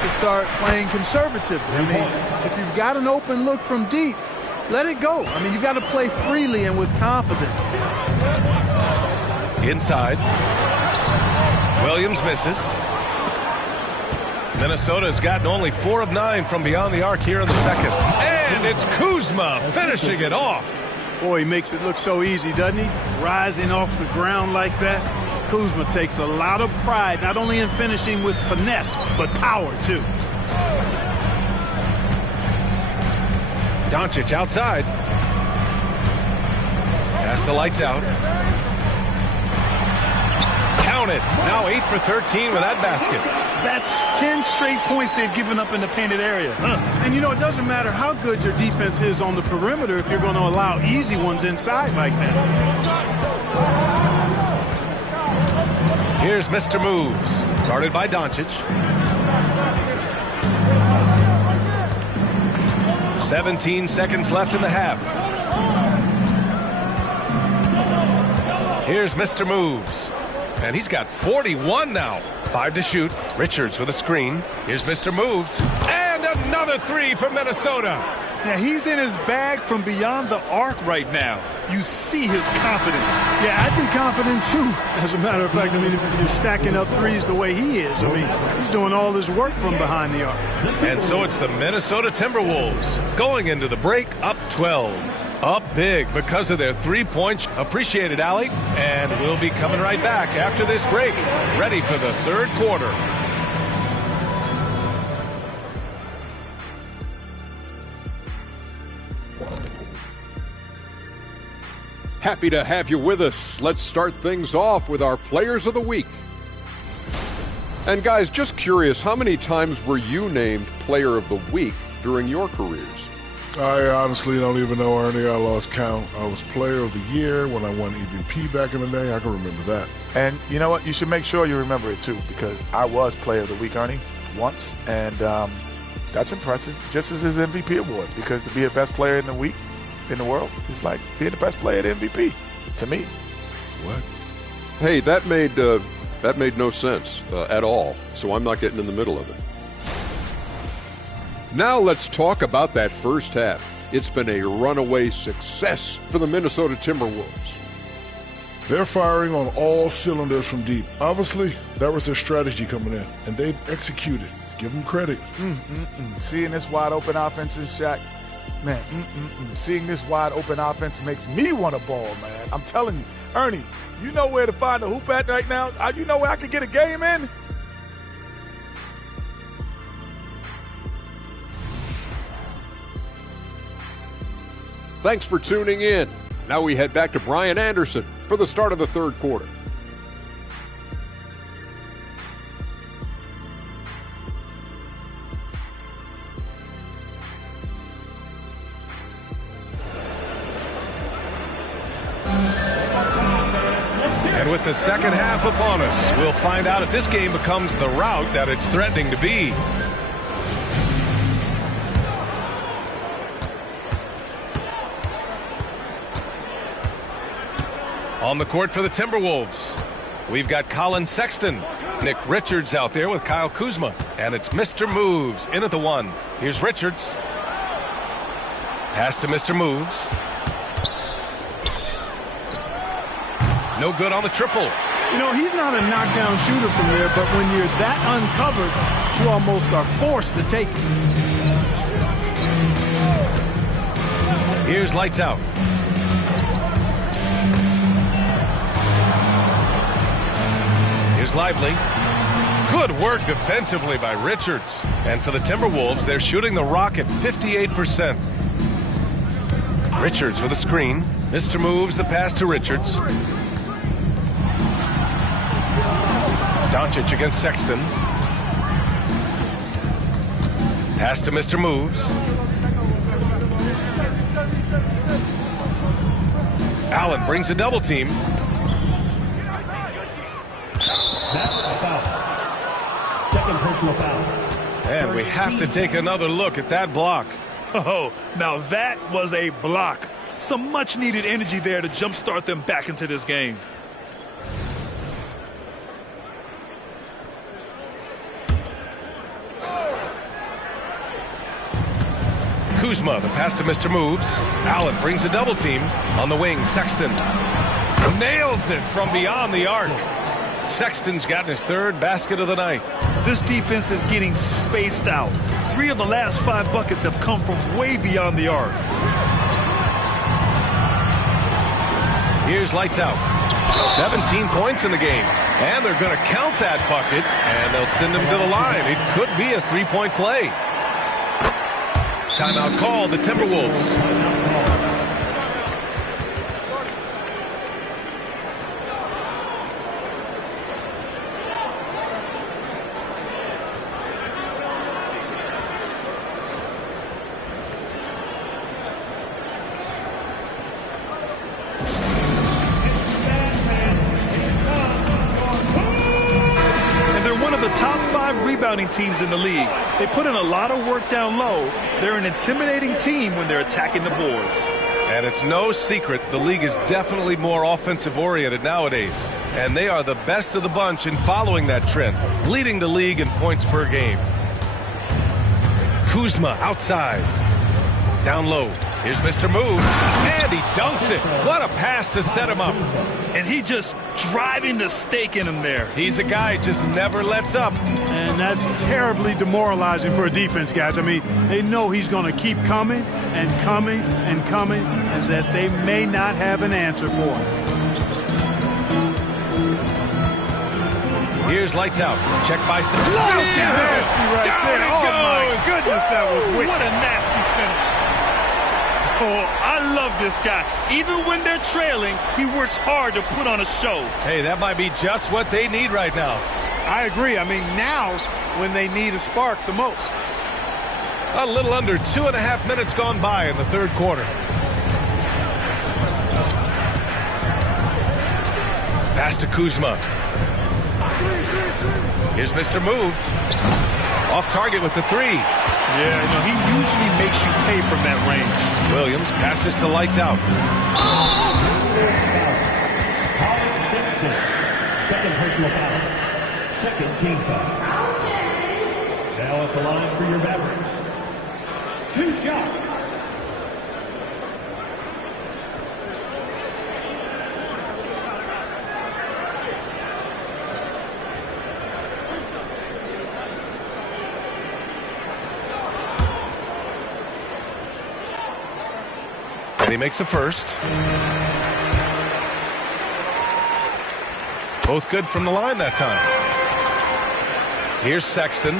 to start playing conservatively. I mean, if you've got an open look from deep, let it go. I mean, you've got to play freely and with confidence. Inside. Williams misses. Minnesota's gotten only 4 of 9 from beyond the arc here in the second. And it's Kuzma finishing it off. Boy, he makes it look so easy, doesn't he? Rising off the ground like that. Kuzma takes a lot of pride, not only in finishing with finesse, but power, too. Doncic outside. Pass to lights out. Count it. Now 8 for 13 with that basket. That's 10 straight points they've given up in the painted area. And, you know, it doesn't matter how good your defense is on the perimeter if you're going to allow easy ones inside like that. Here's Mr. Moves, guarded by Doncic. 17 seconds left in the half. Here's Mr. Moves. And he's got 41 now. 5 to shoot. Richards with a screen. Here's Mr. Moves. And another 3 for Minnesota. Yeah, he's in his bag from beyond the arc right now. You see his confidence. Yeah, I'd be confident too. As a matter of fact, I mean, if you're stacking up threes the way he is, I mean, he's doing all his work from behind the arc. And so it's the Minnesota Timberwolves going into the break up 12. Up big because of their three-point. Appreciated, Allie. And we'll be coming right back after this break. Ready for the third quarter. Happy to have you with us. Let's start things off with our Players of the Week. And guys, just curious, how many times were you named Player of the Week during your careers? I honestly don't even know, Ernie. I lost count. I was Player of the Year when I won MVP back in the day. I can remember that. And you know what? You should make sure you remember it, too, because I was Player of the Week, Ernie, once. And that's impressive, just as his MVP award, because to be the best player in the week in the world is like being the best player at MVP, to me. What? Hey, that made no sense at all, so I'm not getting in the middle of it. Now let's talk about that first half. It's been a runaway success for the Minnesota Timberwolves. They're firing on all cylinders from deep. Obviously, that was their strategy coming in, and they've executed. Give them credit. Seeing this wide open offense in Shaq, man, seeing this wide open offense makes me want to ball, man. I'm telling you, Ernie, you know where to find a hoop at right now? You know where I can get a game in? Thanks for tuning in. Now we head back to Brian Anderson for the start of the third quarter. And with the second half upon us, we'll find out if this game becomes the rout that it's threatening to be. On the court for the Timberwolves, we've got Colin Sexton. Nick Richards out there with Kyle Kuzma. And it's Mr. Moves in at the one. Here's Richards. Pass to Mr. Moves. No good on the triple. You know, he's not a knockdown shooter from there, but when you're that uncovered, you almost are forced to take it. Here's lights out. Here's Lively. Good work defensively by Richards. And for the Timberwolves, they're shooting the rock at 58%. Richards with a screen. Mr. Moves the pass to Richards. Doncic against Sexton. Pass to Mr. Moves. Allen brings a double team. Second personal foul. And we have to take another look at that block. Oh, now that was a block. Some much-needed energy there to jumpstart them back into this game. Kuzma, the pass to Mr. Moves. Allen brings a double team. On the wing, Sexton nails it from beyond the arc. Sexton's gotten his third basket of the night. This defense is getting spaced out. 3 of the last 5 buckets have come from way beyond the arc. Here's lights out. 17 points in the game. And they're going to count that bucket, and they'll send him to the line. It could be a 3-point play. Timeout called, the Timberwolves. Rebounding teams in the league. They put in a lot of work down low. They're an intimidating team when they're attacking the boards. And it's no secret the league is definitely more offensive oriented nowadays. And they are the best of the bunch in following that trend, leading the league in points per game. Kuzma outside. Down low. Here's Mr. Moves. And he dunks it. What a pass to set him up. And he just driving the stake in him there. He's a guy who just never lets up. And And that's terribly demoralizing for a defense, guys. I mean, they know he's going to keep coming and coming and coming, and that they may not have an answer for him. Here's lights out. Check by some. Nasty right there. Oh, my goodness, that was wicked. What a nasty finish. Oh, I love this guy. Even when they're trailing, he works hard to put on a show. Hey, that might be just what they need right now. I agree. I mean, now's when they need a spark the most. A little under 2.5 minutes gone by in the third quarter. Pass to Kuzma. Here's Mr. Moves. Off target with the three. Yeah, you know, he usually makes you pay from that range. Williams passes to lights out. Second personal foul. Second team foul. Now at the line for your Mavericks. 2 shots. And he makes a first. Both good from the line that time. Here's Sexton.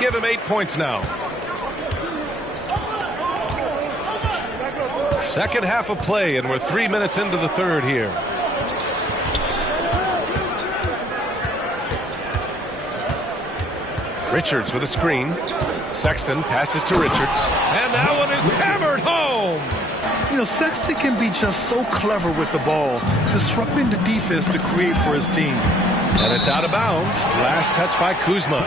Give him 8 points now. Second half of play, and we're 3 minutes into the third here. Richards with a screen. Sexton passes to Richards. And that one is hammered home. You know, Sexton can be just so clever with the ball, disrupting the defense to create for his team. And it's out of bounds. Last touch by Kuzma.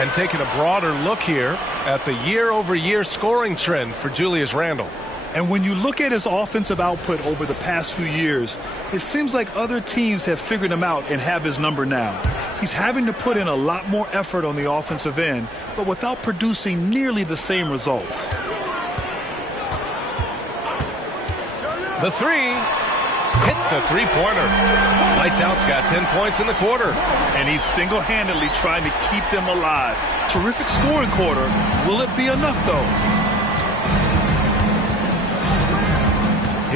And taking a broader look here at the year-over-year scoring trend for Julius Randle. And when you look at his offensive output over the past few years, it seems like other teams have figured him out and have his number now. He's having to put in a lot more effort on the offensive end, but without producing nearly the same results. The three hits a three-pointer. Lights out's got 10 points in the quarter. And he's single-handedly trying to keep them alive. Terrific scoring quarter. Will it be enough, though?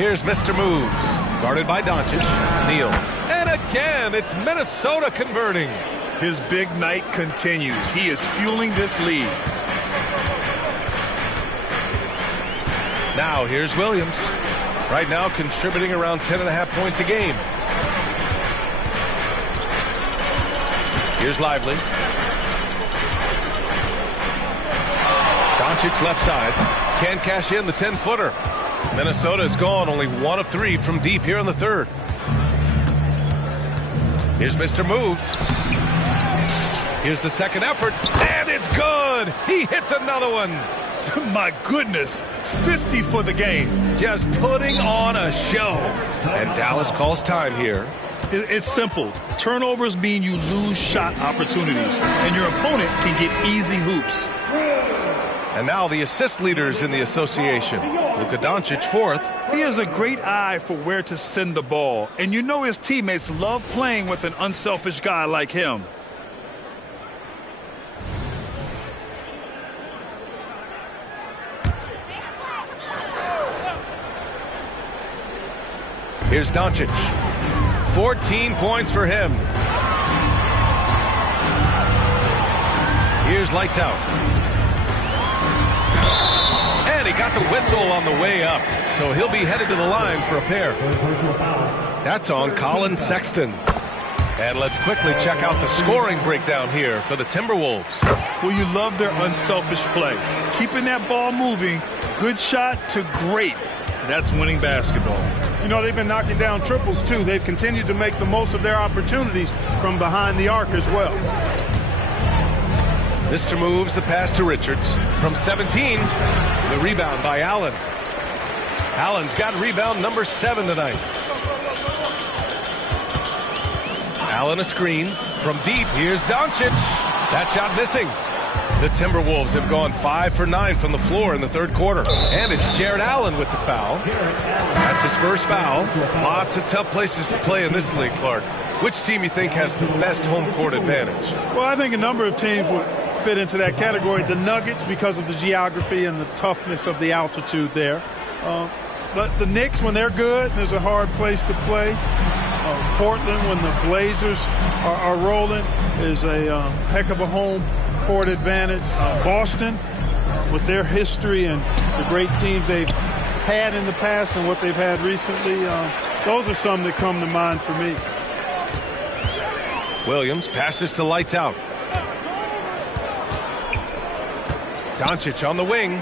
Here's Mr. Moves. Guarded by Doncic. Neal. And again, it's Minnesota converting. His big night continues. He is fueling this lead. Now here's Williams. Right now contributing around 10.5 points a game. Here's Lively. Doncic left side. Can't cash in the 10-footer. Minnesota is gone, only 1 of 3 from deep here in the third. Here's Mr. Moves. Here's the second effort, and it's good. He hits another one. My goodness, 50 for the game. Just putting on a show. And Dallas calls time here. It's simple. Turnovers mean you lose shot opportunities, and your opponent can get easy hoops. And now the assist leaders in the association. Luka Doncic, 4th. He has a great eye for where to send the ball, and you know his teammates love playing with an unselfish guy like him. Here's Doncic. 14 points for him. Here's lights out. And he got the whistle on the way up. So he'll be headed to the line for a pair. That's on Colin Sexton. And let's quickly check out the scoring breakdown here for the Timberwolves. Well, you love their unselfish play. Keeping that ball moving, good shot to great. That's winning basketball. You know, they've been knocking down triples, too. They've continued to make the most of their opportunities from behind the arc as well. Mr. Moves the pass to Richards. From 17, the rebound by Allen. Allen's got rebound number 7 tonight. Allen a screen. From deep, here's Doncic. That shot missing. The Timberwolves have gone 5 for 9 from the floor in the third quarter. And it's Jared Allen with the foul. That's his first foul. Lots of tough places to play in this league, Clark. Which team you think has the best home court advantage? Well, I think a number of teams would fit into that category. The Nuggets, because of the geography and the toughness of the altitude there. But the Knicks, when they're good, there's a hard place to play. Portland, when the Blazers are rolling, is a heck of a home court advantage. Boston, with their history and the great teams they've had in the past and what they've had recently, those are some that come to mind for me. Williams passes to Lights Out. Doncic on the wing.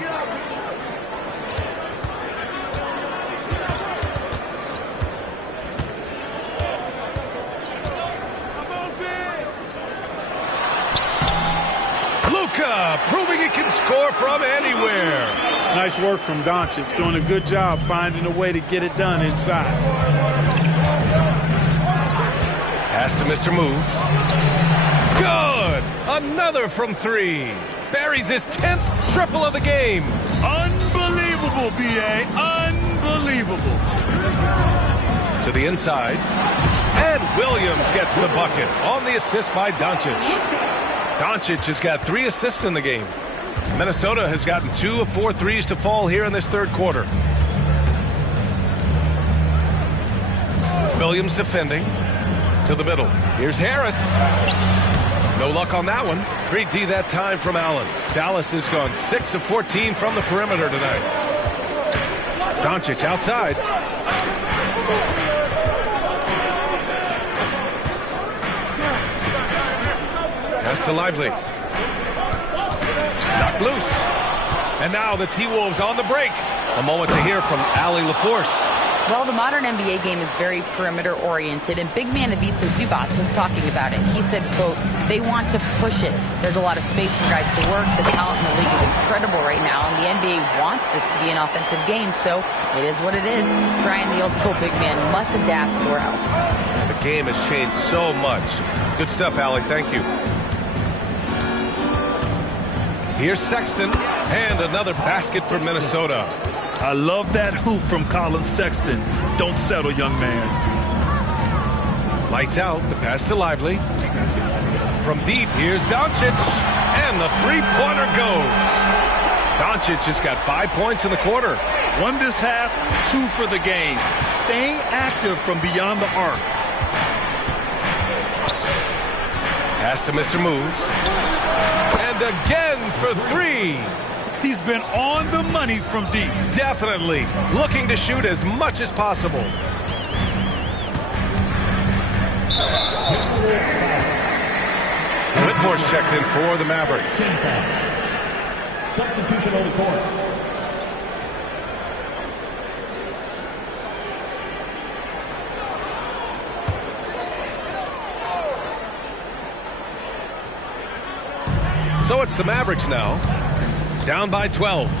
Luka proving he can score from anywhere. Nice work from Doncic, doing a good job finding a way to get it done inside. Pass to Mr. Moves. Good! Another from three. Buries his 10th triple of the game. Unbelievable, B.A. Unbelievable. To the inside. And Williams gets the bucket on the assist by Doncic. Doncic has got 3 assists in the game. Minnesota has gotten 2 of 4 threes to fall here in this third quarter. Williams defending. To the middle. Here's Harris. No luck on that one. Great D that time from Allen. Dallas has gone 6 of 14 from the perimeter tonight. Doncic outside. Pass to Lively. Knocked loose. And now the T-Wolves on the break. A moment to hear from Allie LaForce. Well, the modern NBA game is very perimeter-oriented, and big man Ivica Zubac was talking about it. He said, quote, they want to push it. There's a lot of space for guys to work. The talent in the league is incredible right now, and the NBA wants this to be an offensive game, so it is what it is. Brian, the old-school big man, must adapt or else. The game has changed so much. Good stuff, Allie. Thank you. Here's Sexton, and another basket for Minnesota. I love that hoop from Colin Sexton. Don't settle, young man. Lights out. The pass to Lively. From deep, here's Doncic. And the three-pointer goes. Doncic has got 5 points in the quarter. 1 this half, 2 for the game. Staying active from beyond the arc. Pass to Mr. Moves. And again for 3. He's been on the money from deep. Definitely. Looking to shoot as much as possible. Whitmore's checked in for the Mavericks. Substitution on the court. So it's the Mavericks now. Down by 12.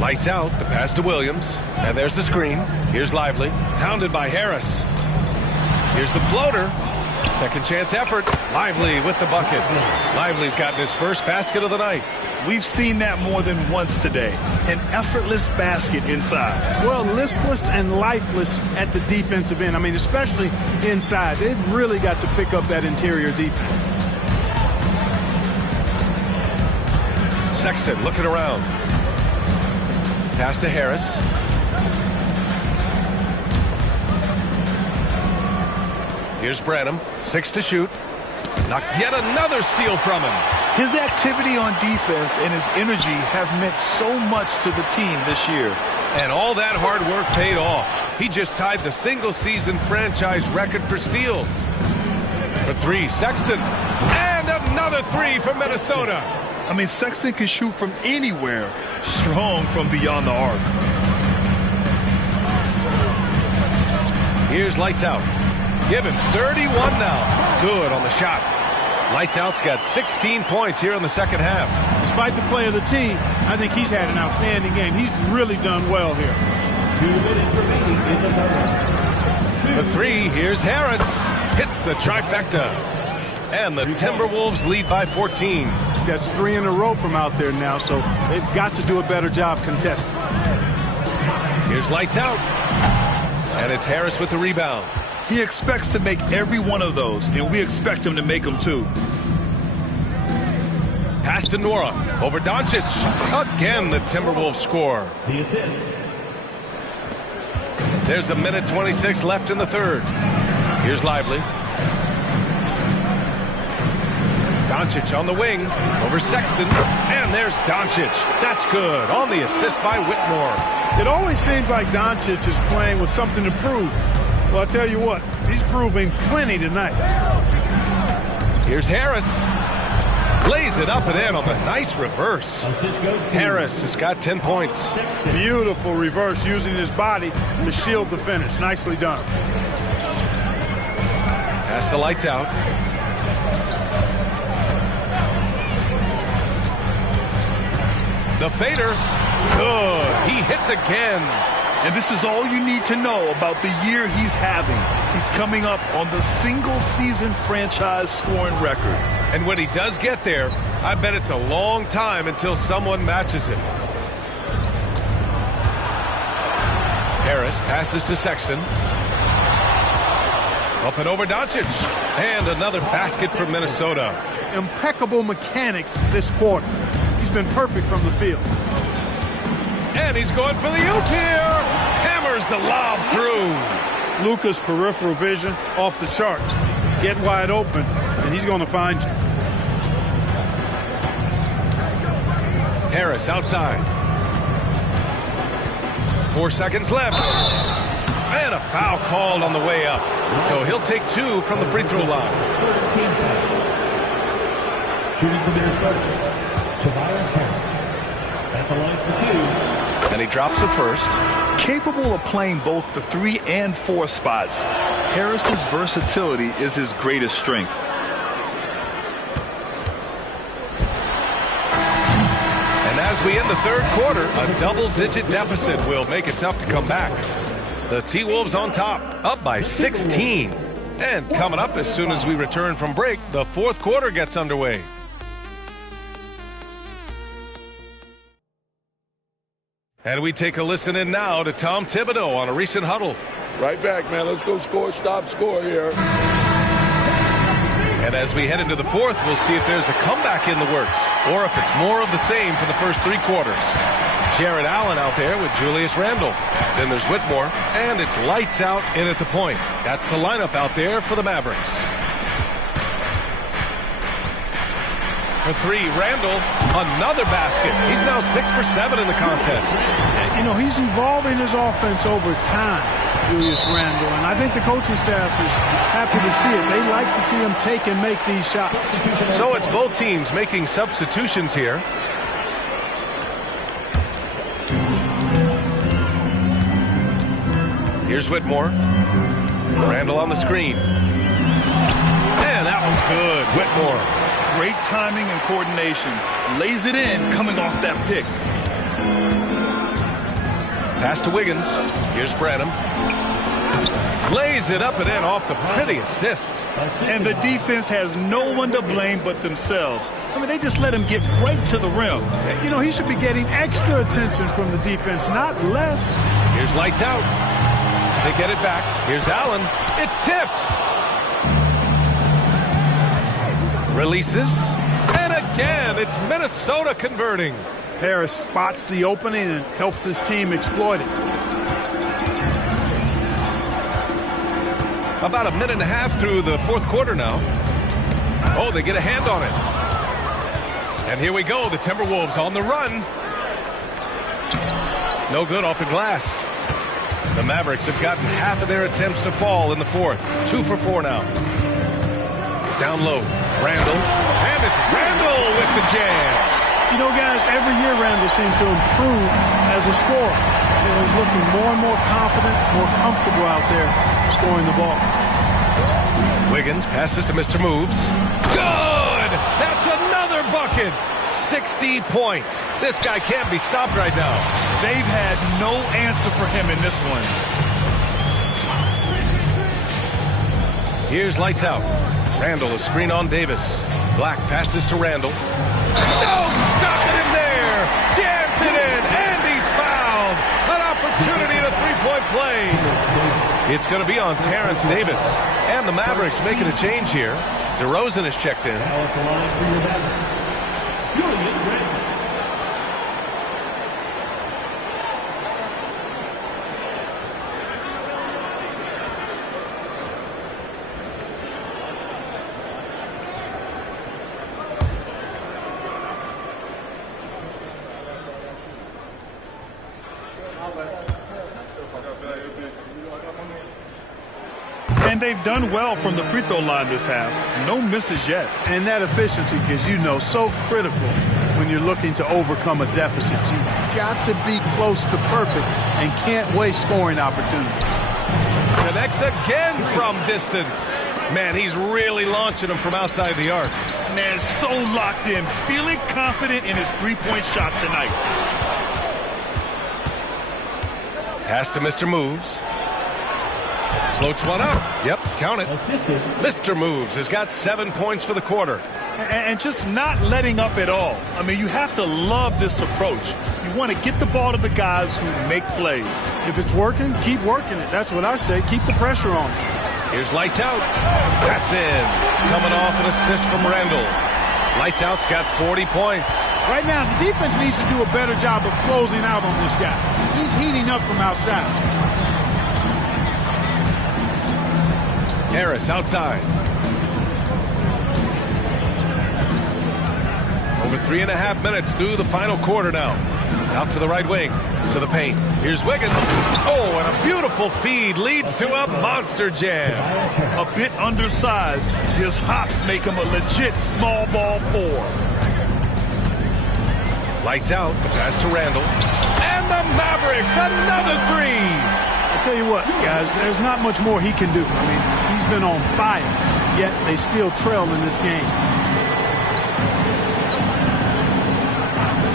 Lights out. The pass to Williams. And there's the screen. Here's Lively. Hounded by Harris. Here's the floater. Second chance effort. Lively with the bucket. Lively's gotten his first basket of the night. We've seen that more than once today. An effortless basket inside. Well, listless and lifeless at the defensive end. I mean, especially inside. They've really got to pick up that interior defense. Sexton looking around. Pass to Harris. Here's Branham. 6 to shoot. Knocked yet another steal from him. His activity on defense and his energy have meant so much to the team this year. And all that hard work paid off. He just tied the single-season franchise record for steals. For 3, Sexton. And another 3 from Minnesota. I mean, Sexton can shoot from anywhere. Strong from beyond the arc. Here's Lights Out. Give him 31 now. Good on the shot. Lights Out's got 16 points here in the second half. Despite the play of the team, I think he's had an outstanding game. He's really done well here. 2 minutes remaining in the third. For 3, here's Harris. Hits the trifecta. And the Timberwolves lead by 14. That's 3 in a row from out there now, so they've got to do a better job contesting. Here's Lights Out. And it's Harris with the rebound. He expects to make every one of those, and we expect him to make them too. Pass to Nora over Doncic. Again, the Timberwolves score. The assist. There's a minute 26 left in the third. Here's Lively. Doncic on the wing over Sexton. And there's Doncic. That's good. On the assist by Whitmore. It always seems like Doncic is playing with something to prove. Well, I'll tell you what, he's proving plenty tonight. Here's Harris. Lays it up and in on the nice reverse. Harris has got 10 points. Beautiful reverse using his body to shield the finish. Nicely done. Pass the lights out. The fader. Good. He hits again. And this is all you need to know about the year he's having. He's coming up on the single-season franchise scoring record. And when he does get there, I bet it's a long time until someone matches him. Harris passes to Sexton. Up and over Doncic. And another basket for Minnesota. Impeccable mechanics this quarter. He's been perfect from the field. And he's going for the oop here. Hammers the lob through. Luka's peripheral vision off the charts. Get wide open, and he's going to find you. Harris outside. 4 seconds left. And a foul called on the way up. So he'll take 2 from the free throw line. Shooting for Minnesota, Tobias Harris. At the line for 2. And he drops it first. Capable of playing both the 3 and 4 spots, Harris's versatility is his greatest strength. And as we end the third quarter, a double-digit deficit will make it tough to come back. The T-Wolves on top, up by 16. And coming up as soon as we return from break, the fourth quarter gets underway. And we take a listen in now to Tom Thibodeau on a recent huddle. Right back, man. Let's go score, stop, score here. And as we head into the fourth, we'll see if there's a comeback in the works or if it's more of the same for the first 3 quarters. Jared Allen out there with Julius Randle. Then there's Whitmore, and it's lights out in at the point. That's the lineup out there for the Mavericks. For 3, Randle, another basket. He's now 6 for 7 in the contest. You know, he's evolving his offense over time, Julius Randle, and I think the coaching staff is happy to see it. They like to see him take and make these shots. So it's both teams making substitutions here. Here's Whitmore. Randle on the screen. And that one's good. Whitmore. Great timing and coordination. Lays it in coming off that pick. Pass to Wiggins. Here's Branham. Lays it up and in off the pretty assist. And the defense has no one to blame but themselves. I mean, they just let him get right to the rim. You know, he should be getting extra attention from the defense, not less. Here's lights out. They get it back. Here's Allen. It's tipped. Releases. And again, it's Minnesota converting. Harris spots the opening and helps his team exploit it. About a minute and a half through the fourth quarter now. Oh, they get a hand on it. And here we go. The Timberwolves on the run. No good off the glass. The Mavericks have gotten half of their attempts to fall in the fourth. 2 for 4 now. Down low. Randle. And it's Randle with the jam. You know, guys, every year Randle seems to improve as a scorer. You know, he's looking more and more confident, more comfortable out there scoring the ball. Wiggins passes to Mr. Moves. Good! That's another bucket! 60 points. This guy can't be stopped right now. They've had no answer for him in this one. Here's lights out. Randle, a screen on Davis. Black passes to Randle. No! Stopping him there! Jams it in! And he's fouled! An opportunity at a three-point play! It's going to be on Terrence Davis. And the Mavericks making a change here. DeRozan is checked in. Now at the line for your Mavericks, Julius Randle. And they've done well from the free throw line this half. No misses yet. And that efficiency is, so critical when you're looking to overcome a deficit. You've got to be close to perfect and can't waste scoring opportunities. Connects again from distance. Man, he's really launching them from outside the arc. Man, so locked in, feeling confident in his three-point shot tonight. Pass to Mr. Moves. Floats one up. Yep, count it. Mr. Moves has got 7 points for the quarter. And just not letting up at all. I mean, you have to love this approach. You want to get the ball to the guys who make plays. If it's working, keep working it. That's what I say. Keep the pressure on. Here's Lights Out. That's in. Coming off an assist from Randall. Lights Out's got 40 points. Right now, the defense needs to do a better job of closing out on this guy. He's heating up from outside. Harris outside. Over 3.5 minutes through the final quarter now. Out to the right wing, to the paint. Here's Wiggins. Oh, and a beautiful feed leads to a monster jam. A bit undersized. His hops make him a legit small ball four. Lights out, the pass to Randall. And the Mavericks, another three. I'll tell you what, guys, there's not much more he can do. I mean, he's been on fire, yet they still trail in this game.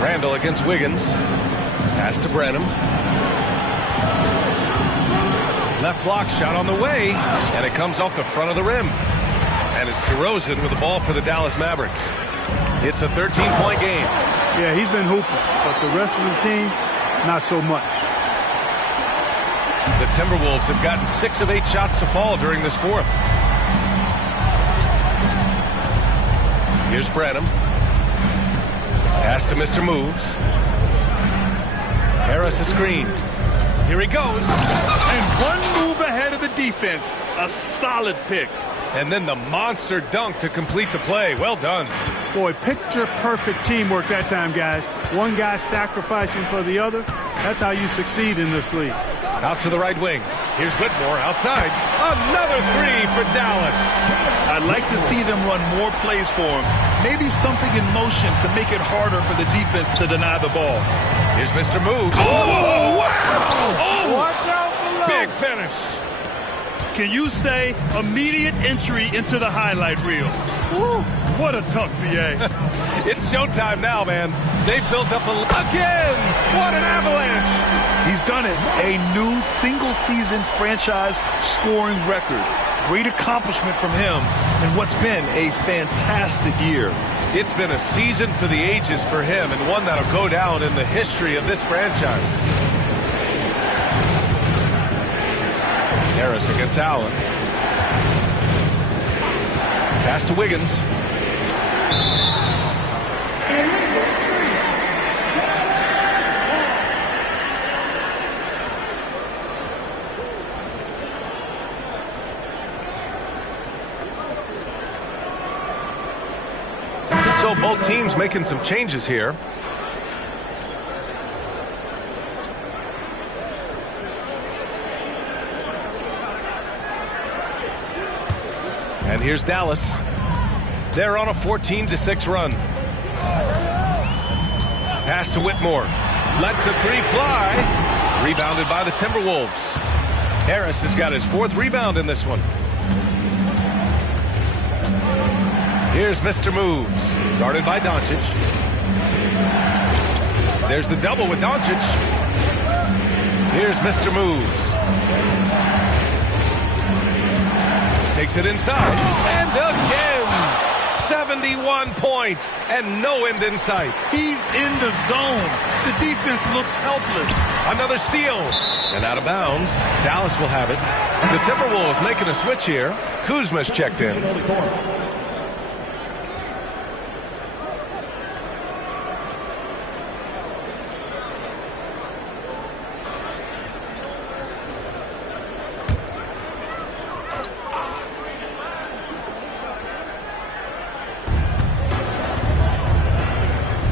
Randall against Wiggins. Pass to Brenham. Left block shot on the way, and it comes off the front of the rim. And it's DeRozan with the ball for the Dallas Mavericks. It's a 13-point game. Yeah, he's been hooping, but the rest of the team, not so much. The Timberwolves have gotten 6 of 8 shots to fall during this fourth. Here's Brenham. Pass to Mr. Moves. Harris a screen. Here he goes. And one move ahead of the defense. A solid pick. And then the monster dunk to complete the play. Well done. Boy, picture-perfect teamwork that time, guys. One guy sacrificing for the other. That's how you succeed in this league. Out to the right wing. Here's Whitmore outside. Another three for Dallas. I'd like to see them run more plays for him. Maybe something in motion to make it harder for the defense to deny the ball. Here's Mr. Moves. Oh, wow! Oh, watch out below. Big finish. Can you say immediate entry into the highlight reel? Woo, what a tuck, BA. It's showtime now, man. They've built up again. What an avalanche. He's done it. A new single-season franchise scoring record. Great accomplishment from him in what's been a fantastic year. It's been a season for the ages for him, and one that'll go down in the history of this franchise. Harris against Allen. Pass to Wiggins. So both teams making some changes here. And here's Dallas. They're on a 14-6 run. Pass to Whitmore. Lets the three fly. Rebounded by the Timberwolves. Harris has got his 4th rebound in this one. Here's Mr. Moves. Guarded by Doncic. There's the double with Doncic. Here's Mr. Moves. Takes it inside. And again. 71 points and no end in sight. He's in the zone. The defense looks helpless. Another steal. And out of bounds. Dallas will have it. The Timberwolves making a switch here. Kuzma's checked in.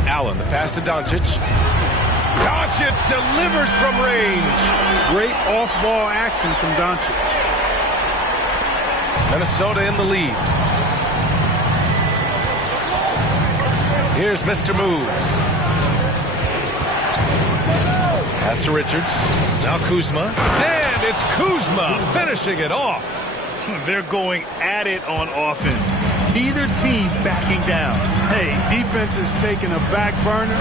Allen, the pass to Doncic. Doncic delivers from range. Great off-ball action from Doncic. Minnesota in the lead. Here's Mr. Moves. Pass to Richards. Now Kuzma. And it's Kuzma finishing it off. They're going at it on offense. Neither team backing down. Hey, defense is taking a back burner,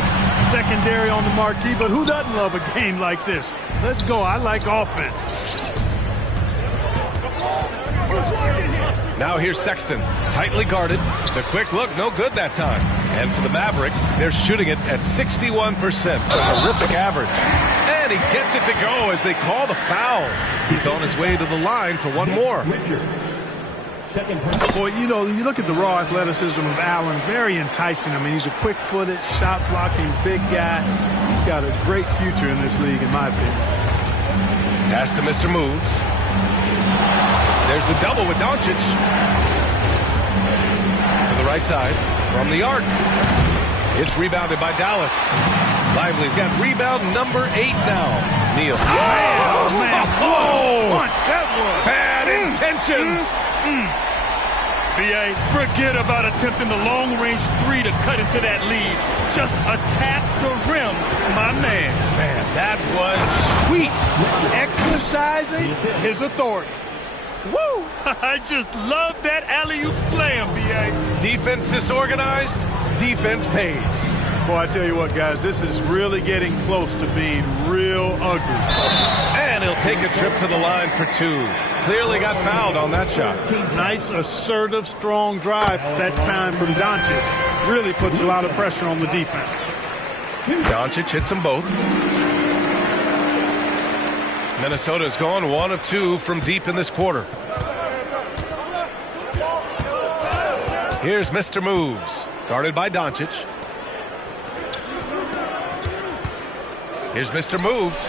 secondary on the marquee, but who doesn't love a game like this? Let's go. I like offense. Now here's Sexton, tightly guarded. The quick look, no good that time. And for the Mavericks, they're shooting it at 61%. A terrific average. And he gets it to go as they call the foul. He's on his way to the line for one more. Boy, you know, you look at the raw athleticism of Allen, very enticing. I mean, he's a quick-footed, shot-blocking big guy. He's got a great future in this league, in my opinion. Pass to Mr. Moves. There's the double with Doncic. To the right side, from the arc. It's rebounded by Dallas. Lively's got rebound number 8 now. Neal. Oh, man. Oh, punch that was. Bad intentions. B.A., forget about attempting the long-range 3 to cut into that lead. Just attack the rim, my man. Man, that was sweet. Exercising his authority. Woo! I just love that alley-oop slam, B.A. Defense disorganized, defense pays. Boy, I tell you what, guys, this is really getting close to being real ugly. And he'll take a trip to the line for 2. Clearly got fouled on that shot. Nice, assertive, strong drive that time from Doncic. Really puts a lot of pressure on the defense. Doncic hits them both. Minnesota's gone 1 of 2 from deep in this quarter. Here's Mr. Moves, guarded by Doncic. Here's Mr. Moves,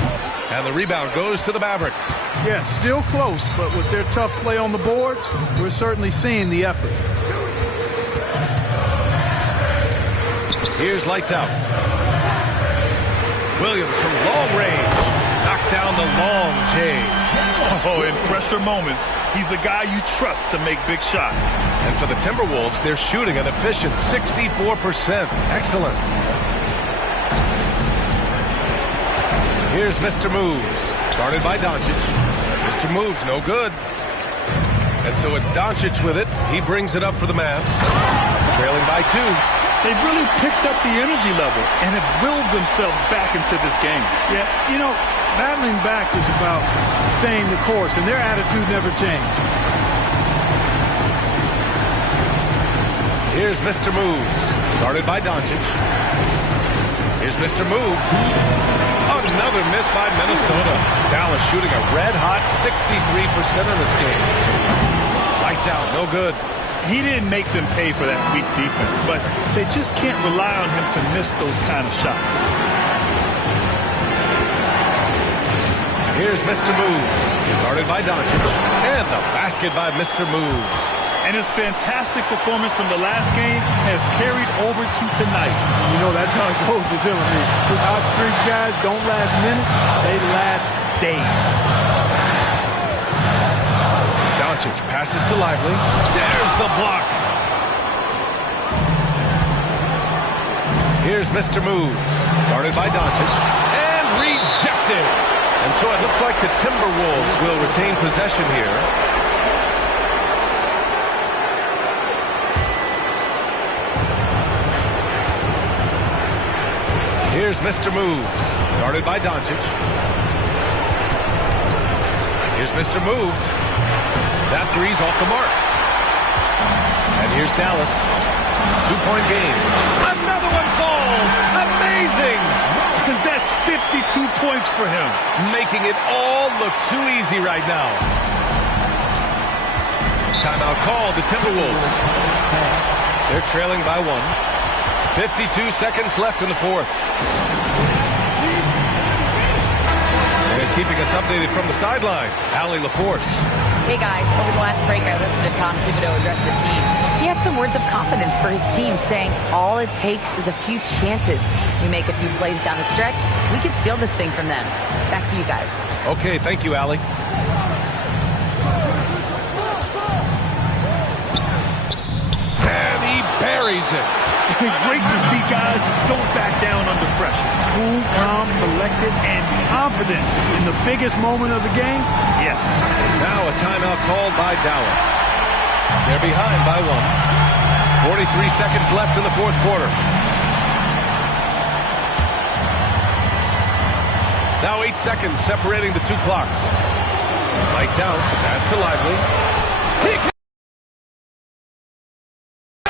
and the rebound goes to the Mavericks. Yeah, still close, but with their tough play on the boards, we're certainly seeing the effort. Here's lights out. Williams from long range knocks down the long J. Oh, in pressure moments, he's a guy you trust to make big shots. And for the Timberwolves, they're shooting an efficient 64%. Excellent. Here's Mr. Moves, guarded by Doncic. Mr. Moves, no good. And so it's Doncic with it. He brings it up for the Mavs, trailing by 2. They've really picked up the energy level and have willed themselves back into this game. Yeah, you know, battling back is about staying the course, and their attitude never changed. Here's Mr. Moves, guarded by Doncic. Here's Mr. Moves. Another miss by Minnesota. Dallas shooting a red-hot 63% in this game. Lights out, no good. He didn't make them pay for that weak defense, but they just can't rely on him to miss those kind of shots. Here's Mr. Moves, guarded by Doncic, and the basket by Mr. Moves. And his fantastic performance from the last game has carried over to tonight. You know, that's how it goes with him. I mean, those hot streaks, guys, don't last minutes. They last days. Doncic passes to Lively. There's the block. Here's Mr. Moves, guarded by Doncic, and rejected. And so it looks like the Timberwolves will retain possession here. Here's Mr. Moves, guarded by Doncic. Here's Mr. Moves. That three's off the mark. And Here's Dallas. 2-point game. Another one falls. Amazing. That's 52 points for him. Making it all look too easy right now. Timeout called the Timberwolves. They're trailing by 1. 52 seconds left in the fourth. And keeping us updated from the sideline, Allie LaForce. Hey guys, over the last break I listened to Tom Thibodeau address the team. He had some words of confidence for his team, saying all it takes is a few chances. We make a few plays down the stretch, we could steal this thing from them. Back to you guys. Okay, thank you, Allie. And he buries it. Great to see guys who don't back down under pressure. Cool, calm, collected, and confident in the biggest moment of the game. Yes. Now a timeout called by Dallas. They're behind by 1. 43 seconds left in the fourth quarter. Now 8 seconds separating the two clocks. Lights out. Pass to Lively.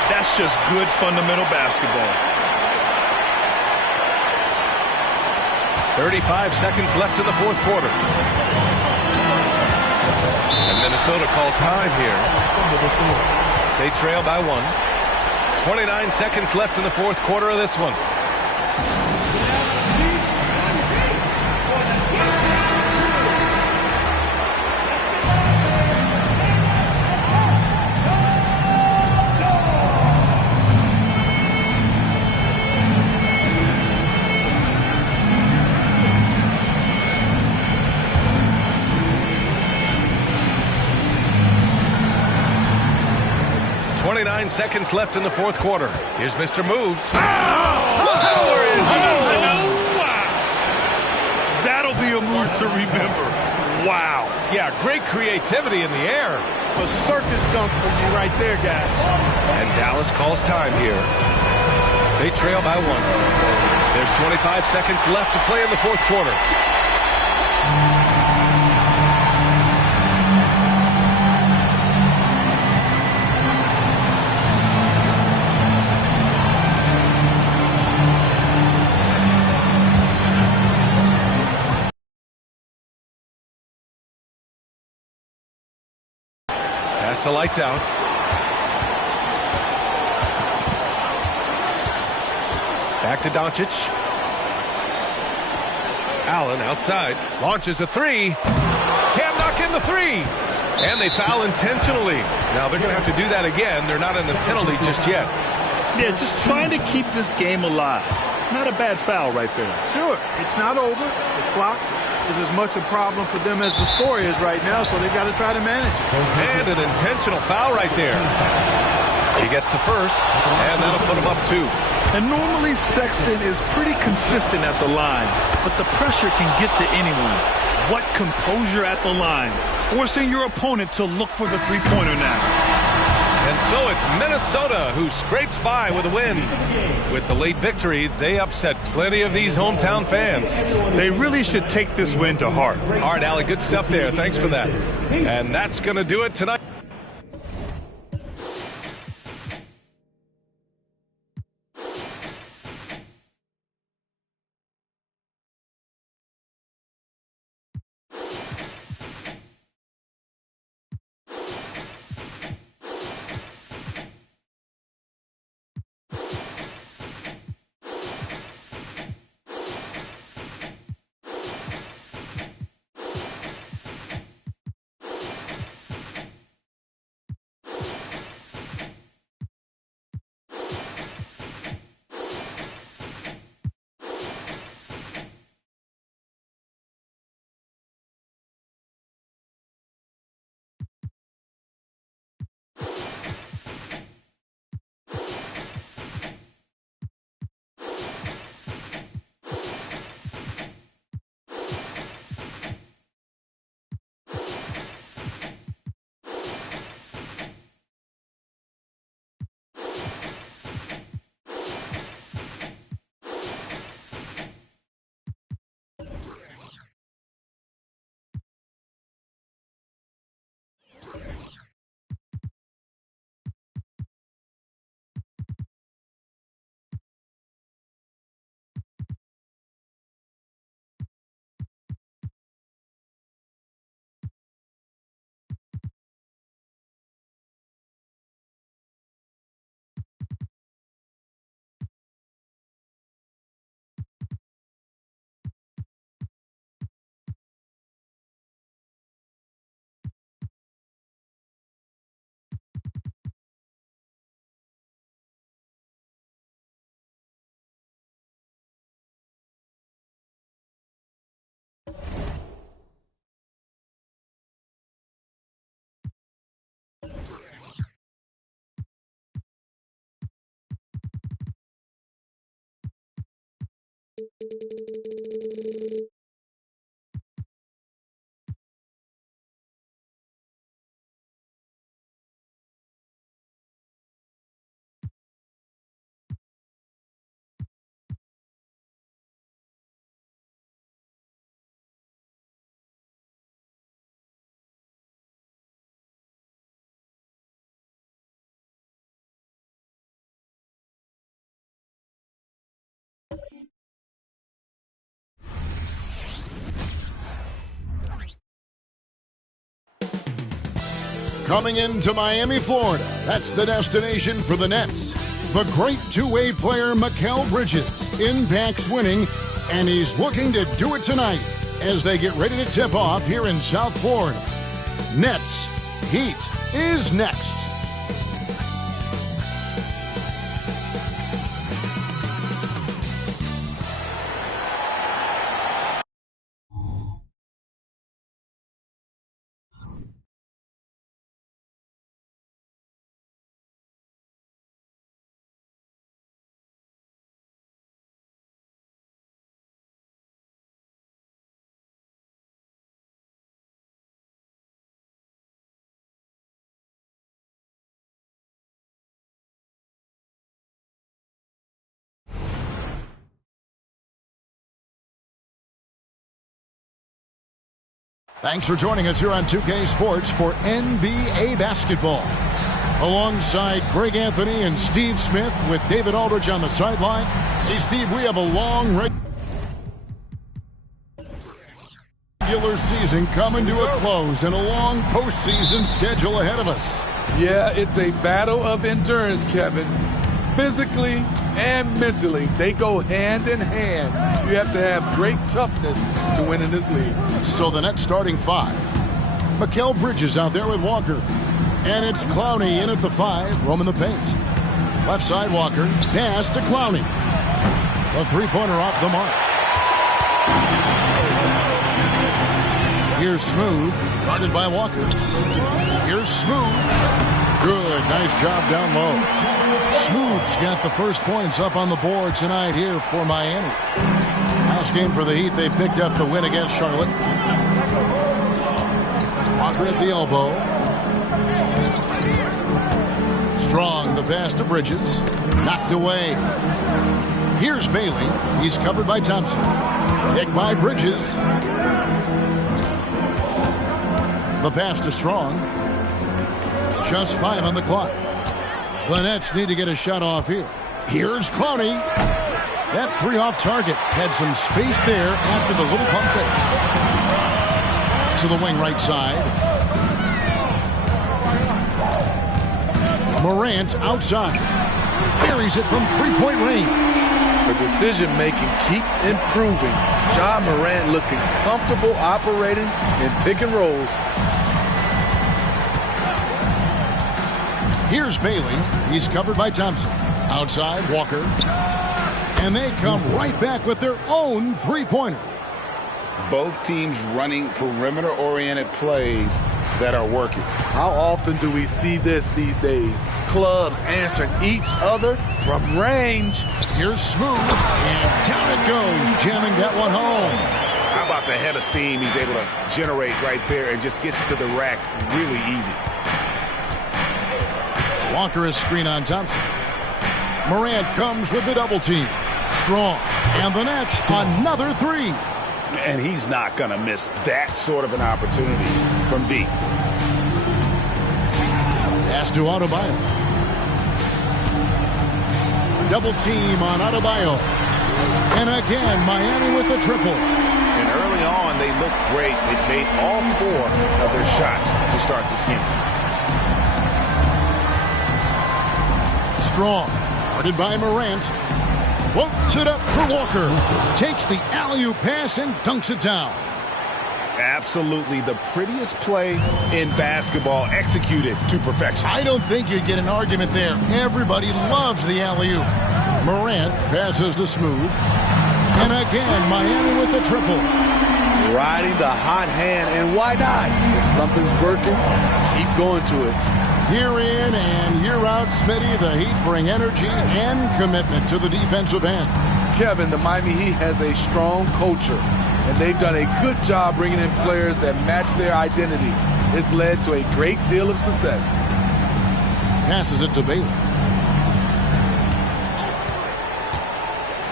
That's just good fundamental basketball. 35 seconds left in the fourth quarter. And Minnesota calls time here. They trail by 1. 29 seconds left in the fourth quarter of this one. Seconds left in the fourth quarter. Here's Mr. Moves. Oh! That'll be a move to remember. Wow. Yeah, great creativity in the air. A circus dunk from you right there, guys. And Dallas calls time here. They trail by 1. There's 25 seconds left to play in the fourth quarter. Pass to lights out. Back to Doncic. Allen outside. Launches a 3. Can't knock in the 3. And they foul intentionally. Now they're going to have to do that again. They're not in the penalty just yet. Yeah, just trying to keep this game alive. Not a bad foul right there. Sure, it's not over. The clock is as much a problem for them as the score is right now, so they've got to try to manage it. And an intentional foul right there. He gets the first, and that'll put him up 2. And normally Sexton is pretty consistent at the line, but the pressure can get to anyone. What composure at the line, forcing your opponent to look for the three-pointer now. And so it's Minnesota who scrapes by with a win. With the late victory, they upset plenty of these hometown fans. They really should take this win to heart. All right, Allie, good stuff there. Thanks for that. And that's going to do it tonight. Coming into Miami, Florida, that's the destination for the Nets. The great two-way player, Mikal Bridges, impacts winning, and he's looking to do it tonight as they get ready to tip off here in South Florida. Nets Heat is next. Thanks for joining us here on 2K Sports for NBA basketball. Alongside Greg Anthony and Steve Smith with David Aldridge on the sideline. Hey, Steve, we have a long regular season coming to a close and a long postseason schedule ahead of us. Yeah, it's a battle of endurance, Kevin. Physically and mentally, they go hand in hand. You have to have great toughness to win in this league. So the Nets starting five. Mikal Bridges out there with Walker. And it's Clowney in at the 5, roaming the paint. Left side, Walker. Pass to Clowney. A three-pointer off the mark. Here's Smooth, guarded by Walker. Here's Smooth. Good, nice job down low. Smooth's got the first points up on the board tonight here for Miami. House game for the Heat. They picked up the win against Charlotte. Walker at the elbow. Strong, the pass to Bridges. Knocked away. Here's Bailey. He's covered by Thompson. Kicked by Bridges. The pass to Strong. Just 5 on the clock. The Nets need to get a shot off here. Here's Clowney. That 3 off target. Had some space there after the little pump fake. To the wing right side. Morant outside. Buries it from 3-point range. The decision-making keeps improving. Ja Morant looking comfortable operating in pick and rolls. Here's Bailey. He's covered by Thompson. Outside, Walker. And they come right back with their own three-pointer. Both teams running perimeter-oriented plays that are working. How often do we see this these days? Clubs answering each other from range. Here's Smooth. And down it goes, jamming that one home. How about the head of steam he's able to generate right there and just gets to the rack really easy. Walker is screen on Thompson. Morant comes with the double team. Strong. And the Nets, another 3. And he's not going to miss that sort of an opportunity from deep. Pass to Adebayo. Double team on Adebayo. And again, Miami with the triple. And early on, they looked great. They made all 4 of their shots to start this game. Strong, guarded by Morant. Floats it up for Walker. Takes the alley-oop pass and dunks it down. Absolutely the prettiest play in basketball, executed to perfection. I don't think you'd get an argument there. Everybody loves the alley-oop. Morant passes to Smooth. And again, Miami with the triple. Riding the hot hand, and why not? If something's working, keep going to it. Year in and year out, Smitty, the Heat bring energy and commitment to the defensive end. Kevin, the Miami Heat has a strong culture, and they've done a good job bringing in players that match their identity. It's led to a great deal of success. Passes it to Bailey.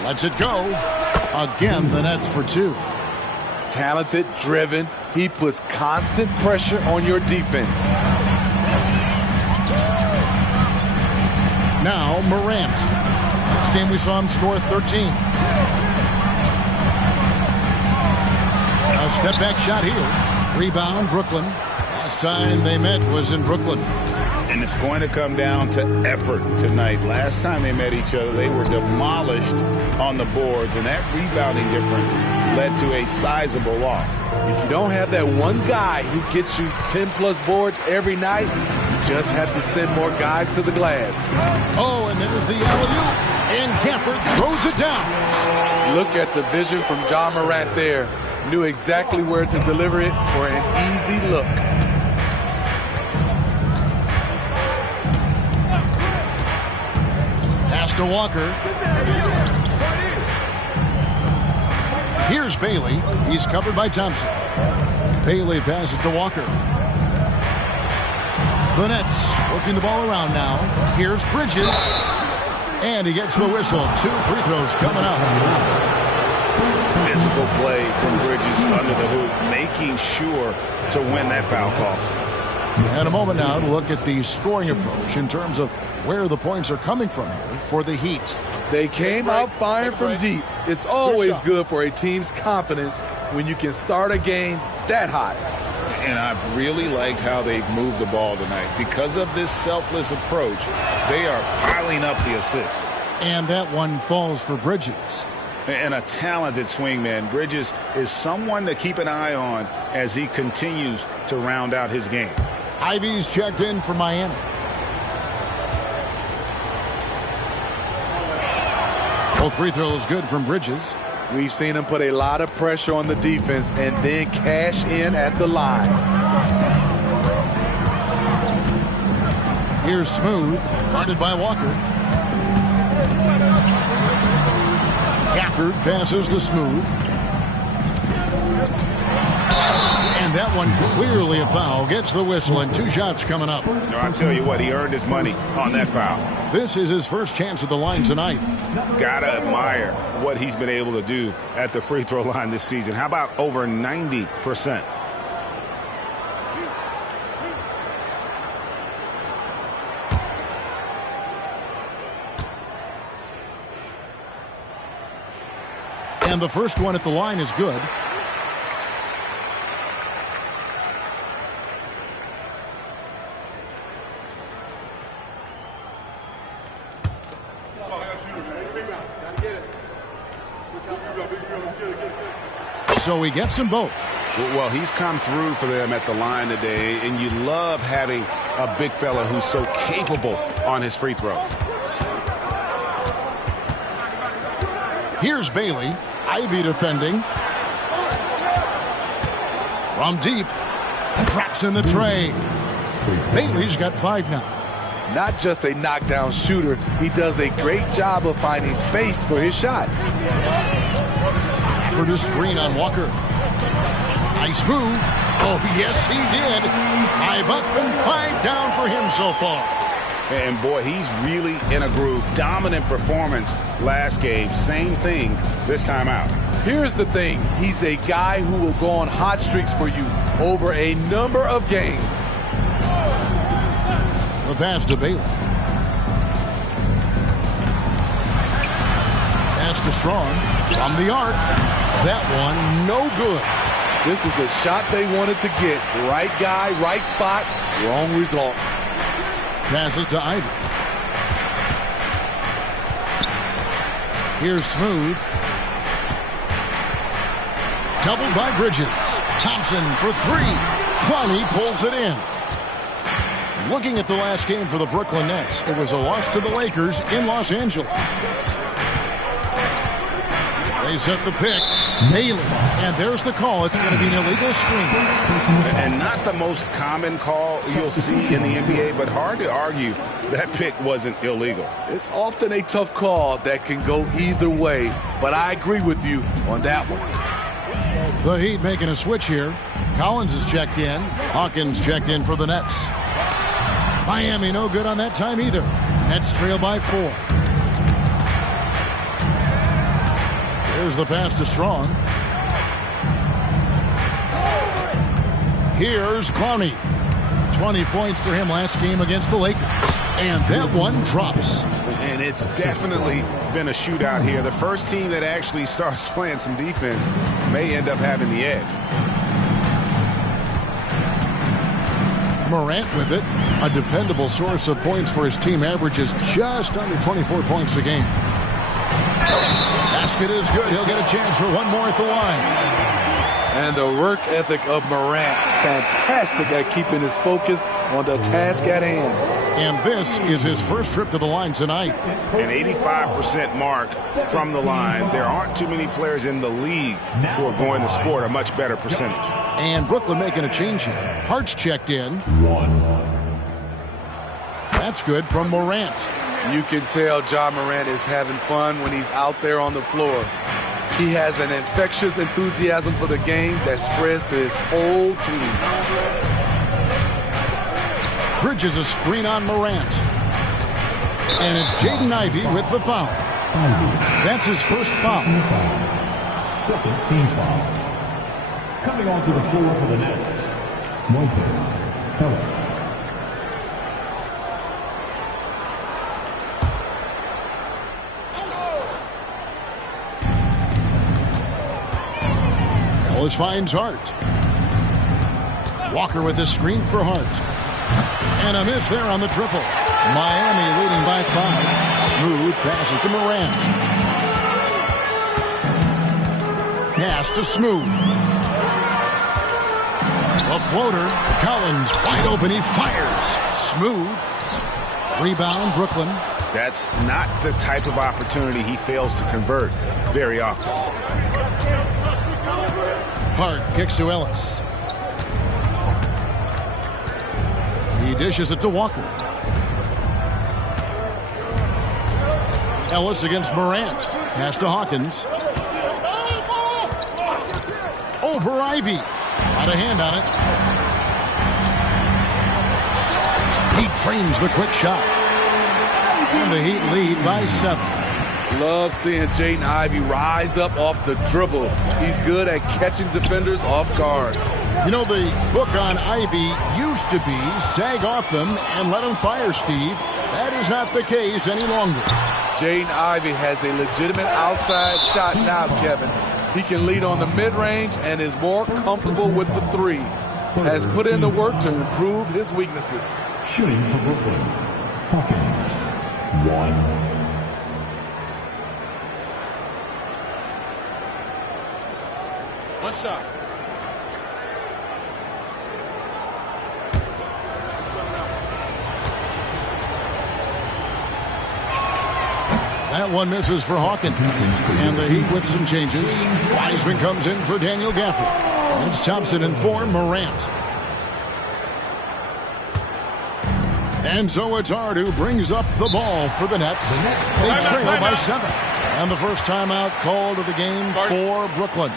Lets it go. Again, the Nets for two. Talented, driven. He puts constant pressure on your defense. Now Morant. This game we saw him score 13. A step back shot here. Rebound Brooklyn. Last time they met was in Brooklyn. And it's going to come down to effort tonight. Last time they met each other, they were demolished on the boards, and that rebounding difference led to a sizable loss. If you don't have that one guy who gets you 10-plus boards every night, you just have to send more guys to the glass. Oh, and there's the alley-oop, and Gafford throws it down. Look at the vision from John Morant there. Knew exactly where to deliver it for an easy look. Pass to Walker. Here's Bailey. He's covered by Thompson. Bailey passes to Walker. The Nets working the ball around now. Here's Bridges. And he gets the whistle. 2 free throws coming up. Physical play from Bridges under the hoop, making sure to win that foul call. And a moment now to look at the scoring approach in terms of where the points are coming from here for the Heat. They came out firing from deep. It's always good for a team's confidence when you can start a game that hot. And I've really liked how they've moved the ball tonight. Because of this selfless approach, they are piling up the assists. And that one falls for Bridges. And a talented swingman. Bridges is someone to keep an eye on as he continues to round out his game. Ivy's checked in for Miami. Both free throws good from Bridges. We've seen him put a lot of pressure on the defense and then cash in at the line. Here's Smooth, guarded by Walker. Gafford passes to Smooth. And that one clearly a foul. Gets the whistle and 2 shots coming up. So I tell you what, he earned his money on that foul. This is his first chance at the line tonight. Gotta admire what he's been able to do at the free throw line this season. How about over 90%? And the first one at the line is good. So he gets them both. Well, he's come through for them at the line today, and you love having a big fella who's so capable on his free throws. Here's Bailey. Ivy defending. From deep. Drops in the tray. Bailey's got 5 now. Not just a knockdown shooter, he does a great job of finding space for his shot. For the screen on Walker. Nice move. Oh, yes, he did. 5 up and 5 down for him so far. And, boy, he's really in a groove. Dominant performance last game. Same thing this time out. Here's the thing. He's a guy who will go on hot streaks for you over a number of games. The pass to Bailey. Pass to Strong. From the arc. That one, no good. This is the shot they wanted to get. Right guy, right spot, wrong result. Passes to Ivy. Here's Smooth. Doubled by Bridges. Thompson for 3. Kwame pulls it in. Looking at the last game for the Brooklyn Nets, it was a loss to the Lakers in Los Angeles. They set the pick. Bailey. And there's the call. It's going to be an illegal screen. And not the most common call you'll see in the NBA, but hard to argue that pick wasn't illegal. It's often a tough call that can go either way, but I agree with you on that one. The Heat making a switch here. Collins is checked in. Hawkins checked in for the Nets. Miami no good on that time either. Nets trail by 4. Here's the pass to Strong. Here's Clowney. 20 points for him last game against the Lakers. And that one drops. And it's definitely been a shootout here. The first team that actually starts playing some defense may end up having the edge. Morant with it. A dependable source of points for his team, averages just under 24 points a game. Basket is good. He'll get a chance for one more at the line. And the work ethic of Morant, fantastic at keeping his focus on the task at hand. And this is his first trip to the line tonight. An 85% mark from the line. There aren't too many players in the league who are going to score a much better percentage. And Brooklyn making a change here. Hart's checked in. That's good from Morant. You can tell John Morant is having fun when he's out there on the floor. He has an infectious enthusiasm for the game that spreads to his whole team. Bridges a screen on Morant. And it's Jaden Ivey with the foul. That's his first foul. Second team foul. Coming onto the floor for the Nets, Ellis. Ellis finds Hart. Walker with the screen for Hart. And a miss there on the triple. Miami leading by 5. Smooth passes to Morant. Pass to Smooth. A floater. Collins wide open. He fires. Smooth. Rebound, Brooklyn. That's not the type of opportunity he fails to convert very often. Hart kicks to Ellis. He dishes it to Walker. Ellis against Morant. Pass to Hawkins. Over Ivy. Not a hand on it. He trains the quick shot. And the Heat lead by 7. Love seeing Jaden Ivey rise up off the dribble. He's good at catching defenders off guard. You know, the book on Ivy used to be sag off them and let him fire, Steve. That is not the case any longer. Jaden Ivey has a legitimate outside shot now, Kevin. He can lead on the mid-range and is more comfortable with the 3. Has put in the work to improve his weaknesses. Shooting for Brooklyn, Hawkins, 1. One shot. That one misses for Hawkins. And the Heat with some changes. Wiseman comes in for Daniel Gafford. It's Thompson in for Morant. And so it's Hart who brings up the ball for the Nets. They trail by 7. And the first timeout called of the game for Brooklyn.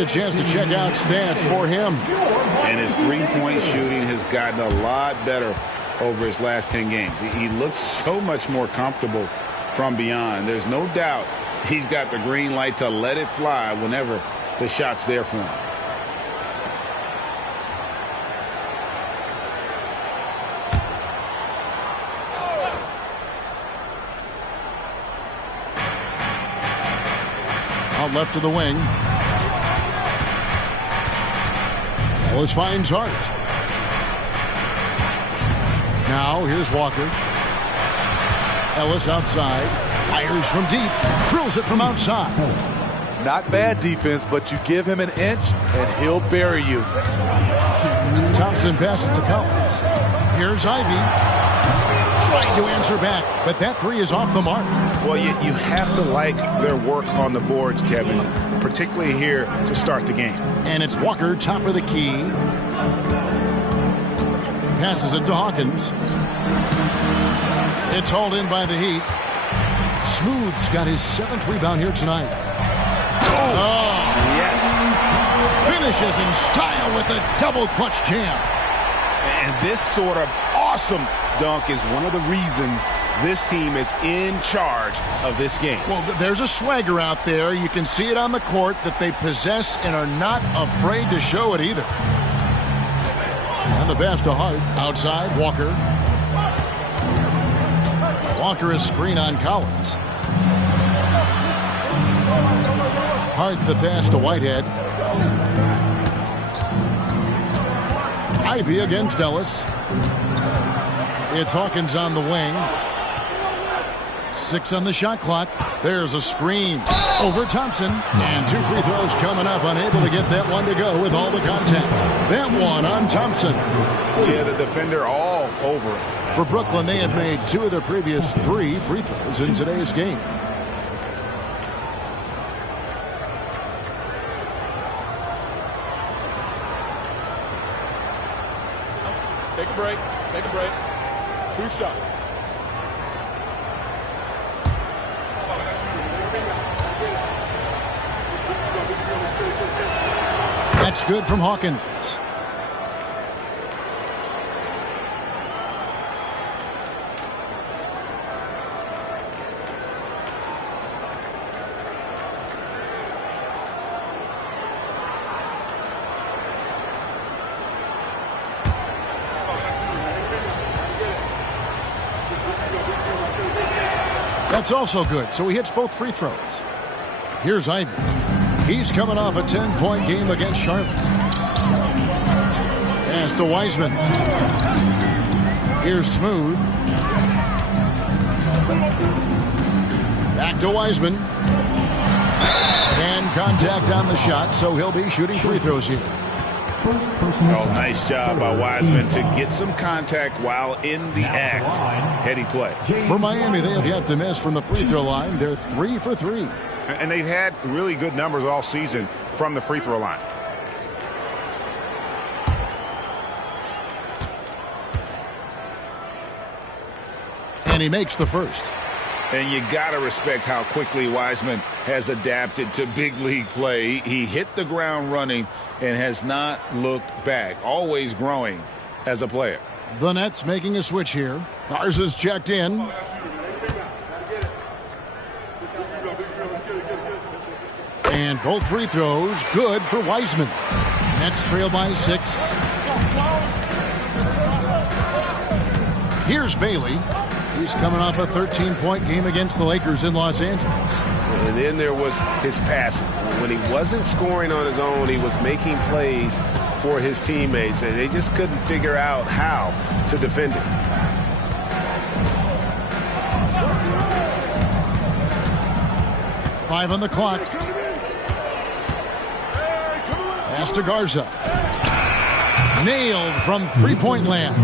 a chance to check out stats for him. And his three-point shooting has gotten a lot better over his last 10 games. He looks so much more comfortable from beyond. There's no doubt he's got the green light to let it fly whenever the shot's there for him. Out left to the wing. Ellis finds Hart. Now here's Walker. Ellis outside. Fires from deep. Drills it from outside. Not bad defense, but you give him an inch and he'll bury you. Thompson passes to Collins. Here's Ivy. Trying to answer back, but that three is off the mark. Well, you have to like their work on the boards, Kevin, particularly here to start the game. And it's Walker, top of the key. Passes it to Hawkins. It's hauled in by the Heat. Smooth's got his 7th rebound here tonight. Oh, yes. Finishes in style with a double clutch jam. And this sort of awesome dunk is one of the reasons this team is in charge of this game. Well, there's a swagger out there. You can see it on the court that they possess and are not afraid to show it either. And the pass to Hart. Outside, Walker. Walker is screen on Collins. Hart the pass to Whitehead. Ivy against Ellis. It's Hawkins on the wing. 6 on the shot clock. There's a screen over Thompson. And 2 free throws coming up. Unable to get that one to go with all the contact. That one on Thompson. Yeah, the defender all over it. For Brooklyn, they have made 2 of their previous 3 free throws in today's game. Take a break. Take a break. 2 shots. That's good from Hawkins. That's also good, so he hits both free throws. Here's Ivy. He's coming off a 10-point game against Charlotte. Pass to Wiseman. Here's Smooth. Back to Wiseman. And contact on the shot, so he'll be shooting free throws here. Oh, nice job by Wiseman to get some contact while in the act. Heady play. For Miami, they have yet to miss from the free throw line. They're 3 for 3. And they've had really good numbers all season from the free throw line. And he makes the first. And you got to respect how quickly Wiseman has adapted to big league play. He hit the ground running and has not looked back, always growing as a player. The Nets making a switch here. Ours is checked in. And both free throws good for Wiseman. Nets trail by 6. Here's Bailey. He's coming off a 13-point game against the Lakers in Los Angeles. And then there was his passing. When he wasn't scoring on his own, he was making plays for his teammates, and they just couldn't figure out how to defend it. Five on the clock. Pass to Garza. Nailed from three-point land.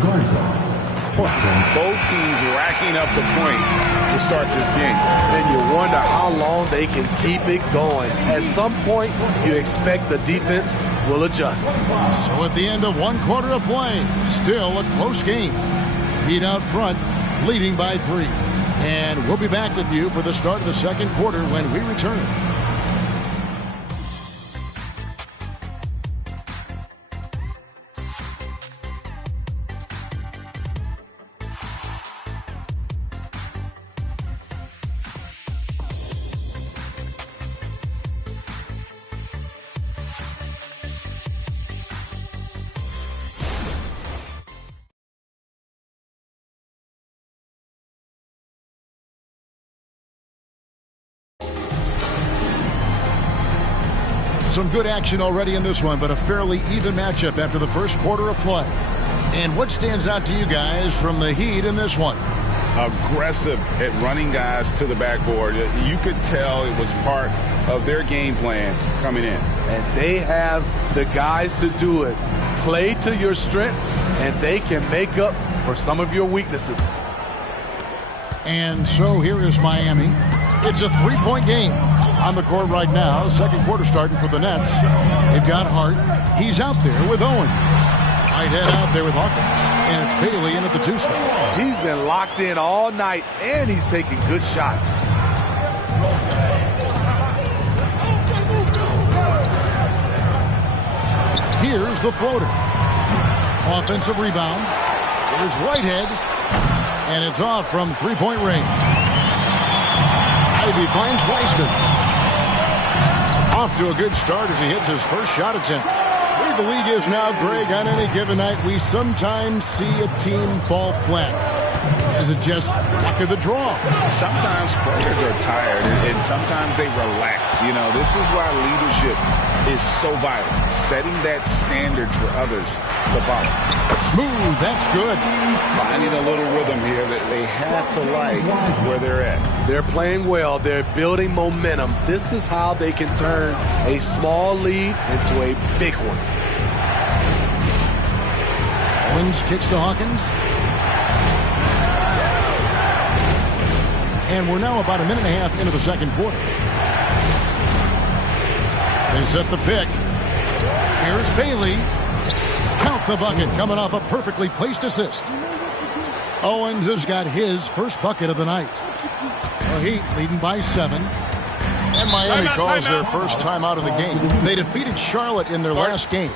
Both teams racking up the points to start this game. Then you wonder how long they can keep it going. At some point, you expect the defense will adjust. So at the end of 1 quarter of play, still a close game. Heat out front, leading by 3. And we'll be back with you for the start of the second quarter when we return. Some good action already in this one, but a fairly even matchup after the first quarter of play. And what stands out to you guys from the Heat in this one? Aggressive at running guys to the backboard. You could tell it was part of their game plan coming in. And they have the guys to do it. Play to your strengths, and they can make up for some of your weaknesses. And so here is Miami. It's a three-point game on the court right now. Second quarter starting for the Nets. They've got Hart. He's out there with Owens. Whitehead out there with Hawkins. And it's Bailey in at the 2 spot. He's been locked in all night, and he's taking good shots. Here's the floater. Offensive rebound. Here's Whitehead. And it's off from three-point range. Ivy finds Weissman. Off to a good start as he hits his first shot attempt. The way the league is now, Greg, on any given night, we sometimes see a team fall flat. Is it just luck of the draw? Sometimes players are tired, and sometimes they relax. You know, this is why leadership is so vital. Setting that standard for others to follow. Smooth, that's good. Finding a little rhythm here that they have to like where they're at. They're playing well. They're building momentum. This is how they can turn a small lead into a big one. Owens kicks to Hawkins. And we're now about a minute and a half into the second quarter. They set the pick. Here's Bailey. Count the bucket coming off a perfectly placed assist. Owens has got his first bucket of the night. The Heat leading by 7. And Miami calls their first time out of the game. They defeated Charlotte in their last game.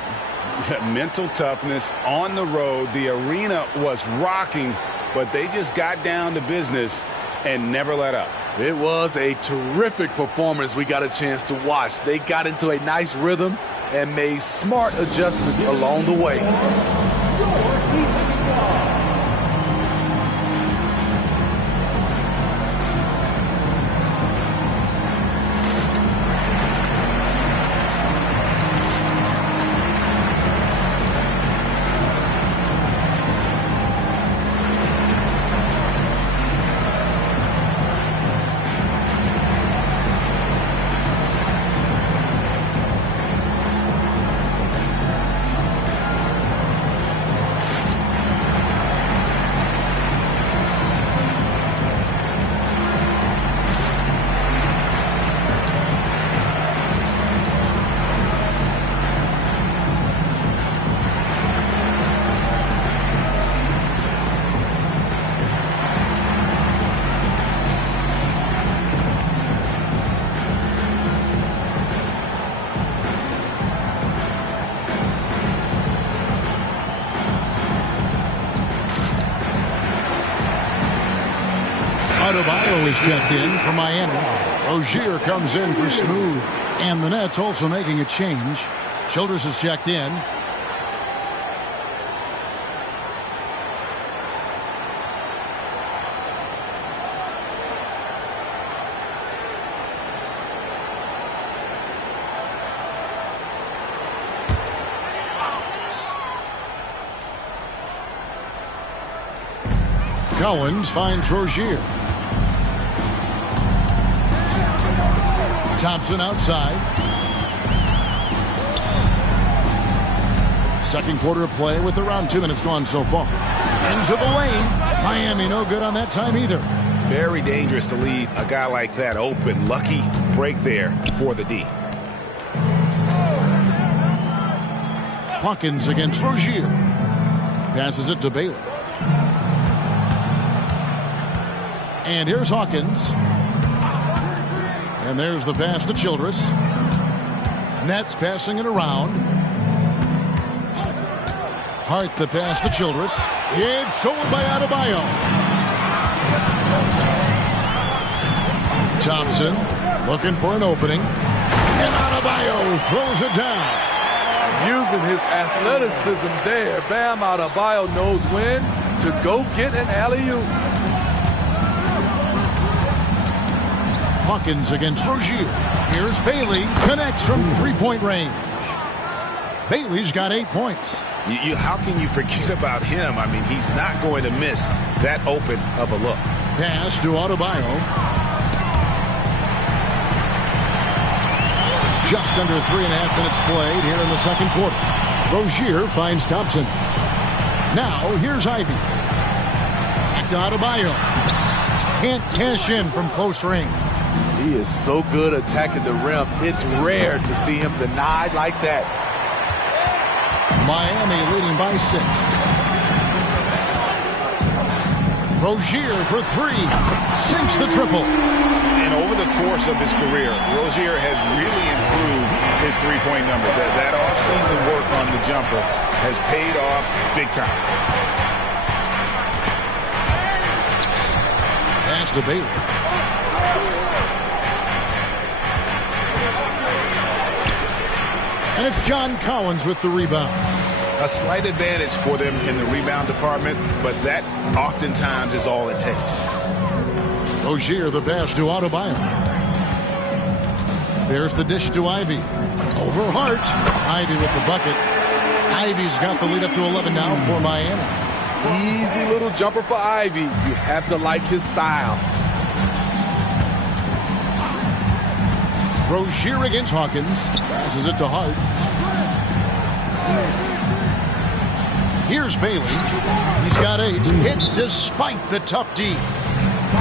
Mental toughness on the road. The arena was rocking, but they just got down to business and never let up. It was a terrific performance we got a chance to watch. They got into a nice rhythm and made smart adjustments along the way. Adebayo is checked in for Miami. Rozier comes in for Smooth. And the Nets also making a change. Childress is checked in. Collins finds Rozier. Thompson outside. Second quarter of play with around 2 minutes gone so far. Into the lane. Miami no good on that time either. Very dangerous to leave a guy like that open. Lucky break there for the D. Hawkins against Rozier. Passes it to Bailey. And here's Hawkins. And there's the pass to Childress. Nets passing it around. Hart the pass to Childress. It's stolen by Adebayo. Thompson looking for an opening. And Adebayo throws it down. Using his athleticism there, Bam Adebayo knows when to go get an alley-oop. Hawkins against Rozier. Here's Bailey. Connects from three-point range. Bailey's got 8 points. How can you forget about him? I mean, he's not going to miss that open of a look. Pass to Adebayo. Just under 3.5 minutes played here in the second quarter. Rozier finds Thompson. Now, here's Ivy. Back to Adebayo. Can't cash in from close range. He is so good attacking the rim. It's rare to see him denied like that. Miami leading by 6. Rozier for 3. Sinks the triple. And over the course of his career, Rozier has really improved his three-point number. That off-season work on the jumper has paid off big time. Pass to Bailey. And it's John Collins with the rebound. A slight advantage for them in the rebound department, but that oftentimes is all it takes. Rozier the pass to Adebayo. There's the dish to Ivy. Over Hart. Ivy with the bucket. Ivy's got the lead up to 11 now for Miami. Easy little jumper for Ivy. You have to like his style. Rozier against Hawkins. Passes it to Hart. Here's Bailey. He's got 8. Hits despite the tough D.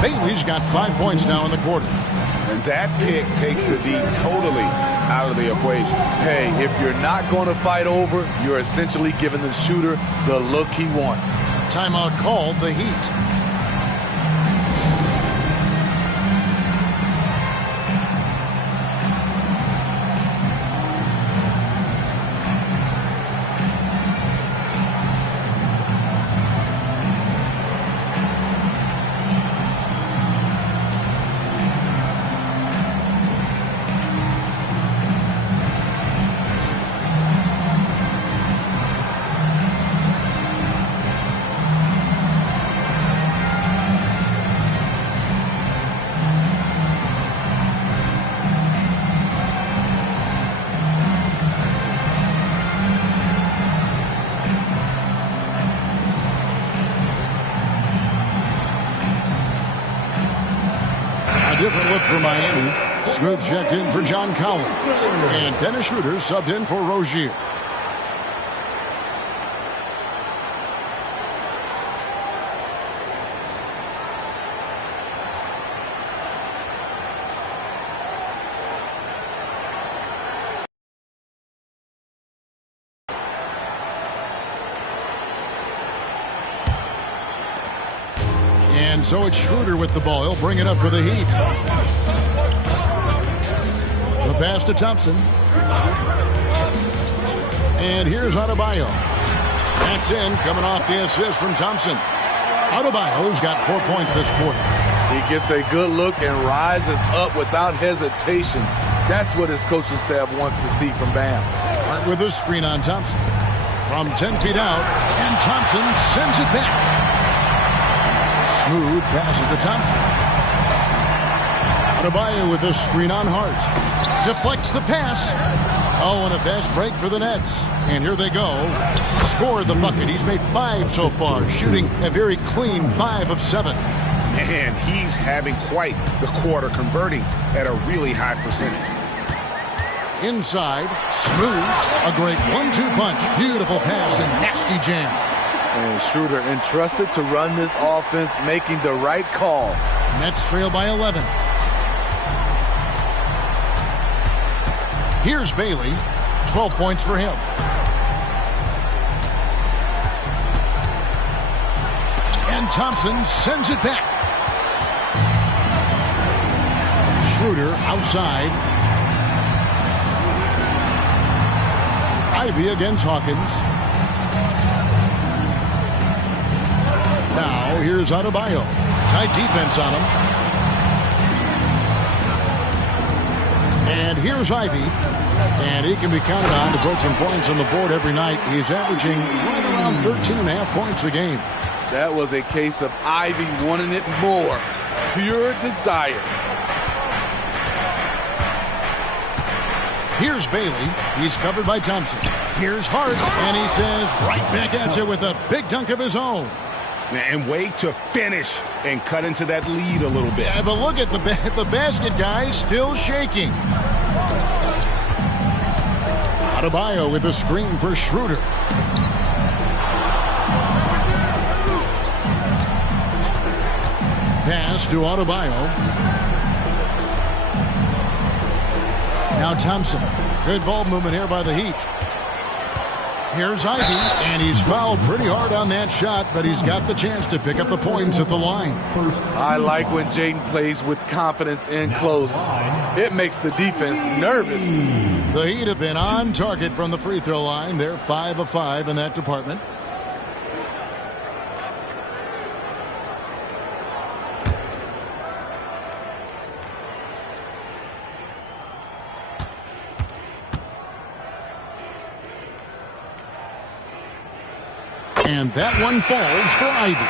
Bailey's got 5 points now in the quarter. And that pick takes the D totally out of the equation. Hey, if you're not going to fight over, you're essentially giving the shooter the look he wants. Timeout called, the Heat. Different look for Miami. Smooth checked in for John Collins. And Dennis Schroeder subbed in for Rozier. And so it's Schroeder with the ball. He'll bring it up for the Heat. The pass to Thompson. And here's Adebayo. That's in, coming off the assist from Thompson. Adebayo's got 4 points this quarter. He gets a good look and rises up without hesitation. That's what his coaching staff wants to see from Bam. Hart with a screen on Thompson. From 10 feet out, and Thompson sends it back. Smooth passes to Thompson. Adebayo with a screen on Hart. Deflects the pass. Oh, and a fast break for the Nets. And here they go. Score the bucket. He's made 5 so far, shooting a very clean 5 of 7. Man, he's having quite the quarter, converting at a really high percentage. Inside, Smooth. A great 1-2 punch. Beautiful pass and nasty jam. And Schroeder entrusted to run this offense, making the right call. Nets trail by 11. Here's Bailey. 12 points for him. And Thompson sends it back. Schroeder outside. Ivy against Hawkins. Now, here's Adebayo. Tight defense on him. And here's Ivy. And he can be counted on to put some points on the board every night. He's averaging right around 13.5 points a game. That was a case of Ivy wanting it more. Pure desire. Here's Bailey. He's covered by Thompson. Here's Hart, and he says right back at you with a big dunk of his own. And wait to finish and cut into that lead a little bit. Yeah, but look at the basket, guys, still shaking. Adebayo with a screen for Schroeder. Pass to Adebayo. Now Thompson. Good ball movement here by the Heat. Here's Ivy, and he's fouled pretty hard on that shot, but he's got the chance to pick up the points at the line. I like when Jaden plays with confidence in close. It makes the defense nervous. The Heat have been on target from the free throw line. They're 5 of 5 in that department. And that one falls for Ivy.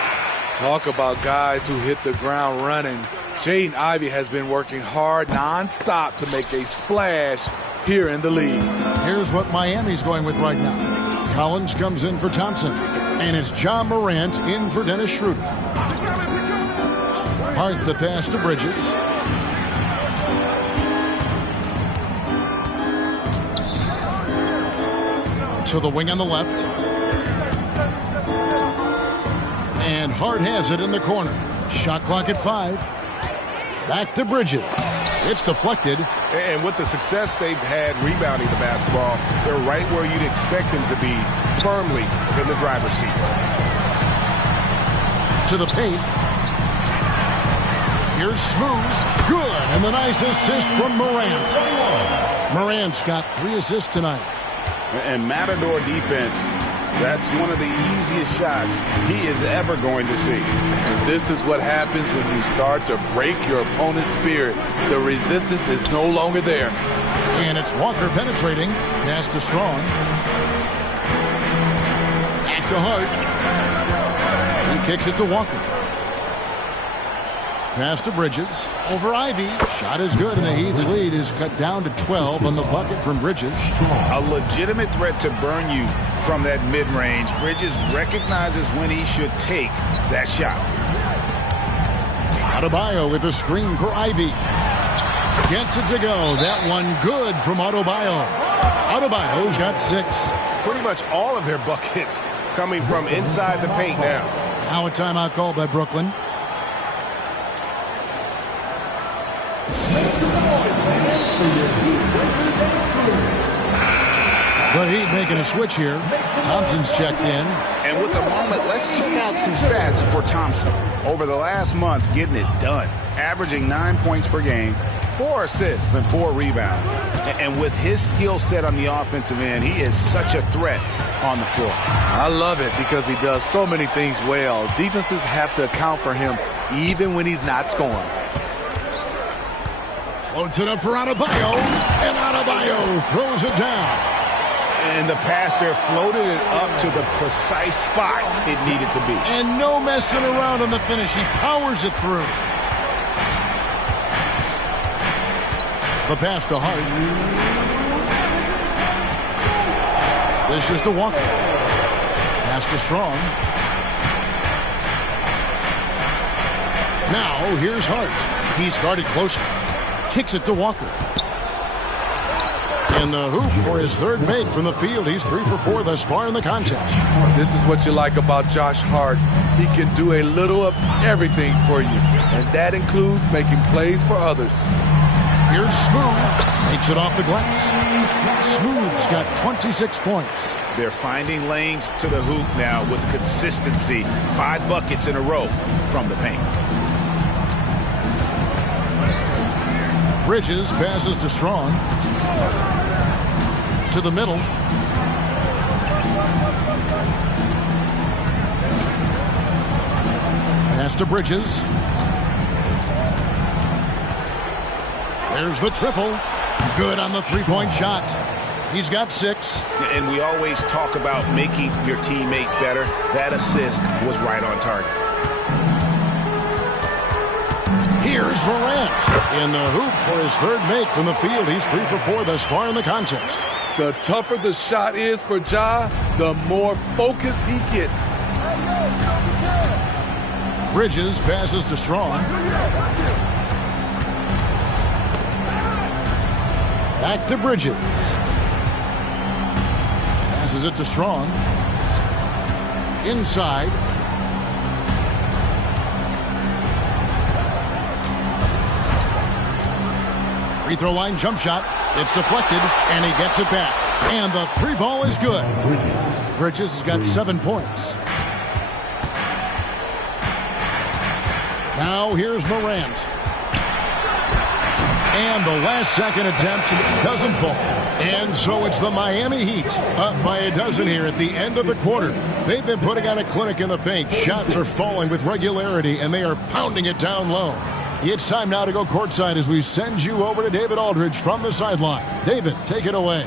Talk about guys who hit the ground running. Jaden Ivey has been working hard nonstop to make a splash here in the league. Here's what Miami's going with right now. Collins comes in for Thompson. And it's John Morant in for Dennis Schroeder. Hart the pass to Bridges. To the wing on the left. And Hart has it in the corner. Shot clock at 5. Back to Bridges. It's deflected. And with the success they've had rebounding the basketball, they're right where you'd expect them to be, firmly in the driver's seat. To the paint. Here's Smooth. Good. And the nice assist from Morant. Morant's got 3 assists tonight. And Matador defense, that's one of the easiest shots he is ever going to see. And this is what happens when you start to break your opponent's spirit. The resistance is no longer there. And it's Walker penetrating. Pass to Strong. Back to Hart. He kicks it to Walker. Pass to Bridges. Over Ivy. Shot is good, and the Heat's lead is cut down to 12 on the bucket from Bridges. A legitimate threat to burn you from that mid-range. Bridges recognizes when he should take that shot. Adebayo with a screen for Ivy. Gets it to go. That one good from Adebayo. Adebayo's got 6. Pretty much all of their buckets coming from inside the paint now. Now a timeout called by Brooklyn. The Heat making a switch here. Thompson's checked in. And with the moment, let's check out some stats for Thompson. Over the last month, getting it done. Averaging 9 points per game, 4 assists, and 4 rebounds. And with his skill set on the offensive end, he is such a threat on the floor. I love it because he does so many things well. Defenses have to account for him even when he's not scoring. Floats it up for Adebayo, and Adebayo throws it down. And the pass there floated it up to the precise spot it needed to be. And no messing around on the finish. He powers it through. The pass to Hart. This is to Walker. Pass to Strong. Now here's Hart. He's guarded closer. Kicks it to Walker. In the hoop for his 3rd make from the field. He's 3 for 4 thus far in the contest. This is what you like about Josh Hart. He can do a little of everything for you, and that includes making plays for others. Here's Smooth. Makes it off the glass. Smooth's got 26 points. They're finding lanes to the hoop now with consistency. 5 buckets in a row from the paint. Bridges passes to Strong. To the middle. Pass to Bridges. There's the triple. Good on the 3-point shot. He's got 6. And we always talk about making your teammate better. That assist was right on target. Here's Morant in the hoop for his third make from the field. He's 3 for 4 thus far in the contest. The tougher the shot is for Ja, the more focus he gets. Bridges passes to Strong. Back to Bridges. Passes it to Strong. Inside. Free throw line jump shot. It's deflected, and he gets it back. And the three ball is good. Bridges has got 7 points. Now here's Morant. And the last second attempt doesn't fall. And so it's the Miami Heat up by a dozen here at the end of the quarter. They've been putting on a clinic in the paint. Shots are falling with regularity, and they are pounding it down low. It's time now to go courtside as we send you over to David Aldridge from the sideline. David, take it away.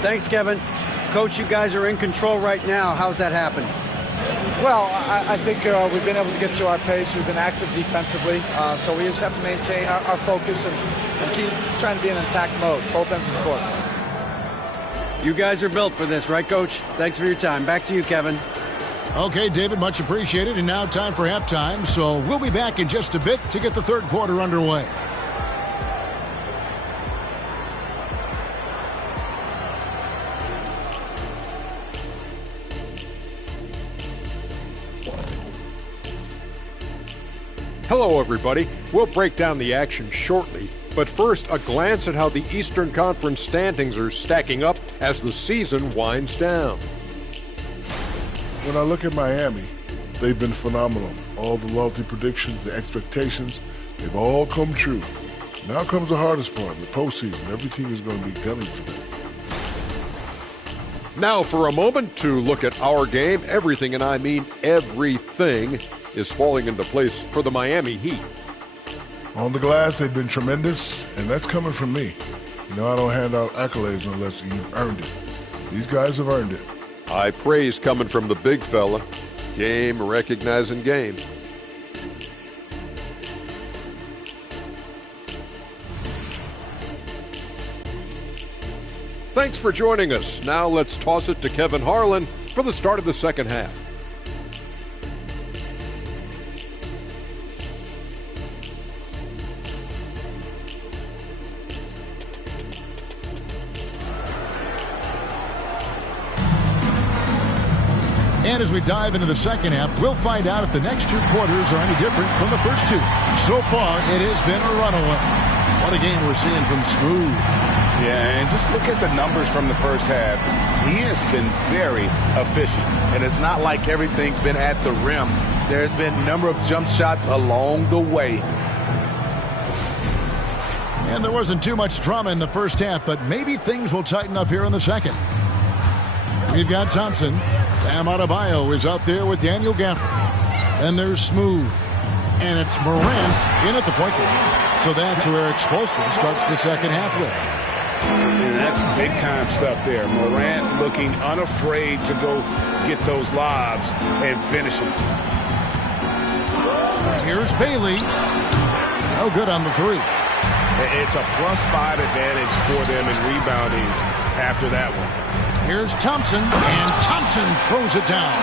Thanks, Kevin. Coach, you guys are in control right now. How's that happen? Well, I think we've been able to get to our pace. We've been active defensively, so we just have to maintain our focus and keep trying to be in attack mode, both ends of the court. You guys are built for this, right, Coach? Thanks for your time. Back to you, Kevin. Okay, David, much appreciated. And now time for halftime, so we'll be back in just a bit to get the third quarter underway. Hello, everybody. We'll break down the action shortly, but first, a glance at how the Eastern Conference standings are stacking up as the season winds down. When I look at Miami, they've been phenomenal. All the lofty predictions, the expectations, they've all come true. Now comes the hardest part, the postseason. Every team is going to be gunning for them. Now for a moment to look at our game. Everything, and I mean everything, is falling into place for the Miami Heat. On the glass, they've been tremendous, and that's coming from me. You know, I don't hand out accolades unless you've earned it. These guys have earned it. High praise coming from the big fella. Game recognizing game. Thanks for joining us. Now let's toss it to Kevin Harlan for the start of the second half. And as we dive into the second half, we'll find out if the next two quarters are any different from the first two. So far, it has been a runaway. What a game we're seeing from Smooth. Yeah, and just look at the numbers from the first half. He has been very efficient. And it's not like everything's been at the rim. There's been a number of jump shots along the way. And there wasn't too much drama in the first half, but maybe things will tighten up here in the second. We've got Thompson. Bam Adebayo is out there with Daniel Gafford. And there's Smooth. And it's Morant in at the point guard. So that's where Eric Spoelstra starts the second half with. And that's big-time stuff there. Morant looking unafraid to go get those lobs and finish them. Here's Bailey. No good on the three. It's a +5 advantage for them in rebounding after that one. Here's Thompson, and Thompson throws it down.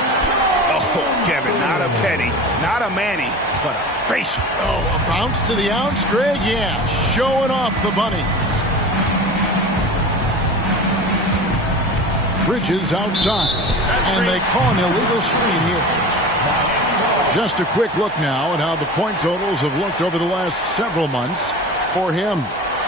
Oh, Kevin, not a Petty, not a Manny, but a facial. Oh, a bounce to the ounce, Greg? Yeah, showing off the bunnies. Bridges outside, and they call an illegal screen here. Just a quick look now at how the point totals have looked over the last several months for him.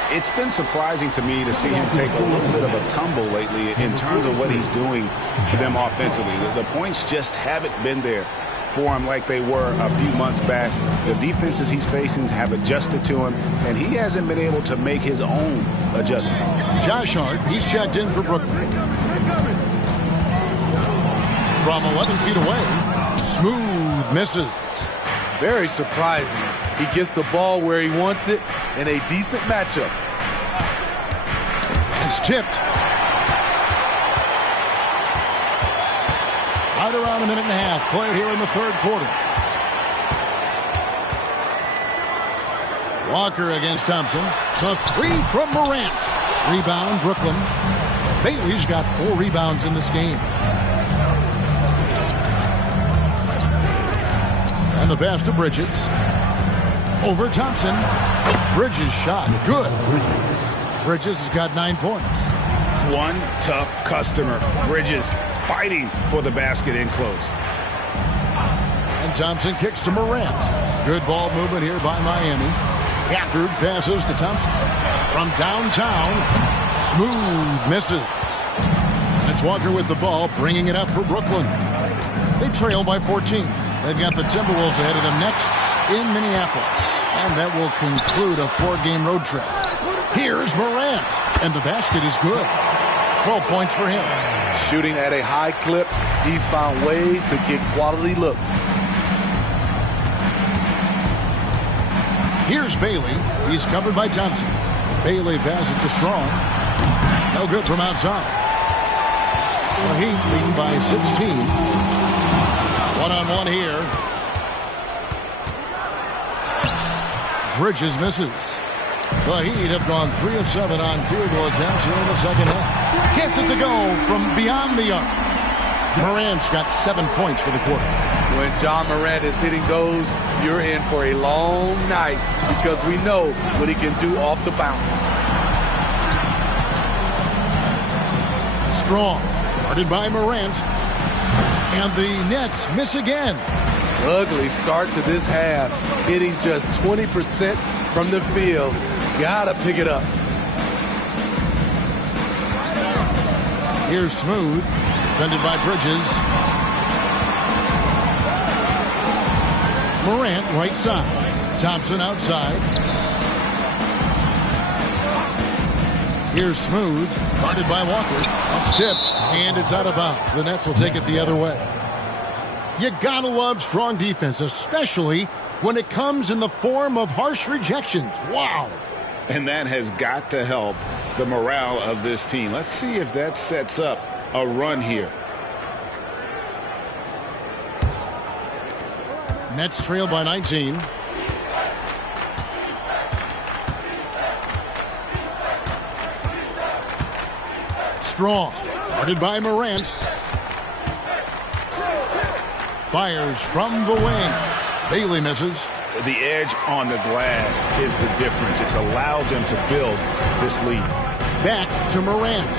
It's been surprising to me to see him take a little bit of a tumble lately in terms of what he's doing for them offensively. The points just haven't been there for him like they were a few months back. The defenses he's facing have adjusted to him, and he hasn't been able to make his own adjustments. Josh Hart, he's checked in for Brooklyn. From 11 feet away, Smooth misses. Very surprising. He gets the ball where he wants it in a decent matchup. It's tipped. Right around a minute and a half played here in the third quarter. Walker against Thompson. The three from Morant. Rebound, Brooklyn. Bailey's got 4 rebounds in this game. And the pass to Bridges. Over Thompson. Bridges shot. Good. Bridges has got 9 points. One tough customer. Bridges fighting for the basket in close. And Thompson kicks to Morant. Good ball movement here by Miami. Gafford passes to Thompson. From downtown. Smooth misses. And it's Walker with the ball, bringing it up for Brooklyn. They trail by 14. They've got the Timberwolves ahead of them next in Minneapolis. And that will conclude a 4-game road trip. Here's Morant. And the basket is good. 12 points for him. Shooting at a high clip, he's found ways to get quality looks. Here's Bailey. He's covered by Thompson. Bailey passes to Strong. No good from outside. The Heat leading by 16. One-on-one here. Bridges misses. The Heat have gone 3 of 7 on field goal attempts here in the second half. Gets it to go from beyond the arc. Morant's got 7 points for the quarter. When John Morant is hitting those, you're in for a long night because we know what he can do off the bounce. Strong, guarded by Morant. And the Nets miss again. Ugly start to this half. Hitting just 20% from the field. Gotta pick it up. Here's Smooth, defended by Bridges. Morant right side. Thompson outside. Here's Smooth, guarded by Walker. That's tipped, and it's out of bounds. The Nets will take it the other way. You gotta love strong defense, especially when it comes in the form of harsh rejections. Wow. And that has got to help the morale of this team. Let's see if that sets up a run here. Nets trail by 19. Strong, guarded by Morant. Fires from the wing. Bailey misses. The edge on the glass is the difference. It's allowed them to build this lead. Back to Morant.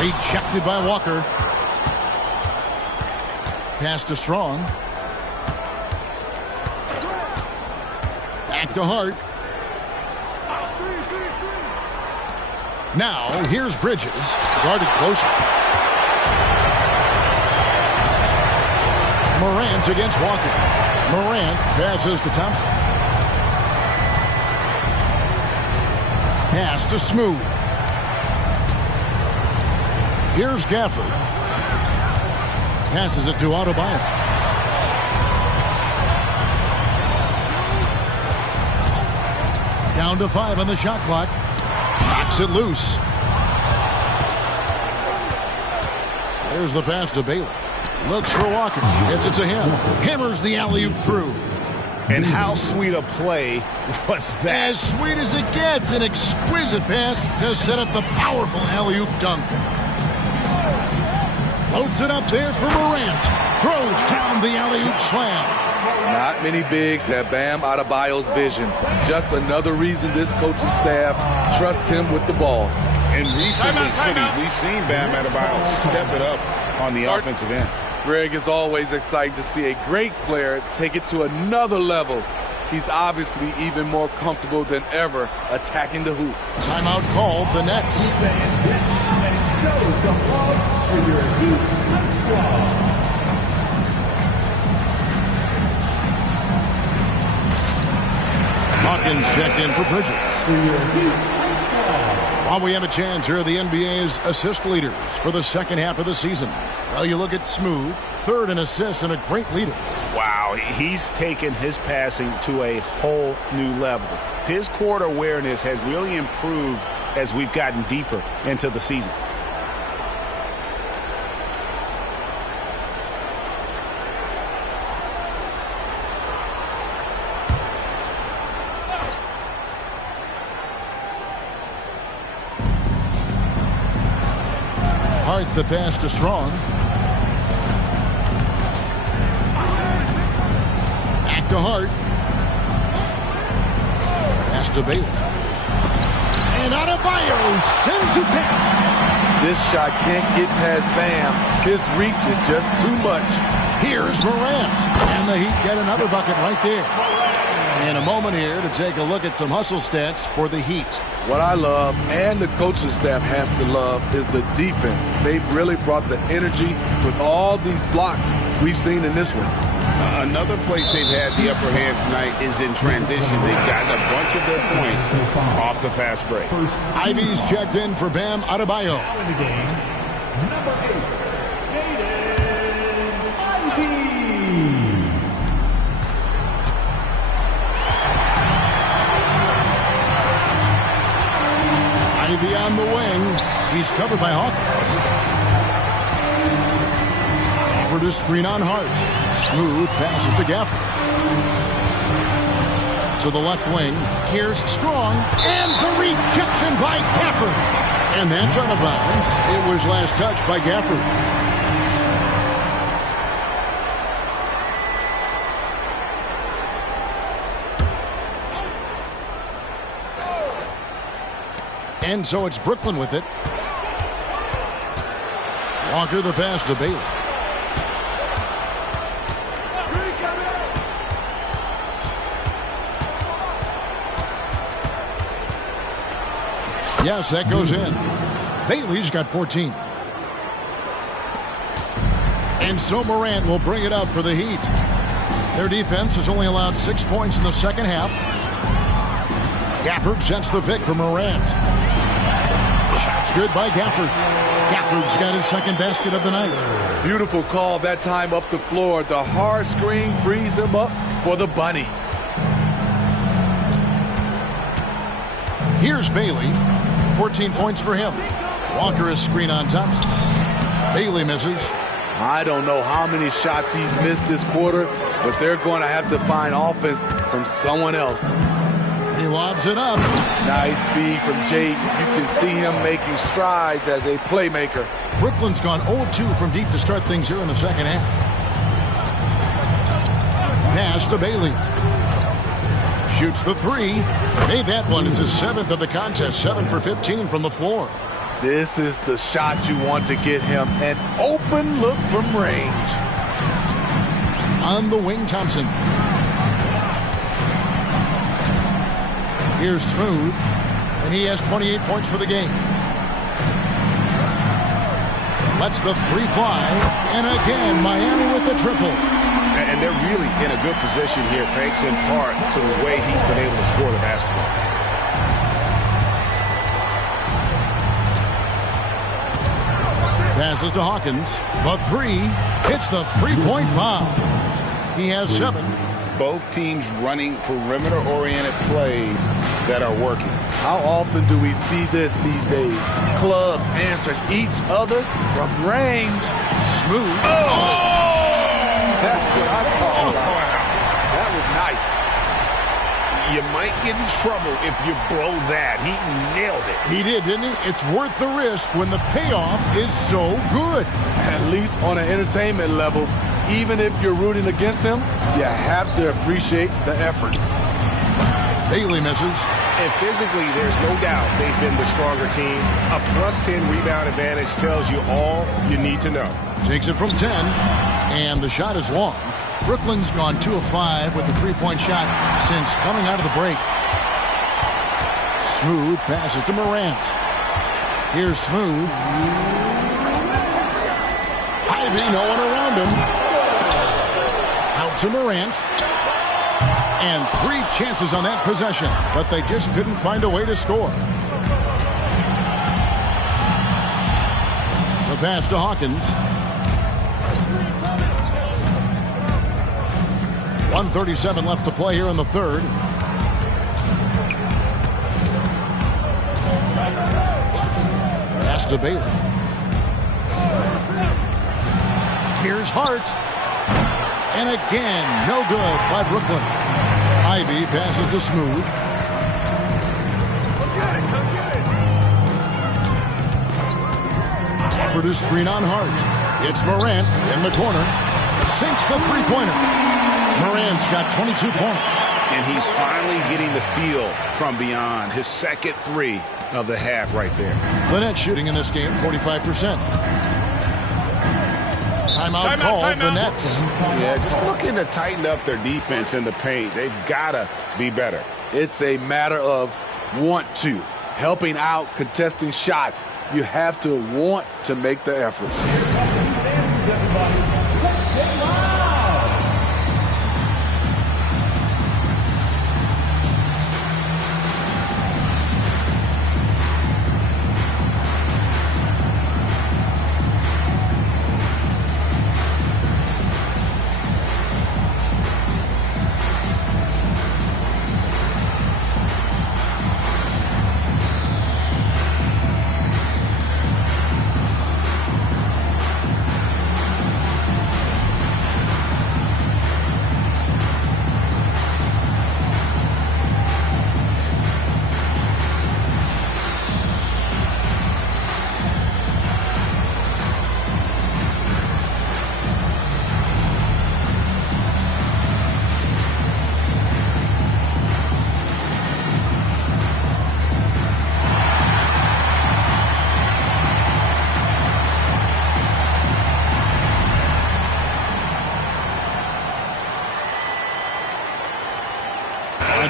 Rejected by Walker. Pass to Strong. Back to Hart. Now, here's Bridges. Guarded closely. Morant against Walker. Morant passes to Thompson. Pass to Smooth. Here's Gafford. Passes it to Adebayo. Down to 5 on the shot clock. Knocks it loose. There's the pass to Bailey. Looks for Walker. Gets it to him. Hammers the alley-oop through. And how sweet a play was that? As sweet as it gets. An exquisite pass to set up the powerful alley-oop dunk. Floats it up there for Morant. Throws down the alley-oop slam. Not many bigs have Bam Adebayo's vision. Just another reason this coaching staff trusts him with the ball. And recently, we've seen Bam Adebayo step it up on the offensive end. Greg, is always exciting to see a great player take it to another level. He's obviously even more comfortable than ever attacking the hoop. Timeout called, the Nets. Hawkins checked in for Bridges. While we have a chance, here are the NBA's assist leaders for the second half of the season. Well, you look at Smooth, 3rd in assists and a great leader. Wow, he's taken his passing to a whole new level. His court awareness has really improved as we've gotten deeper into the season. Hart the pass to Strong. Back to Hart. Pass to Bailey. And Adebayo sends it back. This shot can't get past Bam. His reach is just too much. Here's Morant. And the Heat get another bucket right there. In a moment here to take a look at some hustle stats for the Heat. What I love, and the coaching staff has to love, is the defense. They've really brought the energy with all these blocks we've seen in this one. Another place they've had the upper hand tonight is in transition. They've gotten a bunch of their points off the fast break. Ivy's checked in for Bam Adebayo. Number 8, Ivy. Ivy on the wing. He's covered by Hawkins. Offered a screen on Hart. Smooth passes to Gafford. To the left wing. Here's Strong. And the rejection by Gafford. And that's out of bounds. It was last touched by Gafford. And so it's Brooklyn with it. Walker the pass to Bailey. Yes, that goes in. Bailey's got 14. And so Morant will bring it up for the Heat. Their defense has only allowed 6 points in the second half. Gafford sends the pick for Morant. Shot's good by Gafford. Gafford's got his second basket of the night. Beautiful call that time up the floor. The hard screen frees him up for the bunny. Here's Bailey. 14 points for him. Walker is screen on top. Bailey misses. I don't know how many shots he's missed this quarter, but they're going to have to find offense from someone else. He lobs it up. Nice speed from Jake. You can see him making strides as a playmaker. Brooklyn's gone 0-2 from deep to start things here in the second half. Pass to Bailey. Shoots the three. Made that one. It's his 7th of the contest. 7 for 15 from the floor. This is the shot you want to get him. An open look from range. On the wing, Thompson. Here's Smooth. And he has 28 points for the game. Lets the three fly. And again, Miami with the triple. And they're really in a good position here, thanks in part to the way he's been able to score the basketball. Passes to Hawkins. The three hits the three-point bomb. He has 7. Both teams running perimeter-oriented plays that are working. How often do we see this these days? Clubs answering each other from range. Smooth. Oh! That's what I'm talking about. That was nice. You might get in trouble if you blow that. He nailed it. He did, didn't he? It's worth the risk when the payoff is so good. At least on an entertainment level, even if you're rooting against him, you have to appreciate the effort. Bailey misses. And physically, there's no doubt they've been the stronger team. A +10 rebound advantage tells you all you need to know. Takes it from 10, and the shot is long. Brooklyn's gone 2 of 5 with the three-point shot since coming out of the break. Smooth passes to Morant. Here's Smooth. Ivy, no one around him. Out to Morant. And 3 chances on that possession, but they just couldn't find a way to score. The pass to Hawkins. 1:37 left to play here in the third. Pass to Bailey. Here's Hart. And again, no good by Brooklyn. Ivy passes to Smooth. over to screen on Hart. It's Morant in the corner. Sinks the three-pointer. Morant's got 22 points. And he's finally getting the feel from beyond. His second three of the half right there. The Nets shooting in this game, 45%. Timeout called the Nets. Yeah, just looking to tighten up their defense in the paint. They've got to be better. It's a matter of want to. Helping out, contesting shots. You have to want to make the effort.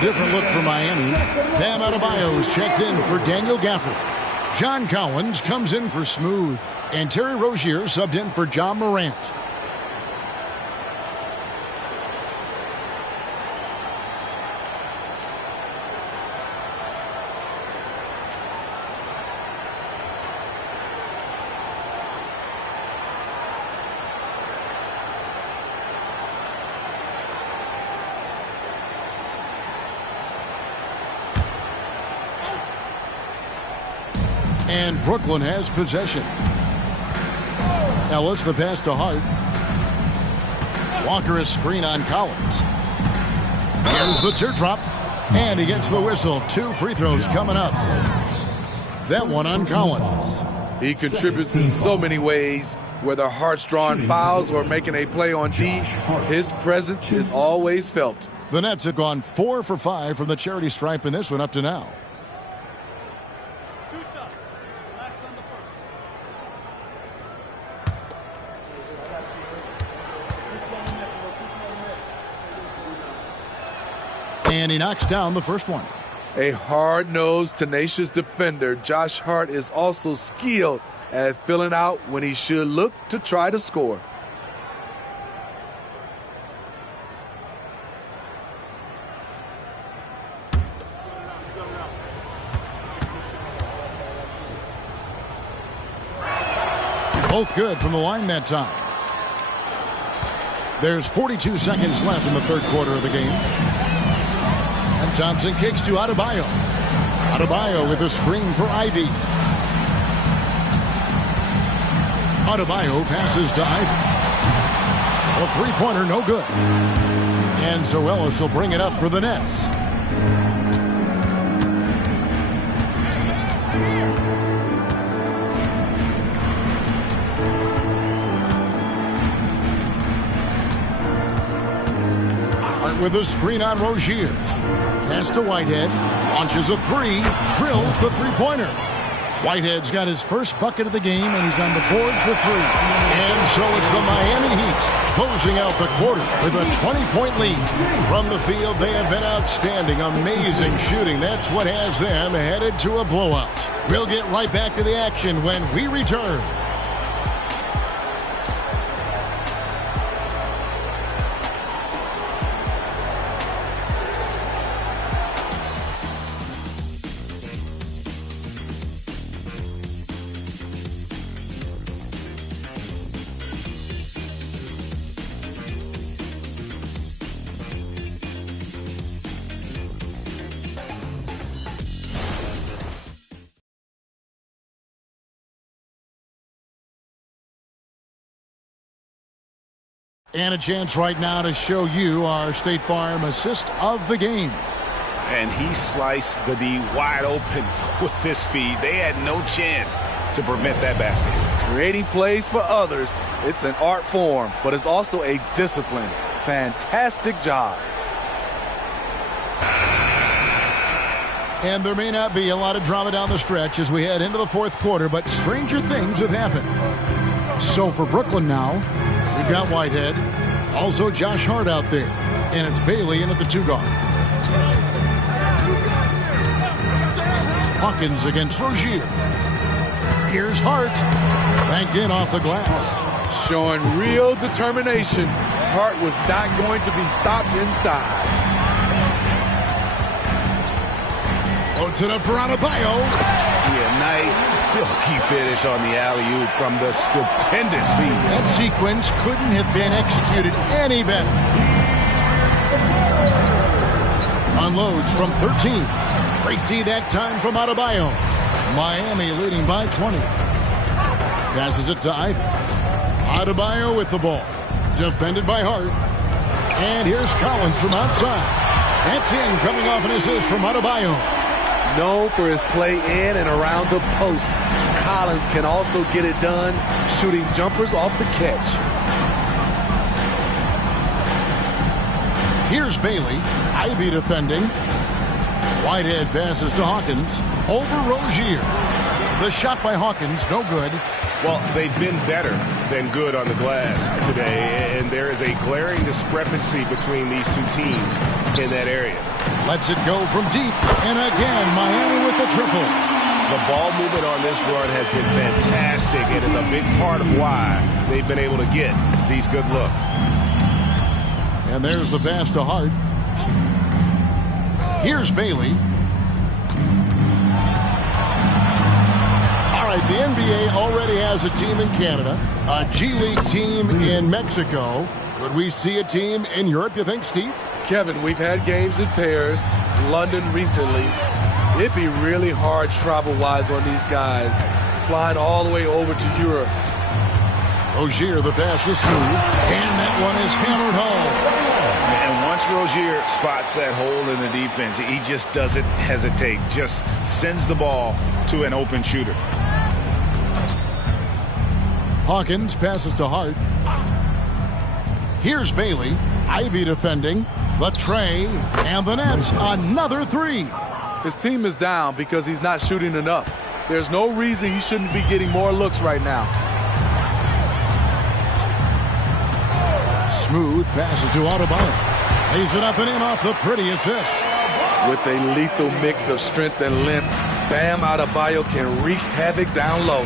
Different look for Miami. Bam Adebayo is checked in for Daniel Gafford. John Collins comes in for Smooth. And Terry Rozier subbed in for John Morant. And Brooklyn has possession. Ellis the pass to Hart. Walker is screen on Collins. Here's the teardrop. And he gets the whistle. 2 free throws coming up. That one on Collins. He contributes in so many ways, whether Hart's drawing fouls or making a play on D. His presence is always felt. The Nets have gone 4 for 5 from the charity stripe in this one up to now. And he knocks down the first one. A hard-nosed, tenacious defender, Josh Hart is also skilled at filling out when he should look to try to score. Both good from the line that time. There's 42 seconds left in the third quarter of the game. And Thompson kicks to Adebayo. Adebayo with a screen for Ivy. Adebayo passes to Ivy. A three-pointer, no good. And so Ellis will bring it up for the Nets. With a screen on Rozier. Pass to Whitehead. Launches a three. Drills the three-pointer. Whitehead's got his first bucket of the game, and he's on the board for 3. And so it's the Miami Heat closing out the quarter with a 20-point lead. From the field, they have been outstanding. Amazing shooting. That's what has them headed to a blowout. We'll get right back to the action when we return. And a chance right now to show you our State Farm assist of the game. And he sliced the D wide open with this feed. They had no chance to prevent that basket. Creating plays for others, it's an art form, but it's also a discipline. Fantastic job. And there may not be a lot of drama down the stretch as we head into the fourth quarter, but stranger things have happened. So for Brooklyn now, we've got Whitehead, also Josh Hart out there, and it's Bailey in at the 2 guard. Hawkins against Rozier. Here's Hart, banked in off the glass. Showing real determination. Hart was not going to be stopped inside. Puts it up for Adebayo. Yeah, nice silky finish on the alley-oop from the stupendous feed. That sequence couldn't have been executed any better. Unloads from 13. Great D that time from Adebayo. Miami leading by 20. Passes it to Ivy. Adebayo with the ball. Defended by Hart. And here's Collins from outside. That's in, coming off an assist from Adebayo. Known for his play in and around the post, Collins can also get it done shooting jumpers off the catch. Here's Bailey. Ivy defending. Whitehead passes to Hawkins. Over Rozier. The shot by Hawkins, no good. Well, they've been better than good on the glass today, and there is a glaring discrepancy between these two teams in that area. Lets it go from deep, and again, Miami with the triple. The ball movement on this run has been fantastic, and is a big part of why they've been able to get these good looks. And there's the pass to Hart. Here's Bailey. All right, the NBA already has a team in Canada, a G League team in Mexico. Could we see a team in Europe, you think, Steve? Kevin, we've had games in Paris, London recently. It'd be really hard travel-wise on these guys, flying all the way over to Europe. Rozier, the pass is smooth, and that one is hammered home. And once Rozier spots that hole in the defense, he just doesn't hesitate, just sends the ball to an open shooter. Hawkins passes to Hart. Here's Bailey. Ivy defending. The tray and the Nets. Another 3. His team is down because he's not shooting enough. There's no reason he shouldn't be getting more looks right now. Smooth passes to Adebayo. Lays it up and in off the pretty assist. With a lethal mix of strength and length, Bam Adebayo can wreak havoc down low.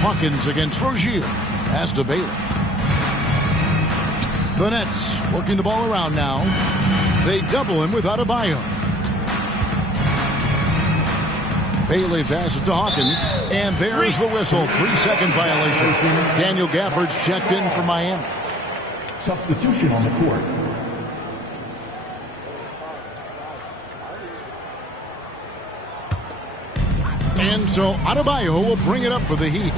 Hawkins against Rozier. Pass to Bailey. The Nets working the ball around now. They double him with Adebayo. Bailey passes to Hawkins. And there's the whistle. 3-second violation. Daniel Gafford's checked in for Miami. Substitution on the court. And so Adebayo will bring it up for the Heat.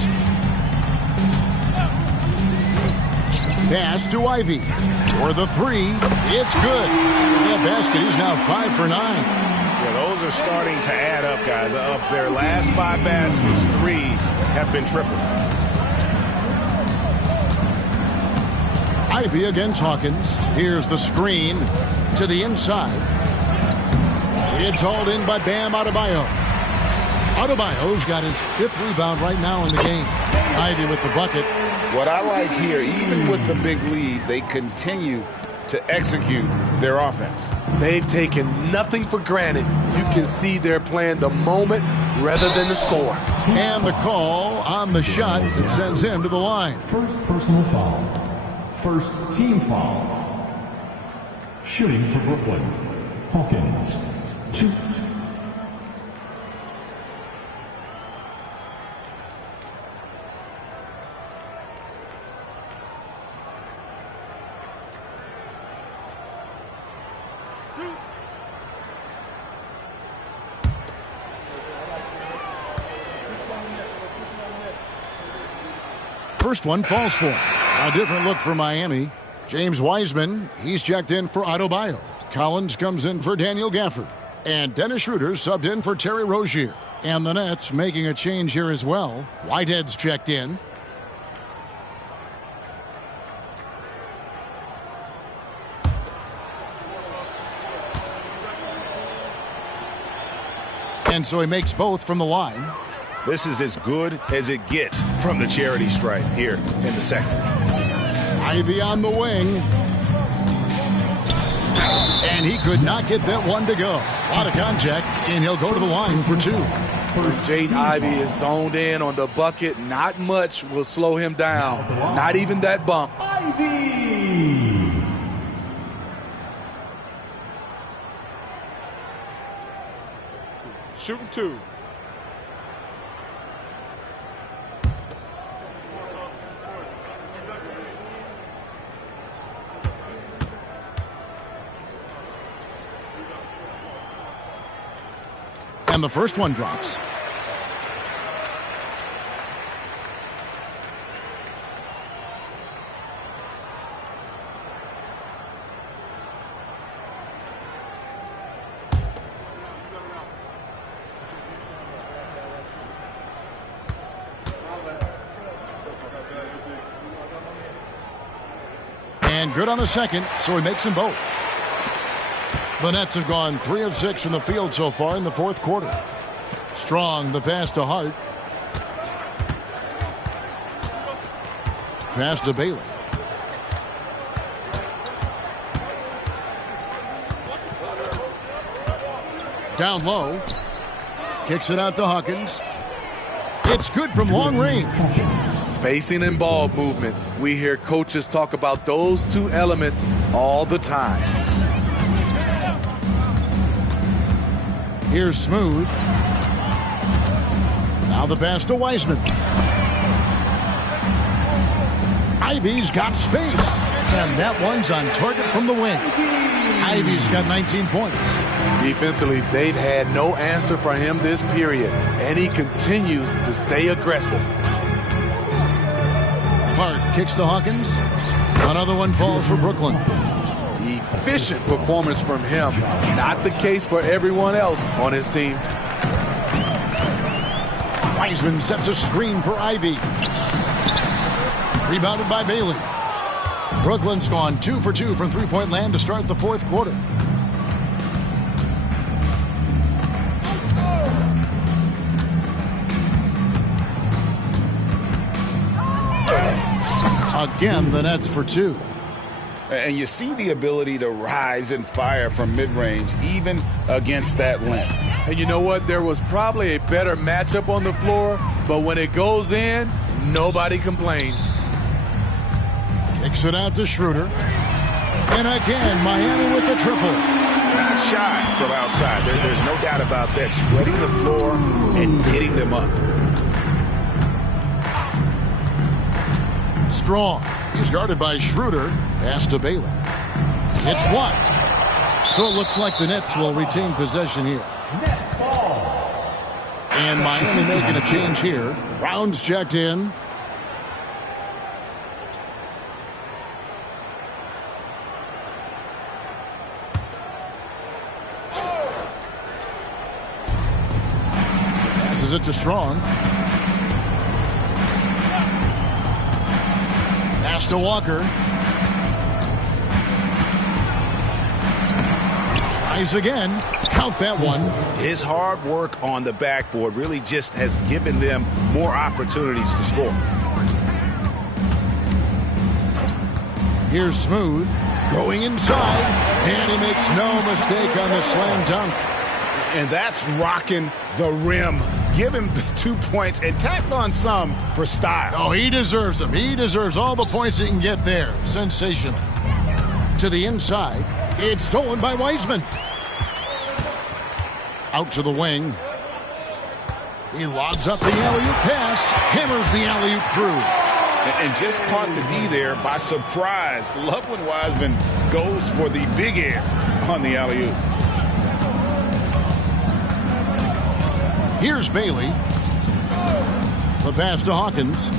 Pass to Ivy. For the 3. It's good. That basket is now 5 for 9. Yeah, those are starting to add up, guys. Of their last 5 baskets, 3 have been triples. Ivy against Hawkins. Here's the screen to the inside. It's hauled in by Bam Adebayo. Adebayo's got his 5th rebound right now in the game. Ivy with the bucket. What I like here, even with the big lead, they continue to execute their offense. They've taken nothing for granted. You can see they're playing the moment rather than the score. And the call on the shot that sends him to the line. First personal foul. First team foul. Shooting for Brooklyn. Hawkins. 2. First one falls for him. A different look for Miami. James Wiseman, he's checked in for Adebayo. Collins comes in for Daniel Gafford. And Dennis Schroeder subbed in for Terry Rozier. And the Nets making a change here as well. Whitehead's checked in. And so he makes both from the line. This is as good as it gets from the charity stripe here in the second. Ivy on the wing. And he could not get that one to go. A lot of contact, and he'll go to the line for two. Jaden Ivey is zoned in on the bucket. Not much will slow him down. Not even that bump. Shooting two. And the first one drops. And good on the second, so he makes them both. The Nets have gone 3 of 6 from the field so far in the fourth quarter. Strong, the pass to Hart. Pass to Bailey. Down low. Kicks it out to Hawkins. It's good from long range. Spacing and ball movement. We hear coaches talk about those two elements all the time. Here's Smooth. Now the pass to Wiseman. Ivy's got space. And that one's on target from the wing. Ivy's got 19 points. Defensively, they've had no answer for him this period, and he continues to stay aggressive. Hart kicks to Hawkins. Another one falls for Brooklyn. Efficient performance from him. Not the case for everyone else on his team. Wiseman sets a screen for Ivy. Rebounded by Bailey. Brooklyn's gone 2 for 2 from three-point land to start the fourth quarter. Again, the Nets for 2. And you see the ability to rise and fire from mid-range, even against that length. And you know what? There was probably a better matchup on the floor, but when it goes in, nobody complains. Kicks it out to Schroeder. And again, Miami with the triple. Not shy from outside. There's no doubt about that. Spreading the floor and hitting them up. Strong. He's guarded by Schroeder. Pass to Bailey. It's blocked. So it looks like the Nets will retain possession here. And Miami making a change here. Brown's checked in. Passes it to Strong. Pass to Walker. Tries again. Count that one. His hard work on the backboard really just has given them more opportunities to score. Here's Smooth. Going inside. And he makes no mistake on the slam dunk. And that's rocking the rim. Give him the 2 points and tack on some for style. Oh, he deserves them. He deserves all the points he can get there. Sensational. To the inside. It's stolen by Wiseman. Out to the wing. He lobs up the alley-oop pass. Hammers the alley-oop through. And just caught the D there by surprise. Love when Wiseman goes for the big air on the alley-oop. Here's Bailey. The pass to Hawkins.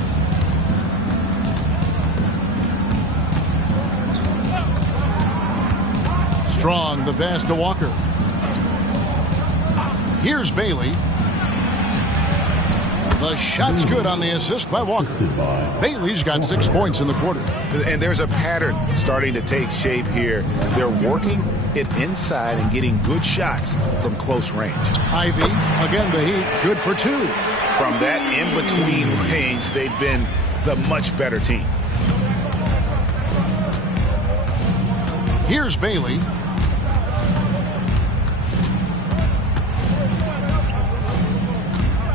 Strong, the pass to Walker. Here's Bailey. The shot's good on the assist by Walker. Bailey's got 6 points in the quarter. And there's a pattern starting to take shape here. They're working it inside and getting good shots from close range. Ivy, again the Heat, good for 2. From that in-between range, they've been the much better team. Here's Bailey.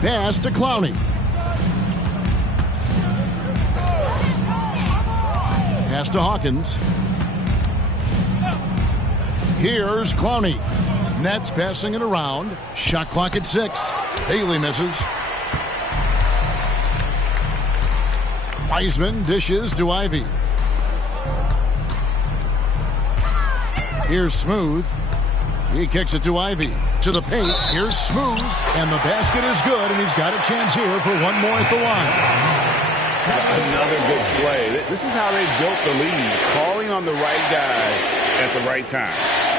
Pass to Clowney. Pass to Hawkins. Here's Clowney. Nets passing it around. Shot clock at 6. Bailey misses. Wiseman dishes to Ivy. Here's Smooth. He kicks it to Ivy. To the paint. Here's Smooth. And the basket is good, and he's got a chance here for one more at the line. Another good play. This is how they built the lead. Calling on the right guy at the right time.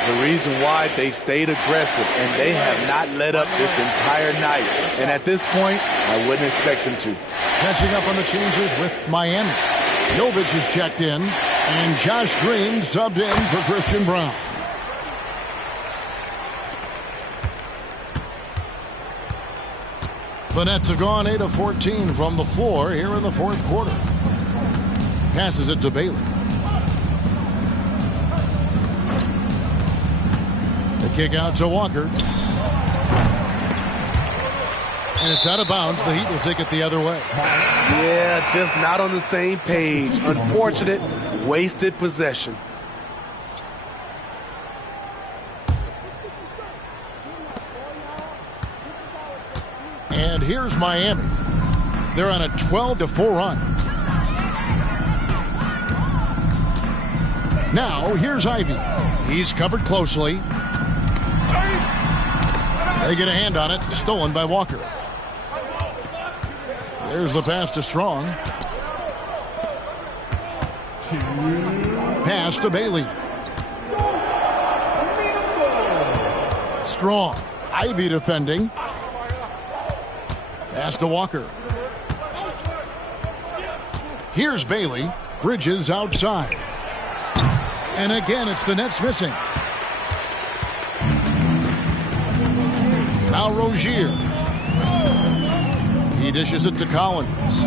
The reason why they stayed aggressive, and they have not let up this entire night. And at this point, I wouldn't expect them to. Catching up on the changes with Miami. Jovic is checked in, and Josh Green subbed in for Christian Brown. The Nets have gone 8 of 14 from the floor here in the fourth quarter. Passes it to Bailey. The kick out to Walker. And it's out of bounds. The Heat will take it the other way. Yeah, just not on the same page. Unfortunate, wasted possession. And here's Miami. They're on a 12-4 run. Now, here's Ivy. He's covered closely. They get a hand on it. Stolen by Walker. There's the pass to Strong. Pass to Bailey. Strong. Ivy defending. Pass to Walker. Here's Bailey. Bridges outside. And again, it's the Nets missing. Now Rozier. He dishes it to Collins.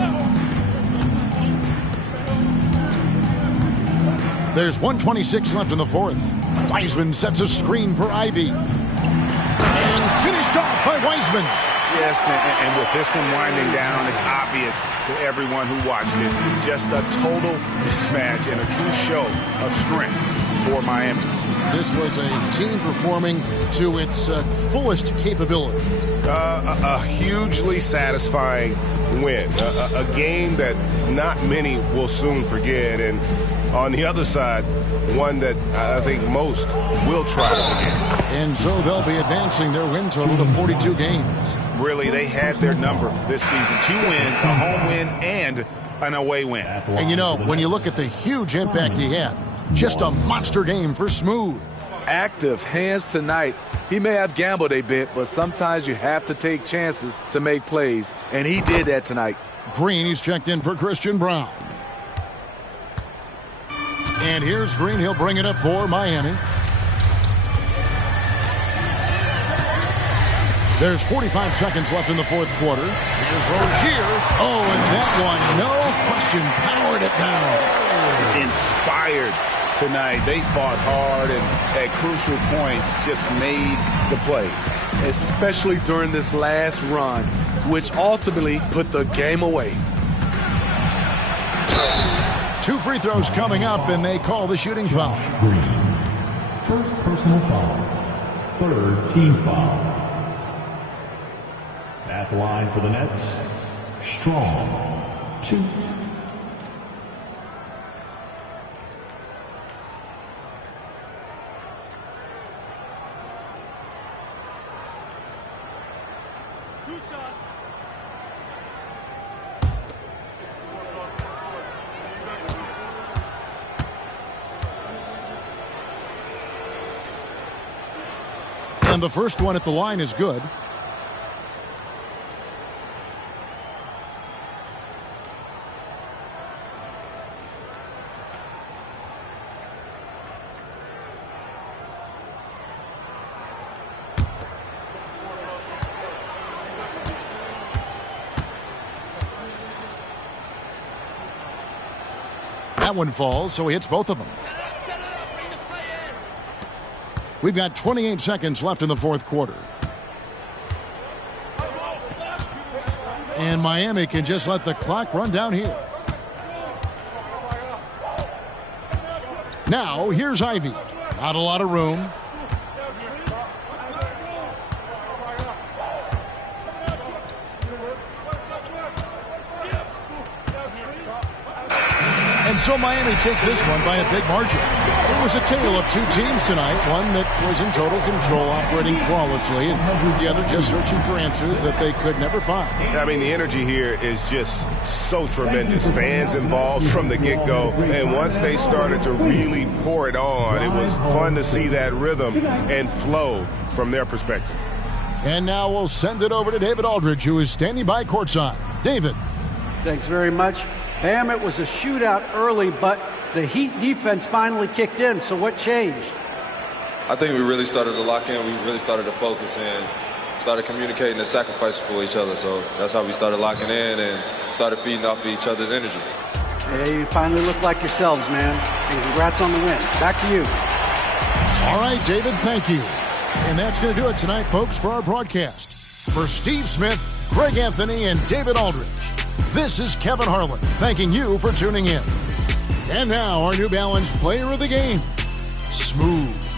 There's 1:26 left in the fourth. Wiseman sets a screen for Ivy. And finished off by Wiseman. Yes, and with this one winding down, it's obvious to everyone who watched it. Just a total mismatch and a true show of strength for Miami. This was a team performing to its fullest capability. A hugely satisfying win. A game that not many will soon forget. And on the other side, one that I think most will try to forget. And so they'll be advancing their win total to 42 games. Really, they had their number this season. 2 wins, a home win, and an away win. And you know, when you look at the huge impact he had, just a monster game for Smooth. Active hands tonight. He may have gambled a bit, but sometimes you have to take chances to make plays. And he did that tonight. Green, he's checked in for Christian Brown. And here's Green. He'll bring it up for Miami. There's 45 seconds left in the fourth quarter. Here's Rozier. Oh, and that one, no question, powered it down. Inspired tonight. They fought hard and at crucial points just made the plays. Especially during this last run, which ultimately put the game away. 2 free throws coming up, and they call the shooting foul. Green. First personal foul. Third team foul. At the line for the Nets, Strong. 2. And the first one at the line is good. That one falls, so he hits both of them. We've got 28 seconds left in the fourth quarter. And Miami can just let the clock run down here. Now, here's Ivy. Not a lot of room. And so Miami takes this one by a big margin. It was a tale of two teams tonight, one that was in total control, operating flawlessly, and the other just searching for answers that they could never find. I mean, the energy here is just so tremendous. Fans involved from the get-go, and once they started to really pour it on, it was fun to see that rhythm and flow from their perspective. And now we'll send it over to David Aldridge, who is standing by courtside. David. Thanks very much. Bam, it was a shootout early, but the Heat defense finally kicked in. So what changed? I think we really started to lock in. We really started to focus and started communicating and sacrificing for each other. So that's how we started locking in and started feeding off of each other's energy. Yeah, you finally look like yourselves, man. And congrats on the win. Back to you. All right, David, thank you. And that's going to do it tonight, folks, for our broadcast. For Steve Smith, Greg Anthony, and David Aldridge, this is Kevin Harlan thanking you for tuning in. And now our New Balance player of the game, Smooth.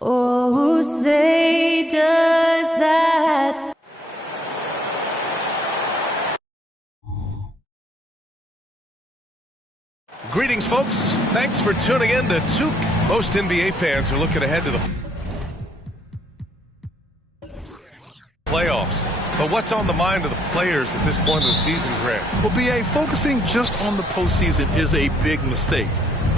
Oh, who say does that? Greetings, folks. Thanks for tuning in to Took. Most NBA fans are looking ahead to the playoffs. But what's on the mind of the players at this point of the season, Grant? Well, B.A., focusing just on the postseason is a big mistake.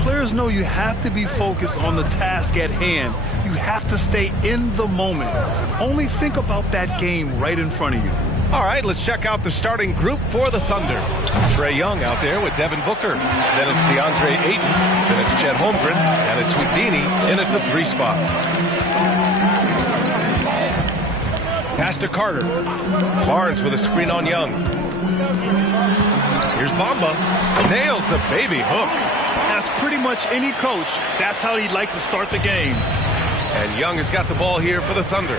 Players know you have to be focused on the task at hand. You have to stay in the moment. Only think about that game right in front of you. All right, let's check out the starting group for the Thunder. Trae Young out there with Devin Booker. Then it's DeAndre Ayton. Then it's Chet Holmgren. And it's Houdini in at the 3 spot. Pass to Carter. Barnes with a screen on Young. Here's Bamba. Nails the baby hook. Ask pretty much any coach. That's how he'd like to start the game. And Young has got the ball here for the Thunder.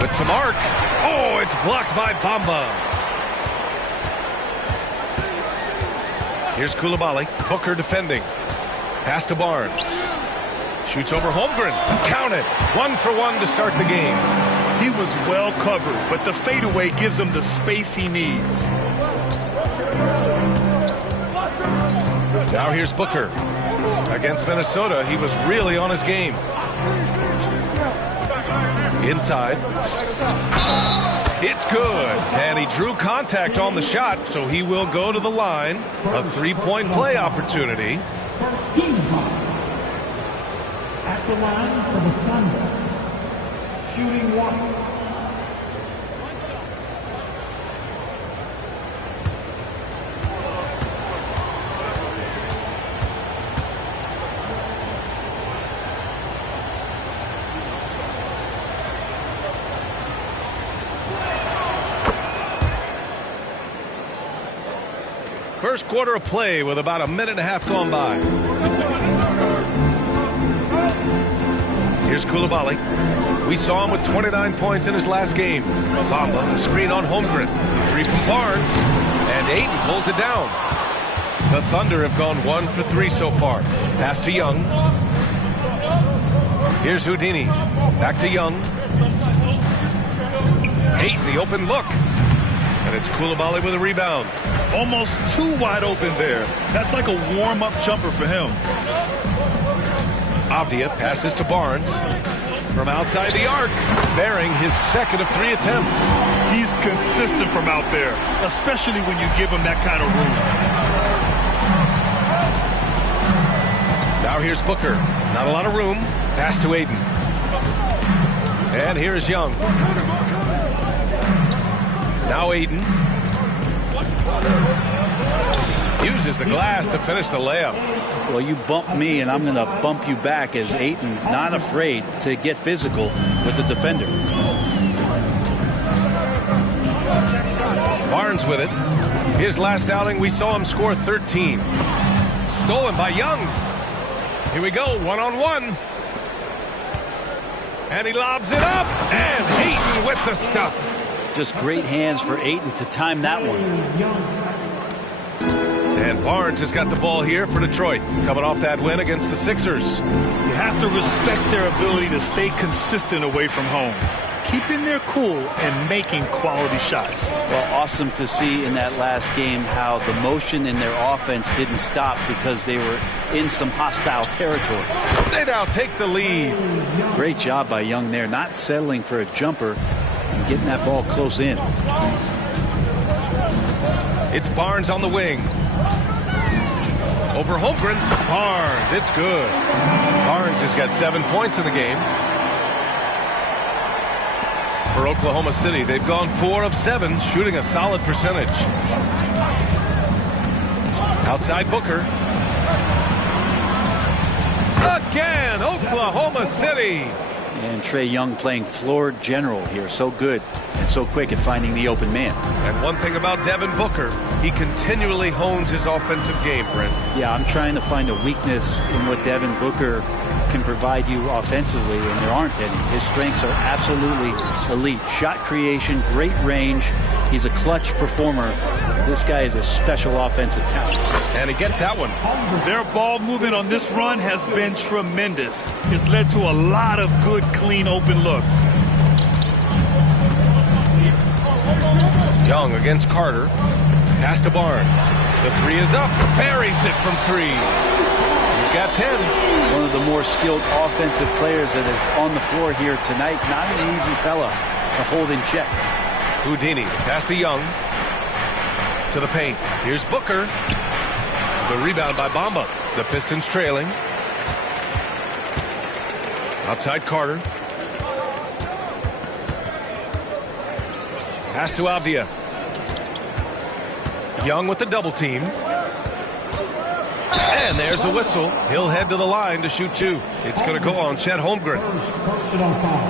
With some arc. Oh, it's blocked by Bamba. Here's Coulibaly. Booker defending. Pass to Barnes. Shoots over Holmgren. Count it. 1 for 1 to start the game. He was well covered, but the fadeaway gives him the space he needs. Now here's Booker. Against Minnesota, he was really on his game. Inside. It's good. And he drew contact on the shot, so he will go to the line. A 3-point play opportunity. First team foul. At the line for the Thunder. Shooting 1. First quarter of play with about a minute and a half gone by. Here's Coulibaly. We saw him with 29 points in his last game. Bamba, a screen on Holmgren. 3 from Barnes. And Ayton pulls it down. The Thunder have gone 1 for 3 so far. Pass to Young. Here's Houdini. Back to Young. Ayton, the open look. And it's Coulibaly with a rebound. Almost too wide open there. That's like a warm-up jumper for him. Avdia passes to Barnes. From outside the arc, bearing his second of 3 attempts. He's consistent from out there, especially when you give him that kind of room. Now here's Booker. Not a lot of room. Pass to Ayton. And here's Young. Now Ayton. Uses the glass to finish the layup. Well, you bump me, and I'm going to bump you back as Ayton, not afraid to get physical with the defender. Barnes with it. His last outing, we saw him score 13. Stolen by Young. Here we go, 1-on-1. And he lobs it up, and Ayton with the stuff. Just great hands for Ayton to time that one. And Barnes has got the ball here for Detroit, coming off that win against the Sixers. You have to respect their ability to stay consistent away from home. keeping their cool and making quality shots. Well, awesome to see in that last game how the motion in their offense didn't stop because they were in some hostile territory. They now take the lead. Great job by Young there, not settling for a jumper and getting that ball close in. It's Barnes on the wing. Over Holmgren. Barnes, it's good. Barnes has got 7 points in the game. For Oklahoma City, they've gone 4 of 7, shooting a solid percentage. Outside Booker. Again, Oklahoma City. And Trae Young playing floor general here. So good and so quick at finding the open man. And one thing about Devin Booker, he continually hones his offensive game, Brent. Yeah, I'm trying to find a weakness in what Devin Booker can provide you offensively, and there aren't any. His strengths are absolutely elite. Shot creation, great range. He's a clutch performer. This guy is a special offensive talent. And he gets that one. Their ball movement on this run has been tremendous. It's led to a lot of good, clean, open looks. Young against Carter. Pass to Barnes. The three is up. Buries it from 3. He's got 10. One of the more skilled offensive players that is on the floor here tonight. Not an easy fella to hold in check. Houdini. Pass to Young. To the paint. Here's Booker. The rebound by Bamba. The Pistons trailing. Outside Carter. Pass to Avdia. Young with the double team. And there's a whistle. He'll head to the line to shoot 2. It's going to go on Chet Holmgren.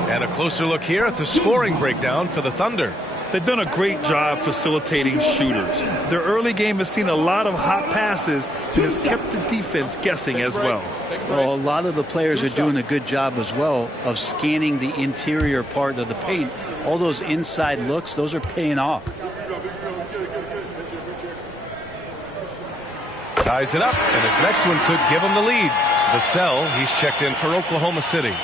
And a closer look here at the scoring breakdown for the Thunder. They've done a great job facilitating shooters. Their early game has seen a lot of hot passes and has kept the defense guessing as well. Well, a lot of the players are doing a good job as well of scanning the interior part of the paint. All those inside looks, those are paying off. Ties it up, and his next one could give him the lead. Vassell, he's checked in for Oklahoma City.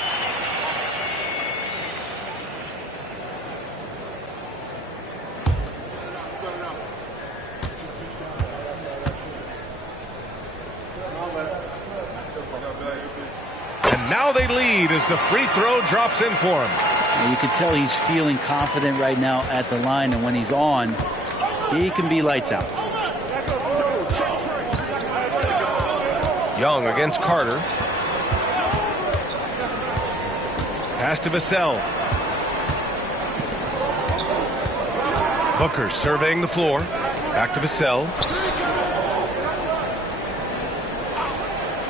And now they lead as the free throw drops in for him. You can tell he's feeling confident right now at the line, and when he's on, he can be lights out. Young against Carter. Pass to Vassell. Booker surveying the floor. Back to Vassell.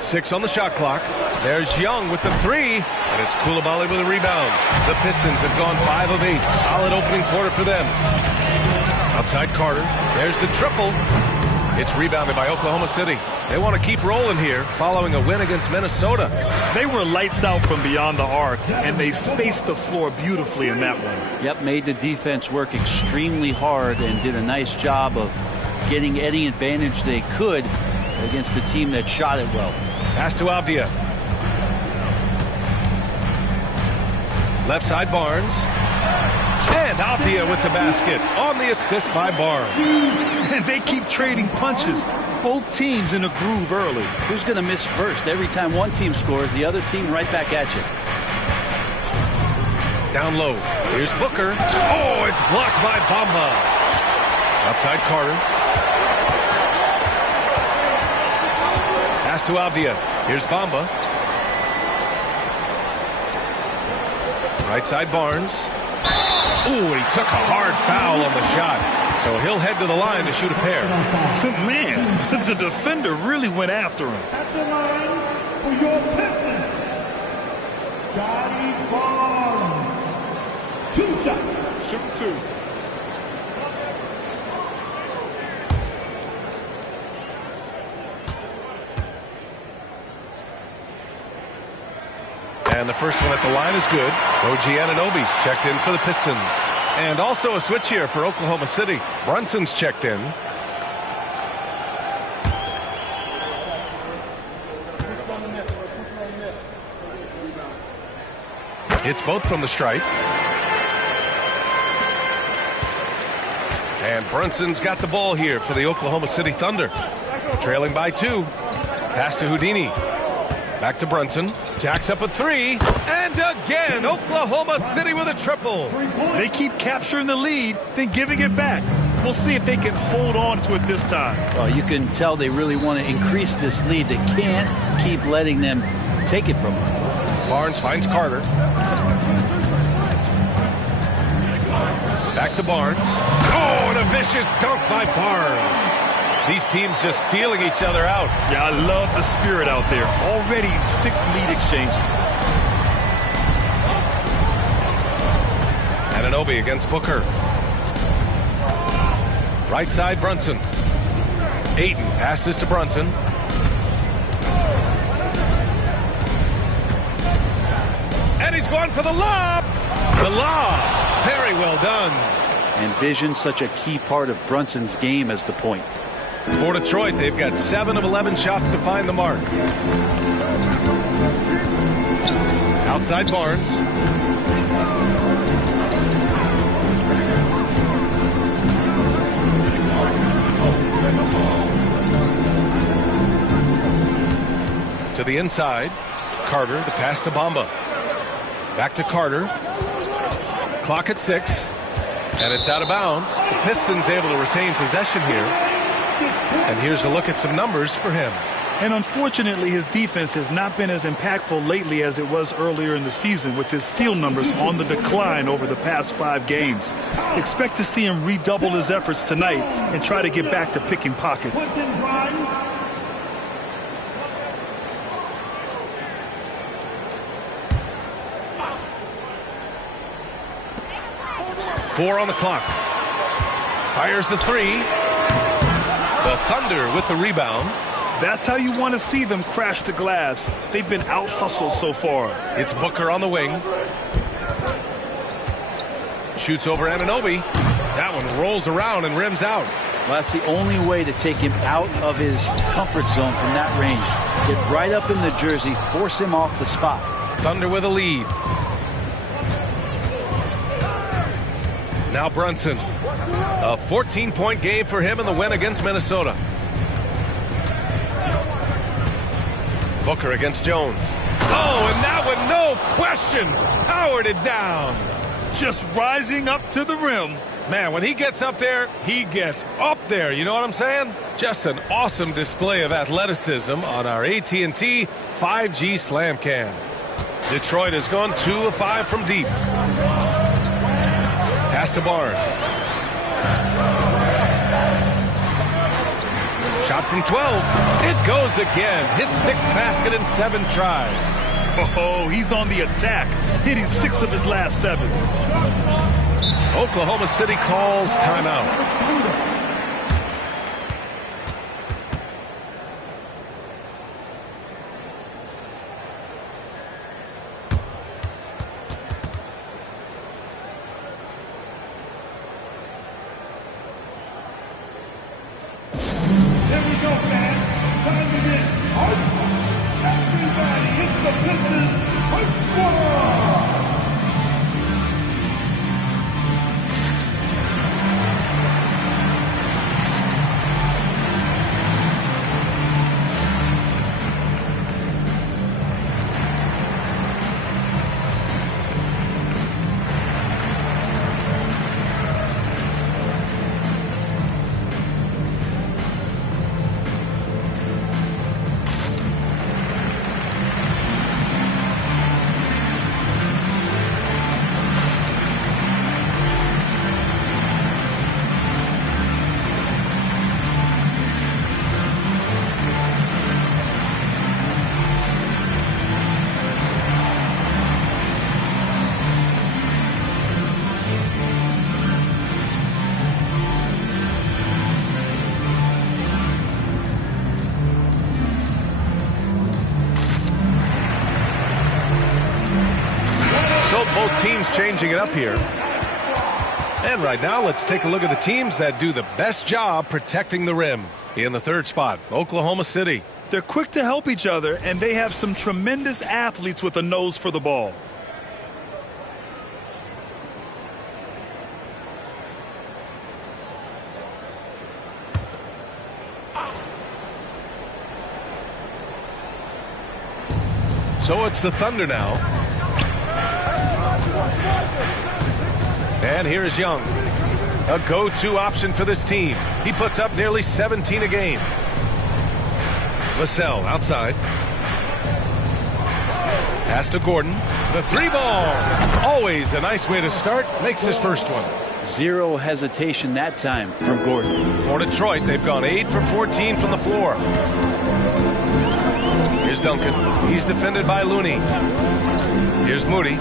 6 on the shot clock. There's Young with the 3. And it's Coulibaly with a rebound. The Pistons have gone 5 of 8. Solid opening quarter for them. Outside Carter. There's the triple. It's rebounded by Oklahoma City. They want to keep rolling here following a win against Minnesota. They were lights out from beyond the arc, and they spaced the floor beautifully in that one. Yep, made the defense work extremely hard and did a nice job of getting any advantage they could against the team that shot it well. Pass to Avdia. Left side Barnes. And Avdia with the basket on the assist by Barnes. And they keep trading punches. Both teams in a groove early. Who's going to miss first? Every time one team scores, the other team right back at you. Down low. Here's Booker. Oh, it's blocked by Bamba. Outside Carter. Pass to Avdia. Here's Bamba. Right side Barnes. Ooh, he took a hard foul on the shot. So he'll head to the line to shoot a pair. Man, the defender really went after him. At the line for your Pistons, Scotty Barnes. 2 shots. Shoot 2. And the first one at the line is good. OG Anunoby's checked in for the Pistons. And also a switch here for Oklahoma City. Brunson's checked in. It's both from the stripe. And Brunson's got the ball here for the Oklahoma City Thunder. Trailing by 2. Pass to Houdini. Back to Brunson. Jacks up a 3. And again, Oklahoma City with a triple. They keep capturing the lead, then giving it back. We'll see if they can hold on to it this time. Well, you can tell they really want to increase this lead. They can't keep letting them take it from them. Barnes finds Carter. Back to Barnes. Oh, and a vicious dunk by Barnes. These teams just feeling each other out. Yeah, I love the spirit out there. Already 6 lead exchanges. Anunoby against Booker. Right side, Brunson. Ayton passes to Brunson. And he's going for the lob. The lob. Very well done. And vision, such a key part of Brunson's game as the point. For Detroit, they've got 7 of 11 shots to find the mark. Outside Barnes. To the inside. Carter, the pass to Bamba. Back to Carter. Clock at 6. And it's out of bounds. The Pistons able to retain possession here. And here's a look at some numbers for him. And unfortunately, his defense has not been as impactful lately as it was earlier in the season, with his steal numbers on the decline over the past 5 games. Expect to see him redouble his efforts tonight and try to get back to picking pockets. Four on the clock. Fires the 3. The Thunder with the rebound. That's how you want to see them crash the glass. They've been out-hustled so far. It's Booker on the wing. Shoots over Anunoby. That one rolls around and rims out. Well, that's the only way to take him out of his comfort zone from that range. Get right up in the jersey, force him off the spot. Thunder with a lead. Now Brunson. A 14-point game for him in the win against Minnesota. Booker against Jones. Oh, and that one, no question, powered it down. Just rising up to the rim. Man, when he gets up there, he gets up there. You know what I'm saying? Just an awesome display of athleticism on our AT&T 5G Slam Cam. Detroit has gone 2 of 5 from deep. Pass to Barnes. Shot from 12. It goes again. His 6th basket in 7 tries. Oh, he's on the attack, hitting 6 of his last 7. Oklahoma City calls timeout. Both teams changing it up here. And right now, let's take a look at the teams that do the best job protecting the rim. In the 3rd spot, Oklahoma City. They're quick to help each other, and they have some tremendous athletes with a nose for the ball. So it's the Thunder now. And here is Young. A go-to option for this team. He puts up nearly 17 a game. Vassell outside. Pass to Gordon. The three ball. Always a nice way to start. Makes his first one. Zero hesitation that time from Gordon. For Detroit, they've gone 8 for 14 from the floor. Here's Duncan. He's defended by Looney. Here's Moody.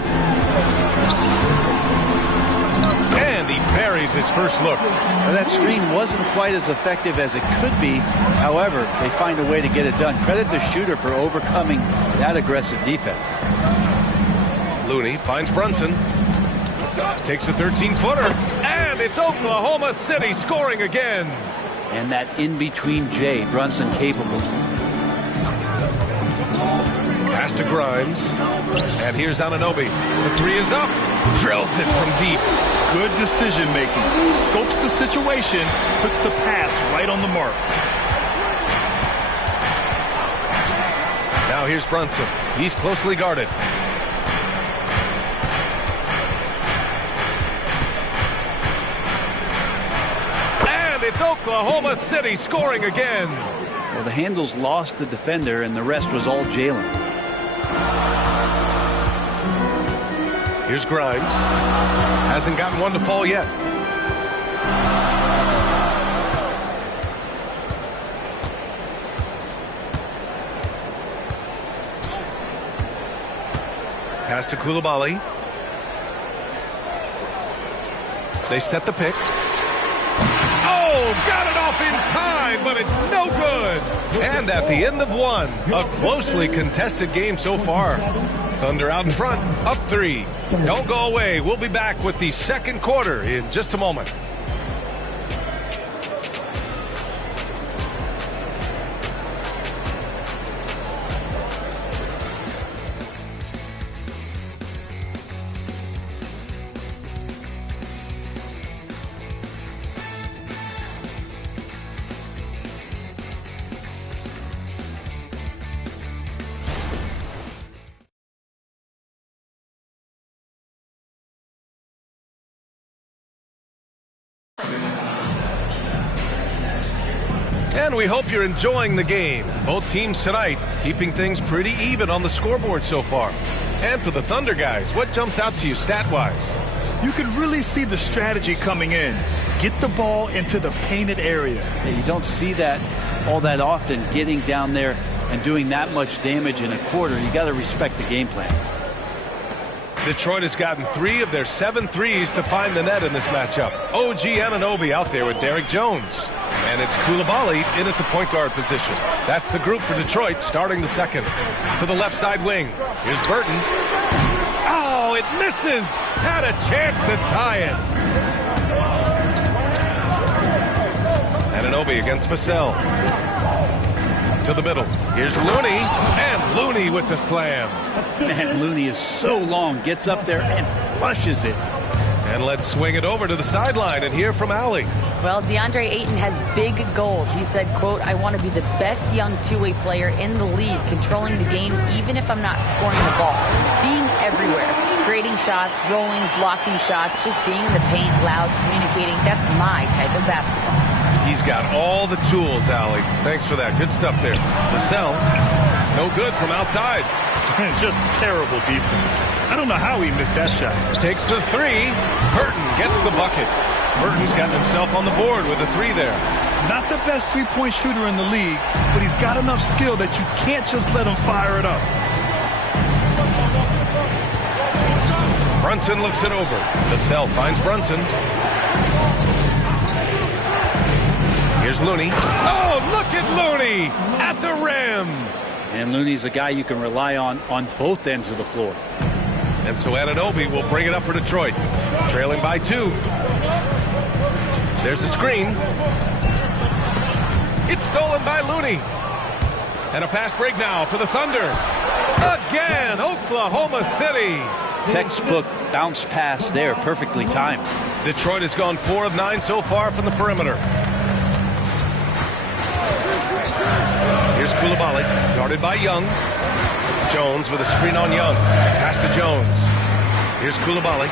And he buries his first look. Well, that screen wasn't quite as effective as it could be. However, they find a way to get it done. Credit the shooter for overcoming that aggressive defense. Looney finds Brunson. Takes a 13-footer. And it's Oklahoma City scoring again. And that in-between J, Brunson capable. Pass to Grimes. And here's Anunoby. The three is up. Drills it from deep. Good decision making. Scopes the situation, puts the pass right on the mark. Now here's Brunson. He's closely guarded. And it's Oklahoma City scoring again. Well, the handles lost the defender, and the rest was all Jalen. Here's Grimes. Hasn't gotten one to fall yet. Pass to Coulibaly. They set the pick. Oh, got it off in time, but it's no good. And at the end of one, a closely contested game so far. Thunder out in front, up 3. Don't go away. We'll be back with the second quarter in just a moment. And we hope you're enjoying the game. Both teams tonight keeping things pretty even on the scoreboard so far. And for the Thunder guys, what jumps out to you stat-wise? You can really see the strategy coming in. Get the ball into the painted area. Yeah, you don't see that all that often, getting down there and doing that much damage in a quarter. You got to respect the game plan. Detroit has gotten 3 of their 7 threes to find the net in this matchup. OG Anunoby out there with Derrick Jones. And it's Coulibaly in at the point guard position. That's the group for Detroit starting the second. To the left side wing. Here's Burton. Oh, it misses. Had a chance to tie it. Anunoby against Vassell. To the middle. Here's Looney. And Looney with the slam. Man, Looney is so long. Gets up there and flushes it. And let's swing it over to the sideline and hear from Allie. Well, DeAndre Ayton has big goals. He said, quote, I want to be the best young two-way player in the league, controlling the game even if I'm not scoring the ball. Being everywhere, creating shots, rolling, blocking shots, just being in the paint, loud, communicating. That's my type of basketball. He's got all the tools, Allie. Thanks for that. Good stuff there. Vassell, no good from outside. Just terrible defense. I don't know how he missed that shot. Takes the 3. Burton gets the bucket. Burton's gotten himself on the board with a 3 there. Not the best three-point shooter in the league, but he's got enough skill that you can't just let him fire it up. Brunson looks it over. Vassell finds Brunson. Here's Looney. Oh, look at Looney at the rim. And Looney's a guy you can rely on both ends of the floor. And so Anunoby will bring it up for Detroit. Trailing by 2. There's a screen. It's stolen by Looney. And a fast break now for the Thunder. Again, Oklahoma City. Textbook bounce pass there, perfectly timed. Detroit has gone 4 of 9 so far from the perimeter. Here's Coulibaly, guarded by Young. Jones with a screen on Young. Pass to Jones. Here's Coulibaly.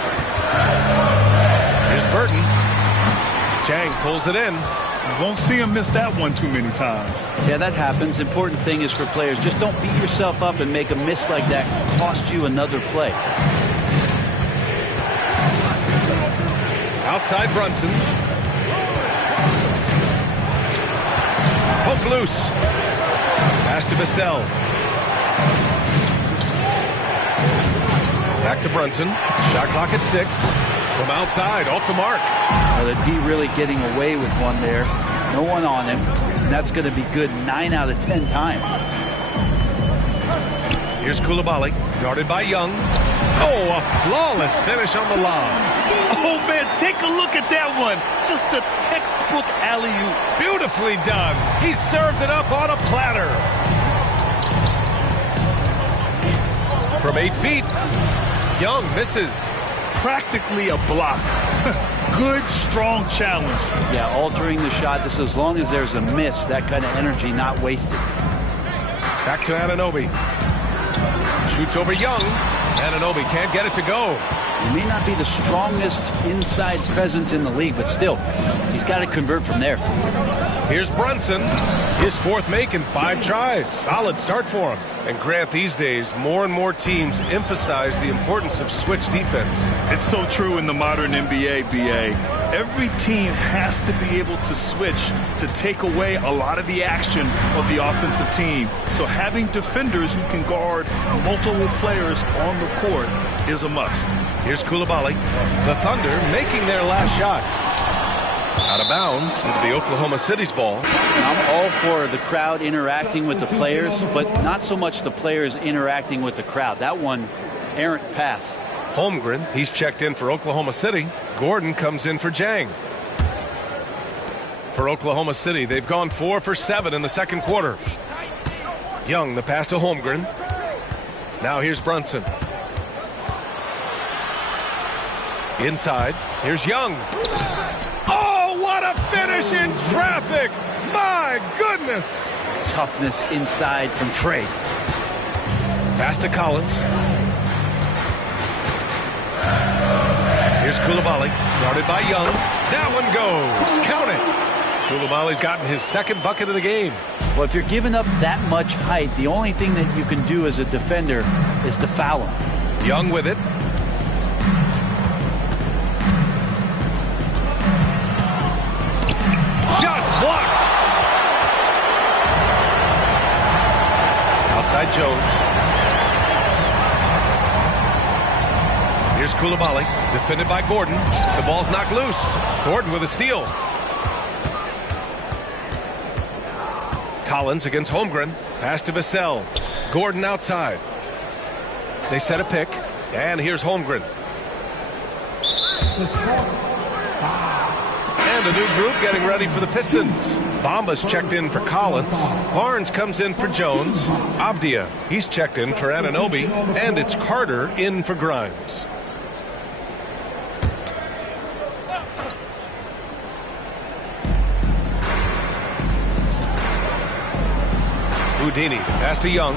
Here's Burton. Jang pulls it in. You won't see him miss that one too many times. Yeah, that happens. Important thing is for players, just don't beat yourself up and make a miss like that cost you another play. Outside Brunson. Poke loose. Pass to Vassell. Back to Brunson. Shot clock at 6. From outside, off the mark. Well, the D really getting away with one there. No one on him. And that's going to be good 9 out of 10 times. Here's Coulibaly, guarded by Young. Oh, a flawless finish on the lob. Oh, man, take a look at that one. Just a textbook alley-oop. Beautifully done. He served it up on a platter. From 8 feet, Young misses. Practically a block. Good, strong challenge. Yeah, altering the shot just as long as there's a miss, that kind of energy not wasted. Back to Anunoby. Shoots over Young. Anunoby can't get it to go. He may not be the strongest inside presence in the league, but still, he's got to convert from there. Here's Brunson. His 4th make in 5 tries. Solid start for him. And Grant, these days, more and more teams emphasize the importance of switch defense. It's so true in the modern NBA, BA. Every team has to be able to switch to take away a lot of the action of the offensive team. So having defenders who can guard multiple players on the court is a must. Here's Coulibaly. The Thunder making their last shot. Out of bounds into the Oklahoma City's ball. I'm all for the crowd interacting with the players, but not so much the players interacting with the crowd. That one, errant pass. Holmgren, he's checked in for Oklahoma City. Gordon comes in for Jang. For Oklahoma City, they've gone 4 for 7 in the second quarter. Young, the pass to Holmgren. Now here's Brunson. Inside, here's Young. Oh, what a finish in traffic! My goodness! Toughness inside from Trey. Pass to Collins. Here's Coulibaly, guarded by Young. That one goes. Count it. Coulibaly's gotten his 2nd bucket of the game. Well, if you're giving up that much height, the only thing that you can do as a defender is to foul him. Young with it. Shots blocked. Outside Jones. Here's Coulibaly, defended by Gordon. The ball's knocked loose. Gordon with a steal. Collins against Holmgren. Pass to Vassell. Gordon outside. They set a pick. And here's Holmgren. And a new group getting ready for the Pistons. Bamba's checked in for Collins. Barnes comes in for Jones. Avdia, he's checked in for Anunoby. And it's Carter in for Grimes. Houdini, pass to Young.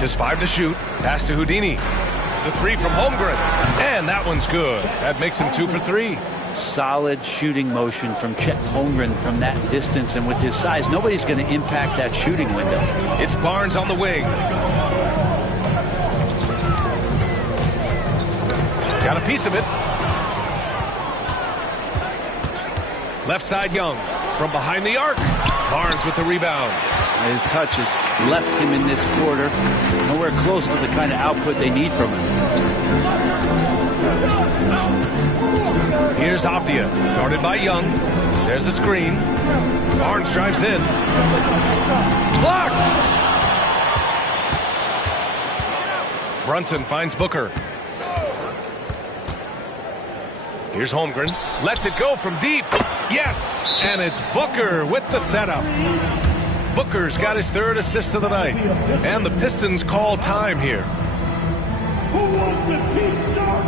Just 5 to shoot. Pass to Houdini. The 3 from Holmgren. And that one's good. That makes him 2 for 3. Solid shooting motion from Chet Holmgren from that distance. And with his size, nobody's going to impact that shooting window. It's Barnes on the wing. He's got a piece of it. Left side Young. From behind the arc. Barnes with the rebound. His touch has left him in this quarter. Nowhere close to the kind of output they need from him. Here's Avdia, guarded by Young. There's a screen. Barnes drives in. Blocked! Brunson finds Booker. Here's Holmgren. Lets it go from deep. Yes! And it's Booker with the setup. Booker's got his 3rd assist of the night. And the Pistons call time here. Who wants a team start?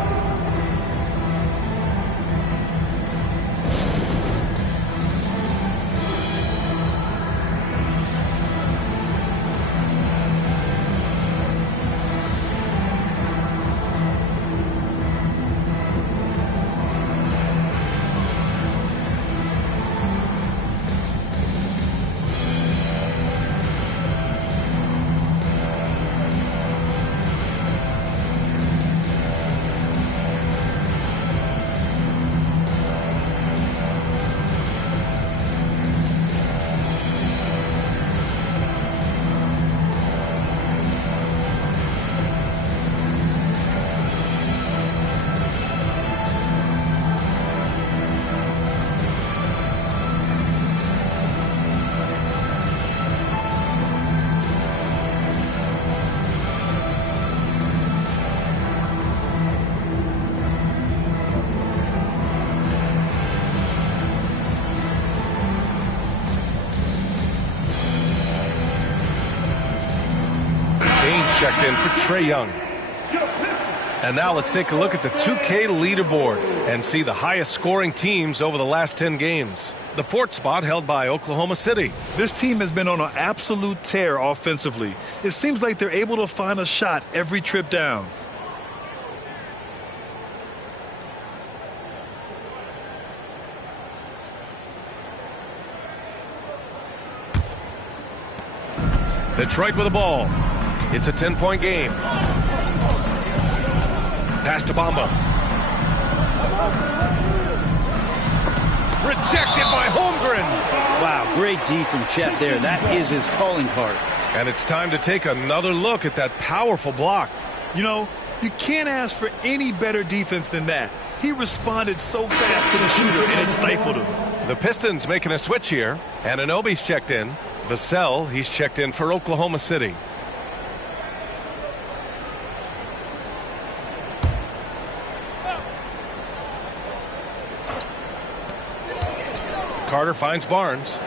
checked in for Trae Young. And now let's take a look at the 2K leaderboard and see the highest scoring teams over the last 10 games. The 4th spot held by Oklahoma City. This team has been on an absolute tear offensively. It seems like they're able to find a shot every trip down. Detroit with the ball. It's a 10-point game. Pass to Bamba. Rejected by Holmgren. Wow, great D from Chet there. That is his calling card. And it's time to take another look at that powerful block. You know, you can't ask for any better defense than that. He responded so fast to the shooter, and it stifled him. The Pistons making a switch here. And Anunoby's checked in. Vassell, he's checked in for Oklahoma City. Carter finds Barnes.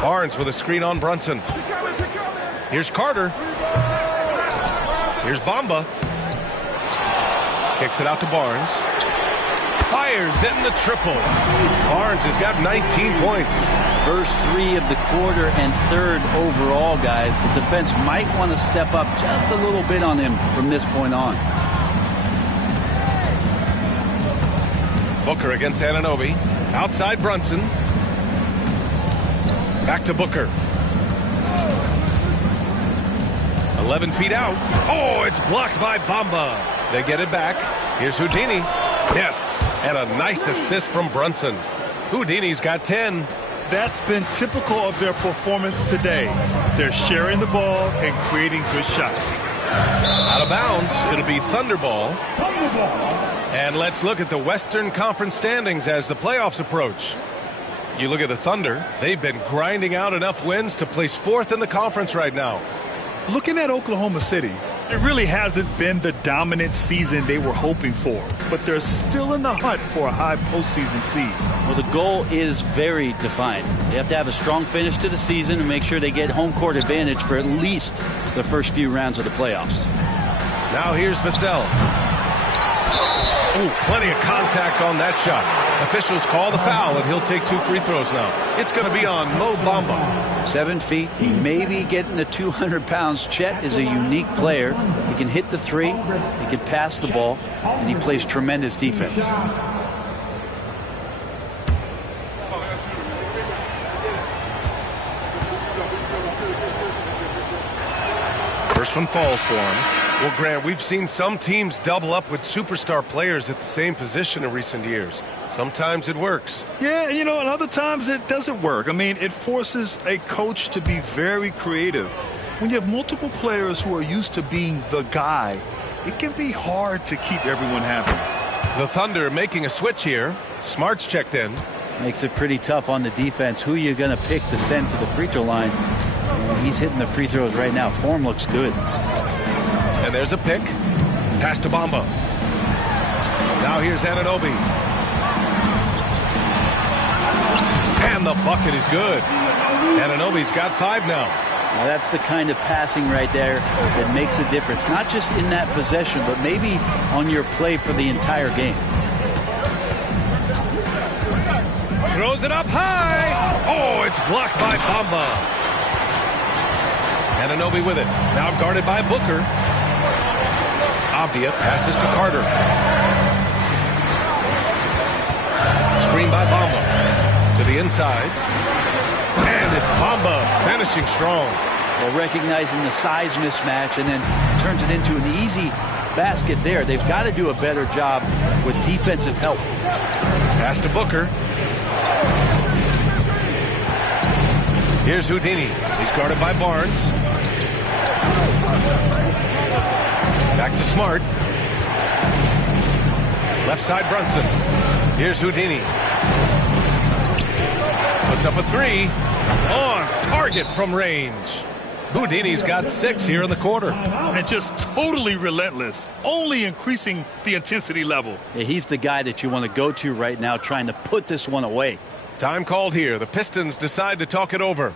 Barnes with a screen on Brunson. Here's Carter. Here's Bamba. Kicks it out to Barnes. Fires in the triple. Barnes has got 19 points. First 3 of the quarter and 3rd overall, guys. The defense might want to step up just a little bit on him from this point on. Booker against Anunoby. Outside Brunson. Back to Booker. 11 feet out. Oh, it's blocked by Bamba. They get it back. Here's Houdini. Yes, and a nice assist from Brunson. Houdini's got 10. That's been typical of their performance today. They're sharing the ball and creating good shots. Out of bounds, it'll be Thunderball. And let's look at the Western Conference standings as the playoffs approach. You look at the Thunder, they've been grinding out enough wins to place 4th in the conference right now. Looking at Oklahoma City, it really hasn't been the dominant season they were hoping for, but they're still in the hunt for a high postseason seed. Well, the goal is very defined. They have to have a strong finish to the season and make sure they get home court advantage for at least the first few rounds of the playoffs. Now here's Vassell. Ooh, plenty of contact on that shot. Officials call the foul, and he'll take 2 free throws now. It's going to be on Mo Bamba. 7 feet. He may be getting to 200 pounds. Chet is a unique player. He can hit the 3, he can pass the ball, and he plays tremendous defense. First one falls for him. Well, Grant, we've seen some teams double up with superstar players at the same position in recent years. Sometimes it works. Yeah, you know, and other times it doesn't work. I mean, it forces a coach to be very creative. When you have multiple players who are used to being the guy, it can be hard to keep everyone happy. The Thunder making a switch here. Smart's checked in. Makes it pretty tough on the defense. Who you're going to pick to send to the free throw line. He's hitting the free throws right now. Form looks good. And there's a pick. Pass to Bamba. Now here's Anunoby. And the bucket is good. Anunoby's got 5 now. Now that's the kind of passing right there that makes a difference. Not just in that possession, but maybe on your play for the entire game. Throws it up high. Oh, it's blocked by Bamba. Anunoby with it. Now guarded by Booker. Avdia passes to Carter. Screen by Bamba. To the inside. And it's Bamba finishing strong. Well, recognizing the size mismatch and then turns it into an easy basket there. They've got to do a better job with defensive help. Pass to Booker. Here's Houdini. He's guarded by Barnes. Back to Smart. Left side Brunson. Here's Houdini. Puts up a 3. On target from range. Houdini's got 6 here in the quarter. And just totally relentless. Only increasing the intensity level. Yeah, he's the guy that you want to go to right now trying to put this one away. Time called here. The Pistons decide to talk it over.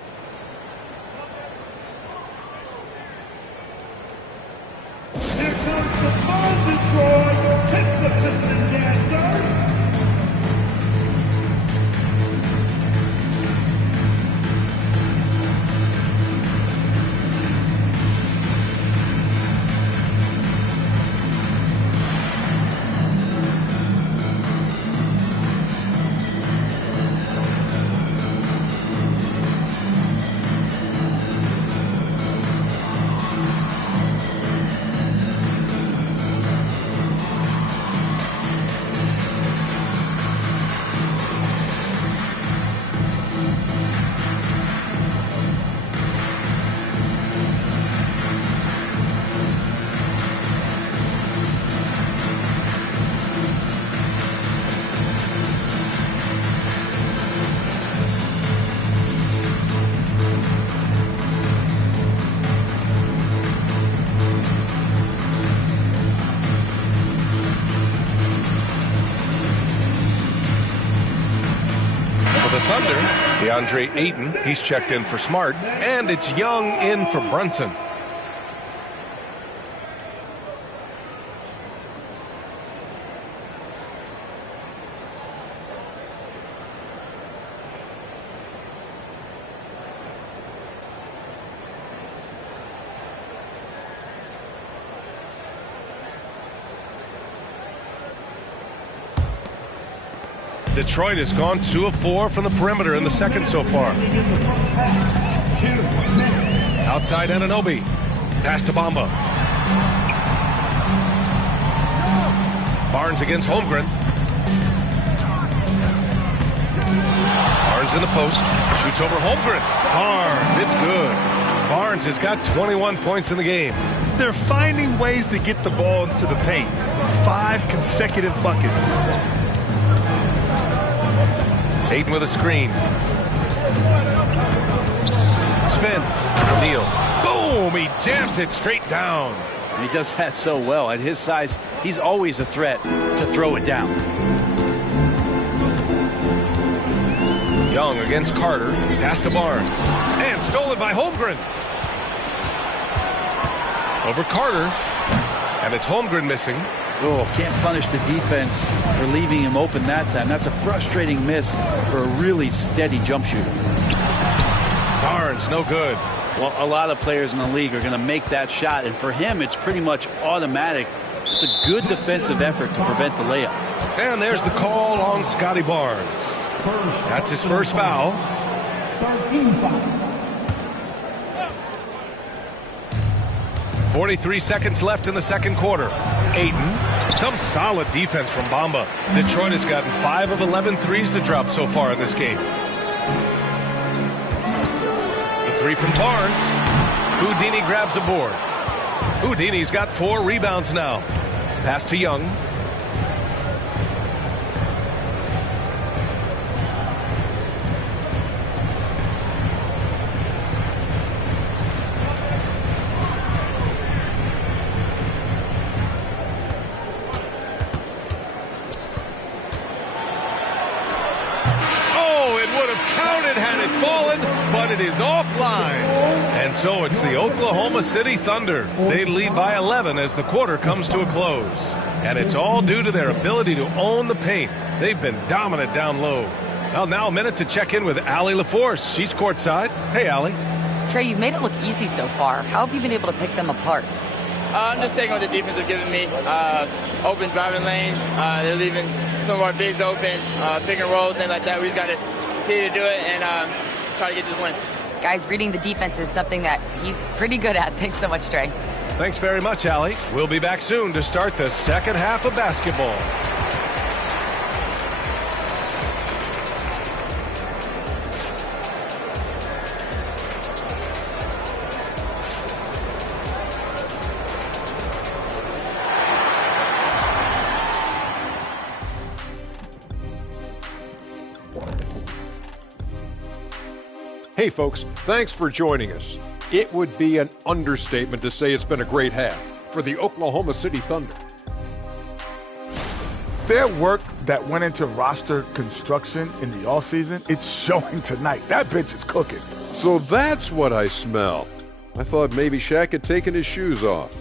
DeAndre Ayton, he's checked in for Smart, and it's Young in for Brunson. Detroit has gone 2 of 4 from the perimeter in the second so far. Outside Anunoby. Pass to Bamba. Barnes against Holmgren. Barnes in the post. Shoots over Holmgren. Barnes, it's good. Barnes has got 21 points in the game. They're finding ways to get the ball into the paint. 5 consecutive buckets. Ayton with a screen. Spins. Neal. Boom! He jams it straight down. He does that so well. At his size, he's always a threat to throw it down. Young against Carter. Pass to Barnes. And stolen by Holmgren. Over Carter. And it's Holmgren missing. Oh, can't punish the defense for leaving him open that time. That's a frustrating miss for a really steady jump shooter. Barnes, no good. Well, a lot of players in the league are going to make that shot, and for him, it's pretty much automatic. It's a good defensive effort to prevent the layup. And there's the call on Scotty Barnes. That's his first foul. 13 foul. 43 seconds left in the second quarter. Ayton, some solid defense from Bamba. Detroit has gotten 5 of 11 threes to drop so far in this game. The 3 from Barnes. Houdini grabs a board. Houdini's got 4 rebounds now. Pass to Young. But it is offline. And so it's the Oklahoma City Thunder. They lead by 11 as the quarter comes to a close. And it's all due to their ability to own the paint. They've been dominant down low. Well, now a minute to check in with Allie LaForce. She's courtside. Hey, Allie. Trey, you've made it look easy so far. How have you been able to pick them apart? I'm just taking what the defense is giving me. Open driving lanes. They're leaving some of our bigs open. Pick and rolls, things like that. We just got to continue to do it and try to get this win. Guys, reading the defense is something that he's pretty good at. Thanks so much, Trey. Thanks very much, Allie. We'll be back soon to start the second half of basketball. Hey folks, thanks for joining us. It would be an understatement to say it's been a great half for the Oklahoma City Thunder. Their work that went into roster construction in the offseason, it's showing tonight. That bench is cooking. So that's what I smell. I thought maybe Shaq had taken his shoes off.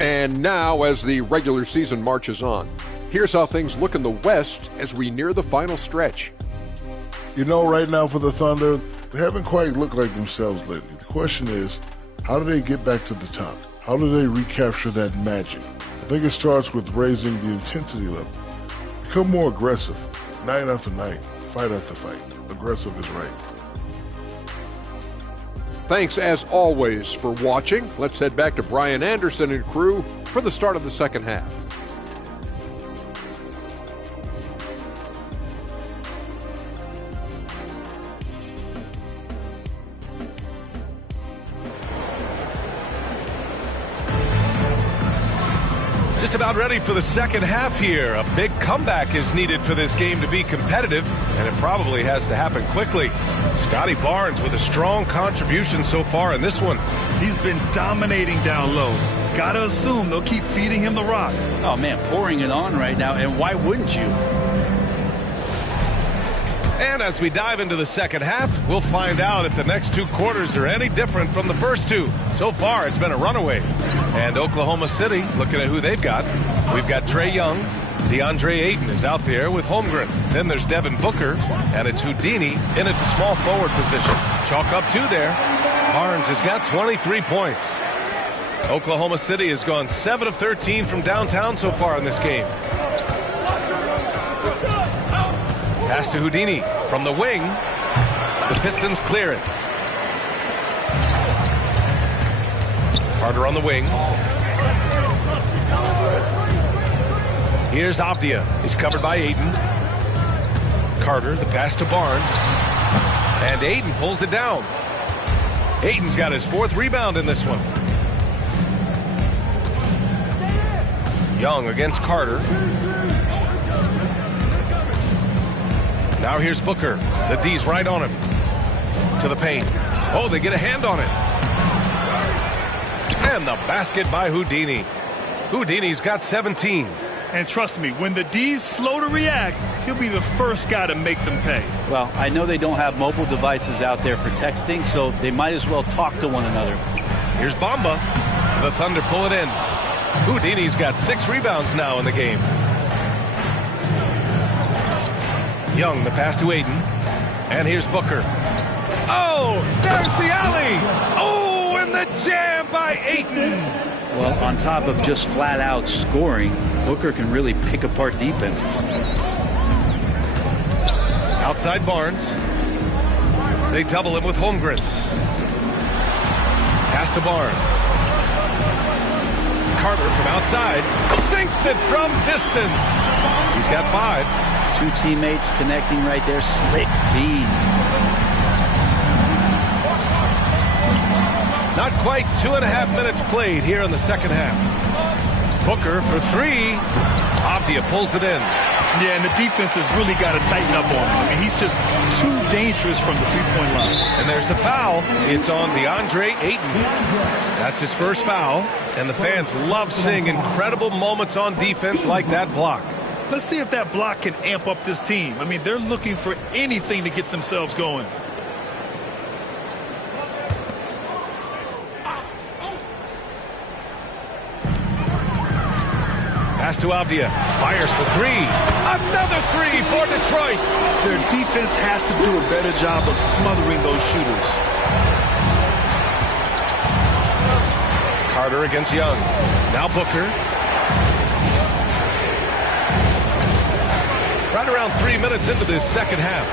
And now, as the regular season marches on, here's how things look in the West as we near the final stretch. You know, right now for the Thunder, they haven't quite looked like themselves lately. The question is, how do they get back to the top? How do they recapture that magic? I think it starts with raising the intensity level. Become more aggressive, night after night, fight after fight. Aggressive is right. Thanks, as always, for watching. Let's head back to Brian Anderson and crew for the start of the second half. Just about ready for the second half here. A big comeback is needed for this game to be competitive, and it probably has to happen quickly. Scotty Barnes with a strong contribution so far in this one. He's been dominating down low. Gotta assume they'll keep feeding him the rock. Oh, man, pouring it on right now, and why wouldn't you? And as we dive into the second half, we'll find out if the next two quarters are any different from the first two. So far, it's been a runaway. And Oklahoma City, looking at who they've got. We've got Trae Young. DeAndre Ayton is out there with Holmgren. Then there's Devin Booker, and it's Houdini in at the small forward position. Chalk up two there. Barnes has got 23 points. Oklahoma City has gone 7 of 13 from downtown so far in this game. Pass to Houdini from the wing. The Pistons clear it. Carter on the wing. Here's Avdia. He's covered by Ayton. Carter, the pass to Barnes. And Ayton pulls it down. Ayton's got his 4th rebound in this one. Young against Carter. Now here's Booker. The D's right on him. To the paint. Oh, they get a hand on it. And the basket by Houdini. Houdini's got 17. And trust me, when the D's slow to react, he'll be the first guy to make them pay. Well, I know they don't have mobile devices out there for texting, so they might as well talk to one another. Here's Bamba. The Thunder pull it in. Houdini's got 6 rebounds now in the game. Young, the pass to Ayton. And here's Booker. Oh, there's the alley. Oh, and the jam by Ayton. Well, on top of just flat-out scoring, Booker can really pick apart defenses. Outside Barnes. They double him with Holmgren. Pass to Barnes. Carter from outside. Sinks it from distance. He's got 5. 2 teammates connecting right there. Slick feed. Not quite 2.5 minutes played here in the second half. Booker for 3. Avdia pulls it in. Yeah, and the defense has really got to tighten up on him. I mean, he's just too dangerous from the three-point line. And there's the foul. It's on DeAndre Ayton. That's his first foul. And the fans love seeing incredible moments on defense like that block. Let's see if that block can amp up this team. I mean, they're looking for anything to get themselves going. Pass to Avdia. Fires for 3. Another 3 for Detroit. Their defense has to do a better job of smothering those shooters. Carter against Young. Now Booker. Right around 3 minutes into this second half.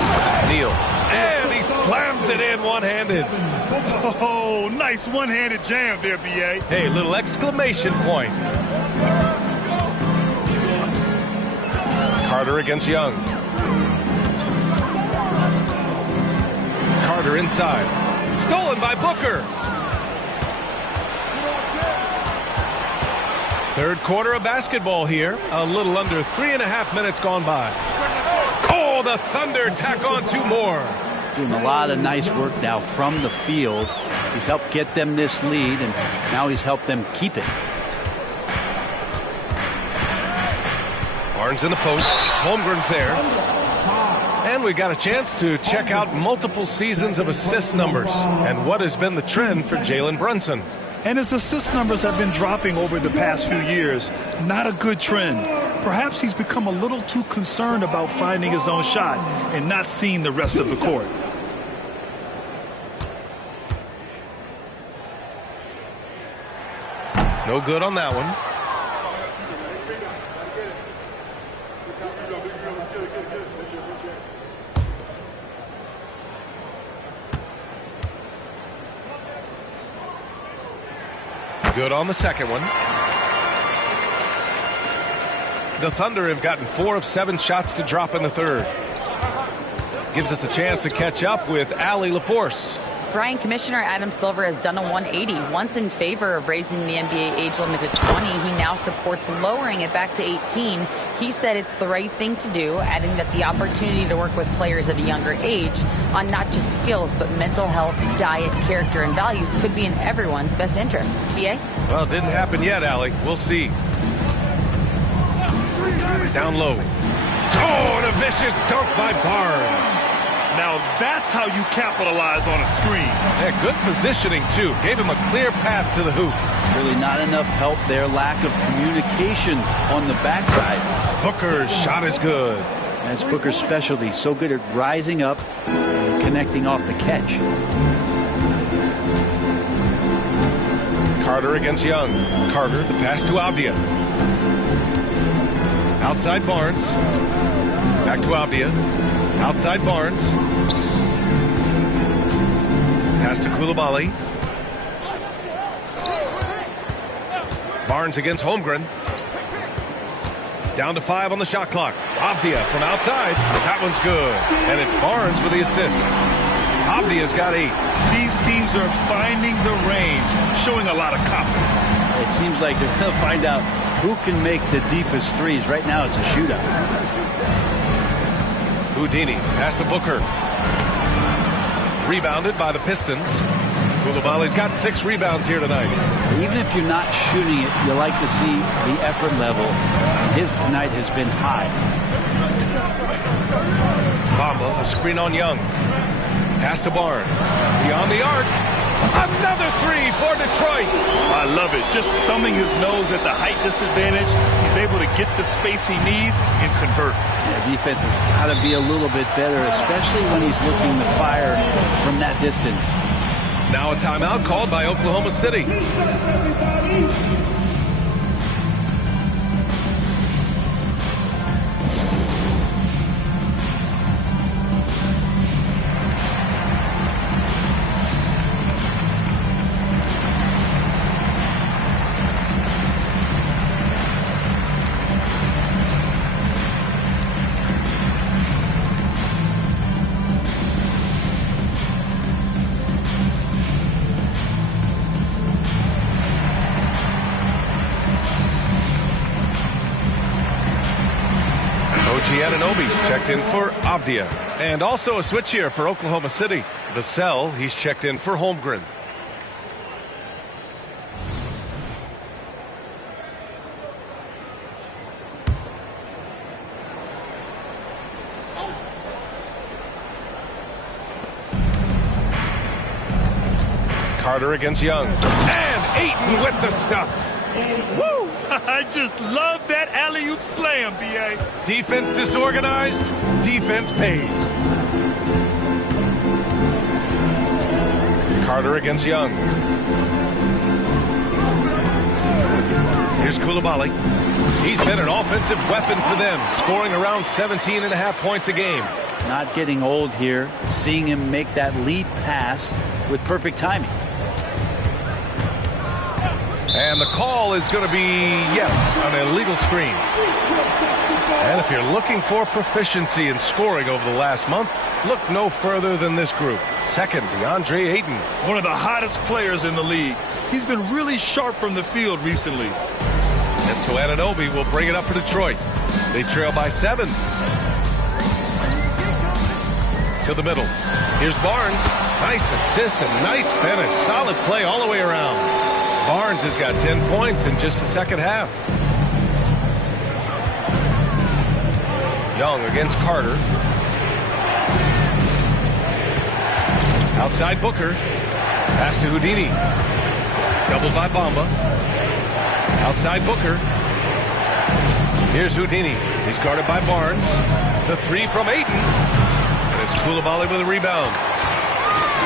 Neal. And he slams it in one-handed. Oh, nice one-handed jam there, B.A. Hey, little exclamation point. Carter against Young. Carter inside. Stolen by Booker. Third quarter of basketball here. A little under 3.5 minutes gone by. Oh, the Thunder tack on 2 more. Doing a lot of nice work now from the field. He's helped get them this lead, and now he's helped them keep it. Barnes in the post. Holmgren's there. And we got a chance to check out multiple seasons of assist numbers and what has been the trend for Jalen Brunson. And his assist numbers have been dropping over the past few years. Not a good trend. Perhaps he's become a little too concerned about finding his own shot and not seeing the rest of the court. No good on that one. Good on the second one. The Thunder have gotten 4 of 7 shots to drop in the third. Gives us a chance to catch up with Allie LaForce. Brian, Commissioner Adam Silver has done a 180. Once in favor of raising the NBA age limit to 20, he now supports lowering it back to 18. He said it's the right thing to do, adding that the opportunity to work with players at a younger age on not just skills, but mental health, diet, character, and values could be in everyone's best interest. BA? Well, it didn't happen yet, Allie. We'll see. Down low. Oh, and a vicious dunk by Barnes. Now that's how you capitalize on a screen. Yeah, good positioning, too. Gave him a clear path to the hoop. Really not enough help there. Lack of communication on the backside. Booker's shot is good. That's Booker's specialty. So good at rising up and connecting off the catch. Carter against Young. Carter, the pass to Avdia. Outside Barnes. Back to Avdia. Outside Barnes. Pass to Coulibaly. Barnes against Holmgren. Down to 5 on the shot clock. Avdia from outside. That one's good. And it's Barnes with the assist. Avdia's got 8. These teams are finding the range, showing a lot of confidence. It seems like they're going to find out who can make the deepest threes. Right now it's a shootout. Houdini, pass to Booker. Rebounded by the Pistons. Coulibaly's got 6 rebounds here tonight. Even if you're not shooting it, you like to see the effort level. His tonight has been high. Bamba, a screen on Young. Pass to Barnes. Beyond the arc. Another 3 for Detroit. I love it. Just thumbing his nose at the height disadvantage. He's able to get the space he needs and convert. Yeah, defense has got to be a little bit better, especially when he's looking to fire from that distance. Now a timeout called by Oklahoma City. Checked in for Avdia. And also a switch here for Oklahoma City. Vassell, he's checked in for Holmgren. Carter against Young. And Ayton with the stuff. Woo! I just love that alley-oop slam, B.A. Defense disorganized, defense pays. Carter against Young. Here's Coulibaly. He's been an offensive weapon for them, scoring around 17.5 points a game. Not getting old here, seeing him make that lead pass with perfect timing. And the call is going to be, yes, an illegal screen. And if you're looking for proficiency in scoring over the last month, look no further than this group. Second, DeAndre Ayton. One of the hottest players in the league. He's been really sharp from the field recently. And so Anunoby will bring it up for Detroit. They trail by 7. To the middle. Here's Barnes. Nice assist and nice finish. Solid play all the way around. Barnes has got 10 points in just the second half. Young against Carter. Outside Booker. Pass to Houdini. Doubled by Bamba. Outside Booker. Here's Houdini. He's guarded by Barnes. The three from Ayton. And it's Coulibaly with a rebound.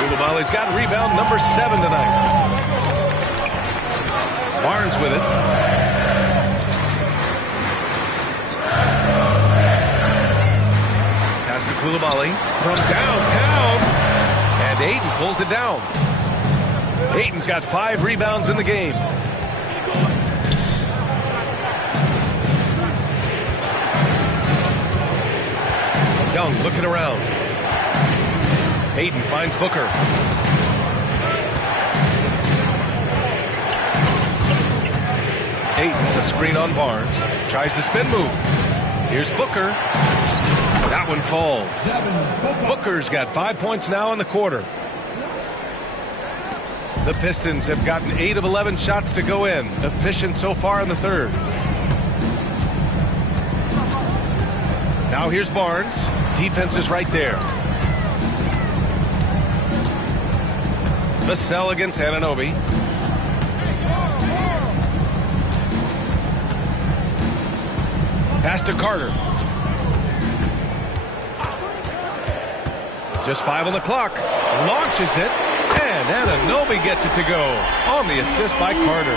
Coulibaly's got rebound number 7 tonight. Barnes with it. Pass to Coulibaly from downtown. And Ayton pulls it down. Ayton's got 5 rebounds in the game. Young looking around. Ayton finds Booker. Ayton, the screen on Barnes. Tries the spin move. Here's Booker. That one falls. Booker's got 5 points now in the quarter. The Pistons have gotten 8 of 11 shots to go in. Efficient so far in the third. Now here's Barnes. Defense is right there. Vassell against Anunoby. Pass to Carter. Just 5 on the clock. Launches it. And Anunoby gets it to go on the assist by Carter.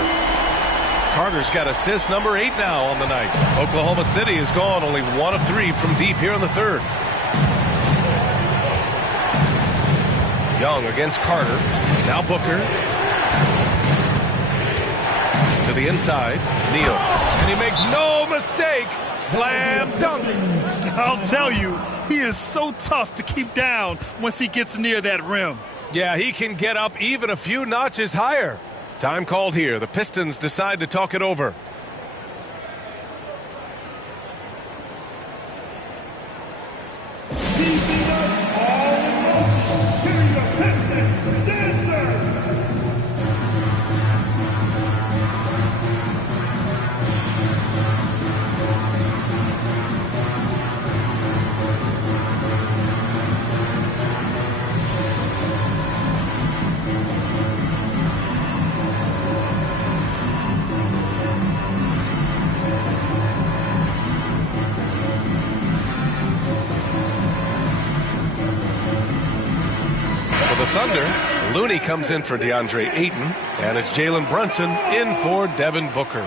Carter's got assist number 8 now on the night. Oklahoma City has gone only 1 of 3 from deep here in the third. Young against Carter. Now Booker. To the inside. Neal. And he makes no mistake. Slam dunk. I'll tell you, he is so tough to keep down once he gets near that rim. Yeah, he can get up even a few notches higher. Time called here. The Pistons decide to talk it over. Thunder, Looney comes in for DeAndre Ayton, and it's Jalen Brunson in for Devin Booker.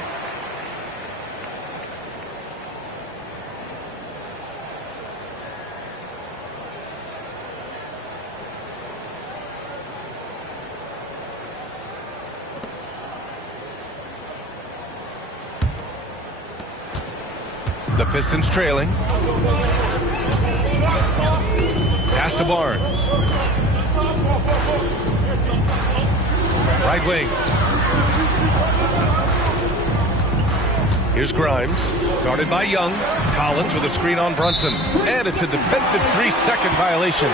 The Pistons trailing. Pass to Barnes. Right wing. Here's Grimes, guarded by Young. Collins with a screen on Brunson. And it's a defensive 3-second violation.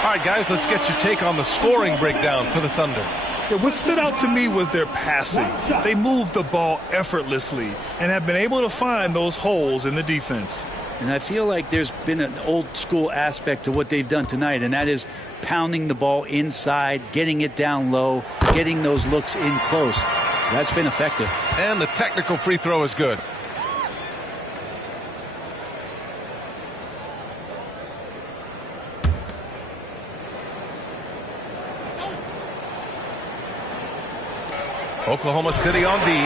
All right, guys, let's get your take on the scoring breakdown for the Thunder. Yeah, what stood out to me was their passing. They moved the ball effortlessly and have been able to find those holes in the defense. And I feel like there's been an old school aspect to what they've done tonight, and that is pounding the ball inside, getting it down low, getting those looks in close. That's been effective. And the technical free throw is good. Oklahoma City on D.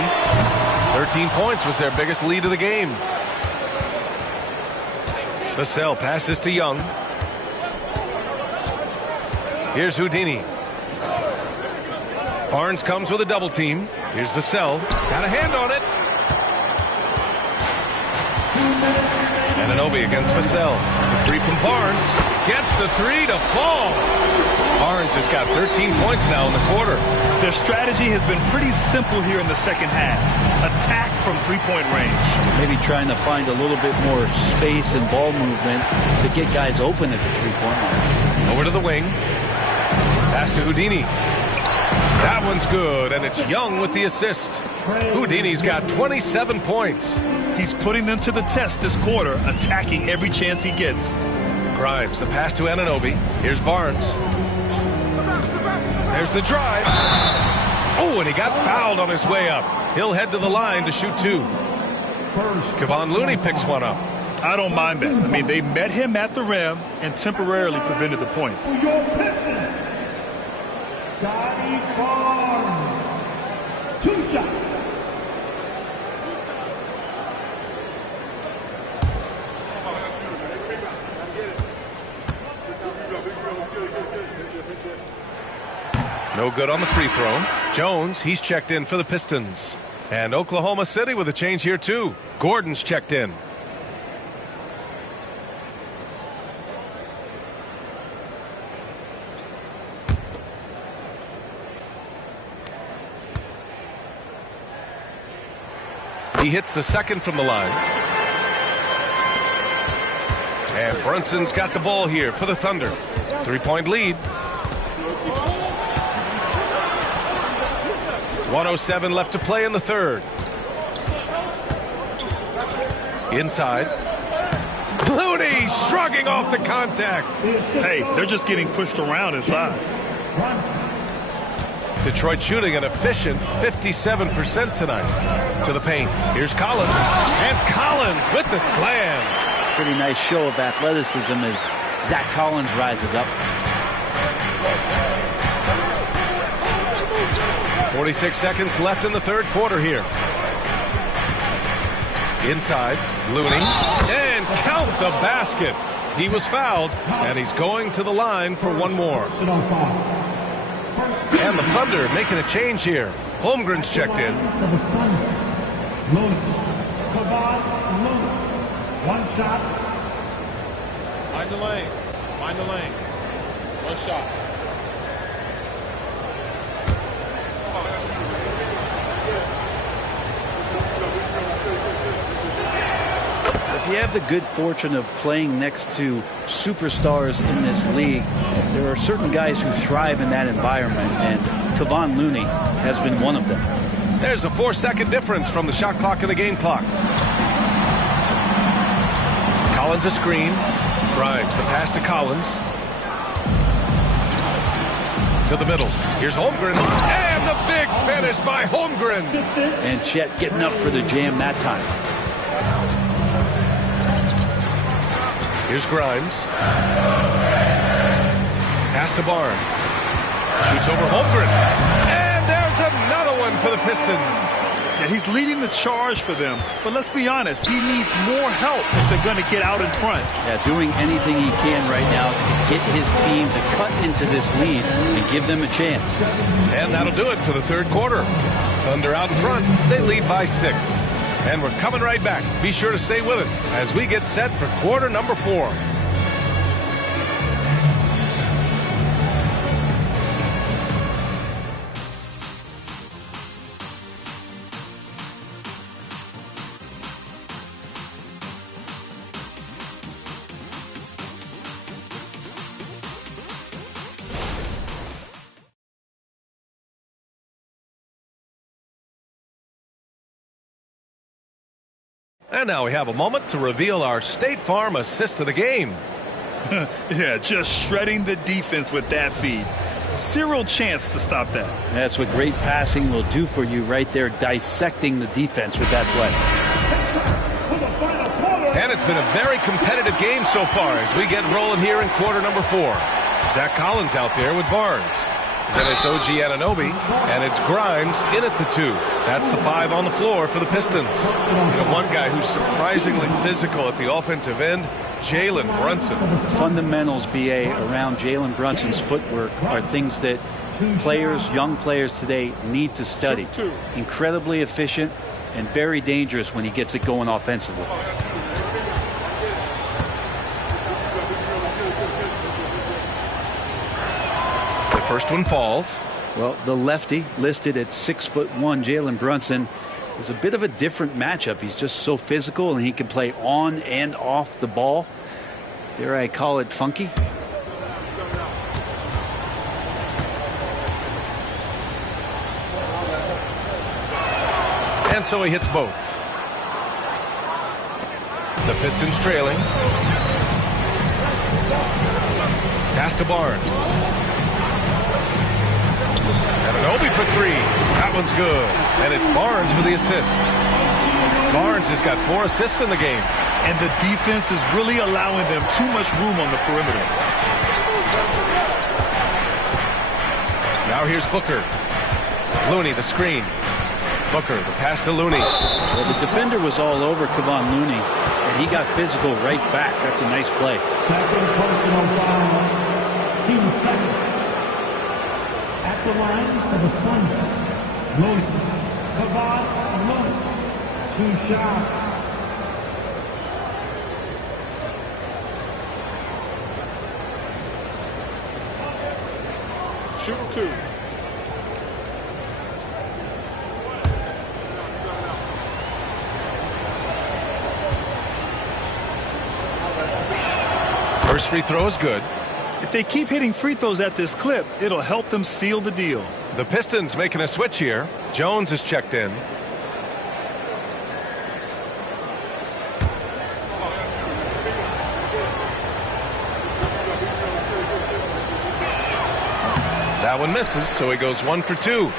13 points was their biggest lead of the game. Vassell passes to Young. Here's Houdini. Barnes comes with a double team. Here's Vassell. Got a hand on it. Anunoby against Vassell. The three from Barnes. Gets the three to fall. Barnes has got 13 points now in the quarter. Their strategy has been pretty simple here in the second half. Attack from three-point range. Maybe trying to find a little bit more space and ball movement to get guys open at the three-point line. Over to the wing. Pass to Houdini. That one's good, and it's Young with the assist. Houdini's got 27 points. He's putting them to the test this quarter, attacking every chance he gets. Grimes, the pass to Anunoby. Here's Barnes. There's the drive. Oh, and he got fouled on his way up. He'll head to the line to shoot 2. Kevon Looney picks one up. I don't mind that. I mean, they met him at the rim and temporarily prevented the points. Scotty Barnes. 2 shots. No good on the free throw. Jones, he's checked in for the Pistons. And Oklahoma City with a change here too. Gordon's checked in. He hits the second from the line. And Brunson's got the ball here for the Thunder. 3-point lead. 1:07 left to play in the third. Inside. Looney shrugging off the contact. Hey, they're just getting pushed around inside. Detroit shooting an efficient 57% tonight. To the paint. Here's Collins. And Collins with the slam. Pretty nice show of athleticism as Zach Collins rises up. 46 seconds left in the third quarter here. Inside, Looney, and count the basket. He was fouled, and he's going to the line for one more. And the Thunder making a change here. Holmgren's checked in. One shot. Find the lanes. Find the lanes. One shot. If you have the good fortune of playing next to superstars in this league, there are certain guys who thrive in that environment, and Kevon Looney has been one of them. There's a 4-second difference from the shot clock and the game clock. Collins a screen. Grimes the pass to Collins. To the middle. Here's Holmgren. And the big finish by Holmgren. And Chet getting up for the jam that time. Here's Grimes. Pass to Barnes. Shoots over Holmgren. And there's another one for the Pistons. Yeah, he's leading the charge for them. But let's be honest, he needs more help if they're going to get out in front. Yeah, doing anything he can right now to get his team to cut into this lead and give them a chance. And that'll do it for the third quarter. Thunder out in front. They lead by 6. And we're coming right back. Be sure to stay with us as we get set for quarter number 4. And now we have a moment to reveal our State Farm assist of the game. Yeah, just shredding the defense with that feed. Zero chance to stop that. That's what great passing will do for you right there, dissecting the defense with that play. And it's been a very competitive game so far as we get rolling here in quarter number 4. Zach Collins out there with Barnes. Then it's OG Anunoby, and it's Grimes in at the 2. That's the 5 on the floor for the Pistons. You know, one guy who's surprisingly physical at the offensive end, Jalen Brunson. Fundamentals, BA, around Jalen Brunson's footwork are things that players, young players today need to study. Incredibly efficient and very dangerous when he gets it going offensively. First one falls. Well, the lefty listed at 6'1", Jalen Brunson, is a bit of a different matchup. He's just so physical and he can play on and off the ball. Dare I call it funky? And so he hits both. The Pistons trailing. Pass to Barnes. for three. That one's good. And it's Barnes with the assist. Barnes has got 4 assists in the game. And the defense is really allowing them too much room on the perimeter. Now here's Booker. Looney, the screen. Booker, the pass to Looney. Well, the defender was all over Kevon Looney, and he got physical right back. That's a nice play. Second personal foul. Team second. At the line for the Thunder, Looney. Kevon Looney. 2 shots. Shoot 2. First free throw is good. If they keep hitting free throws at this clip, it'll help them seal the deal. The Pistons making a switch here. Jones is checked in. That one misses, so he goes 1 for 2.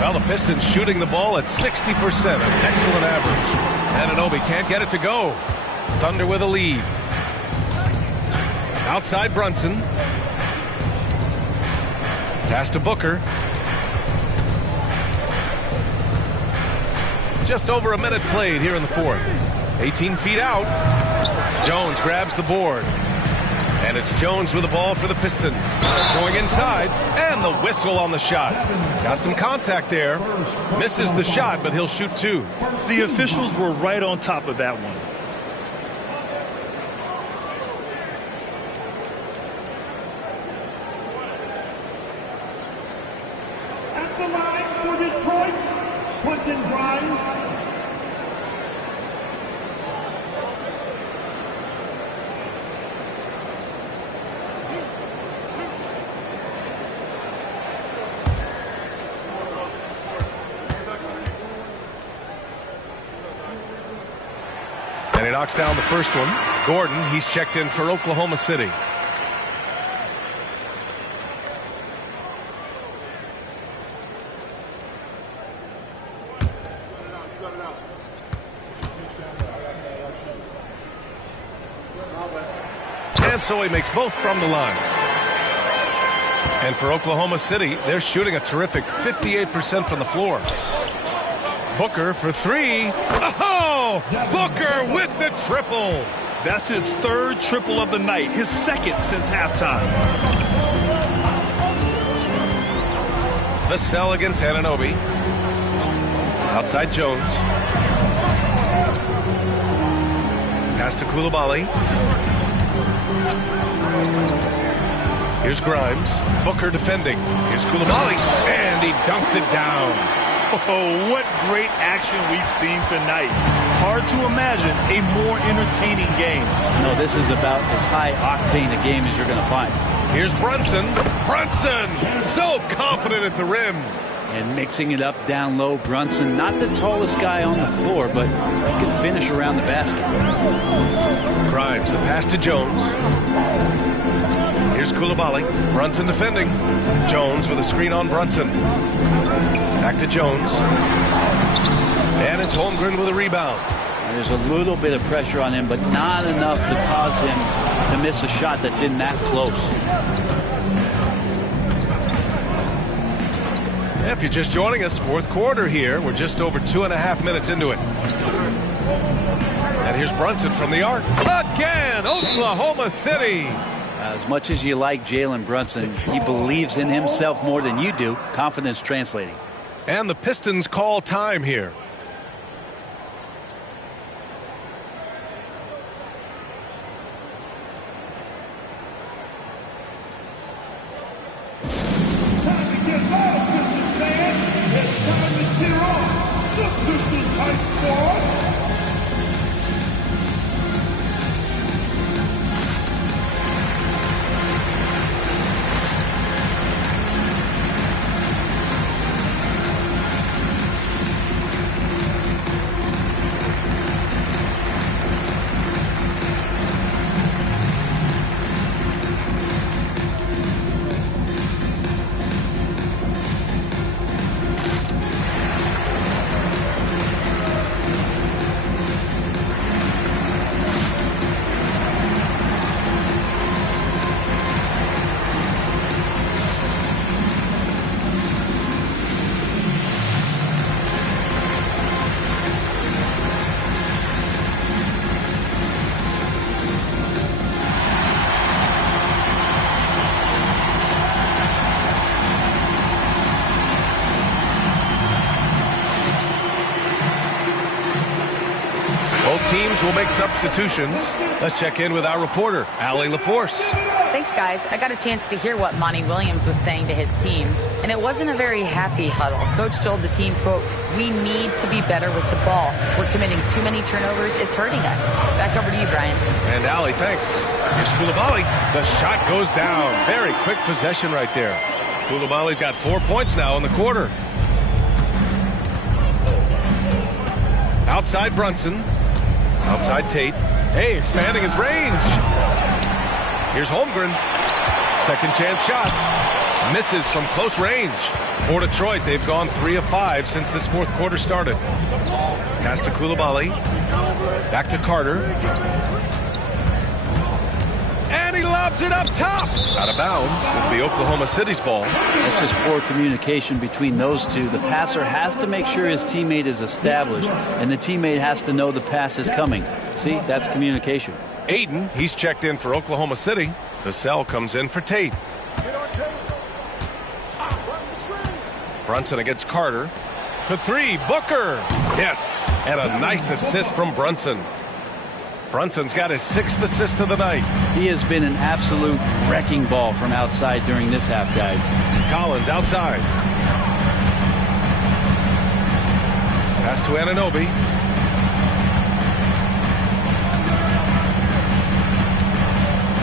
Well, the Pistons shooting the ball at 60%, an excellent average. Anunoby can't get it to go. Thunder with a lead. Outside Brunson. Pass to Booker. Just over a minute played here in the fourth. 18 feet out. Jones grabs the board. And it's Jones with the ball for the Pistons. Going inside, and the whistle on the shot. Got some contact there. Misses the shot, but he'll shoot 2. The officials were right on top of that one. At the line for Detroit, Quentin Grimes. And he knocks down the first one. Gordon, he's checked in for Oklahoma City. And so he makes both from the line. And for Oklahoma City, they're shooting a terrific 58% from the floor. Booker for 3. Oh! Booker with the triple. That's his 3rd triple of the night, his 2nd since halftime. The sell against Anunoby. Outside Jones. Pass to Coulibaly. Here's Grimes. Booker defending. Here's Coulibaly. And he dunks it down. Oh, what great action we've seen tonight. Hard to imagine a more entertaining game. No, this is about as high-octane a game as you're going to find. Here's Brunson. Brunson! So confident at the rim. And mixing it up down low, Brunson, not the tallest guy on the floor, but he can finish around the basket. Grimes, the pass to Jones. Here's Coulibaly. Brunson defending. Jones with a screen on Brunson. Back to Jones. And it's Holmgren with a rebound. There's a little bit of pressure on him, but not enough to cause him to miss a shot that's in that close. If you're just joining us, fourth quarter here. We're just over 2.5 minutes into it. And here's Brunson from the arc. Again, Oklahoma City. As much as you like Jalen Brunson, he believes in himself more than you do. Confidence translating. And the Pistons call time here. teams will make substitutions. Let's check in with our reporter, Allie LaForce. Thanks, guys. I got a chance to hear what Monty Williams was saying to his team, and it wasn't a very happy huddle. Coach told the team, quote, "We need to be better with the ball. We're committing too many turnovers. It's hurting us." Back over to you, Brian. And Allie, thanks. Here's Coulibaly. The shot goes down. Very quick possession right there. Coulibaly's got 4 points now in the quarter. Outside Brunson. Outside Tate. Hey, expanding his range. Here's Holmgren. Second chance shot. Misses from close range. For Detroit, they've gone 3 of 5 since this fourth quarter started. Pass to Coulibaly. Back to Carter. And he lobs it up top. Out of bounds. It'll be Oklahoma City's ball. That's just poor communication between those two. The passer has to make sure his teammate is established, and the teammate has to know the pass is coming. See, that's communication. Aiden, he's checked in for Oklahoma City. Vassell comes in for Tate. Brunson against Carter. For 3, Booker. Yes, and a nice assist from Brunson. Brunson's got his 6th assist of the night. He has been an absolute wrecking ball from outside during this half, guys. Collins outside. Pass to Anunoby.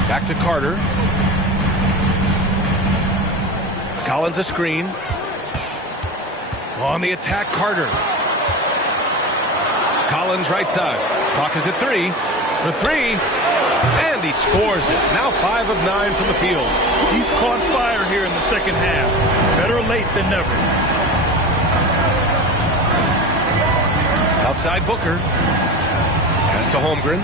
Back to Carter. Collins a screen. On the attack, Carter. Collins right side. Clock is at 3. For 3. And he scores it. Now 5 of 9 from the field. He's caught fire here in the second half. Better late than never. Outside Booker. Pass to Holmgren.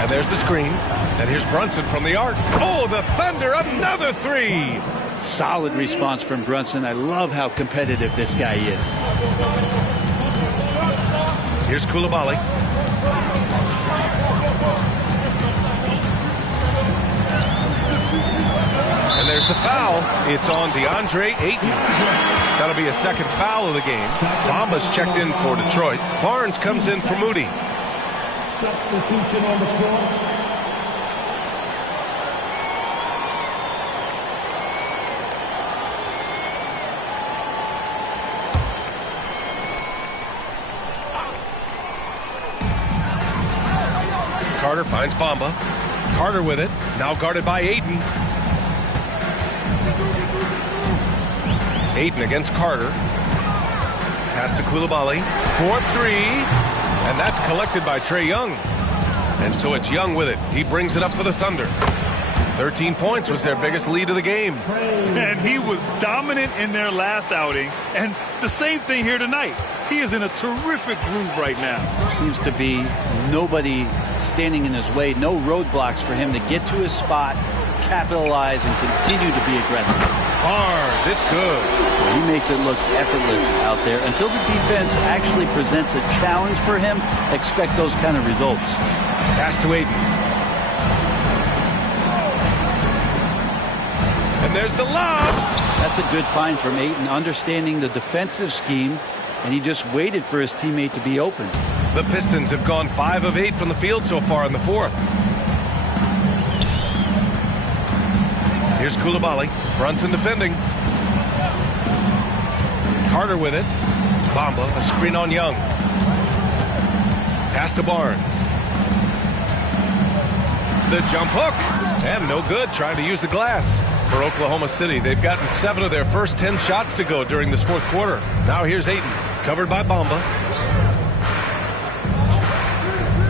And there's the screen. And here's Brunson from the arc. Oh, the Thunder, another 3. Solid response from Brunson. I love how competitive this guy is. Here's Coulibaly. And there's the foul. It's on DeAndre Ayton. That'll be a second foul of the game. Bamba's checked in for Detroit. Barnes comes in for Moody. Substitution on the floor. Carter finds Bamba. Carter with it. Now guarded by Ayton. Ayton against Carter. Pass to Coulibaly. 4-3. And that's collected by Trae Young. And so it's Young with it. He brings it up for the Thunder. 13 points was their biggest lead of the game. And he was dominant in their last outing. And the same thing here tonight. He is in a terrific groove right now. Seems to be nobody standing in his way. No roadblocks for him to get to his spot, capitalize, and continue to be aggressive. Barnes, it's good. He makes it look effortless out there. Until the defense actually presents a challenge for him, expect those kind of results. Pass to Ayton. And there's the lob. That's a good find from Ayton, understanding the defensive scheme, and he just waited for his teammate to be open. The Pistons have gone 5 of 8 from the field so far in the fourth. Here's Coulibaly. Brunson defending. Carter with it. Bamba, a screen on Young. Pass to Barnes. The jump hook. And no good, trying to use the glass. For Oklahoma City, they've gotten 7 of their first 10 shots to go during this fourth quarter. Now here's Ayton, covered by Bamba.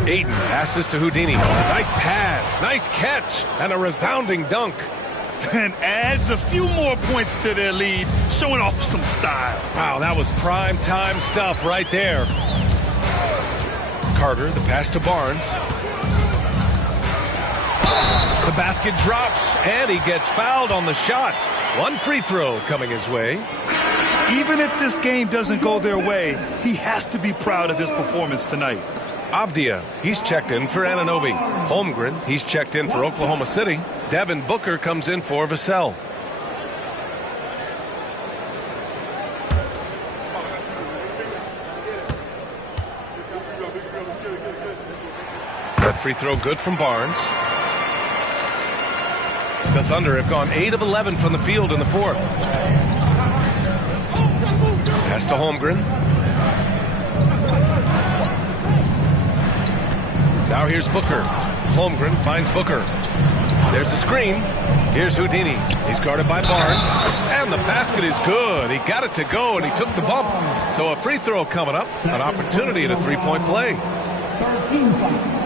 Ayton passes to Houdini. Nice pass, nice catch, and a resounding dunk. And adds a few more points to their lead, showing off some style. Wow, that was prime time stuff right there. Carter, the pass to Barnes. The basket drops, and he gets fouled on the shot. One free throw coming his way. Even if this game doesn't go their way, he has to be proud of his performance tonight. Avdia, he's checked in for Anunoby. Holmgren, he's checked in for Oklahoma City. Devin Booker comes in for Vassell. That free throw good from Barnes. The Thunder have gone 8 of 11 from the field in the fourth. Pass to Holmgren. Now here's Booker. Holmgren finds Booker. There's a screen. Here's Houdini. He's guarded by Barnes. And the basket is good. He got it to go, and he took the bump. So a free throw coming up. An opportunity at a three-point play. 13 foul.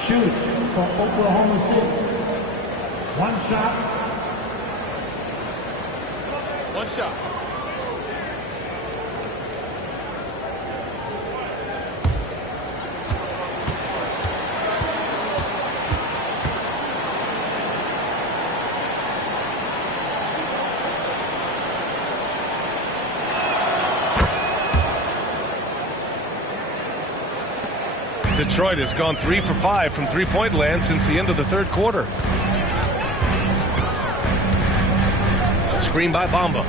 Shoot for Oklahoma City. One shot. One shot. Detroit has gone 3 for 5 from three-point land since the end of the third quarter. Screen by Bamba.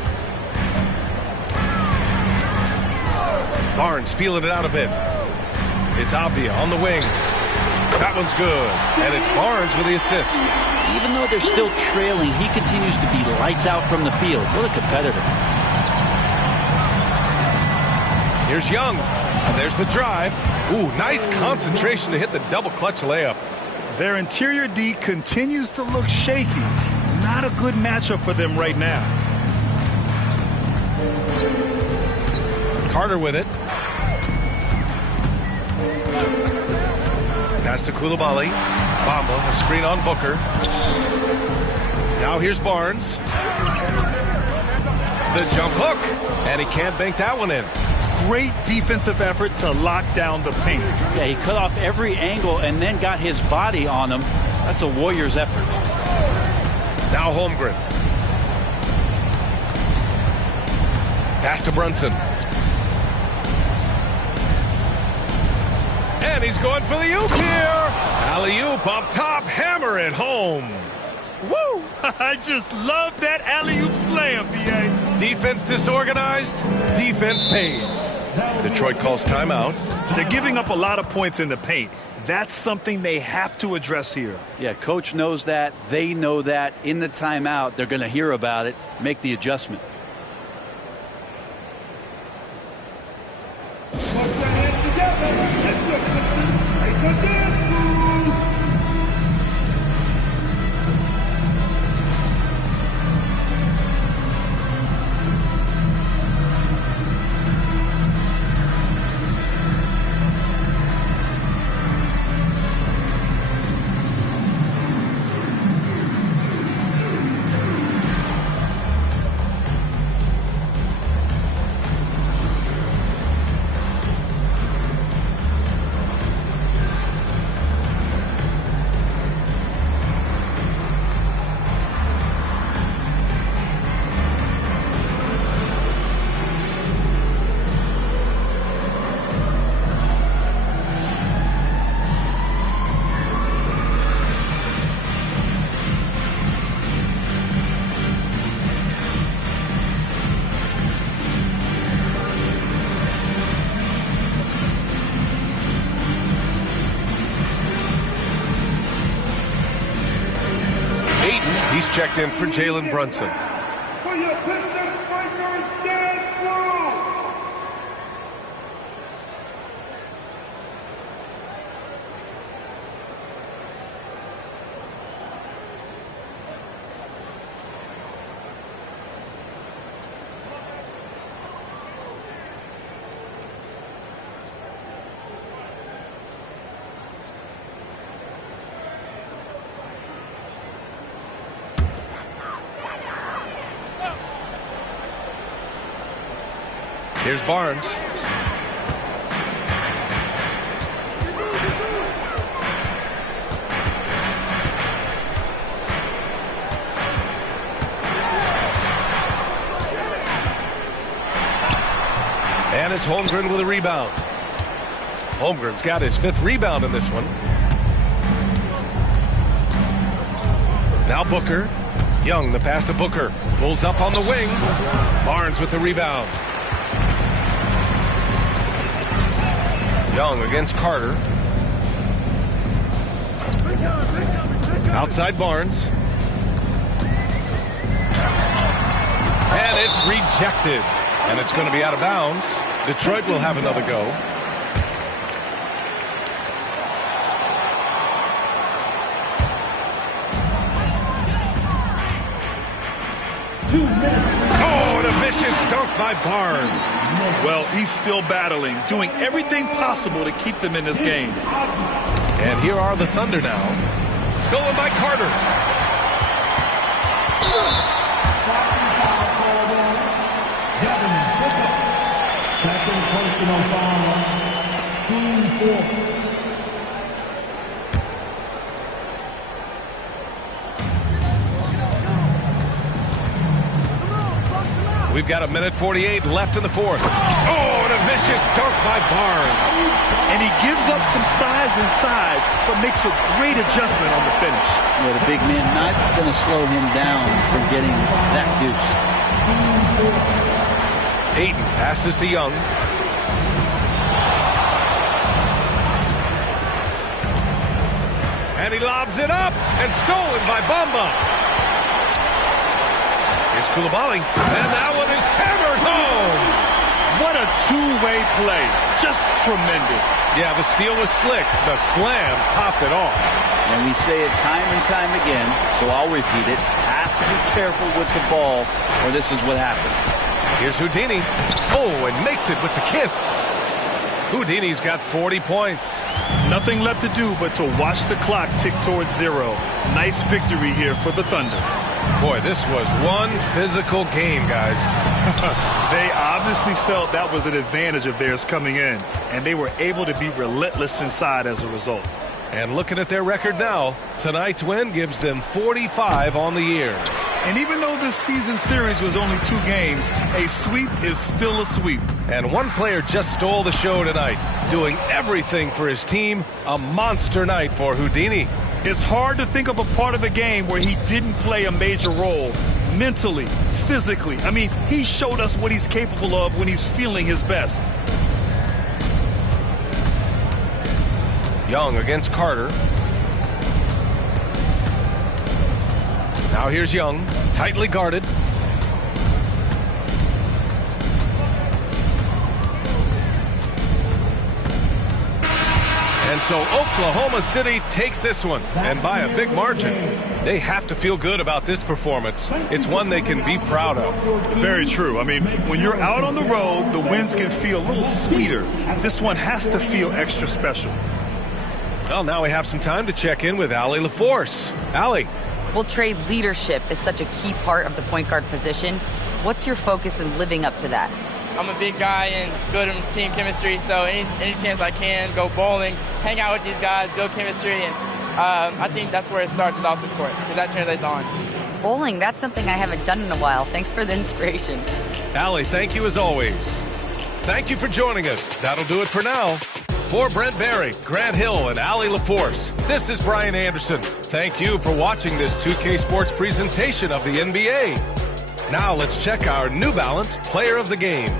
Barnes feeling it out a bit. It's Abdia on the wing. That one's good. And it's Barnes with the assist. Even though they're still trailing, he continues to be lights out from the field. What a competitor. Here's Young. And there's the drive. Ooh, nice concentration to hit the double clutch layup. Their interior D continues to look shaky. Not a good matchup for them right now. Carter with it. Pass to Coulibaly. Bamba, a screen on Booker. Now here's Barnes. The jump hook. And he can't bank that one in. Great defensive effort to lock down the paint. Yeah, he cut off every angle and then got his body on him. That's a Warriors effort. Now Holmgren. Pass to Brunson. And he's going for the oop here. Alley-oop up top. Hammer it home. Woo! I just love that alley-oop slam, B.A. Defense disorganized. Defense pays. Detroit calls timeout. They're giving up a lot of points in the paint. That's something they have to address here. Yeah, coach knows that. They know that. In the timeout, they're going to hear about it, make the adjustment. He's checked in for Jalen Brunson. Here's Barnes. And it's Holmgren with a rebound. Holmgren's got his 5th rebound in this one. Now Booker. Young, the pass to Booker. Pulls up on the wing. Barnes with the rebound. Young against Carter. Outside Barnes. And it's rejected. And it's going to be out of bounds. Detroit will have another go. Oh, and a vicious dunk by Barnes. Well, he's still battling, doing everything possible to keep them in this game. And here are the Thunder now. Stolen by Carter. Second personal foul. Team 4. We've got 1:48 left in the fourth. Oh, and a vicious dunk by Barnes. And he gives up some size inside, but makes a great adjustment on the finish. Yeah, the big man not going to slow him down from getting that deuce. Ayton passes to Young. And he lobs it up, and stolen by Bamba. Here's Coulibaly, and that one is hammered home. What a two-way play. Just tremendous. Yeah, the steal was slick. The slam topped it off. And we say it time and time again, so I'll repeat it. Have to be careful with the ball, or this is what happens. Here's Houdini. Oh, and makes it with the kiss. Houdini's got 40 points. Nothing left to do but to watch the clock tick towards 0. Nice victory here for the Thunder. Boy, this was one physical game, guys. They obviously felt that was an advantage of theirs coming in, and they were able to be relentless inside as a result. And looking at their record now, tonight's win gives them 45 on the year. And even though this season series was only 2 games, a sweep is still a sweep. And one player just stole the show tonight, doing everything for his team. A monster night for Houdini. It's hard to think of a part of the game where he didn't play a major role, mentally, physically. I mean, he showed us what he's capable of when he's feeling his best. Young against Carter. Now here's Young, tightly guarded. And so Oklahoma City takes this one, and by a big margin. They have to feel good about this performance. It's one they can be proud of. Very true. I mean, when you're out on the road, the wins can feel a little sweeter. This one has to feel extra special. Well, now we have some time to check in with Allie LaForce. Allie. Well, Trey, leadership is such a key part of the point guard position. What's your focus in living up to that? I'm a big guy and building team chemistry, so any chance I can, go bowling, hang out with these guys, build chemistry, and I think that's where it starts is off the court, because that translates on. Bowling, that's something I haven't done in a while. Thanks for the inspiration. Allie, thank you as always. Thank you for joining us. That'll do it for now. For Brent Barry, Grant Hill, and Allie LaForce, this is Brian Anderson. Thank you for watching this 2K Sports presentation of the NBA. Now let's check our New Balance Player of the Game.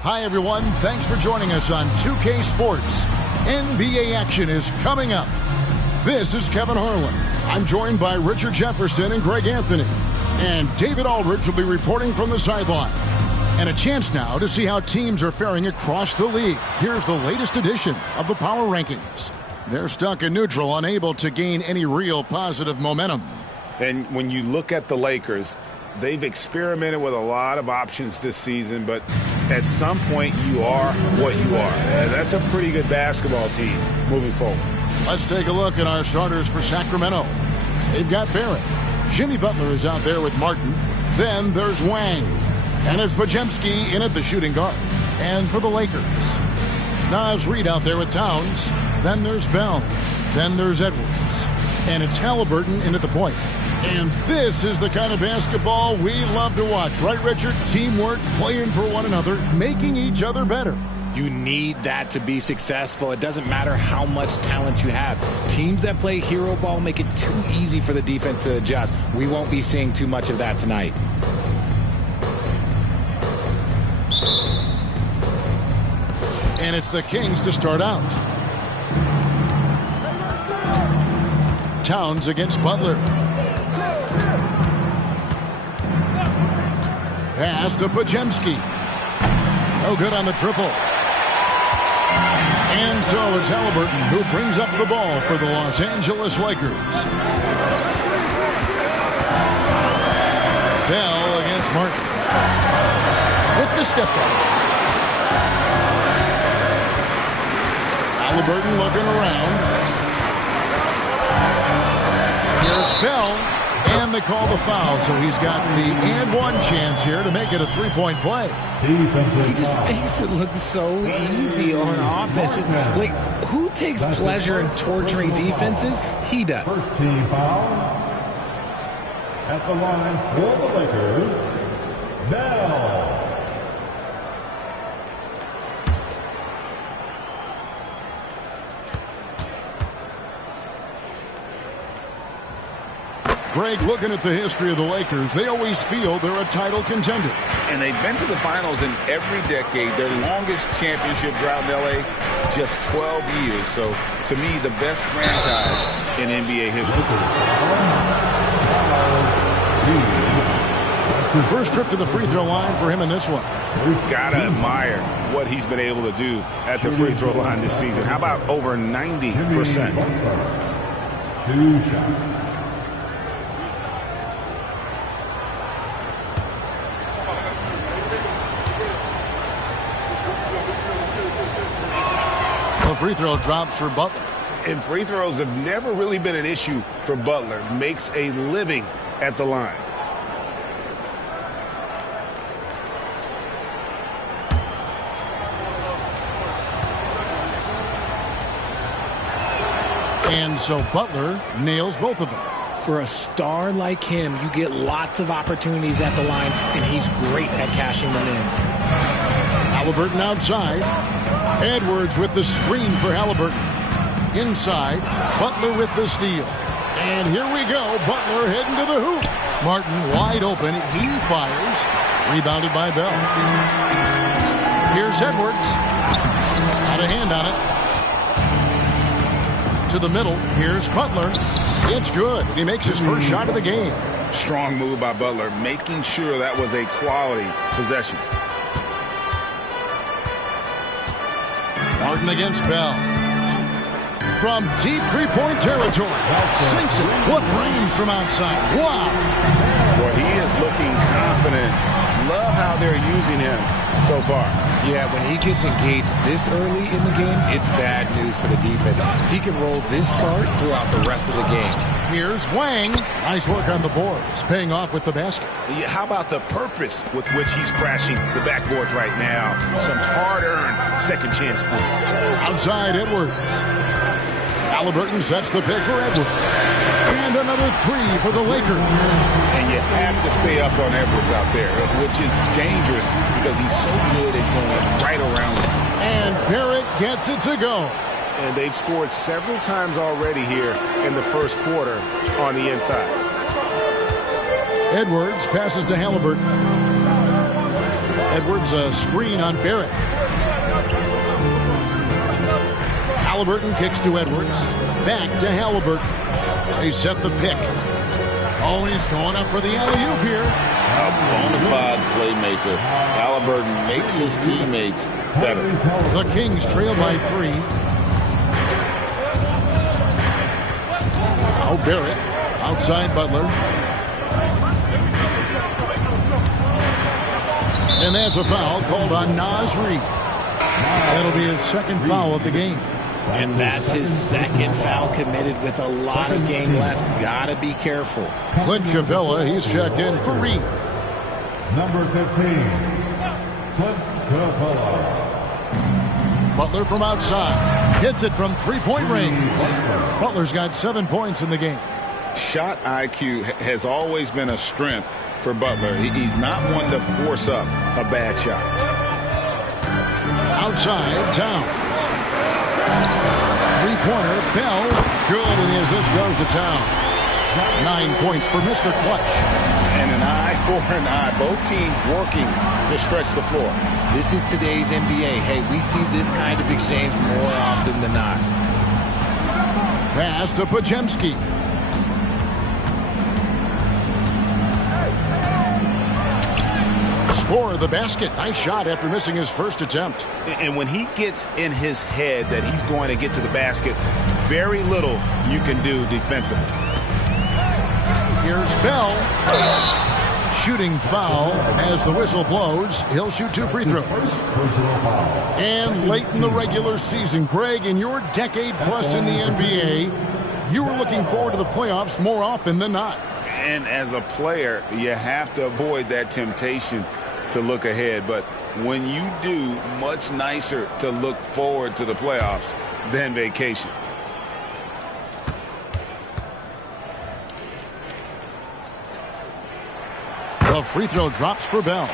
Hi, everyone. Thanks for joining us on 2K Sports. NBA action is coming up. This is Kevin Harlan. I'm joined by Richard Jefferson and Greg Anthony. And David Aldridge will be reporting from the sideline. And a chance now to see how teams are faring across the league. Here's the latest edition of the Power Rankings. They're stuck in neutral, unable to gain any real positive momentum. And when you look at the Lakers, they've experimented with a lot of options this season, but at some point you are what you are. And that's a pretty good basketball team moving forward. Let's take a look at our starters for Sacramento. They've got Barrett. Jimmy Butler is out there with Martin. Then there's Wang. And it's Podziemski in at the shooting guard. And for the Lakers, Naz Reid out there with Towns. Then there's Bell. Then there's Edwards. And it's Halliburton in at the point. And this is the kind of basketball we love to watch. Right, Richard? Teamwork, playing for one another, making each other better. You need that to be successful. It doesn't matter how much talent you have. Teams that play hero ball make it too easy for the defense to adjust. We won't be seeing too much of that tonight. And it's the Kings to start out. Towns against Butler. Pass to Podziemski. No good on the triple. And so it's Halliburton who brings up the ball for the Los Angeles Lakers. Bell against Martin. With the step back. Halliburton looking around. Here's Bell. And they call the foul, so he's got the and one chance here to make it a three-point play. He just makes it look so easy on offense. Like, who takes pleasure in torturing defenses? He does. First team foul at the line for the Lakers, Bell. Greg, looking at the history of the Lakers, they always feel they're a title contender. And they've been to the finals in every decade. Their longest championship drought in L.A., just 12 years. So, to me, the best franchise in NBA history. First trip to the free throw line for him in this one. Gotta admire what he's been able to do at the free throw line this season. How about over 90%? 2 shots. Free throw drops for Butler. And free throws have never really been an issue for Butler. Makes a living at the line. And so Butler nails both of them. For a star like him, you get lots of opportunities at the line, and he's great at cashing them in. Halliburton outside. Edwards with the screen for Halliburton. Inside, Butler with the steal. And here we go. Butler heading to the hoop. Martin wide open. He fires. Rebounded by Bell. Here's Edwards. Got a hand on it. To the middle. Here's Butler. It's good. And he makes his first shot of the game. Strong move by Butler, making sure that was a quality possession. Martin against Bell. From deep three-point territory. Sinks it. What range from outside. Wow. Well, he is looking confident. Love how they're using him so far. Yeah, when he gets engaged this early in the game, it's bad news for the defense. He can roll this start throughout the rest of the game. Here's Wang. Nice work on the boards. Paying off with the basket. Yeah, how about the purpose with which he's crashing the backboards right now? Some hard-earned second chance points. Outside Edwards. Halliburton sets the pick for Edwards. And another three for the Lakers. And you have to stay up on Edwards out there, which is dangerous because he's so good at going right around him. And Barrett gets it to go. And they've scored several times already here in the first quarter on the inside. Edwards passes to Halliburton. Edwards a screen on Barrett. Halliburton kicks to Edwards. Back to Halliburton. They set the pick. Oh, he's going up for the alley-oop here. A bona fide playmaker. Halliburton makes his teammates better. The Kings trail by 3. Now Barrett outside Butler. And that's a foul called on Naz Reid. That'll be his second foul of the game. And that's his second foul committed with a lot of game left. Gotta be careful. Clint Capella, he's checked in for Reid. Number 15, Clint Capella. Butler from outside. Hits it from three-point range. Butler's got 7 points in the game. Shot IQ has always been a strength for Butler. He's not one to force up a bad shot. Outside, Towns. Three-pointer, Bell. Good, and the assist goes to Towns. 9 points for Mr. Clutch. And an eye for an eye. Both teams working to stretch the floor. This is today's NBA. Hey, we see this kind of exchange more often than not. Pass to Podziemski. Score the basket. Nice shot after missing his first attempt. And when he gets in his head that he's going to get to the basket, very little you can do defensively. Here's Bell. Shooting foul as the whistle blows. He'll shoot 2 free throws. And late in the regular season, Greg, in your decade plus in the NBA, you were looking forward to the playoffs more often than not. And as a player, you have to avoid that temptation to look ahead. But when you do, much nicer to look forward to the playoffs than vacation. The free throw drops for Bell.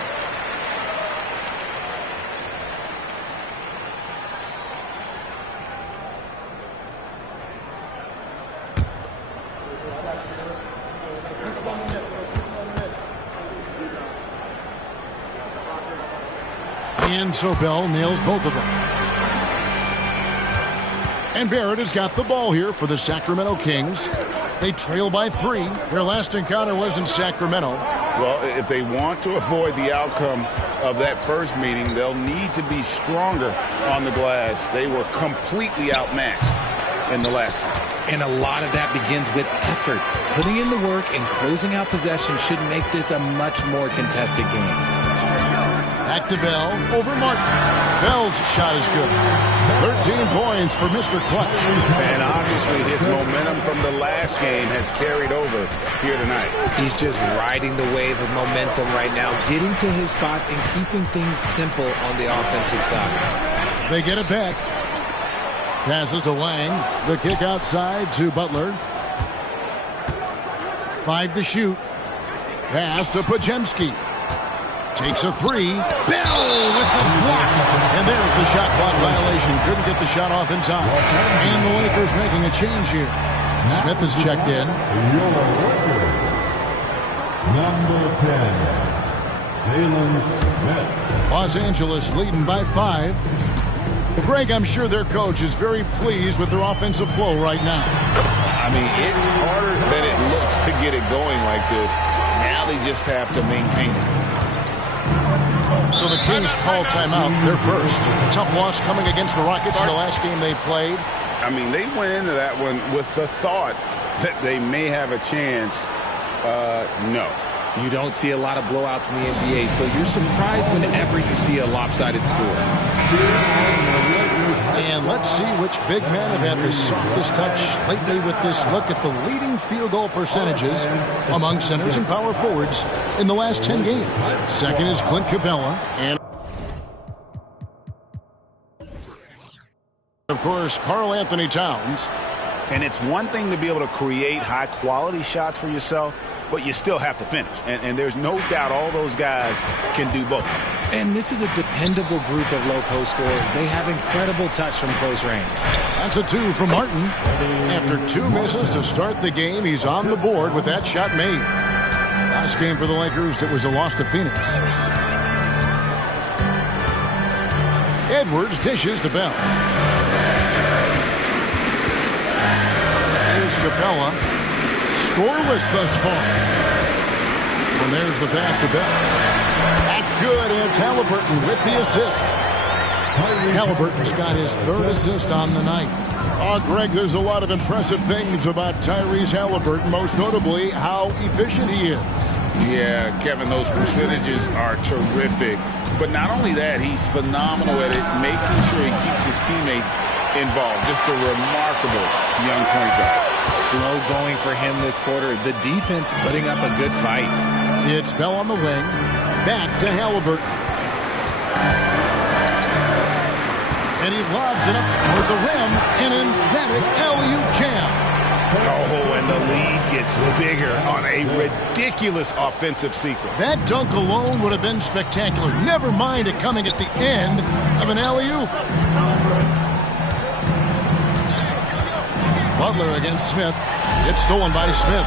And so Bell nails both of them. And Barrett has got the ball here for the Sacramento Kings. They trail by 3. Their last encounter was in Sacramento. Well, if they want to avoid the outcome of that first meeting, they'll need to be stronger on the glass. They were completely outmatched in the last one. And a lot of that begins with effort. Putting in the work and closing out possession should make this a much more contested game. Back to Bell over Martin. Bell's shot is good. 13 points for Mr. Clutch. And obviously his momentum from the last game has carried over here tonight. He's just riding the wave of momentum right now, getting to his spots and keeping things simple on the offensive side. They get it back. Passes to Lang. The kick outside to Butler. 5 to shoot. Pass to Podziemski. Takes a 3. Bell with the block. And there's the shot clock violation. Couldn't get the shot off in time. And the Lakers making a change here. Smith is checked in. Number 10, Jalen Smith. Los Angeles leading by 5. Greg, I'm sure their coach is very pleased with their offensive flow right now. I mean, it's harder than it looks to get it going like this. Now they just have to maintain it. So the Kings call timeout, their first. Tough loss coming against the Rockets in the last game they played. I mean, they went into that one with the thought that they may have a chance. No. You don't see a lot of blowouts in the NBA, so you're surprised whenever you see a lopsided score. And let's see which big men have had the softest touch lately with this look at the leading field goal percentages among centers and power forwards in the last 10 games. Second is Clint Capella. And of course, Karl Anthony Towns. And it's one thing to be able to create high-quality shots for yourself, but you still have to finish. And there's no doubt all those guys can do both. And this is a dependable group of low-post scorers. They have incredible touch from close range. That's a 2 from Martin. After 2 misses to start the game, he's on the board with that shot made. Last game for the Lakers, it was a loss to Phoenix. Edwards dishes to Bell. Here's Capella. Scoreless thus far. And there's the pass to Bell. That's good. It's Halliburton with the assist. Halliburton's got his 3rd assist on the night. Oh, Greg, there's a lot of impressive things about Tyrese Halliburton, most notably how efficient he is. Yeah, Kevin, those percentages are terrific. But not only that, he's phenomenal at it, making sure he keeps his teammates involved. Just a remarkable young point guard. Slow going for him this quarter. The defense putting up a good fight. It's Bell on the wing. Back to Halliburton. And he lobs it up toward the rim. An emphatic alley-oop jam. Oh, and the lead gets bigger on a ridiculous offensive sequence. That dunk alone would have been spectacular. Never mind it coming at the end of an alley-oop. Butler against Smith. It's stolen by Smith.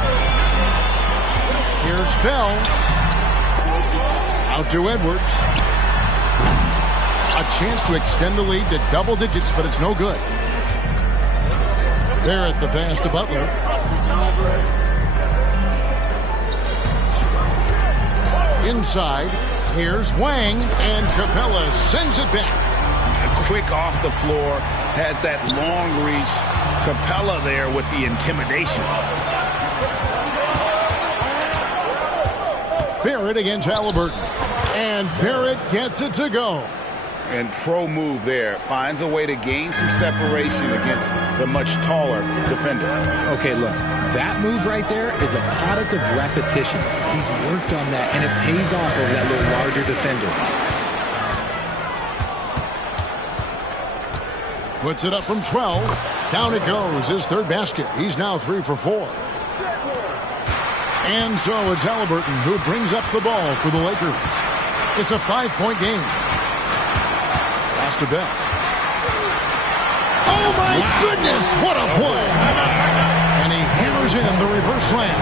Here's Bell. Out to Edwards. A chance to extend the lead to double digits, but it's no good. There at the pass to Butler. Inside, here's Wang, and Capella sends it back. Quick off the floor, has that long reach. Capella there with the intimidation. Barrett against Halliburton. And Barrett gets it to go. And pro move there. Finds a way to gain some separation against the much taller defender. Okay, look. That move right there is a product of repetition. He's worked on that, and it pays off over that little larger defender. Puts it up from 12. Down it goes. His 3rd basket. He's now 3 for 4. And so it's Halliburton who brings up the ball for the Lakers. It's a 5-point game. Pass to Bell. Oh, my goodness. What a play. And he hammers in the reverse slam.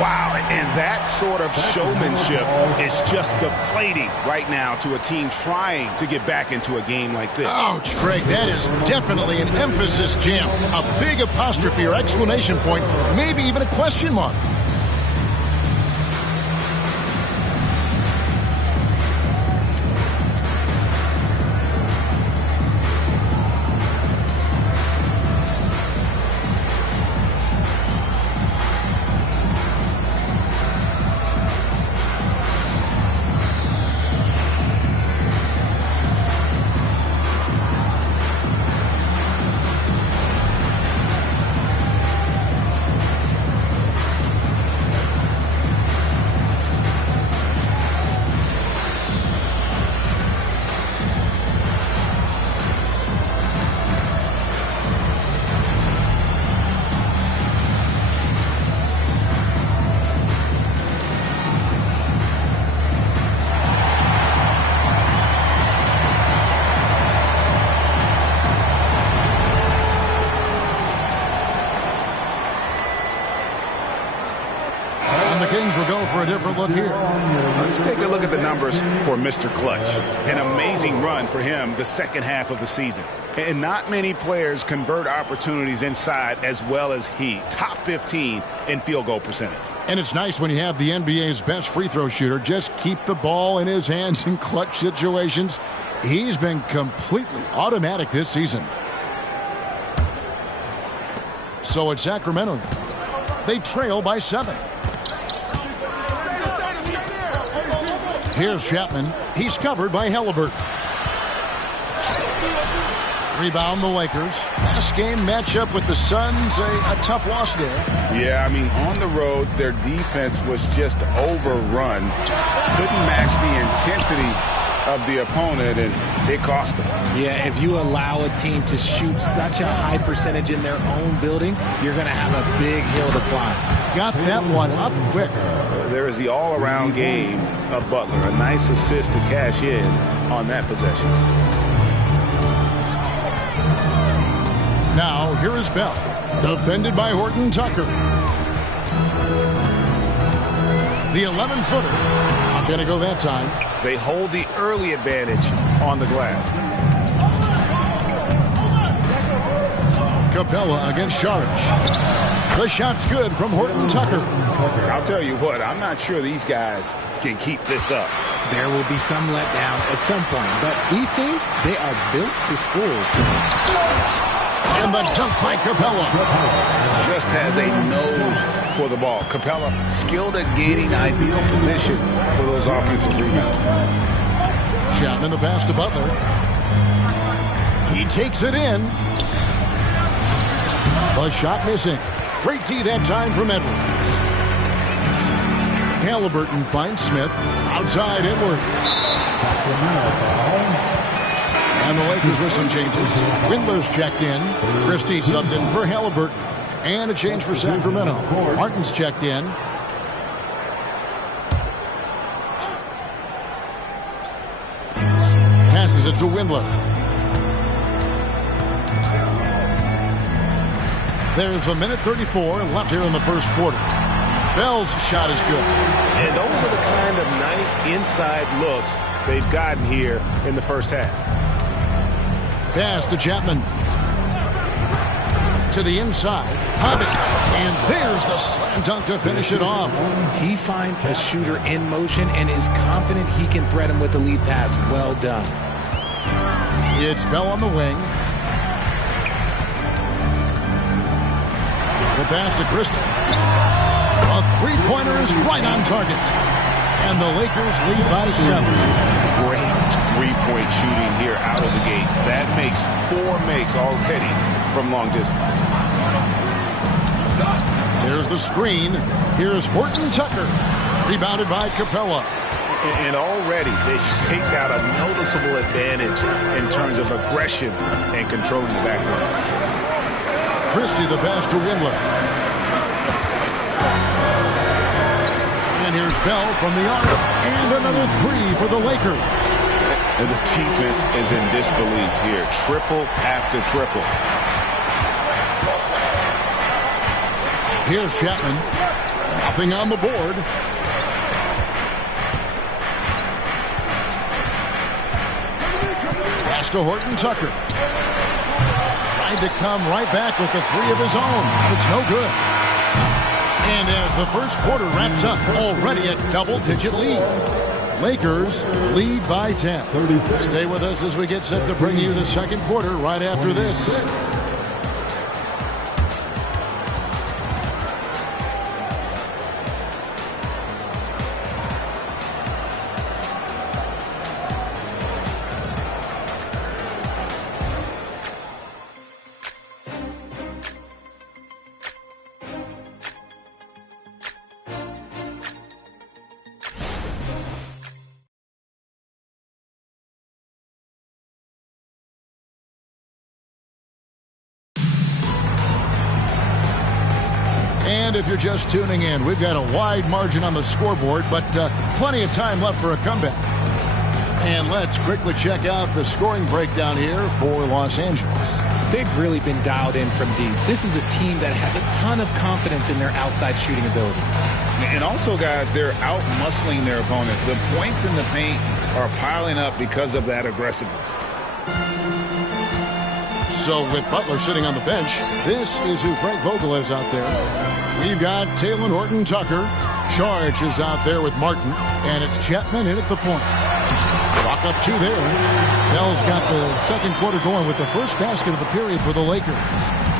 Wow, and that sort of showmanship is just deflating right now to a team trying to get back into a game like this. Ouch, Craig, that is definitely an emphasis jam. A big apostrophe or exclamation point, maybe even a question mark. Kings will go for a different look here. Let's take a look at the numbers for Mr. Clutch. An amazing run for him the second half of the season. And not many players convert opportunities inside as well as he. Top 15 in field goal percentage. And it's nice when you have the NBA's best free throw shooter just keep the ball in his hands in clutch situations. He's been completely automatic this season. So it's Sacramento now. They trail by 7. Here's Chapman. He's covered by Halliburton. Rebound the Lakers. Last game matchup with the Suns, a tough loss there. Yeah, I mean, on the road, their defense was just overrun. Couldn't match the intensity of the opponent, and it cost them. Yeah, if you allow a team to shoot such a high percentage in their own building, you're going to have a big hill to climb. Got that one up quick. There is the all-around game of Butler. A nice assist to cash in on that possession. Now, here is Bell. Defended by Horton Tucker. The 11-footer. Not going to go that time. They hold the early advantage on the glass. Capella against Sharge. The shot's good from Horton Tucker. I'll tell you what, I'm not sure these guys can keep this up. There will be some letdown at some point, but these teams, they are built to score. And the dunk by Capella. Just has a nose for the ball. Capella skilled at gaining ideal position for those offensive rebounds. Chapman the pass to Butler. He takes it in. The shot missing. Great D that time from Edwards. Halliburton finds Smith. Outside Edwards. And the Lakers with some changes. Windler's checked in. Christie subbed in for Halliburton. And a change for Sacramento. Martin's checked in. Passes it to Windler. There's a minute 34 left here in the first quarter. Bell's shot is good. And those are the kind of nice inside looks they've gotten here in the first half. Pass to Chapman. To the inside. Hobbits. And there's the slam dunk to finish it off. He finds a shooter in motion and is confident he can thread him with the lead pass. Well done. It's Bell on the wing. The pass to Christie. A three-pointer is right on target. And the Lakers lead by 7. Great three-point shooting here out of the gate. That makes 4 makes already from long distance. There's the screen. Here's Horton Tucker. Rebounded by Capella. And already they've staked out a noticeable advantage in terms of aggression and controlling the backcourt. Christie the pass to Windler. And here's Bell from the arc. And another 3 for the Lakers. And the defense is in disbelief here. Triple after triple. Here's Chapman. Nothing on the board. Pass to Horton Tucker. Tried to come right back with the 3 of his own. It's no good. And as the first quarter wraps up, already a double-digit lead. Lakers lead by 10. Stay with us as we get set to bring you the second quarter right after this. And if you're just tuning in, we've got a wide margin on the scoreboard, but plenty of time left for a comeback. And let's quickly check out the scoring breakdown here for Los Angeles. They've really been dialed in from deep. This is a team that has a ton of confidence in their outside shooting ability. And also, guys, they're out-muscling their opponent. The points in the paint are piling up because of that aggressiveness. So with Butler sitting on the bench, this is who Frank Vogel is out there. We've got Talen Horton Tucker. Charge is out there with Martin. And it's Chapman in at the point. Clock up 2 there. Bell's got the second quarter going with the first basket of the period for the Lakers.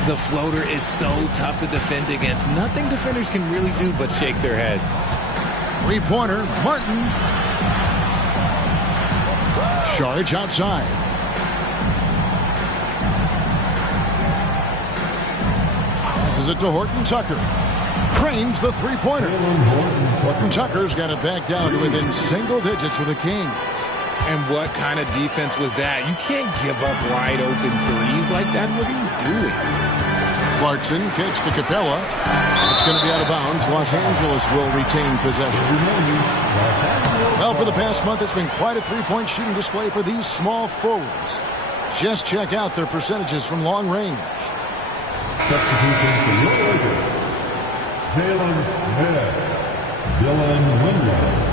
The floater is so tough to defend against. Nothing defenders can really do but shake their heads. 3-pointer, Martin. Charge outside. Passes it to Horton Tucker. Cranes the 3-pointer. Horton Tucker's got it back down to within single digits with the Kings. And what kind of defense was that? You can't give up wide open threes like that. What are you doing? Clarkson kicks to Capella. It's going to be out of bounds. Los Angeles will retain possession. Well, for the past month, it's been quite a three-point shooting display for these small forwards. Just check out their percentages from long range. Substitution for your Lakers. Jalen Smith. Dylan Windler.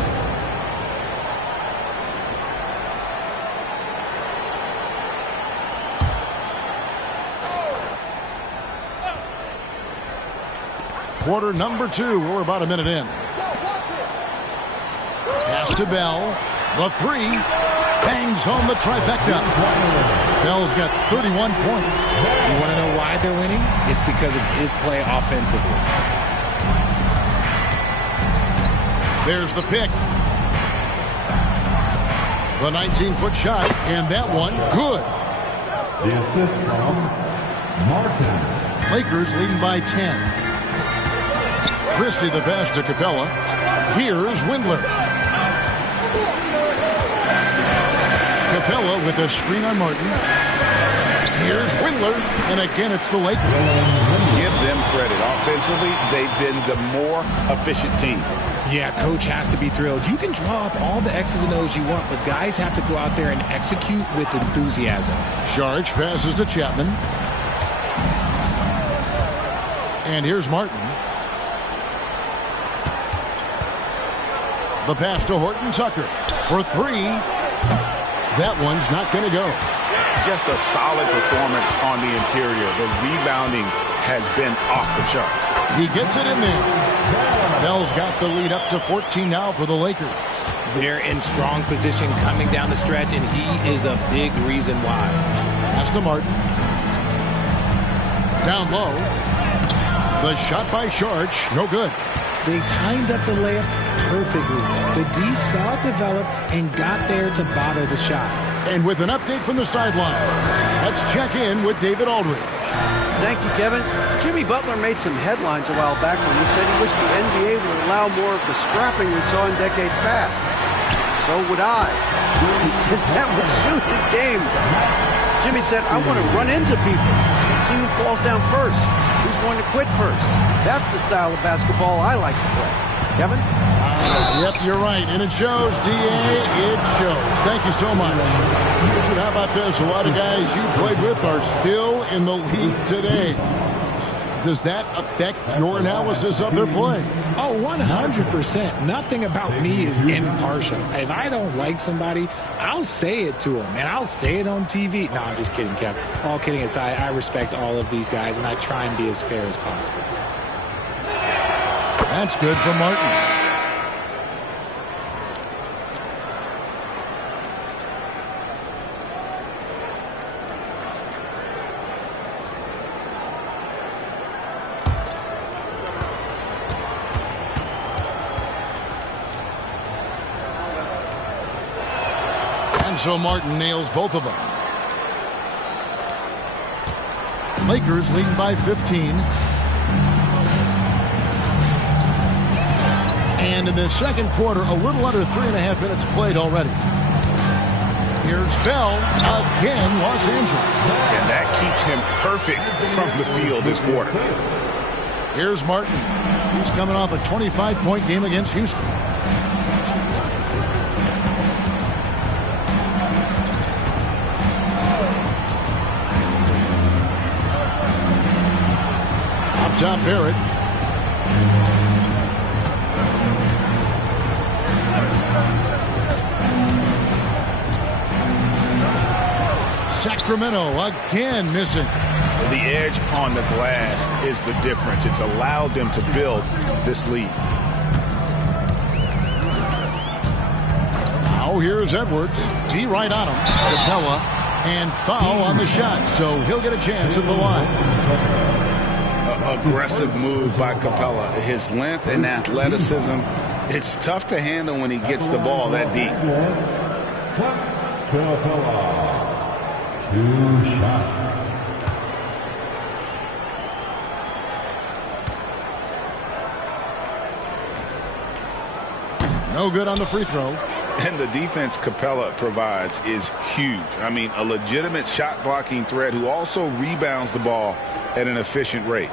Quarter number 2. We're about a minute in. Pass to Bell. The 3. Bangs home the trifecta. Bell's got 31 points. You want to know why they're winning? It's because of his play offensively. There's the pick. The 19-foot shot, and that one, good. The assist from Martin. Lakers leading by 10. Christie the pass to Capella. Here's Windler. Capella with a screen on Martin. Here's Windler, and again it's the Lakers. Give them credit. Offensively, they've been the more efficient team. Yeah, coach has to be thrilled. You can draw up all the X's and O's you want, but guys have to go out there and execute with enthusiasm. Sharch passes to Chapman. And here's Martin. The pass to Horton Tucker for 3. That one's not going to go. Just a solid performance on the interior. The rebounding has been off the charts. He gets it in there. Bell's got the lead up to 14 now for the Lakers. They're in strong position coming down the stretch, and he is a big reason why. Pass to Martin. Down low. The shot by Sharch, no good. They timed up the layup perfectly. The D saw it develop and got there to bother the shot. And with an update from the sideline, let's check in with David Aldridge. Thank you, Kevin. Jimmy Butler made some headlines a while back when he said he wished the NBA would allow more of the scrapping we saw in decades past. So would I. He says that would suit his game. Jimmy said, I want to run into people and see who falls down first, who's going to quit first. That's the style of basketball I like to play. Kevin? Yep, you're right. And it shows, D.A. It shows. Thank you so much. Richard, how about this? A lot of guys you played with are still in the league today. Does that affect your analysis of their play? Oh, 100%. Nothing about me is impartial. If I don't like somebody, I'll say it to them, and I'll say it on TV. No, I'm just kidding, Kev. All kidding aside, I respect all of these guys, and I try and be as fair as possible. That's good for Martin. So Martin nails both of them. Lakers leading by 15. And in the second quarter, a little under 3.5 minutes played already. Here's Bell again, Los Angeles. And that keeps him perfect from the field this quarter. Here's Martin. He's coming off a 25-point game against Houston. Top Barrett. Sacramento again missing. The edge on the glass is the difference. It's allowed them to build this lead. Now here's Edwards. D right on him. Capella. And foul on the shot. So he'll get a chance at the line. Aggressive move by Capella. His length and athleticism, it's tough to handle when he gets the ball that deep. Capella, 2 shots. No good on the free throw. And the defense Capella provides is huge. I mean, a legitimate shot blocking threat who also rebounds the ball at an efficient rate.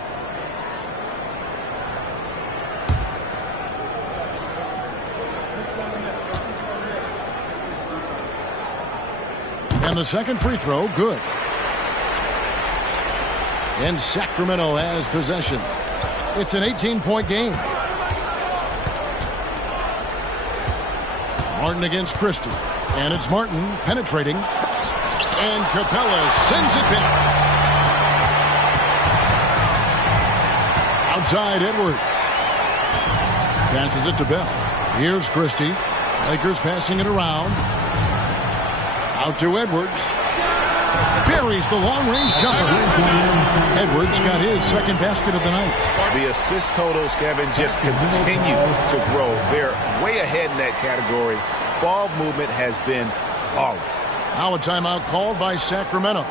And the second free throw, good. And Sacramento has possession. It's an 18-point game. Martin against Christie. And it's Martin penetrating. And Capella sends it back. Outside Edwards. Passes it to Bell. Here's Christie. Lakers passing it around. Out to Edwards. Buries the long-range jumper. Edwards got his second basket of the night. The assist totals, Kevin, just continue to grow. They're way ahead in that category. Ball movement has been flawless. Now a timeout called by Sacramento.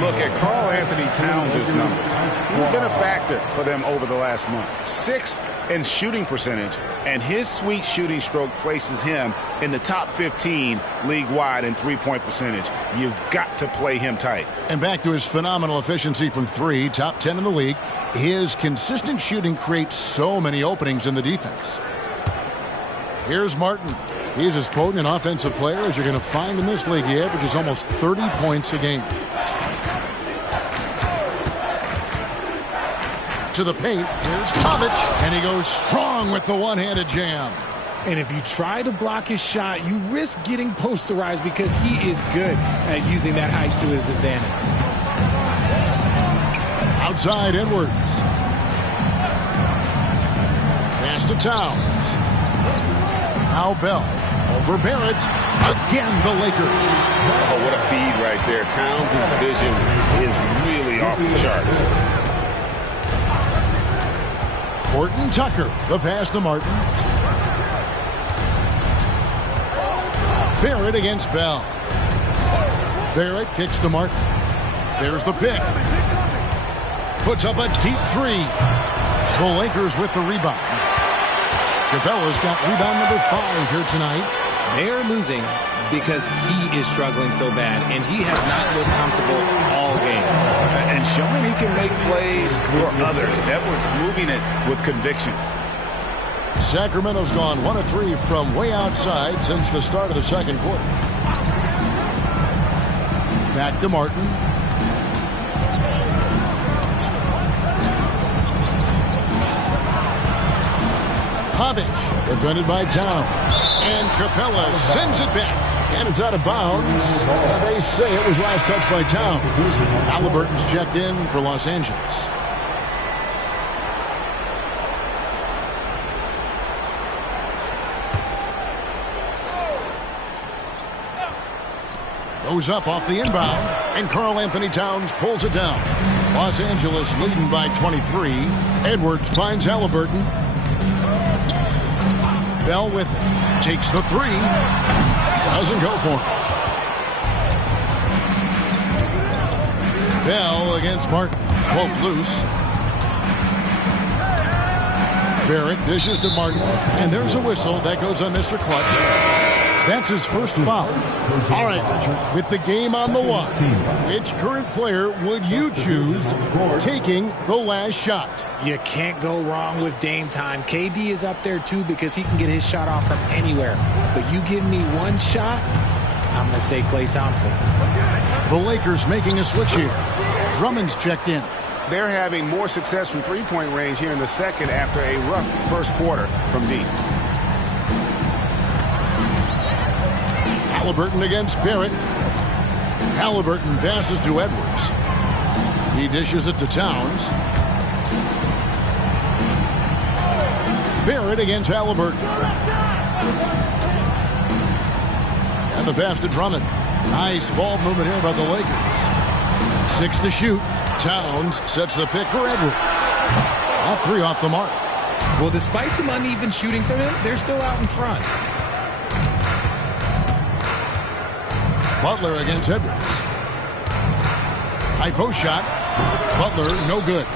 Look at Karl Anthony Towns' numbers. He's been a factor for them over the last month. 6th in shooting percentage, and his sweet shooting stroke places him in the top 15 league-wide in three-point percentage. You've got to play him tight. And back to his phenomenal efficiency from three, top 10 in the league. His consistent shooting creates so many openings in the defense. Here's Martin. He's as potent an offensive player as you're going to find in this league. He averages almost 30 points a game. To the paint, here's Pavic, and he goes strong with the one-handed jam. And if you try to block his shot, you risk getting posterized because he is good at using that height to his advantage. Outside Edwards. Pass to Towns. Now Bell over Barrett. Again, the Lakers. Oh, what a feed right there. Towns' vision is really off the charts. Horton Tucker, the pass to Martin. Barrett against Bell. Barrett kicks to Martin. There's the pick. Puts up a deep three. The Lakers with the rebound. Capella's got rebound number 5 here tonight. They're losing because he is struggling so bad, and he has not looked comfortable all game. And showing he can make plays for others. Edwards moving it with conviction. Sacramento's gone 1 of 3 from way outside since the start of the second quarter. Back to Martin. Pavic, defended by Towns. And Capella sends it back. And it's out of bounds. They say it was last touched by Towns. Halliburton's checked in for Los Angeles. Goes up off the inbound. And Karl Anthony Towns pulls it down. Los Angeles leading by 23. Edwards finds Halliburton. Bell with it. Takes the three. Doesn't go for him. Bell against Martin. Broke loose. Barrett dishes to Martin. And there's a whistle. That goes on Mr. Clutch. That's his first foul. All right, Richard, with the game on the line, which current player would you choose taking the last shot? You can't go wrong with Dame time. KD is up there, too, because he can get his shot off from anywhere. But you give me one shot, I'm going to say Klay Thompson. The Lakers making a switch here. Drummond's checked in. They're having more success from three-point range here in the second after a rough first quarter from deep. Halliburton against Barrett. Halliburton passes to Edwards. He dishes it to Towns. Barrett against Halliburton. And the pass to Drummond. Nice ball movement here by the Lakers. 6 to shoot. Towns sets the pick for Edwards. All 3 off the mark. Well, despite some uneven shooting from him, they're still out in front. Butler against Edwards. High post shot. Butler, no good.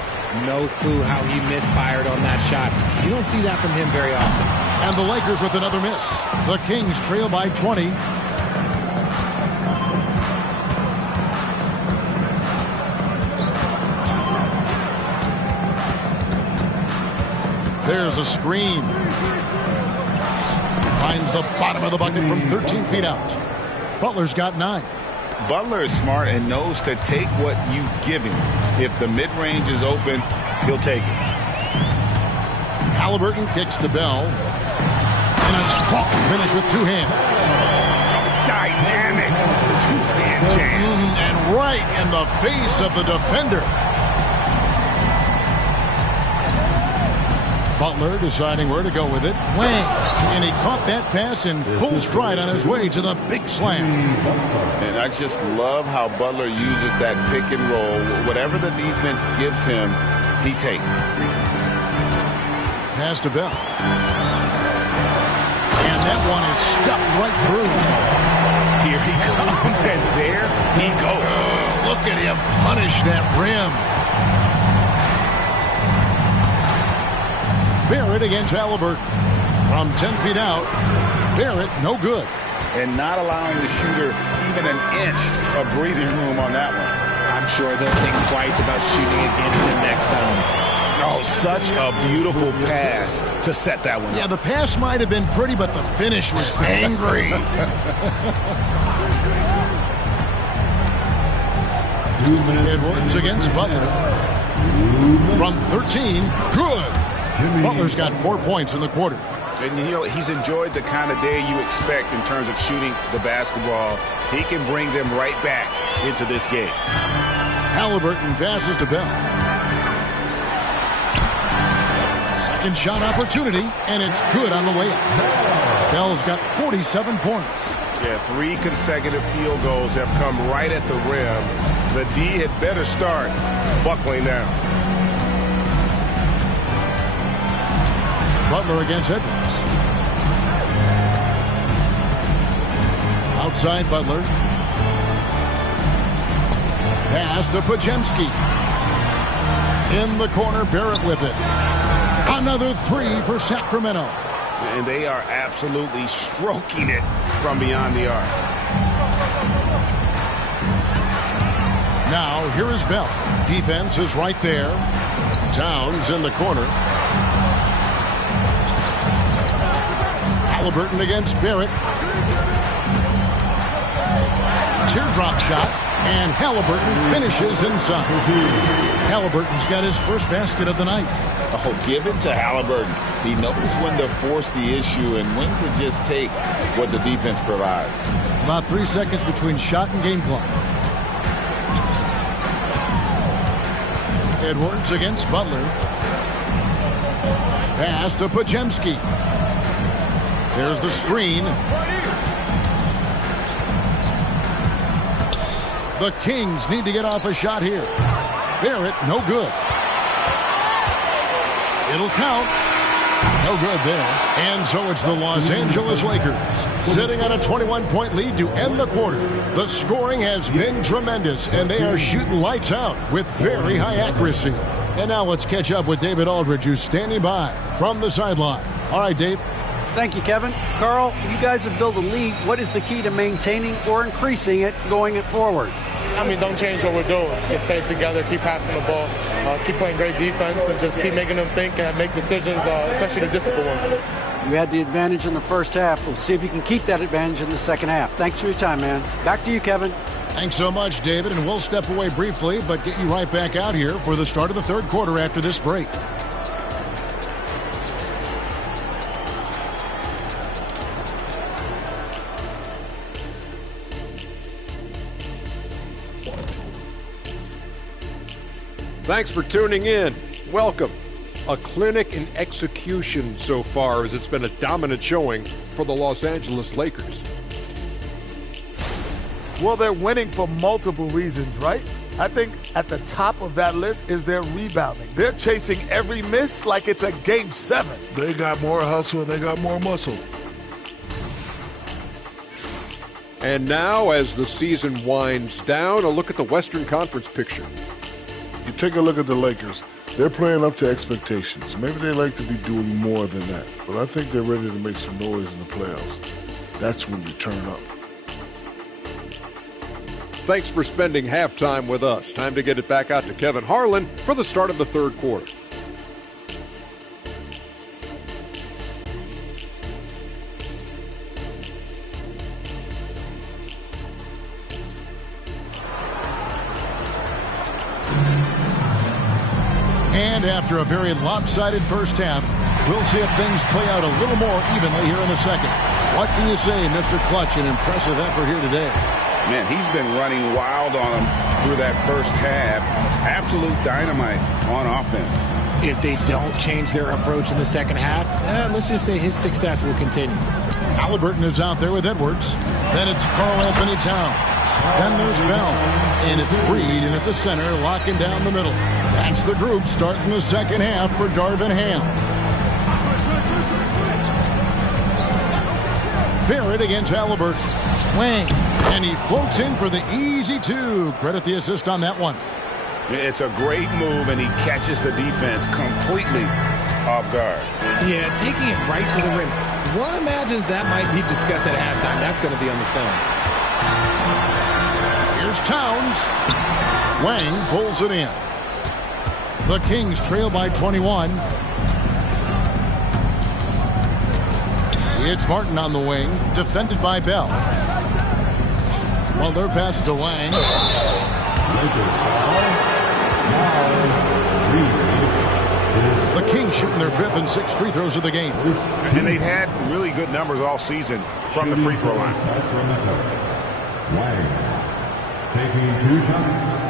No clue how he misfired on that shot. You don't see that from him very often. And the Lakers with another miss. The Kings trail by 20. There's a screen. Finds the bottom of the bucket from 13 feet out. Butler's got 9. Butler is smart and knows to take what you give him. If the mid-range is open, he'll take it. Halliburton kicks to Bell. And a strong finish with 2 hands. Dynamic 2-hand jam. And right in the face of the defender. Butler deciding where to go with it. Wang! And he caught that pass in full stride on his way to the big slam. And I just love how Butler uses that pick and roll. Whatever the defense gives him, he takes. Pass to Bell. And that one is stuffed right through. Here he comes, and there he goes. Look at him punish that rim. Barrett against Halliburton. From 10 feet out, Barrett no good. And not allowing the shooter even an inch of breathing room on that one. I'm sure they'll think twice about shooting against him next time. Oh, such a beautiful pass to set that one up. Yeah, the pass might have been pretty, but the finish was angry. Edwards against Butler. From 13, good. Butler's got 4 points in the quarter. And, you know, he's enjoyed the kind of day you expect in terms of shooting the basketball. He can bring them right back into this game. Halliburton passes to Bell. Second shot opportunity, and it's good on the way up. Bell's got 47 points. Yeah, 3 consecutive field goals have come right at the rim. The D had better start buckling down. Butler against Edwards. Outside Butler. Pass to Pajemski. In the corner, Barrett with it. Another 3 for Sacramento. And they are absolutely stroking it from beyond the arc. Now, here is Bell. Defense is right there. Towns in the corner. Halliburton against Barrett. Teardrop shot, and Halliburton finishes inside. Halliburton's got his first basket of the night. Oh, give it to Halliburton. He knows when to force the issue and when to just take what the defense provides. About 3 seconds between shot and game clock. Edwards against Butler. Pass to Pajemski. There's the screen. The Kings need to get off a shot here. Barrett, no good. It'll count. No good there. And so it's the Los Angeles Lakers sitting on a 21-point lead to end the quarter. The scoring has been tremendous, and they are shooting lights out with very high accuracy. And now let's catch up with David Aldridge, who's standing by from the sideline. All right, Dave. Thank you, Kevin. Carl, you guys have built a lead. What is the key to maintaining or increasing it going forward? I mean, don't change what we're doing. Just stay together, keep passing the ball, keep playing great defense, and just keep making them think and make decisions, especially the difficult ones. You had the advantage in the first half. We'll see if you can keep that advantage in the second half. Thanks for your time, man. Back to you, Kevin. Thanks so much, David, and we'll step away briefly, but get you right back out here for the start of the third quarter after this break. Thanks for tuning in. Welcome. A clinic in execution so far, as it's been a dominant showing for the Los Angeles Lakers. Well, they're winning for multiple reasons, right? I think at the top of that list is their rebounding. They're chasing every miss like it's a Game 7. They got more hustle and they got more muscle. And now, as the season winds down, a look at the Western Conference picture. You take a look at the Lakers. They're playing up to expectations. Maybe they like to be doing more than that, but I think they're ready to make some noise in the playoffs. That's when you turn up. Thanks for spending halftime with us. Time to get it back out to Kevin Harlan for the start of the third quarter. And after a very lopsided first half, we'll see if things play out a little more evenly here in the second. What can you say, Mr. Clutch? An impressive effort here today. Man, he's been running wild on them through that first half. Absolute dynamite on offense. If they don't change their approach in the second half, let's just say his success will continue. Halliburton is out there with Edwards. Then it's Karl Anthony Towns. Then there's Bell. And it's Reed in at the center, locking down the middle. That's the group starting the second half for Darvin Ham. Barrett against Halliburton. Wang. And he floats in for the easy two. Credit the assist on that one. It's a great move, and he catches the defense completely off guard. Yeah, taking it right to the rim. One imagines that might be discussed at halftime. That's going to be on the film. Here's Towns. Wang pulls it in. The Kings trail by 21. It's Martin on the wing, defended by Bell. Well, they're passed to Wang. The Kings shooting their fifth and sixth free throws of the game. And they've had really good numbers all season from the free throw line. Wang taking 2 shots.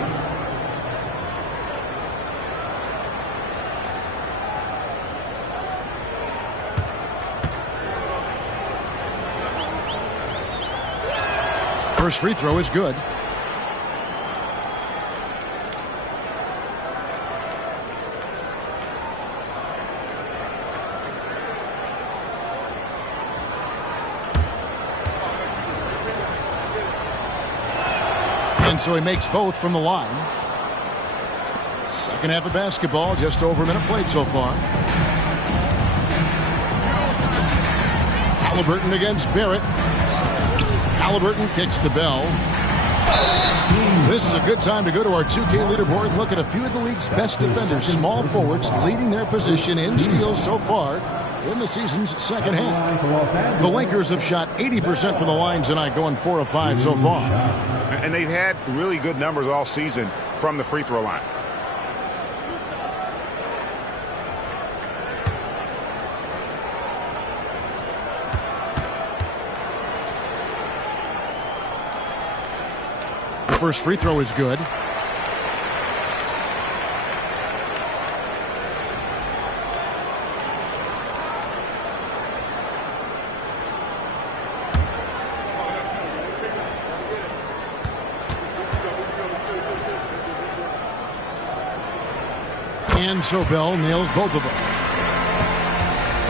First free throw is good. And so he makes both from the line. Second half of basketball, just over a minute played so far. Halliburton against Barrett. Halliburton kicks to Bell. This is a good time to go to our 2K leaderboard and look at a few of the league's best defenders, small forwards, leading their position in steals so far in the season's second half. The Lakers have shot 80% from the line tonight, going 4 of 5 so far. And they've had really good numbers all season from the free throw line. First free throw is good. And so Bell nails both of them.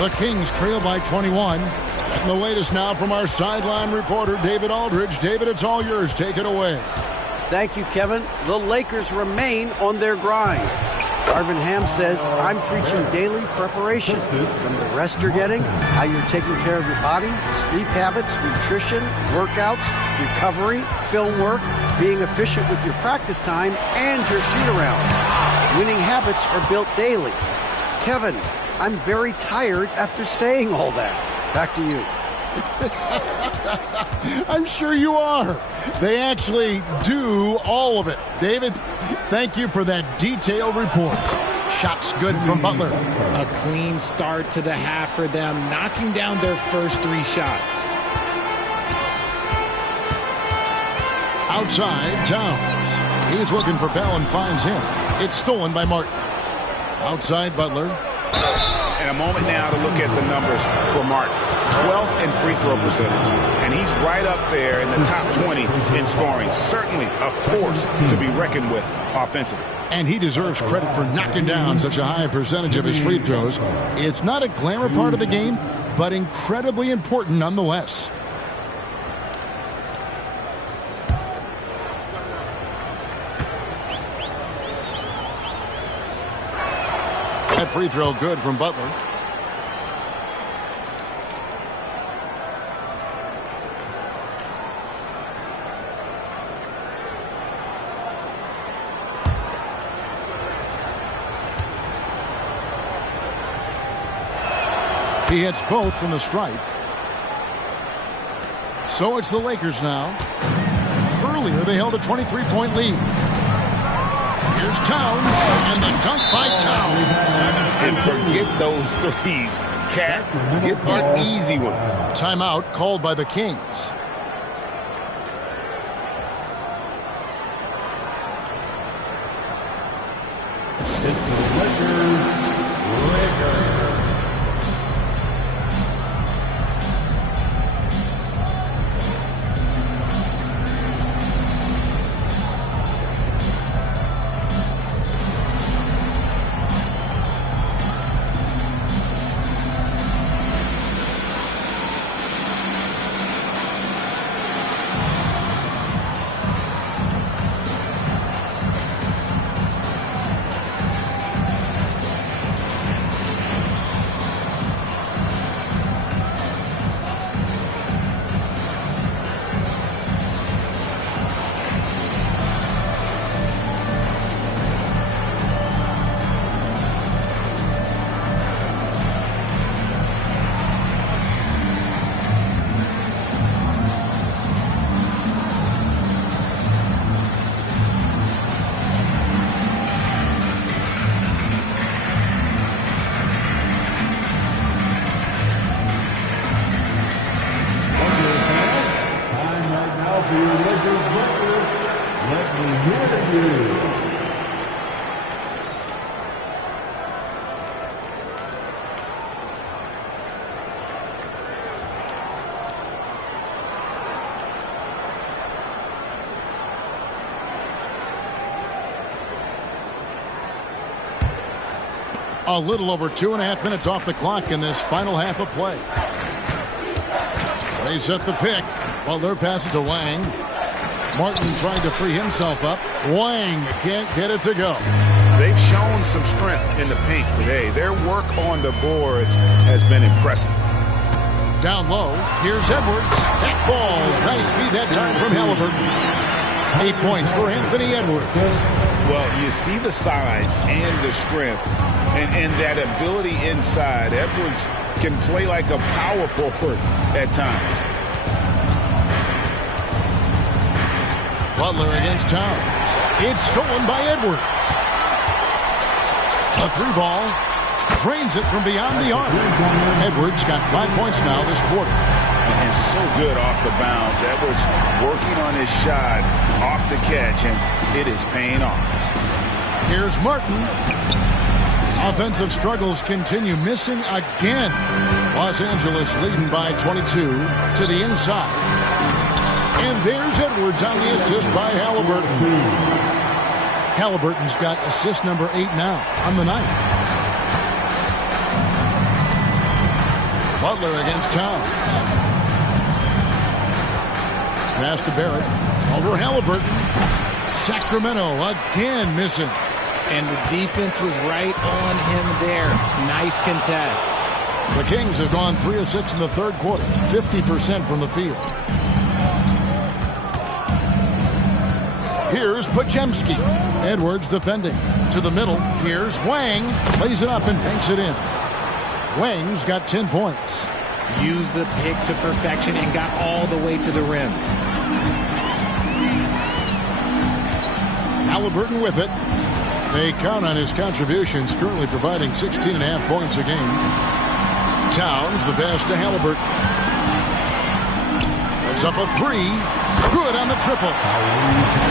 The Kings trail by 21. And the latest now from our sideline reporter, David Aldridge. David, it's all yours. Take it away. Thank you, Kevin. The Lakers remain on their grind. Arvin Ham says, I'm preaching daily preparation. From the rest you're getting, how you're taking care of your body, sleep habits, nutrition, workouts, recovery, film work, being efficient with your practice time, and your shoot-arounds. Winning habits are built daily. Kevin, I'm very tired after saying all that. Back to you. I'm sure you are. They actually do all of it. David, thank you for that detailed report. Shots good from Butler. A clean start to the half for them, knocking down their first 3 shots. Outside, Towns. He's looking for Bell and finds him. It's stolen by Martin. Outside, Butler. And a moment now to look at the numbers for Martin. 12th in free throw percentage. And he's right up there in the top 20 in scoring. Certainly a force to be reckoned with offensively. And he deserves credit for knocking down such a high percentage of his free throws. It's not a glamour part of the game, but incredibly important nonetheless. That free throw good from Butler. He hits both from the stripe. So it's the Lakers now. Earlier they held a 23-point lead. Here's Towns, and the dunk by Towns. And forget those threes. Cat, get the easy ones. Timeout called by the Kings. A little over 2.5 minutes off the clock in this final half of play. They set the pick. Butler passes to Wang. Martin trying to free himself up. Wang can't get it to go. They've shown some strength in the paint today. Their work on the boards has been impressive. Down low, here's Edwards. That falls. Nice feed that time from Halliburton. 8 points for Anthony Edwards. Well, you see the size and the strength and that ability inside. Edwards can play like a power forward at times. Butler against Towns. It's stolen by Edwards. A 3-ball. Drains it from beyond the arc. Edwards got 5 points now this quarter. And so good off the bounds. Edwards working on his shot off the catch, and it is paying off. Here's Martin. Offensive struggles continue, missing again. Los Angeles leading by 22 to the inside. And there's Edwards on the assist by Halliburton. Halliburton's got assist number 8 now on the night. Butler against Towns. Pass to Barrett. Over Halliburton. Sacramento again missing. And the defense was right on him there. Nice contest. The Kings have gone 3 of 6 in the third quarter, 50% from the field. Here's Podziemski. Edwards defending. To the middle. Here's Wang. Lays it up and banks it in. Wang's got 10 points. Used the pick to perfection and got all the way to the rim. Halliburton with it. They count on his contributions, currently providing 16.5 points a game. Towns, the pass to Halliburton. Puts up a three. Good on the triple.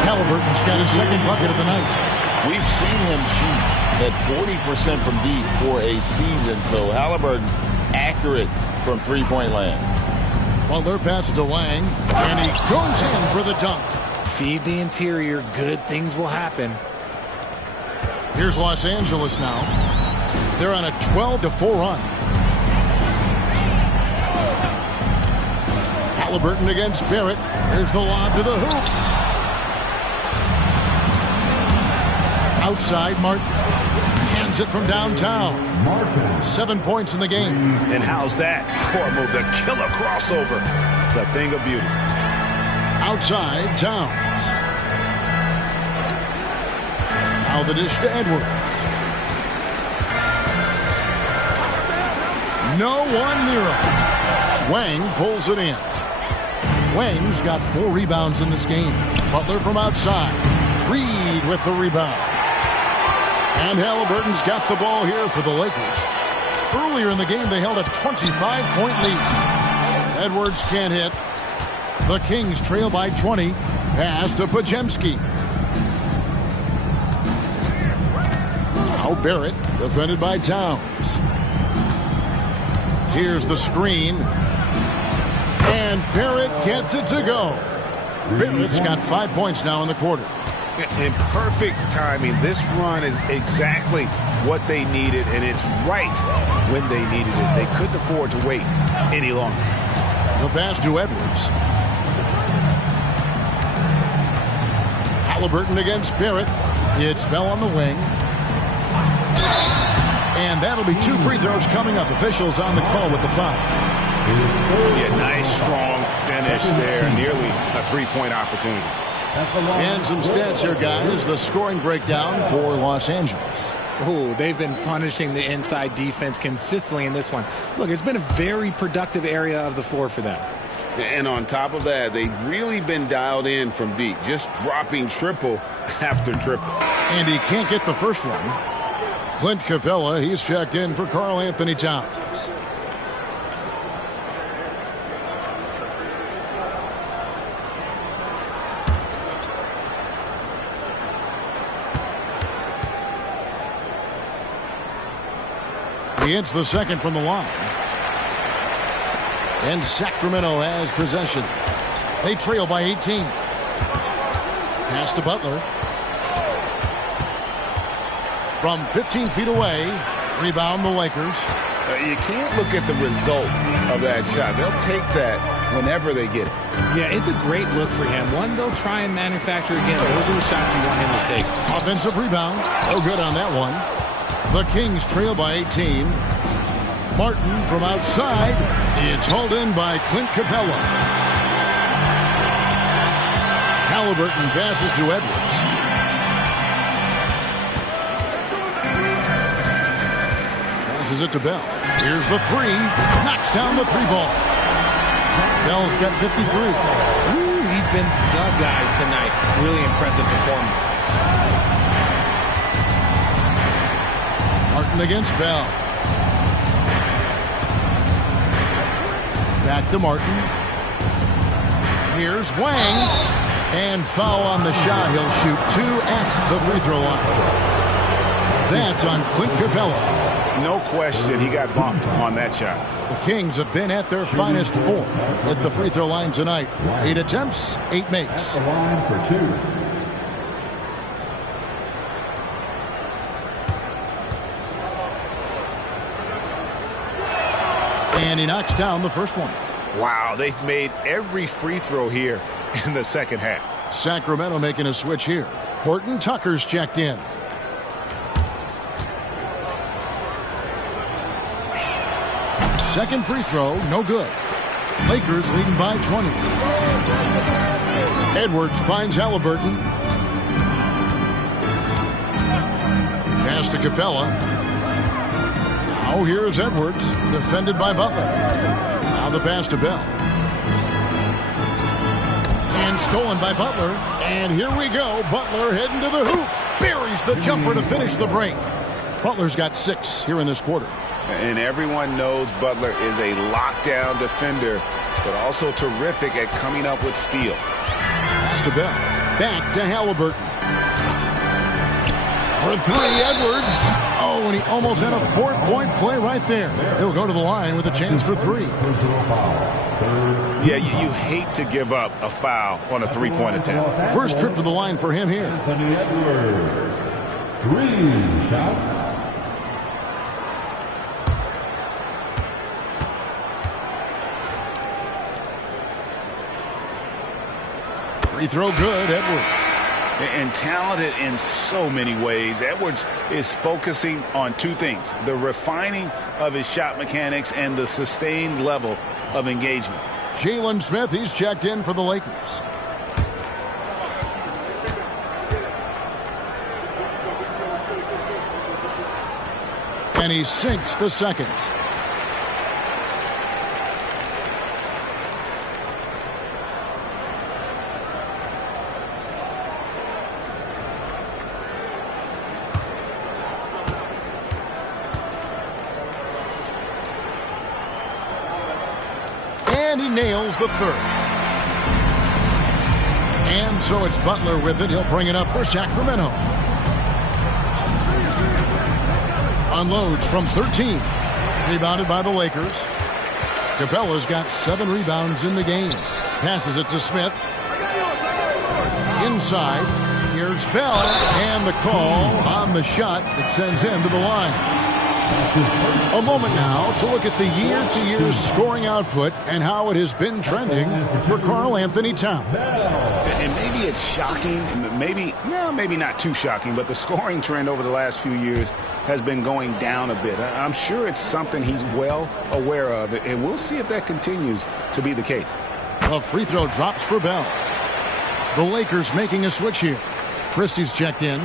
Halliburton's got his second bucket of the night. We've seen him shoot at 40% from deep for a season, so Halliburton accurate from three-point land. Butler passes to Wang, and he goes in for the dunk. Feed the interior. Good things will happen. Here's Los Angeles now. They're on a 12-4 run. Halliburton against Barrett. Here's the lob to the hoop. Outside, Martin hands it from downtown. 7 points in the game. And how's that core move? The killer crossover. It's a thing of beauty. Outside, Towns. Now the dish to Edwards. No one near him. Wang pulls it in. Wang's got 4 rebounds in this game. Butler from outside. Reed with the rebound. And Halliburton's got the ball here for the Lakers. Earlier in the game, they held a 25-point lead. Edwards can't hit. The Kings trail by 20. Pass to Podziemski. Now Barrett, defended by Towns. Here's the screen. And Barrett gets it to go. Barrett's got 5 points now in the quarter. In perfect timing, this run is exactly what they needed, and it's right when they needed it. They couldn't afford to wait any longer. The pass to Edwards. Halliburton against Barrett. It's Bell on the wing. And that'll be 2 free throws coming up. Officials on the call with the foul. Yeah, nice, strong finish there. Nearly a 3-point opportunity. And some stats here, guys. The scoring breakdown for Los Angeles. Oh, they've been punishing the inside defense consistently in this one. Look, it's been a very productive area of the floor for them. And on top of that, they've really been dialed in from deep, just dropping triple after triple. And he can't get the first one. Clint Capella, he's checked in for Karl Anthony Towns. He hits the second from the line. And Sacramento has possession. They trail by 18. Pass to Butler. From 15 feet away, rebound the Lakers. You can't look at the result of that shot. They'll take that whenever they get it. Yeah, it's a great look for him. One they'll try and manufacture again. Those are the shots you want him to take. Offensive rebound. No good on that one. The Kings trail by 18. Martin from outside. It's hauled in by Clint Capella. Halliburton passes to Edwards. Passes it to Bell. Here's the three. Knocks down the 3-ball. Bell's got 53. Ooh, he's been the guy tonight. Really impressive performance. Martin against Bell. Back to Martin. Here's Wang. And foul on the shot. He'll shoot 2 at the free throw line. That's on Clint Capella. No question, he got bumped on that shot. The Kings have been at their finest 4 at the free throw line tonight. 8 attempts, 8 makes. At the line for 2. And he knocks down the first one. Wow, they've made every free throw here in the second half. Sacramento making a switch here. Horton Tucker's checked in. Second free throw, no good. Lakers leading by 20. Edwards finds Halliburton. Pass to Capella. Now here's Edwards, defended by Butler. Now the pass to Bell. And stolen by Butler. And here we go. Butler heading to the hoop. Buries the jumper to finish the break. Butler's got 6 here in this quarter. And everyone knows Butler is a lockdown defender, but also terrific at coming up with steal. Pass to Bell. Back to Halliburton. For 3, Edwards. Oh, and he almost had a 4-point play right there. He'll go to the line with a chance for 3. Yeah, you hate to give up a foul on a 3-point attempt. First trip to the line for him here. Anthony Edwards. 3 shots. Free throw good, Edwards. And talented in so many ways. Edwards is focusing on 2 things: the refining of his shot mechanics and the sustained level of engagement. Jalen Smith, he's checked in for the Lakers. And he sinks the second. And he nails the third. And so it's Butler with it. He'll bring it up for Sacramento. Unloads from 13. Rebounded by the Lakers. Capella's got 7 rebounds in the game. Passes it to Smith. Inside. Here's Bell. And the call on the shot that sends him to the line. A moment now to look at the year-to-year scoring output and how it has been trending for Karl Anthony Towns. And maybe it's shocking, maybe not too shocking, but the scoring trend over the last few years has been going down a bit. I'm sure it's something he's well aware of, and we'll see if that continues to be the case. A free throw drops for Bell. The Lakers making a switch here. Christie's checked in.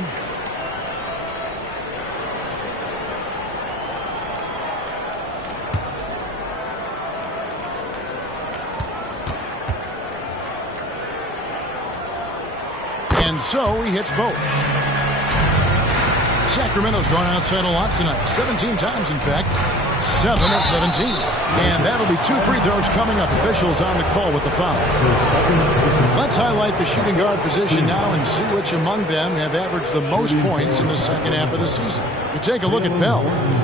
So he hits both. Sacramento's gone outside a lot tonight. 17 times, in fact. 7 of 17. And that'll be 2 free throws coming up. Officials on the call with the foul. Let's highlight the shooting guard position now and see which among them have averaged the most points in the second half of the season. You take a look at Bell.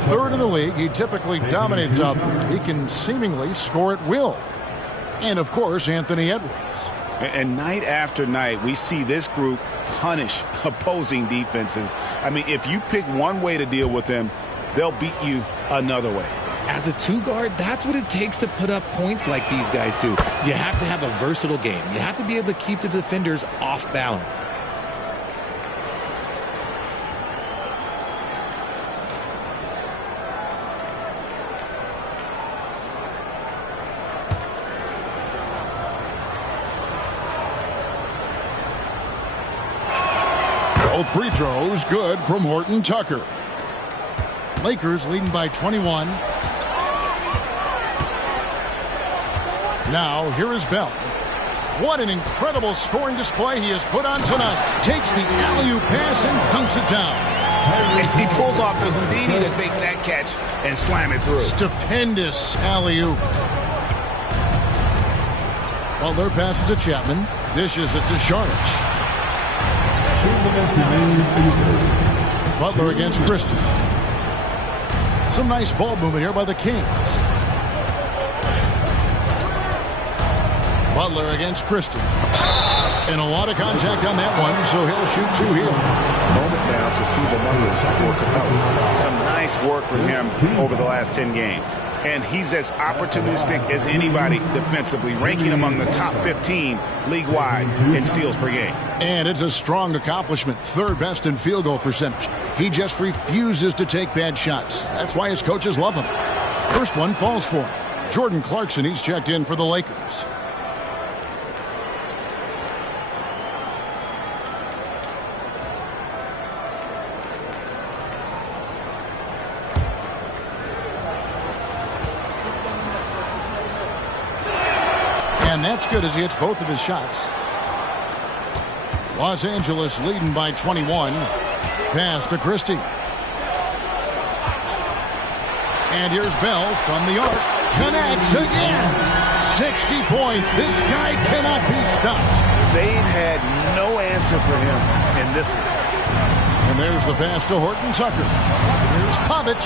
3rd in the league. He typically dominates out there. He can seemingly score at will. And, of course, Anthony Edwards. And night after night, we see this group punish opposing defenses. I mean, if you pick one way to deal with them, they'll beat you another way. As a 2-guard, that's what it takes to put up points like these guys do. You have to have a versatile game. You have to be able to keep the defenders off balance. Both free throws good from Horton Tucker. Lakers leading by 21. Now here is Bell. What an incredible scoring display he has put on tonight. Takes the alley-oop pass and dunks it down. And he pulls off the Houdini to make that catch and slam it through. Stupendous alley-oop. Butler passes to Chapman. Dishes it to Sharich. Butler against Christie. Some nice ball movement here by the Kings. Butler against Christie. And a lot of contact on that one, so he'll shoot 2 here. Moment now to see the numbers for Capella. Some nice work from him over the last 10 games. And he's as opportunistic as anybody defensively, ranking among the top 15 league-wide in steals per game. And it's a strong accomplishment, 3rd best in field goal percentage. He just refuses to take bad shots. That's why his coaches love him. First one falls for him. Jordan Clarkson, he's checked in for the Lakers. And that's good as he hits both of his shots. Los Angeles leading by 21. Pass to Christie. And here's Bell from the arc. Connects again. 60 points. This guy cannot be stopped. They've had no answer for him in this one. And there's the pass to Horton Tucker. Here's Pavic.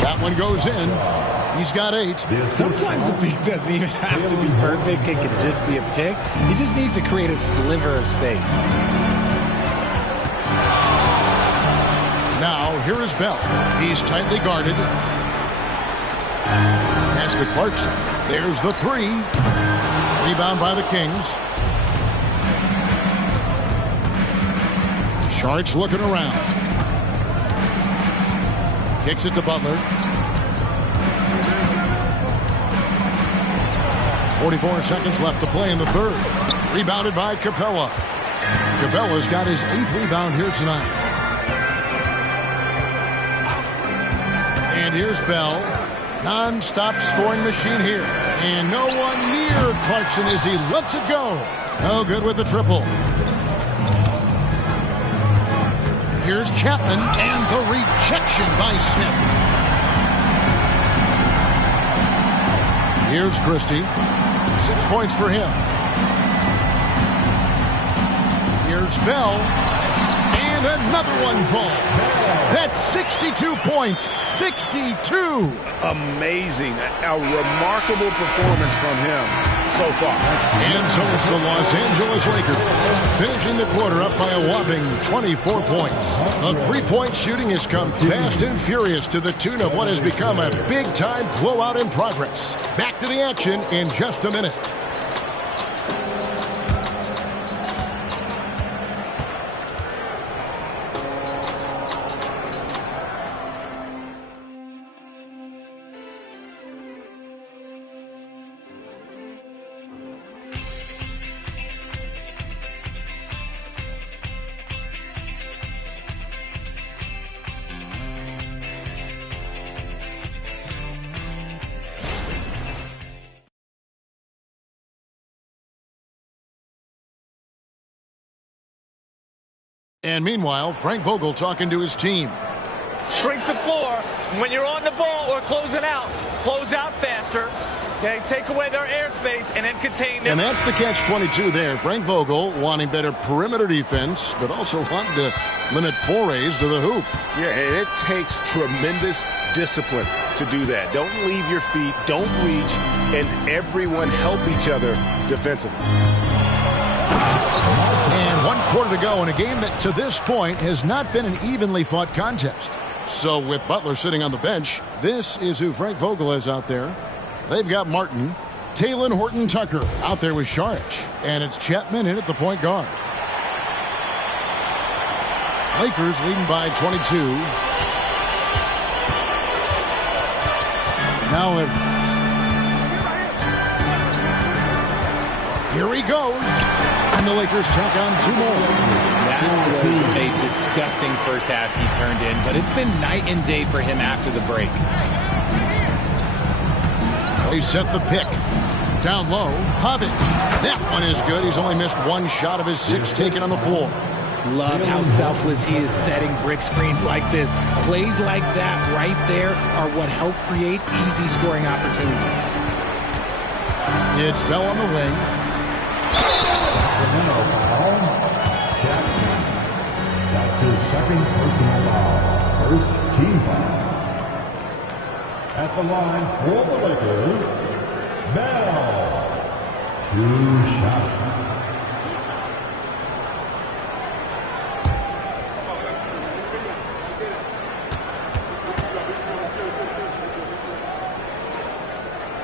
That one goes in. He's got 8. Sometimes the pick doesn't even have to be perfect. It can just be a pick. He just needs to create a sliver of space. Now, here is Bell. He's tightly guarded. Pass to Clarkson. There's the 3. Rebound by the Kings. Sharks looking around. Kicks it to Butler. 44 seconds left to play in the third. Rebounded by Capella. Capella's got his 8th rebound here tonight. And here's Bell. Non-stop scoring machine here. And no one near Clarkson as he lets it go. No good with the triple. Here's Chapman and the rejection by Smith. Here's Christie. 6 points for him. Here's Bell. And another one falls. That's 62 points. 62. Amazing. A remarkable performance from him so far. And so it's the Los Angeles Lakers finishing the quarter up by a whopping 24 points. The three-point shooting has come fast and furious to the tune of what has become a big-time blowout in progress. Back to the action in just a minute. And meanwhile, Frank Vogel talking to his team. Shrink the floor. When you're on the ball or closing out, close out faster. Okay, take away their airspace and then contain them. And that's the catch-22 there. Frank Vogel wanting better perimeter defense, but also wanting to limit forays to the hoop. Yeah, and it takes tremendous discipline to do that. Don't leave your feet, don't reach, and everyone help each other defensively. And 1 quarter to go in a game that to this point has not been an evenly fought contest. So with Butler sitting on the bench, this is who Frank Vogel is out there. They've got Martin, Talen Horton Tucker out there with Sharich, and it's Chapman in at the point guard. Lakers leading by 22. Now here he goes. And the Lakers tack on 2 more. That was a disgusting first half he turned in, but it's been night and day for him after the break. They set the pick. Down low, Pavic. That one is good. He's only missed 1 shot of his 6 taken on the floor. Love how selfless he is setting brick screens like this. Plays like that right there are what help create easy scoring opportunities. It's Bell on the wing. Personal foul. Chapman. That's his second personal foul. First team foul. At the line for the Lakers, Bell. 2 shots.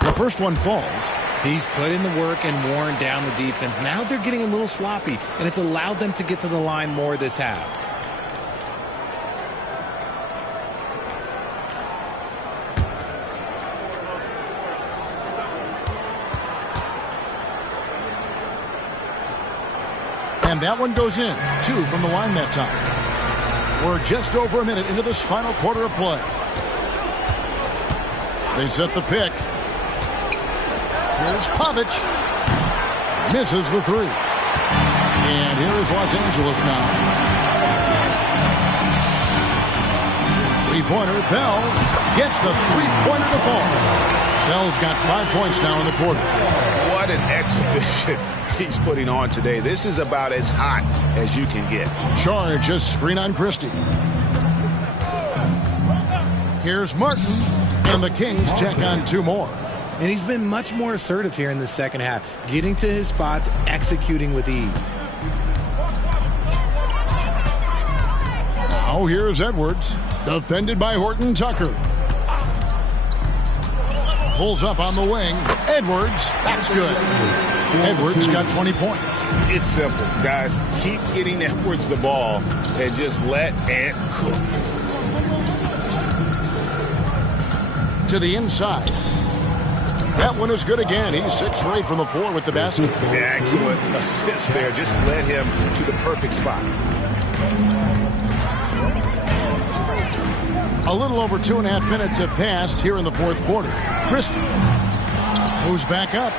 The first one falls. He's put in the work and worn down the defense. Now they're getting a little sloppy, and it's allowed them to get to the line more this half. And that one goes in. 2 from the line that time. We're just over a minute into this final quarter of play. They set the pick. Here's Pavic. Misses the 3. And here is Los Angeles now. Three-pointer, Bell gets the three-pointer to fall. Bell's got 5 points now in the quarter. What an exhibition he's putting on today. This is about as hot as you can get. Charge, a screen on Christie. Here's Martin, and the Kings check on 2 more. And he's been much more assertive here in the second half, getting to his spots, executing with ease. Now here's Edwards, defended by Horton Tucker. Pulls up on the wing. Edwards, that's good. Edwards got 20 points. It's simple, guys. Keep getting Edwards the ball and just let Ant cook. To the inside. That one is good again. He's 6 for 8 from the floor with the basket. Yeah, excellent assist there. Just led him to the perfect spot. A little over 2.5 minutes have passed here in the fourth quarter. Christie moves back up.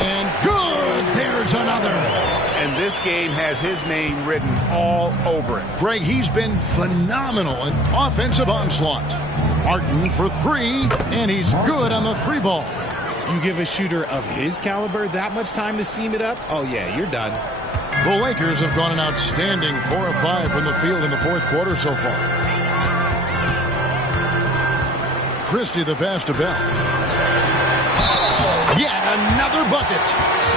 And good! There's another. And this game has his name written all over it. Greg, he's been phenomenal in offensive onslaught. Martin for 3, and he's good on the 3 ball. You give a shooter of his caliber that much time to seam it up, oh yeah, you're done. The Lakers have gone an outstanding 4 of 5 from the field in the fourth quarter so far. Christie the pass to Bell. Yet another bucket.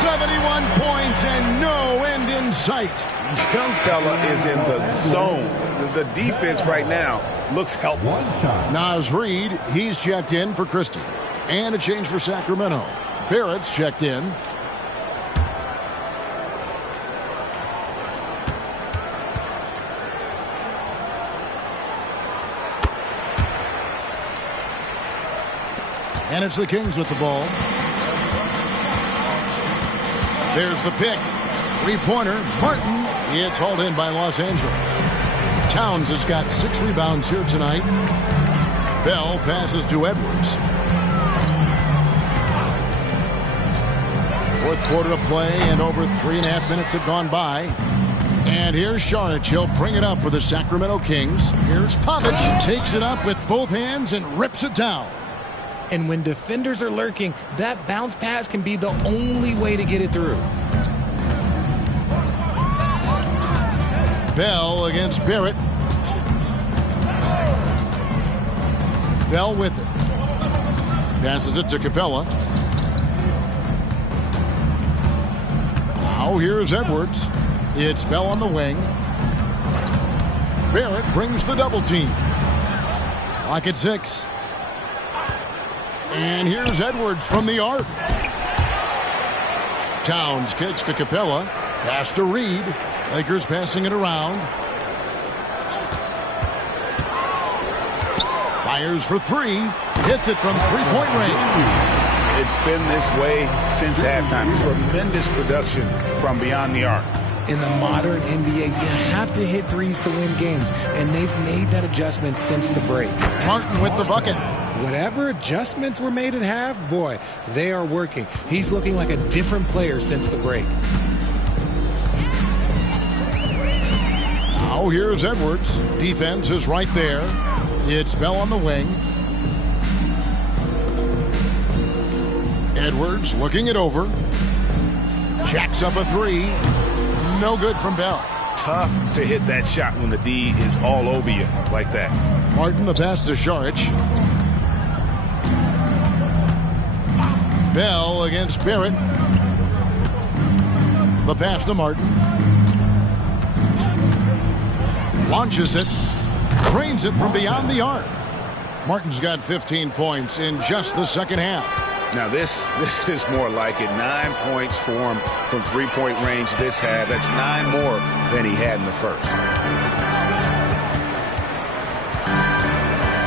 71 points and no end in sight. Young fella is in the zone. The defense right now looks helpless. Naz Reid, he's checked in for Christie. And a change for Sacramento. Barrett's checked in. And it's the Kings with the ball. There's the pick. Three-pointer. Martin. It's hauled in by Los Angeles. Towns has got 6 rebounds here tonight. Bell passes to Edwards. Fourth quarter of play, and over 3.5 minutes have gone by. And here's Saric. He'll bring it up for the Sacramento Kings. Here's Pavic. Takes it up with both hands and rips it down. And when defenders are lurking, that bounce pass can be the only way to get it through. Bell against Barrett. Bell with it. Passes it to Capella. Now here's Edwards. It's Bell on the wing. Barrett brings the double team. Clock at 6. And here's Edwards from the arc. Towns kicks to Capella. Pass to Reid. Lakers passing it around. Fires for 3. Hits it from three-point range. It's been this way since halftime. Tremendous production from beyond the arc. In the modern NBA, you have to hit threes to win games, and they've made that adjustment since the break. Martin with the bucket. Whatever adjustments were made at half, boy, they are working. He's looking like a different player since the break. Now here's Edwards. Defense is right there. It's Bell on the wing. Edwards looking it over. Jacks up a 3. No good from Bell. Tough to hit that shot when the D is all over you like that. Martin the pass to Saric. Bell against Barrett. The pass to Martin. Launches it. Drains it from beyond the arc. Martin's got 15 points in just the second half. Now this is more like it. 9 points for him from three-point range this half. That's 9 more than he had in the first.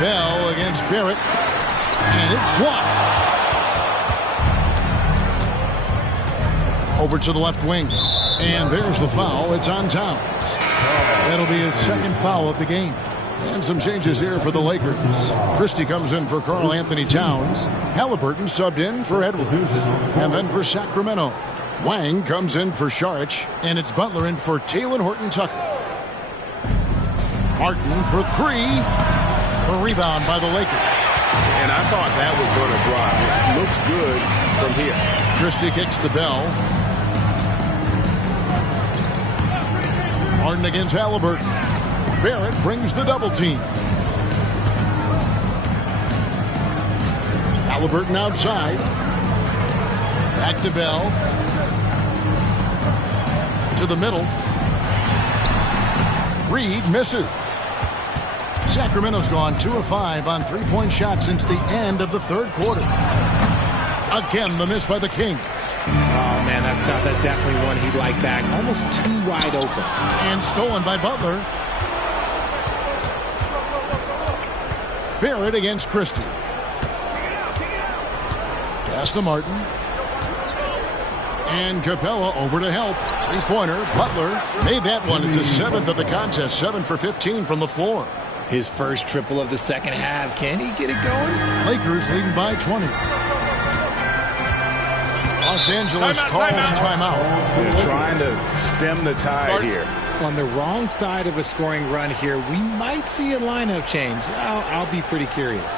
Bell against Barrett. And it's blocked. Over to the left wing. And there's the foul. It's on Towns. That'll be his second foul of the game. And some changes here for the Lakers. Christie comes in for Karl Anthony Towns. Halliburton subbed in for Edwards. And then for Sacramento, Wang comes in for Saric. And it's Butler in for Talen Horton-Tucker. Martin for three. A rebound by the Lakers. And I thought that was going to drop. It looked good from here. Christie kicks to Bell. Martin against Halliburton. Barrett brings the double team. Halliburton outside. Back to Bell. To the middle. Reed misses. Sacramento's gone 2 of 5 on three-point shots since the end of the third quarter. Again, the miss by the Kings. Oh, man, that's tough. That's definitely one he'd like back. Almost too wide open. And stolen by Butler. Barrett against Christie. Pass to Martin. And Capella over to help. Three-pointer. Butler made that one. It's his 7th of the contest. 7 for 15 from the floor. His first triple of the second half. Can he get it going? Lakers leading by 20. Los Angeles calls timeout. They're trying to stem the tide here. On the wrong side of a scoring run here, we might see a lineup change. I'll be pretty curious.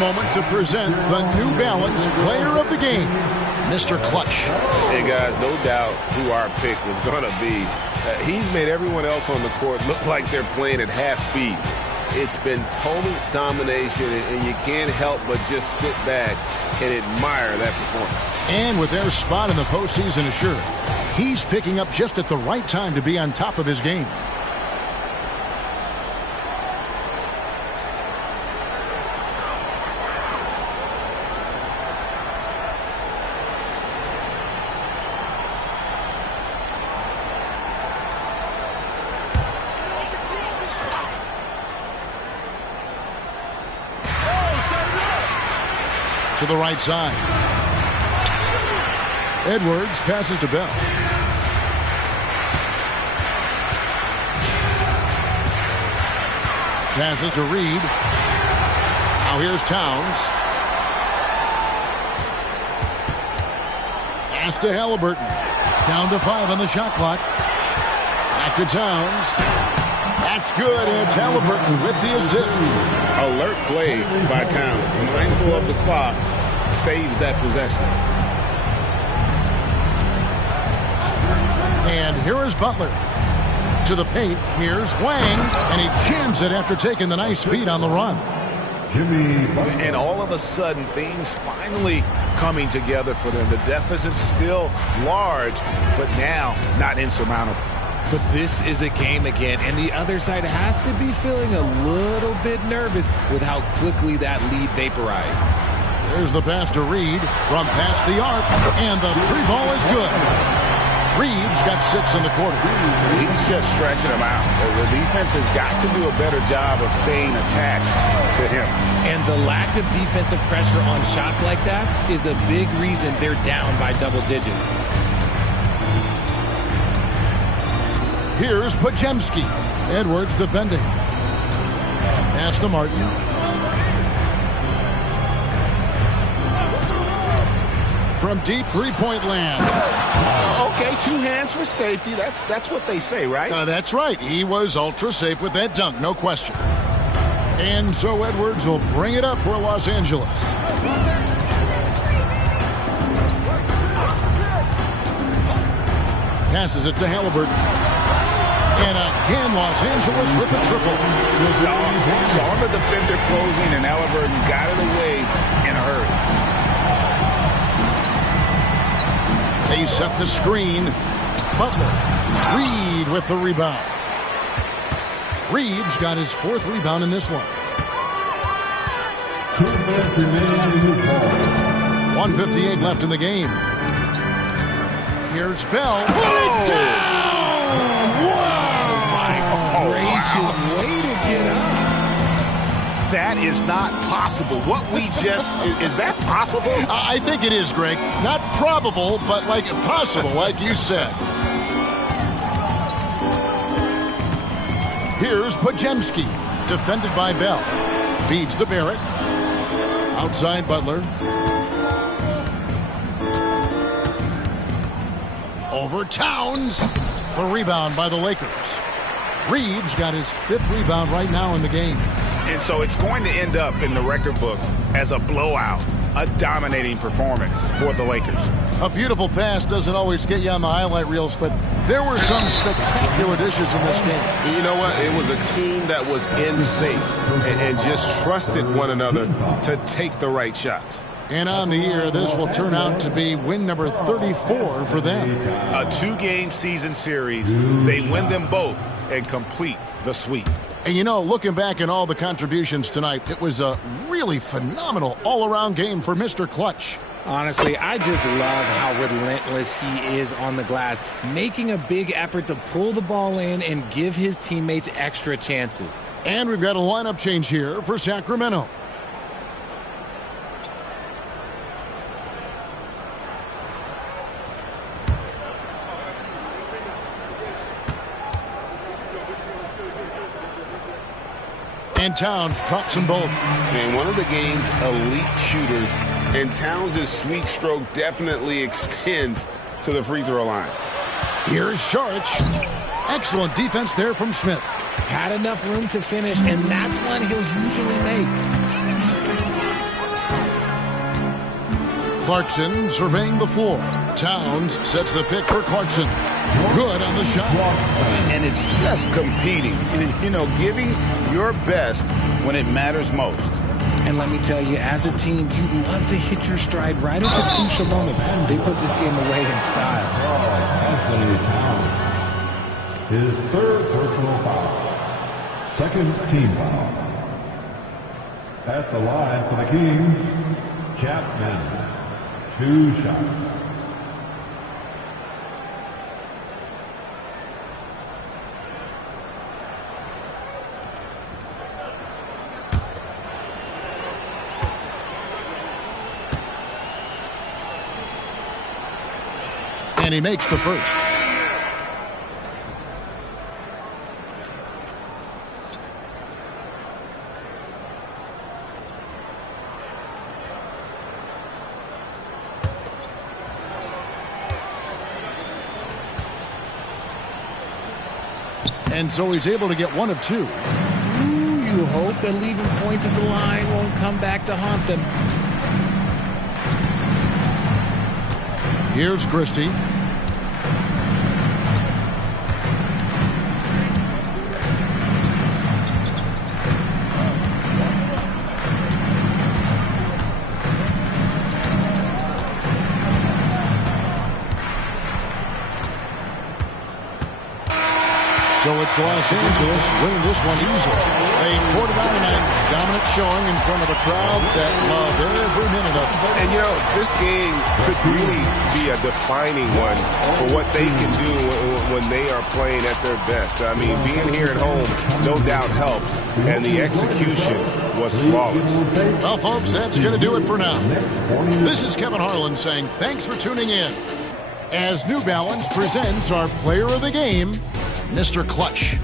Moment to present the New Balance Player of the Game, Mr. Clutch. Hey, guys, no doubt who our pick was going to be. He's made everyone else on the court look like they're playing at half speed. It's been total domination, and you can't help but just sit back and admire that performance. And with their spot in the postseason assured, he's picking up just at the right time to be on top of his game. To the right side. Edwards passes to Bell. Passes to Reed. Now here's Towns. Pass to Halliburton. Down to 5 on the shot clock. Back to Towns. That's good. It's Halliburton with the assist. Alert play by Towns. Mindful of the clock. Saves that possession. And here is Butler. To the paint. Here's Wang. And he jams it after taking the nice feed on the run. And all of a sudden, things finally coming together for them. The deficit's still large, but now not insurmountable. But this is a game again, and the other side has to be feeling a little bit nervous with how quickly that lead vaporized. There's the pass to Reed from past the arc, and the three ball is good. Reed's got 6 in the quarter. He's just stretching him out. The defense has got to do a better job of staying attached to him. And the lack of defensive pressure on shots like that is a big reason they're down by double digits. Here's Podziemski. Edwards defending. Pass to Martin. From deep three-point land. Okay, 2 hands for safety. That's what they say, right? That's right. He was ultra safe with that dunk, no question. And so Edwards will bring it up for Los Angeles. Passes it to Halliburton. And again, Los Angeles with the triple. Saw the defender closing, and Halliburton got it away in a hurry. They set the screen. Butler. Reed with the rebound. Reeves got his 4th rebound in this one. 2 minutes remaining in this ball. 1:58 left in the game. Here's Bell. Put it down! Wow! My gracious, way to get up. That is not possible. What we just, is that possible? I think it is, Greg. Not probable, but like possible, like you said. Here's Pajemski, defended by Bell. Feeds to Barrett. Outside Butler. Over Towns. The rebound by the Lakers. Reeves got his 5th rebound right now in the game. And so it's going to end up in the record books as a blowout, a dominating performance for the Lakers. A beautiful pass doesn't always get you on the highlight reels, but there were some spectacular dishes in this game. You know what? It was a team that was in sync and just trusted one another to take the right shots. And on the year, this will turn out to be win number 34 for them. A 2-game season series. They win them both and complete the sweep. And you know, looking back at all the contributions tonight, it was a really phenomenal all-around game for Mr. Clutch. Honestly, I just love how relentless he is on the glass, making a big effort to pull the ball in and give his teammates extra chances. And we've got a lineup change here for Sacramento. And Towns drops them both. And one of the game's elite shooters, and Towns' sweet stroke definitely extends to the free throw line. Here's Saric. Excellent defense there from Smith. Had enough room to finish, and that's one he'll usually make. Clarkson surveying the floor. Towns sets the pick for Clarkson. Good on the shot. And it's just competing. You know, giving your best when it matters most. And let me tell you, as a team, you'd love to hit your stride right at the crucial moments. And they put this game away in style. Anthony Towns. His 3rd personal foul. 2nd team foul. At the line for the Kings, Chapman. 2 shots. And he makes the first. And so he's able to get 1 of 2. Ooh, you hope that leaving points at the line won't come back to haunt them. Here's Christie. So it's Los Angeles winning this one easily. They poured it out tonight. Dominant showing in front of a crowd that loved every minute of it. And, you know, this game could really be a defining one for what they can do when they are playing at their best. I mean, being here at home no doubt helps, and the execution was flawless. Well, folks, that's going to do it for now. This is Kevin Harlan saying thanks for tuning in as New Balance presents our player of the game, Mr. Clutch.